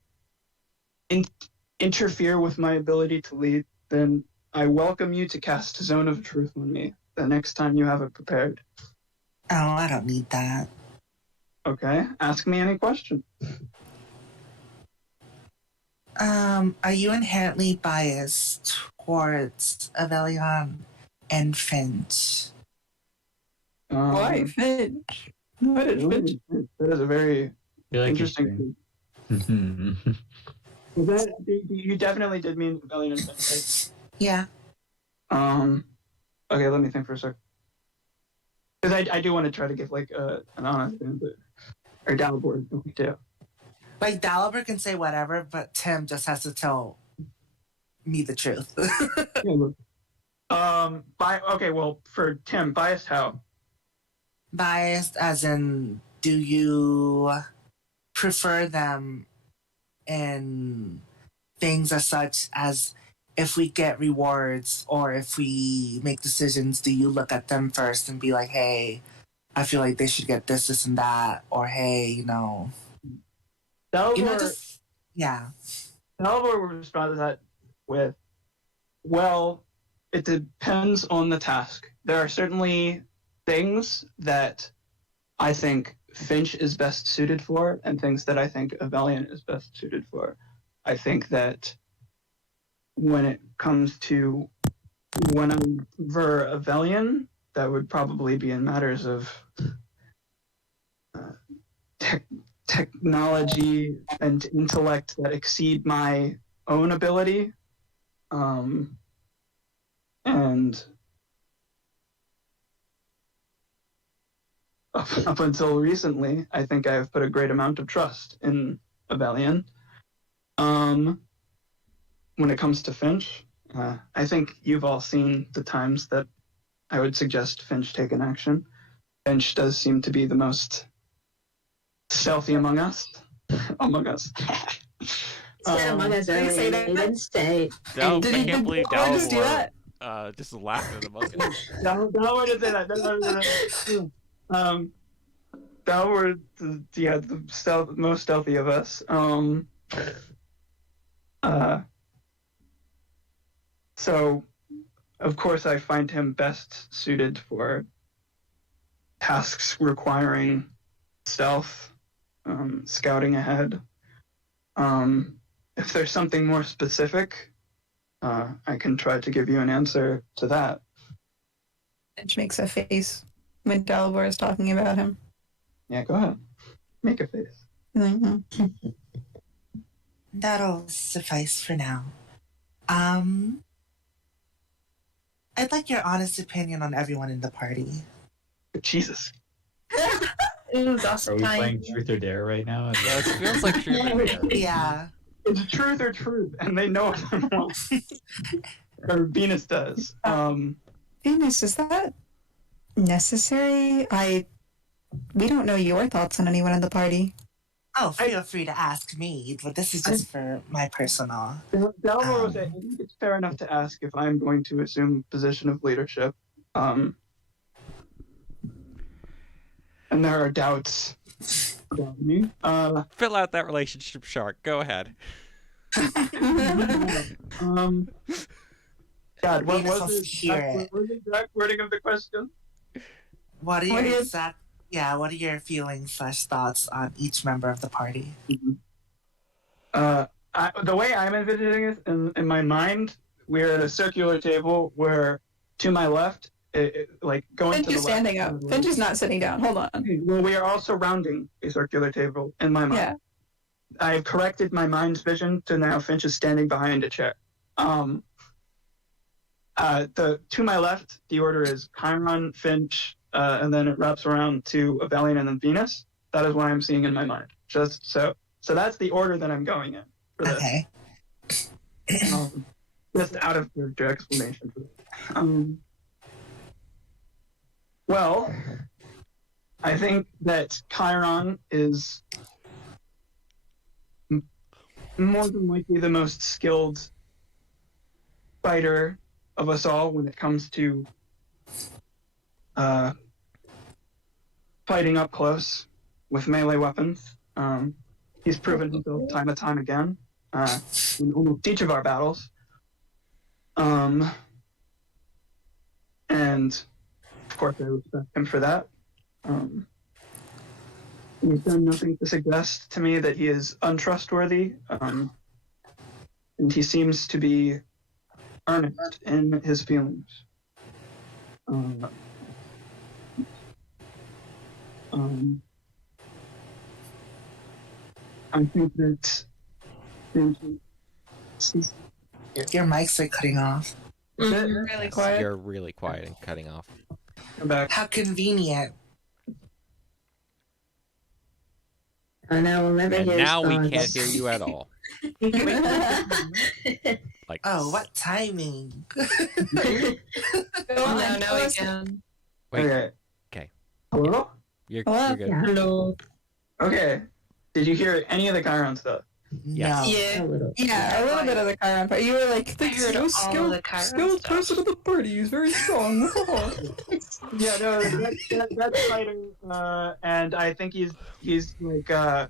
interfere with my ability to lead, then I welcome you to cast Zone of Truth on me the next time you have it prepared. Oh, I don't need that. Okay, ask me any question. Are you inherently biased towards Avelion and Finch? Why Finch? What is Finch? That is a very Feel like interesting thing. You definitely did mean Avelion and Finch, right? Yeah. Okay, let me think for a sec. Because I do want to try to give like an honest answer. Or Dalibor too. Like, Dalibor can say whatever, but Tim just has to tell me the truth. Okay, well, for Tim, biased how? Biased as in, do you prefer them in things as such as if we get rewards or if we make decisions, do you look at them first and be like, hey, I feel like they should get this, this, and that, or hey, you know, Dalibor, yeah. Dalibor will respond to that with, well, it depends on the task. There are certainly things that I think Finch is best suited for and things that I think Avelion is best suited for. I think that when it comes to when I'm for Avelion, that would probably be in matters of technology and intellect that exceed my own ability. And up until recently, I think I have put a great amount of trust in Avelion. When it comes to Finch, I think you've all seen the times that I would suggest Finch take an action. Finch does seem to be the most stealthy among us. Among us. Said among us earlier. say that? They didn't say. No, I Did he can't believe just do Dalibor that? just laughing at the moment. Dalibor didn't say that. Dalibor, yeah, the most stealthy of us. So, of course, I find him best suited for tasks requiring stealth, scouting ahead. If there's something more specific, I can try to give you an answer to that. Finch makes a face when Dalibor is talking about him. Yeah, go ahead. Make a face. Like, That'll suffice for now. I'd like your honest opinion on everyone in the party. Jesus. Ooh, Are gossip we time. playing Truth or Dare right now? Yeah, it feels like truth or dare. Yeah. It's truth or truth, and they know what they want. Or Venus does. Venus, is that necessary? We don't know your thoughts on anyone in the party. Oh, feel free to ask me, but this is just for my personal. Dalibor will say, I think it's fair enough to ask if I'm going to assume a position of leadership. And there are doubts about me. Fill out that relationship chart. Go ahead. God, what Venus was wants the to hear it. exact wording of the question? What are your feelings / thoughts on each member of the party? The way I'm envisioning it in my mind, we're at a circular table where to my left, like going Finch to the is standing left. up. Finch is not sitting down. Hold on. Okay, well, we are all surrounding a circular table in my mind. Yeah. I have corrected my mind's vision to now Finch is standing behind a chair. To my left, the order is Chiron, Finch, and then it wraps around to Avelion and then Venus. That is what I'm seeing in my mind. Just so that's the order that I'm going in for this. Okay. just out of character explanation. Well, I think that Chiron is more than likely the most skilled fighter of us all when it comes to fighting up close with melee weapons. He's proven himself time and time again in almost each of our battles. And of course I respect him for that. He's done nothing to suggest to me that he is untrustworthy, and he seems to be earnest in his feelings. I think that Your mics are cutting off. Really quiet. You're really quiet and cutting off. come back. How convenient. Oh, now we'll never And hear now we songs. can't hear you at all. Like, Oh, what timing. Now we can. Wait. Okay. Hello? You're Hello? good. Yeah. Hello. Okay. Did you hear any of the Chiron stuff? Yes. No. Yeah. A little. Yeah, a little bit of the Chiron part. You were like, I heard all the Chiron skilled stuff. person of the party. He's very strong. Yeah, no, that's fighting, and I think he's like a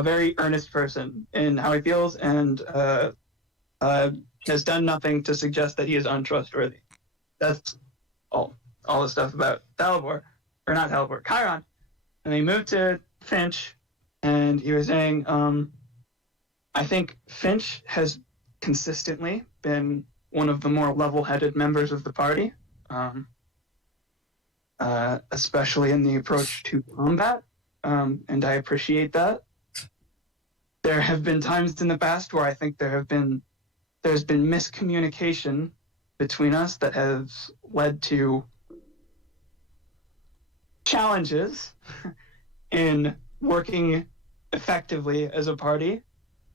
very earnest person in how he feels, and has done nothing to suggest that he is untrustworthy. That's all the stuff about Dalibor, or not Dalibor, Chiron. And he moved to Finch, and he was saying, I think Finch has consistently been one of the more level-headed members of the party, especially in the approach to combat, and I appreciate that. There have been times in the past where I think there's been miscommunication between us that has led to challenges in working effectively as a party,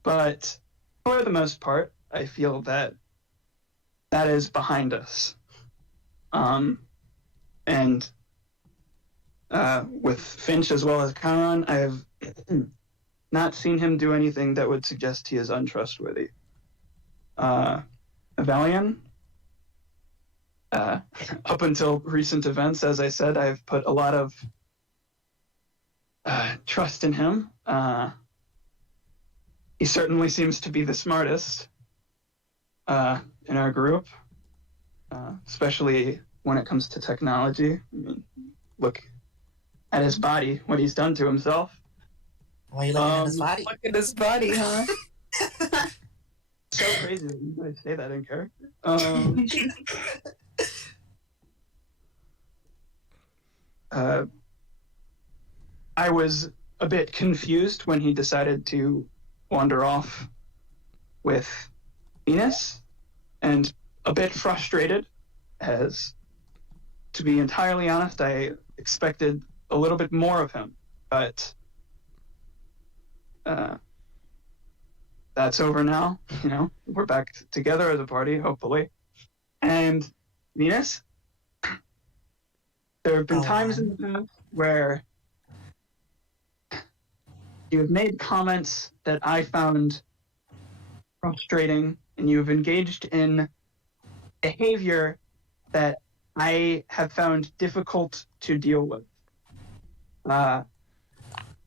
but for the most part, I feel that is behind us. And with Finch as well as Chiron, I have not seen him do anything that would suggest he is untrustworthy. Avalion, up until recent events, as I said, I've put a lot of trust in him. He certainly seems to be the smartest in our group, especially when it comes to technology. I mean, look at his body, what he's done to himself. Why are you looking at his body? Look at his body, huh? So crazy that you guys say that in character. I was a bit confused when he decided to wander off with Venus, and a bit frustrated, as, to be entirely honest, I expected a little bit more of him, but that's over now. You know, we're back together as a party, hopefully. And Venus, there have been times in the past where you have made comments that I found frustrating, and you have engaged in behavior that I have found difficult to deal with. But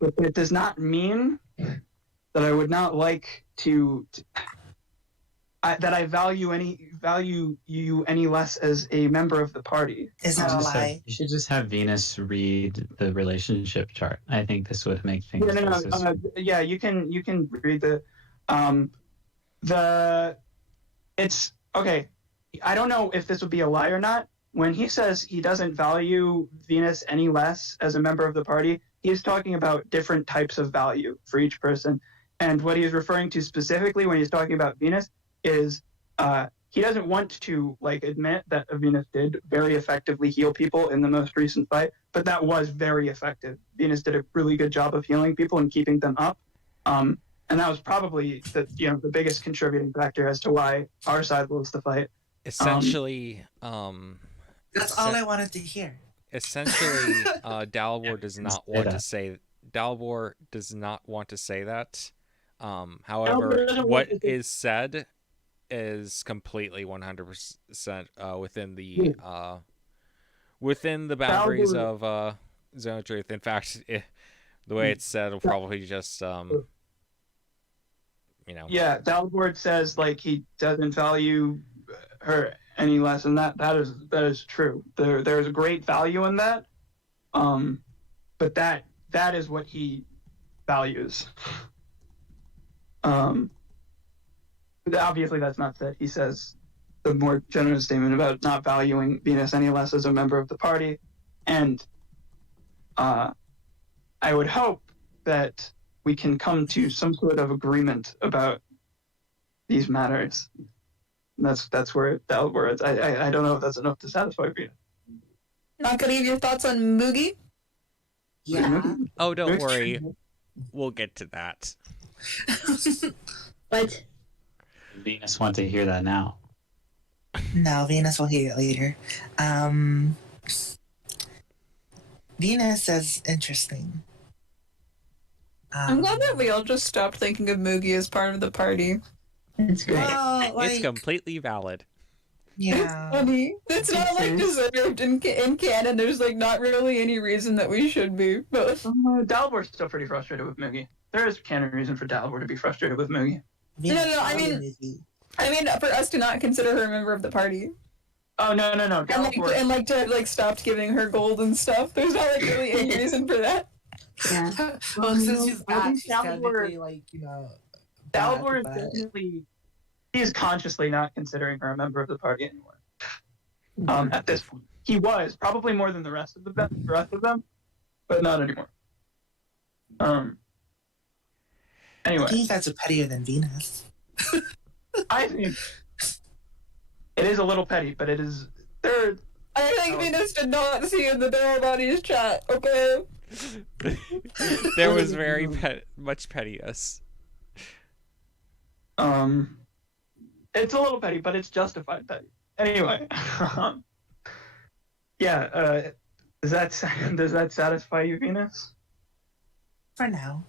it does not mean that I would not like that I value you any less as a member of the party. Is that a lie? You should just have Venus read the relationship chart. I think this would make things. No. Yeah, you can read it's okay. I don't know if this would be a lie or not. When he says he doesn't value Venus any less as a member of the party, he's talking about different types of value for each person. And what he is referring to specifically when he's talking about Venus is he doesn't want to admit that Venus did very effectively heal people in the most recent fight, but that was very effective. Venus did a really good job of healing people and keeping them up. and that was probably the biggest contributing factor as to why our side lost the fight. Essentially, That's all I wanted to hear. essentially, Dalibor does not want to say. Dalibor does not want to say that. However, what is said is completely 100% within the boundaries of Zone of Truth. In fact, the way it's said will probably just Yeah, Dalibor says like he doesn't value her any less, and that is true. There's a great value in that, but that is what he values. Obviously, that's not said. He says the more generous statement about not valuing Venus any less as a member of the party, and I would hope that we can come to some sort of agreement about these matters. That's where Dalibor is. I don't know if that's enough to satisfy Venus. Not gonna give your thoughts on Moogie? Yeah. Oh, don't worry. We'll get to that. But Venus want to hear that now. No, Venus will hear it later. Venus is interesting. I'm glad that we all just stopped thinking of Moogie as part of the party. it's great. Well, like, It's completely valid. yeah. Funny. It's not like deserved in canon. There's like not really any reason that we should be. But Dalibor's still pretty frustrated with Moogie. There is canon reason for Dalibor to be frustrated with Moogie. Venus No, I mean for us to not consider her a member of the party. Oh no! Dalibor. And to have stopped giving her gold and stuff. There's not like really any reason for that. Yeah. Well, since she's back, she's Dalibor- technically Dalibor is but- definitely he is consciously not considering her a member of the party anymore. At this point, he was probably more than the rest of them, but not anymore. Anyway, I think you guys are pettier than Venus. I think it is a little petty, but it is there. I think Venus did not see in the Barrel Bodies chat, okay? There was very much pettiness. It's a little petty, but it's justified petty. Anyway, yeah. Does that satisfy you, Venus? For now.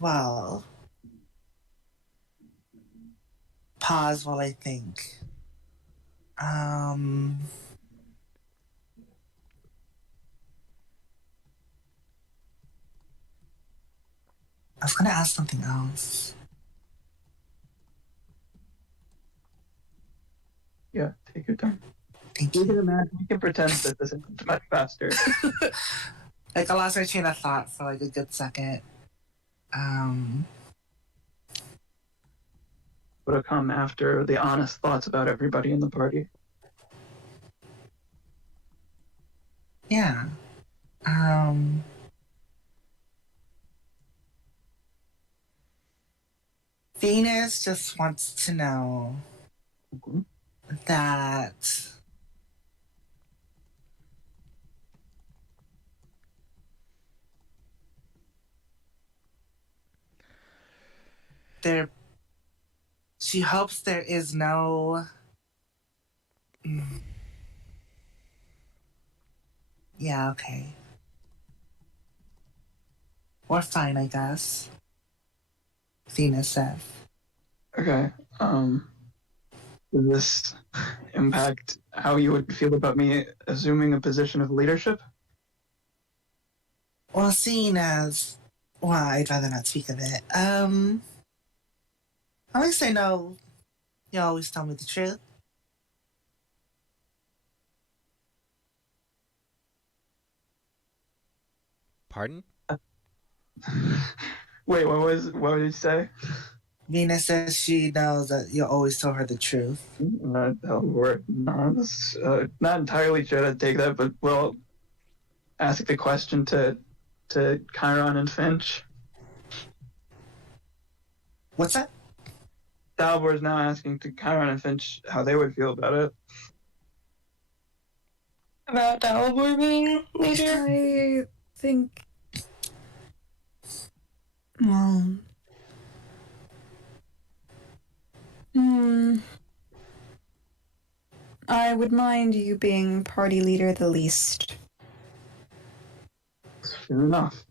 Well. Pause while I think. I was gonna ask something else. Yeah, take your time. Thank We you. can imagine. We can pretend that this is much faster. Like, I lost my train of thought for like a good second. Would have come after the honest thoughts about everybody in the party. Yeah. Venus just wants to know that she hopes there is no yeah, okay. We're fine, I guess. Venus says. Okay. Does this impact how you would feel about me assuming a position of leadership? Well, seeing as well, I'd rather not speak of it. At least I know you always tell me the truth. Pardon? Wait, what did you say? Venus says she knows that you always tell her the truth. Not entirely sure to take that, but we'll ask the question to Chiron and Finch. What's that? Dalibor is now asking to Chiron and Finch how they would feel about it. About Dalibor being leader? I think Well, I would mind you being party leader the least. Fair enough.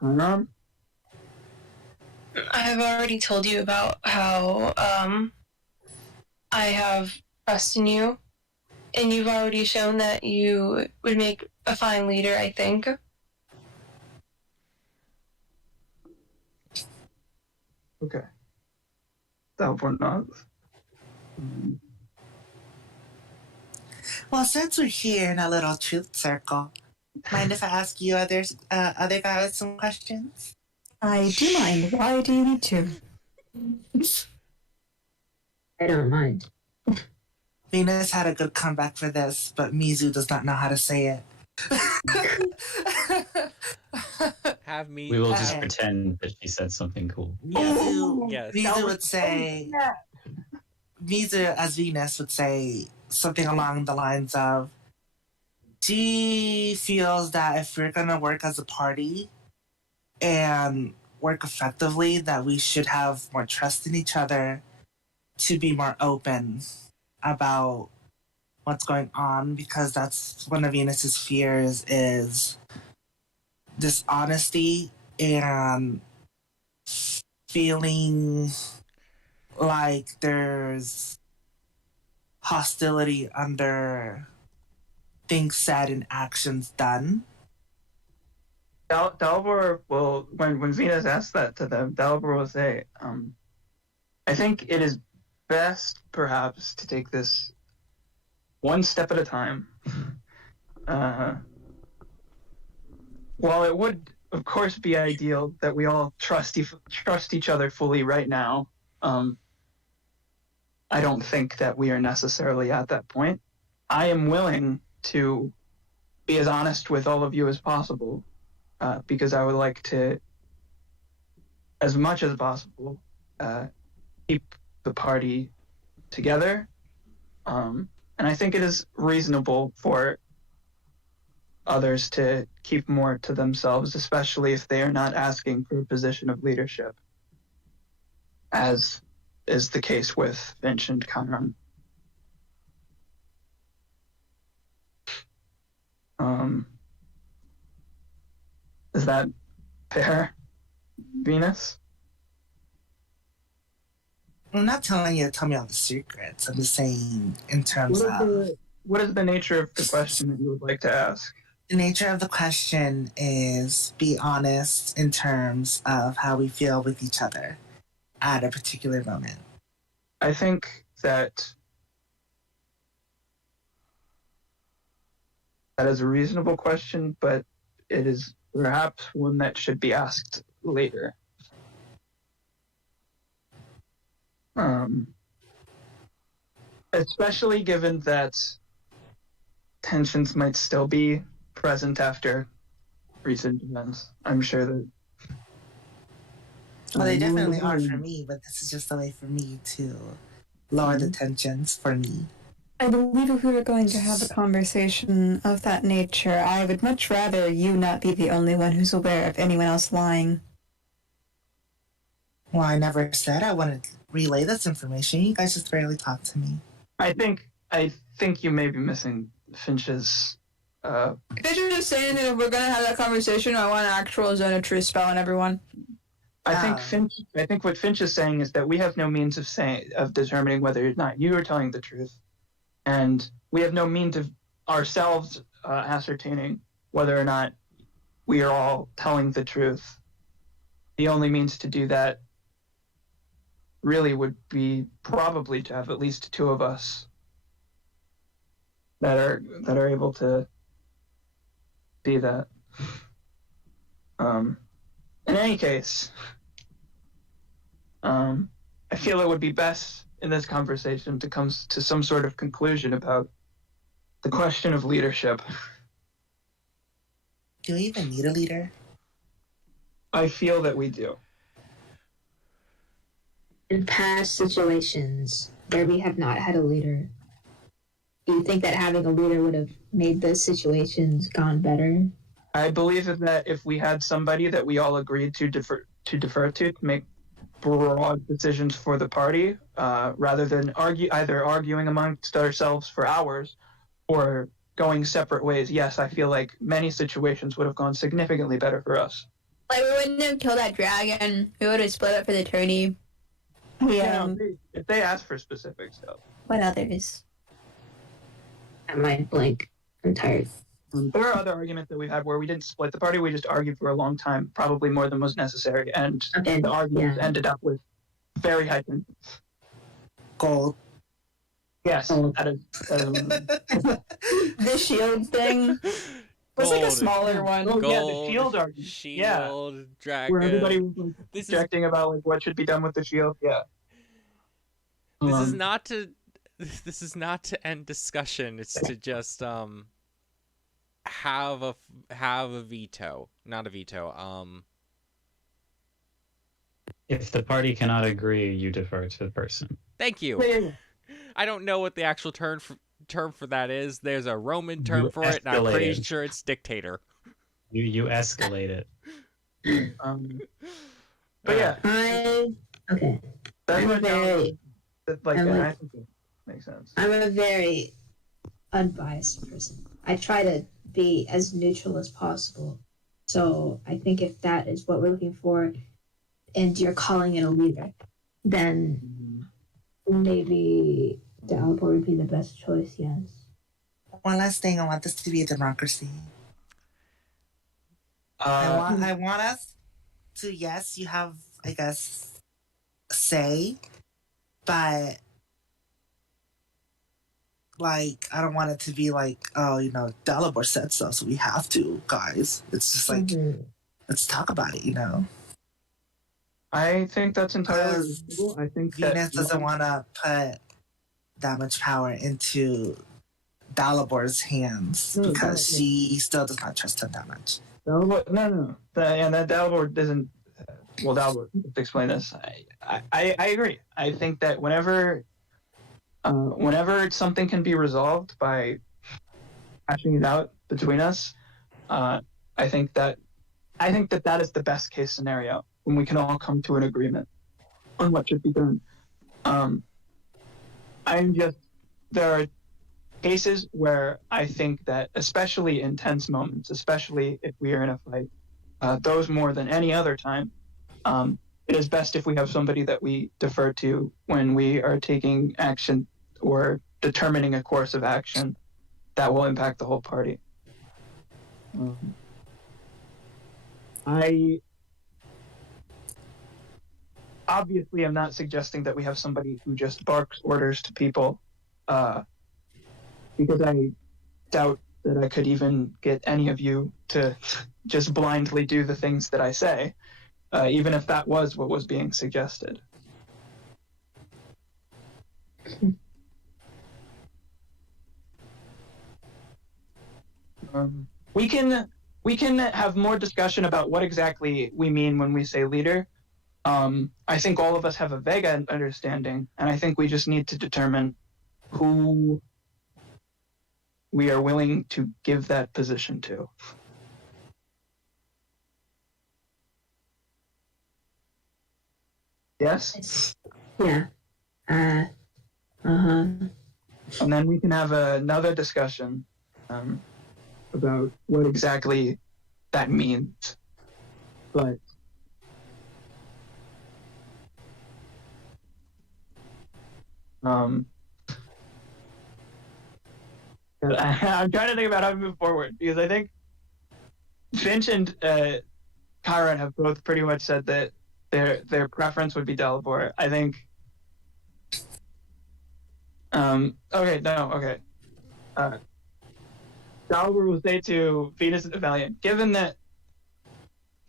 Chiron? I have already told you about how I have trust in you, and you've already shown that you would make a fine leader, I think. Okay. Dalbor nods. Well, since we're here in a little truth circle, mind if I ask you other guys some questions? I do mind. Why do you need to? I don't mind. Venus had a good comeback for this, but Mizu does not know how to say it. Have me. We will just Okay. pretend that she said something cool. Mizu, Yes. Mizu would say, Mizu as Venus would say something along the lines of, she feels that if we're going to work as a party and work effectively, that we should have more trust in each other to be more open about what's going on, because that's one of Venus's fears is dishonesty and feeling like there's hostility under things said and actions done. Dalbor will, when Venus asks that to them, Dalbor will say, I think it is best, perhaps, to take this one step at a time. While it would, of course, be ideal that we all trust each other fully right now, I don't think that we are necessarily at that point. I am willing to be as honest with all of you as possible, because I would like to, as much as possible, keep the party together. And I think it is reasonable for others to keep more to themselves, especially if they are not asking for a position of leadership, as is the case with Finch and Chiron. Is that fair, Venus? I'm not telling you to tell me all the secrets. I'm just saying in terms of What is the nature of the question that you would like to ask? the nature of the question is be honest in terms of how we feel with each other at a particular moment. I think that is a reasonable question, but it is perhaps one that should be asked later. Especially given that tensions might still be present after recent events. I'm sure that. Well, they definitely are for me, but this is just a way for me to lower the tensions for me. I believe if we were going to have a conversation of that nature, I would much rather you not be the only one who's aware of anyone else lying. Well, I never said I wanted to relay this information. You guys just barely talked to me. I think you may be missing Finch's. Finch is just saying that if we're gonna have that conversation, I want an actual zone of truth spell on everyone. I think what Finch is saying is that we have no means of determining whether or not you are telling the truth, and we have no means of ourselves ascertaining whether or not we are all telling the truth. The only means to do that really would be probably to have at least two of us that are able to see that. In any case, I feel it would be best in this conversation to come to some sort of conclusion about the question of leadership. Do we even need a leader? I feel that we do. In past situations where we have not had a leader, do you think that having a leader would have made the situations gone better? I believe that if we had somebody that we all agreed to defer to make broad decisions for the party, rather than either arguing amongst ourselves for hours or going separate ways, yes, I feel like many situations would have gone significantly better for us. Like, we wouldn't have killed that dragon. We would have split up for the tourney. Yeah. If they ask for specific stuff. What others? I might blank. I'm tired. There are other arguments that we've had where we didn't split the party. We just argued for a long time, probably more than was necessary, and the arguments ended up with very high tension. Gold. Yes, that is The shield thing was like a Gold. smaller one. Oh, yeah, the Gold, shield argument. shield, dragon. Where everybody was like, This is objecting about like what should be done with the shield. Yeah. this is not to end discussion. It's to just have a veto, not a veto. If the party cannot agree, you defer to the person. Thank you. Yeah. I don't know what the actual term for that is. There's a Roman term You for it, and I'm pretty escalated. sure it's dictator. You escalate it. But yeah, Okay. that's I'm what very, like. I'm and like- I think it makes sense. I'm a very unbiased person. I try to be as neutral as possible. So I think if that is what we're looking for, and you're calling it a leader, then maybe Dalibor would be the best choice. Yes. One last thing, I want this to be a democracy. I want us to, yes, you have, I guess, say, but like, I don't want it to be like, oh, Dalibor said so we have to, guys. It's just like, let's talk about it, I think that's entirely Because reasonable. I think Venus that doesn't want to put that much power into Dalibor's hands No, because no. she still does not trust him that much. Dalibor, no. That Dalibor doesn't. Well, Dalibor, let's explain this. I agree. I think that whenever something can be resolved by hashing it out between us, I think that is the best case scenario when we can all come to an agreement on what should be done. There are cases where I think that, especially in tense moments, especially if we are in a fight, those more than any other time, it is best if we have somebody that we defer to when we are taking action or determining a course of action that will impact the whole party. I obviously am not suggesting that we have somebody who just barks orders to people, because I doubt that I could even get any of you to just blindly do the things that I say, even if that was what was being suggested. We can have more discussion about what exactly we mean when we say leader. I think all of us have a vague understanding, and I think we just need to determine who we are willing to give that position to. Yes? Yeah. Uh-huh. And then we can have another discussion about what exactly that means. But I'm trying to think about how to move forward, because I think Finch and Kyron have both pretty much said that their preference would be Dalibor. I think. Okay. Dalibor will say to Venus the Valiant, given that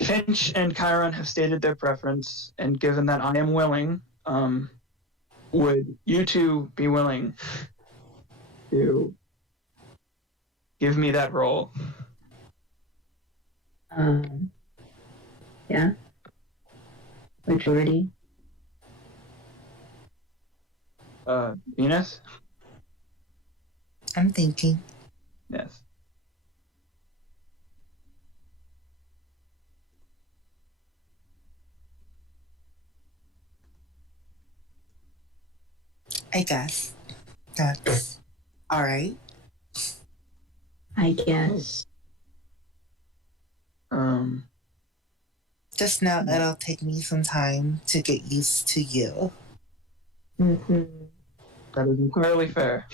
Finch and Chiron have stated their preference, and given that I am willing, would you two be willing to give me that role? Yeah. Majority. Venus? I'm thinking. Yes. I guess. That's alright. I guess. Just know it'll take me some time to get used to you. Mm-hmm. That is entirely fair.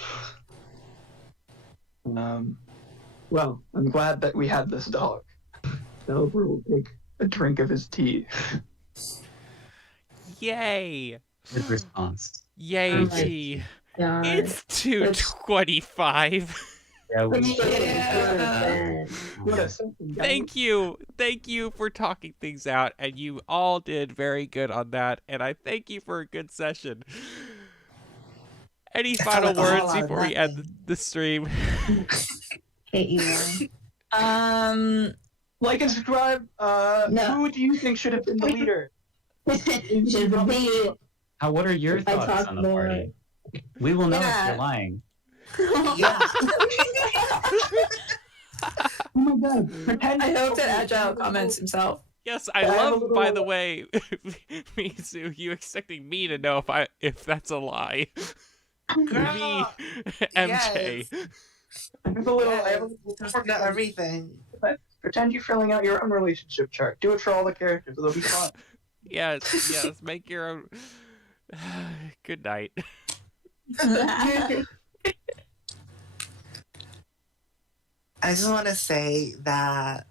Well, I'm glad that we had this dog. Delbert will take a drink of his tea. Yay! Good response. Yay, Oh my T. God. It's 2:25. Yeah, we Yeah. What a simple guy. Thank you. Thank you for talking things out, and you all did very good on that, and I thank you for a good session. Any That final felt like a whole words lot of before we end nothing. the stream? Hate you, man. Like and subscribe. No. Who do you think should have been the leader? Should be. What are your If I thoughts talk on the more. party? We will know if Yeah. you're lying. Yeah. Oh my god. Pretend I hope that Agile comments himself. Yes, I I have a love, little- by the way, Mizu, you expecting me to know if that's a lie. Me, Girl, MJ. yes. I have a little. I have a Yes. little Just know everything. Pretend you're filling out your own relationship chart. Do it for all the characters. It'll be fun. Yes, make your own. Good night. I just want to say that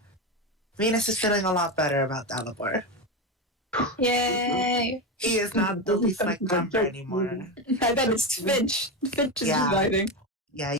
Venus is feeling a lot better about Dalibor. Yay. He is not the least like number anymore. I bet it's Finch. Finch is Yeah. surviving. Yeah,